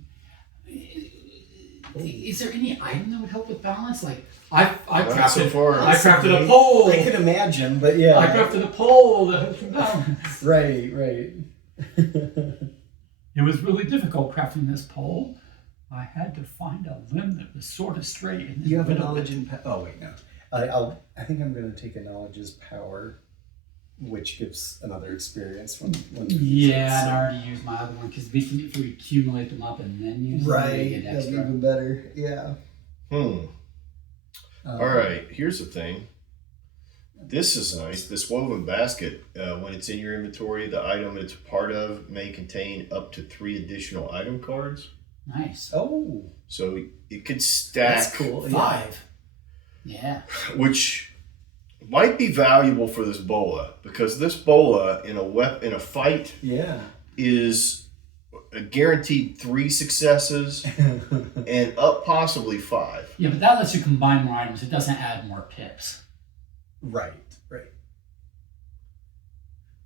Is there any item that would help with balance? Like I Not so crafted. far. I crafted a pole. I could imagine, but yeah. I crafted a pole that helps with balance. Right. It was really difficult crafting this pole. I had to find a limb that was sort of straight. And then You have a whittle knowledge it. in oh wait, no. I think I'm going to take a knowledge's power, which gives another experience when Yeah, and I already used my other one because we can if we accumulate them up and then use them, we right. get That's extra. even better. Yeah. All right, here's the thing. This is nice. This woven basket, when it's in your inventory, the item it's a part of may contain up to 3 additional item cards. Nice. Oh, So it could stack, that's cool. 5. Yeah. which might be valuable for this bola because this bola in a fight Yeah. is a guaranteed 3 successes and up possibly 5. Yeah, but that lets you combine more items. It doesn't add more pips. Right.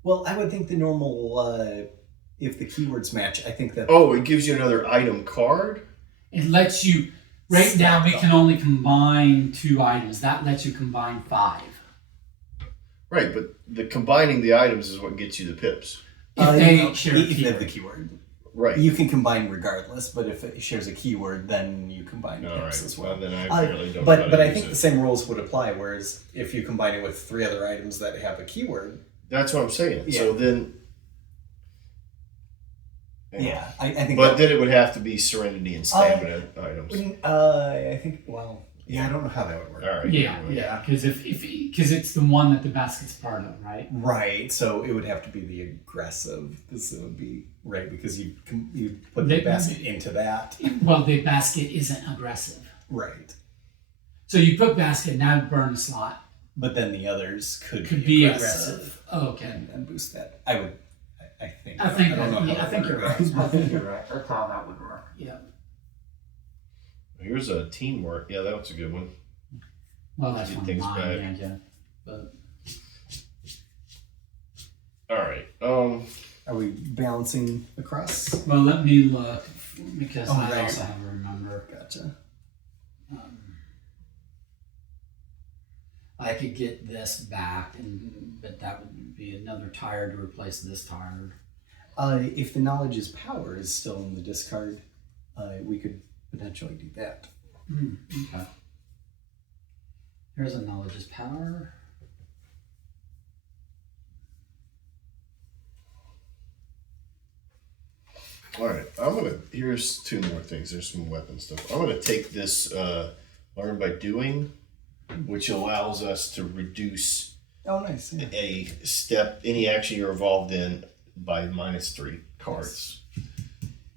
Well, I would think the normal, if the keywords match, I think that. Oh, it gives you another item card? It lets you. Right now, we can only combine 2 items. That lets you combine 5. Right, but the combining the items is what gets you the pips. If they no, share a if they have the keyword. keyword. Right. You can combine regardless, but if it shares a keyword, then you combine All pips right. as well. Well, then I apparently don't know how But to I use think it. the same rules would apply. Whereas if you combine it with 3 other items that have a keyword, That's what I'm saying. Yeah. So then. I think. But then it would have to be Serenity and Stamina items. I think. Well, I don't know how that would work. All right. Yeah, anyway. yeah, because because it's the one that the basket's part of, right? Right. So it would have to be the aggressive. Because it would be right because you put They- the basket into that. Well, the basket isn't aggressive, Right. so you put basket now burn a slot. But then the others could Be aggressive. Oh, okay. and boost that. I would. I think. I think don't know how I that think you're right. works. I think you're right. That's how that would work. Yeah. Here's a teamwork. Yeah, that was a good one. Well, that's Get one of things mine, back. yeah. But All right. Are we balancing across? well, let me look because Oh, I right. also have a remember. Gotcha. I could get this back, but that would be another tire to replace this tire. If the knowledge's power is still in the discard, we could potentially do that. Okay. Here's a knowledge is power. All right, here's two more things. There's some weapon stuff. I'm gonna take this learn by doing, which allows us to reduce Oh, nice. Yeah. any action you're involved in by -3 cards.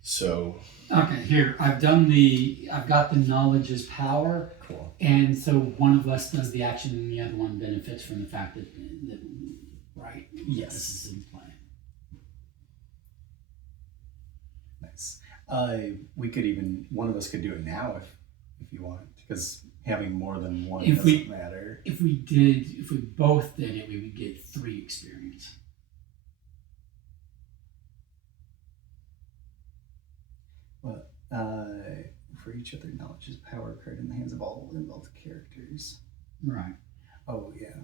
So Okay, here I've got the knowledge is power, Cool. and so one of us does the action and the other one benefits from the fact that right. Yes. This is in play. Nice. We could even, one of us could do it now if you want, because having more than one doesn't matter. If we both did it, we would get 3 experience. Well, for each other knowledge is power card in the hands of all involved characters. Right. Oh yeah.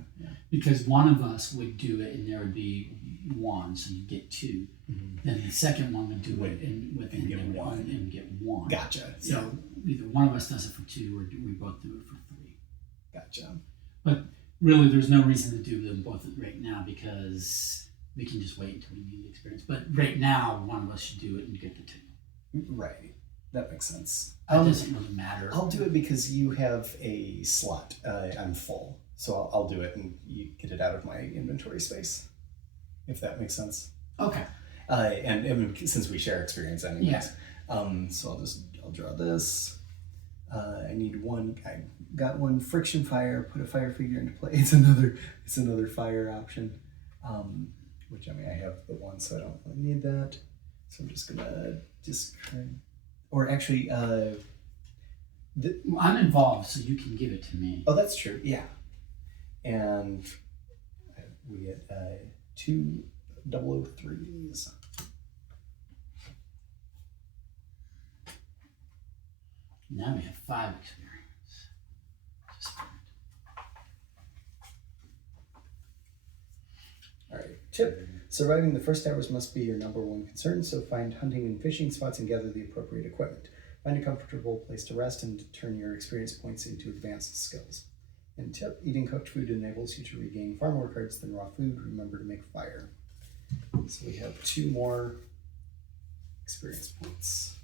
Because one of us would do it and there would be 1, so you get 2. Mm-hmm. Then the second one would do it and get 1. And get 1. Gotcha. So either one of us does it for 2 or we both do it for 3. Gotcha. But really, there's no reason to do them both right now because we can just wait until we need the experience. But right now, one of us should do it and get the 2. Right. That makes sense. It doesn't really matter. I'll do it because you have a slot. I'm full, so I'll do it and you get it out of my inventory space. If that makes sense. Okay. And since we share experience anyways. Yeah. So I'll draw this. I need one. I got one friction fire. Put a fire figure into play. It's another fire option. Which I mean I have the one, so I don't really need that. So I'm just gonna discard. Or actually, I'm involved, so you can give it to me. oh, that's true. Yeah. And we get 2 003s. Now we have 5 experience. All right. Tip. Surviving the first hours must be your #1 concern, so find hunting and fishing spots and gather the appropriate equipment. Find a comfortable place to rest and turn your experience points into advanced skills. And tip, eating cooked food enables you to regain far more cards than raw food. Remember to make fire. So we have 2 more experience points.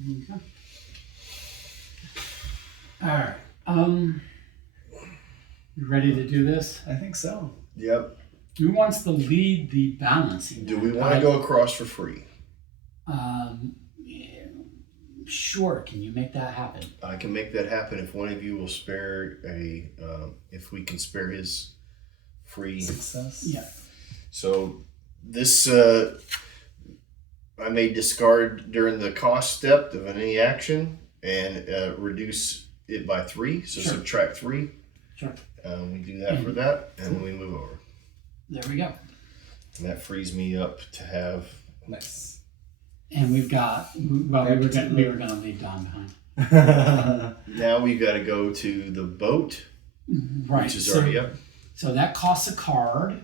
Okay. All right. You ready to do this? I think so. yep. Who wants to lead the balancing? Do we want to go across for free? Yeah, sure. Can you make that happen? I can make that happen if one of you will spare if we can spare his free. Success. Yeah. So this I may discard during the cost step of any action and reduce it by 3. So Sure. subtract 3. Sure. We do that for that, and then we move over. There we go. And that frees me up to have. Nice. And we've got. Well, we were gonna leave Don behind. Now we've got to go to the boat, Right. which is already up. So that costs a card.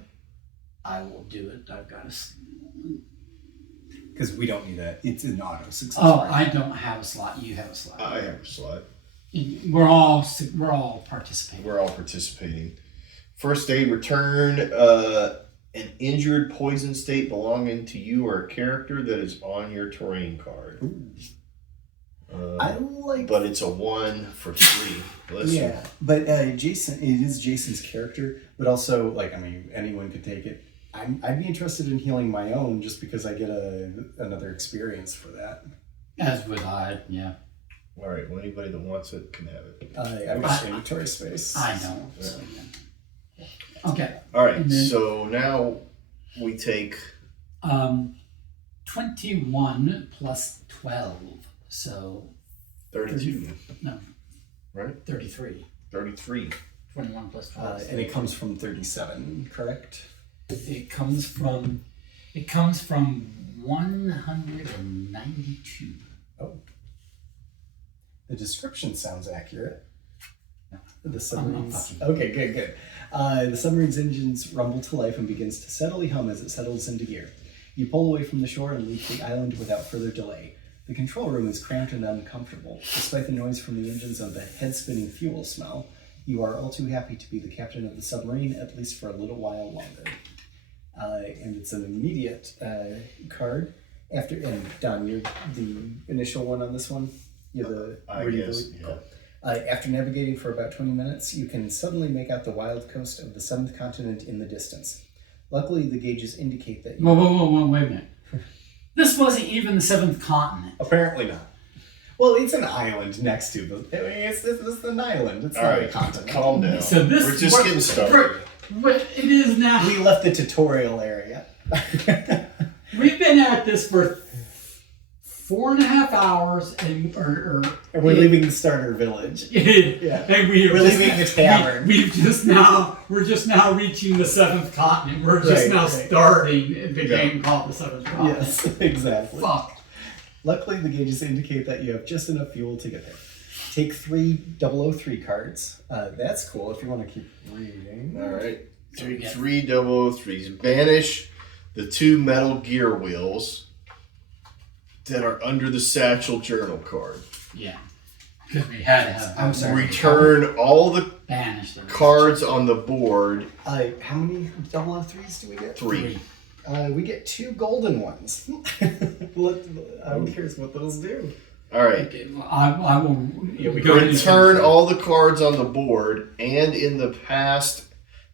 I will do it. I've got a. Because we don't need that. It's an auto success. Oh, right? I don't have a slot. You have a slot. I have a slot. We're all participating. We're all participating. First aid return an injured poison state belonging to you or a character that is on your terrain card. I like. But it's a 1 for 3. Listen. Yeah, but Jason, it is Jason's character, but also, like, I mean, anyone could take it. I'd be interested in healing my own just because I get another experience for that. As would I. Yeah. All right. Well, anybody that wants it can have it. I've got inventory space. I know. Yeah. So, yeah. Okay. All right. And then- So now we take 21 plus 12. So 32. No. Right? 33. 33. 21 plus 12. And it comes from 37, correct? It comes from 192. Oh. The description sounds accurate. No. The I'm not submarine's fucking- okay, good. The submarine's engines rumble to life and begins to steadily hum as it settles into gear. You pull away from the shore and leave the island without further delay. The control room is cramped and uncomfortable. Despite the noise from the engines and the head-spinning fuel smell, You are all too happy to be the captain of the submarine, at least for a little while longer. And it's an immediate card. And Don, you're the initial one on this one? You're the... I guess, yeah. After navigating for about 20 minutes, you can suddenly make out the wild coast of the 7th continent in the distance. Luckily, the gauges indicate that you... Whoa, wait a minute. This wasn't even the 7th continent. Apparently not. Well, it's an island next to the... It's an island. It's not a continent. Calm down. So We're just getting started. But it is now. We left the tutorial area. We've been at this for 4.5 hours, and we're leaving the starter village. Yeah, and we're leaving the tavern. We're just now reaching the 7th continent. We're just starting the game called the 7th continent. Yes, exactly. Fuck. Luckily, the gauges indicate that you have just enough fuel to get there. Take 3 003 cards. That's cool if you want to keep reading. All right. Take 3 003s. Banish the 2 Metal Gear wheels that are under the satchel journal card. Yeah. Because we had to have... I'm sorry. Return all the banish them. cards on the board. How many 003s do we get? 3. We get 2 golden ones. I'm curious what those do. All right. Okay, well, I will Return all the cards on the board and in the past,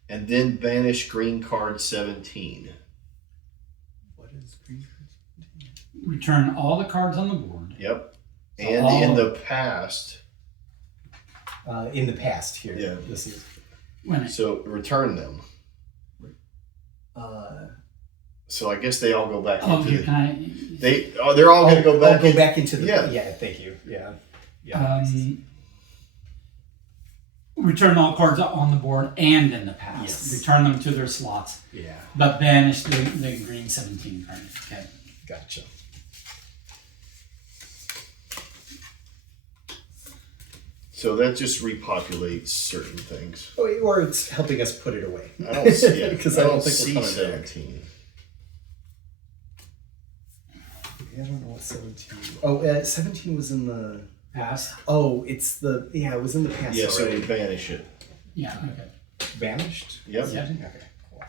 and then banish green card 17. What is green card 17? Return all the cards on the board. Yep. So And in the past. In the past here. Yeah. This is. So return them. So I guess they all go back into here, the... can I... They're all going to go back. Go back into the... Yeah. Yeah, thank you. Yeah. Return all cards on the board and in the past. Yes. Return them to their slots. Yeah. But banish the green 17 card. Okay. Gotcha. So that just repopulates certain things. Or it's helping us put it away. I don't see it. Because I I don't don't think see we're coming back. 17. I don't know what 17... Oh, 17 was in the... Past? Oh, it's the... Yeah, it was in the past Yeah, so already. we banish it. Yeah, okay. Banished? Yep. 17? Okay, cool.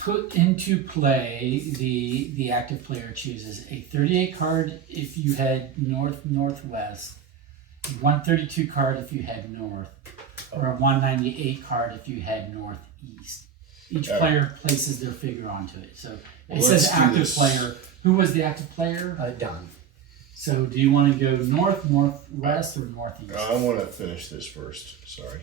Put into play, the active player chooses a 38 card if you head north-northwest, a 132 card if you head north, or a 198 card if you head northeast. Each player places their figure onto it. So it says active player. Who was the active player? Don. So do you want to go north, northwest, or northeast? I want to finish this first. Sorry.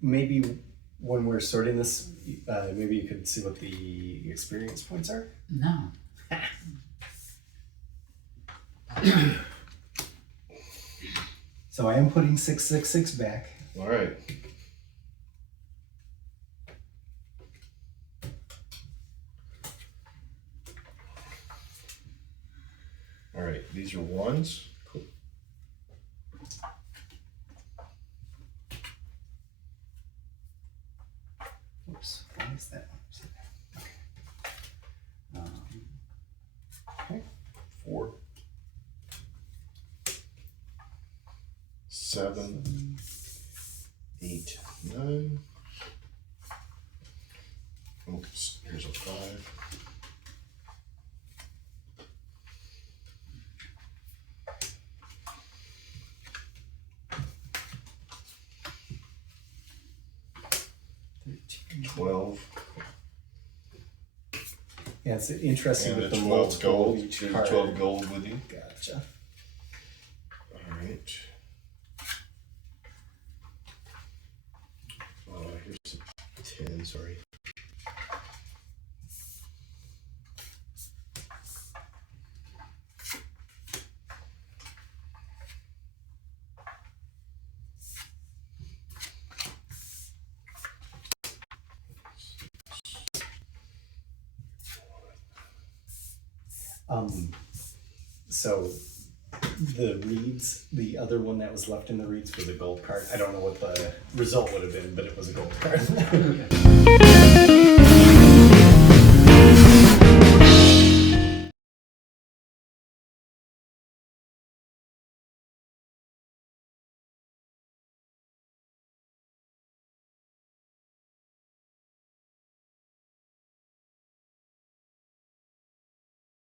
Maybe when we're sorting this, maybe you could see what the experience points are? No. So I am putting 666 back. All right. All right, these are ones. Cool. Oops, why is that? Okay. 4, 7, 8, 9. Oops, here's a 5. Okay. 12. Yeah, it's interesting And with the the 12 multiple gold. each There's card. 12 gold with you. Gotcha. All right. Here's a 10, sorry. So the reeds, the other one that was left in the reeds was a gold card. I don't know what the result would have been, but it was a gold card. Okay.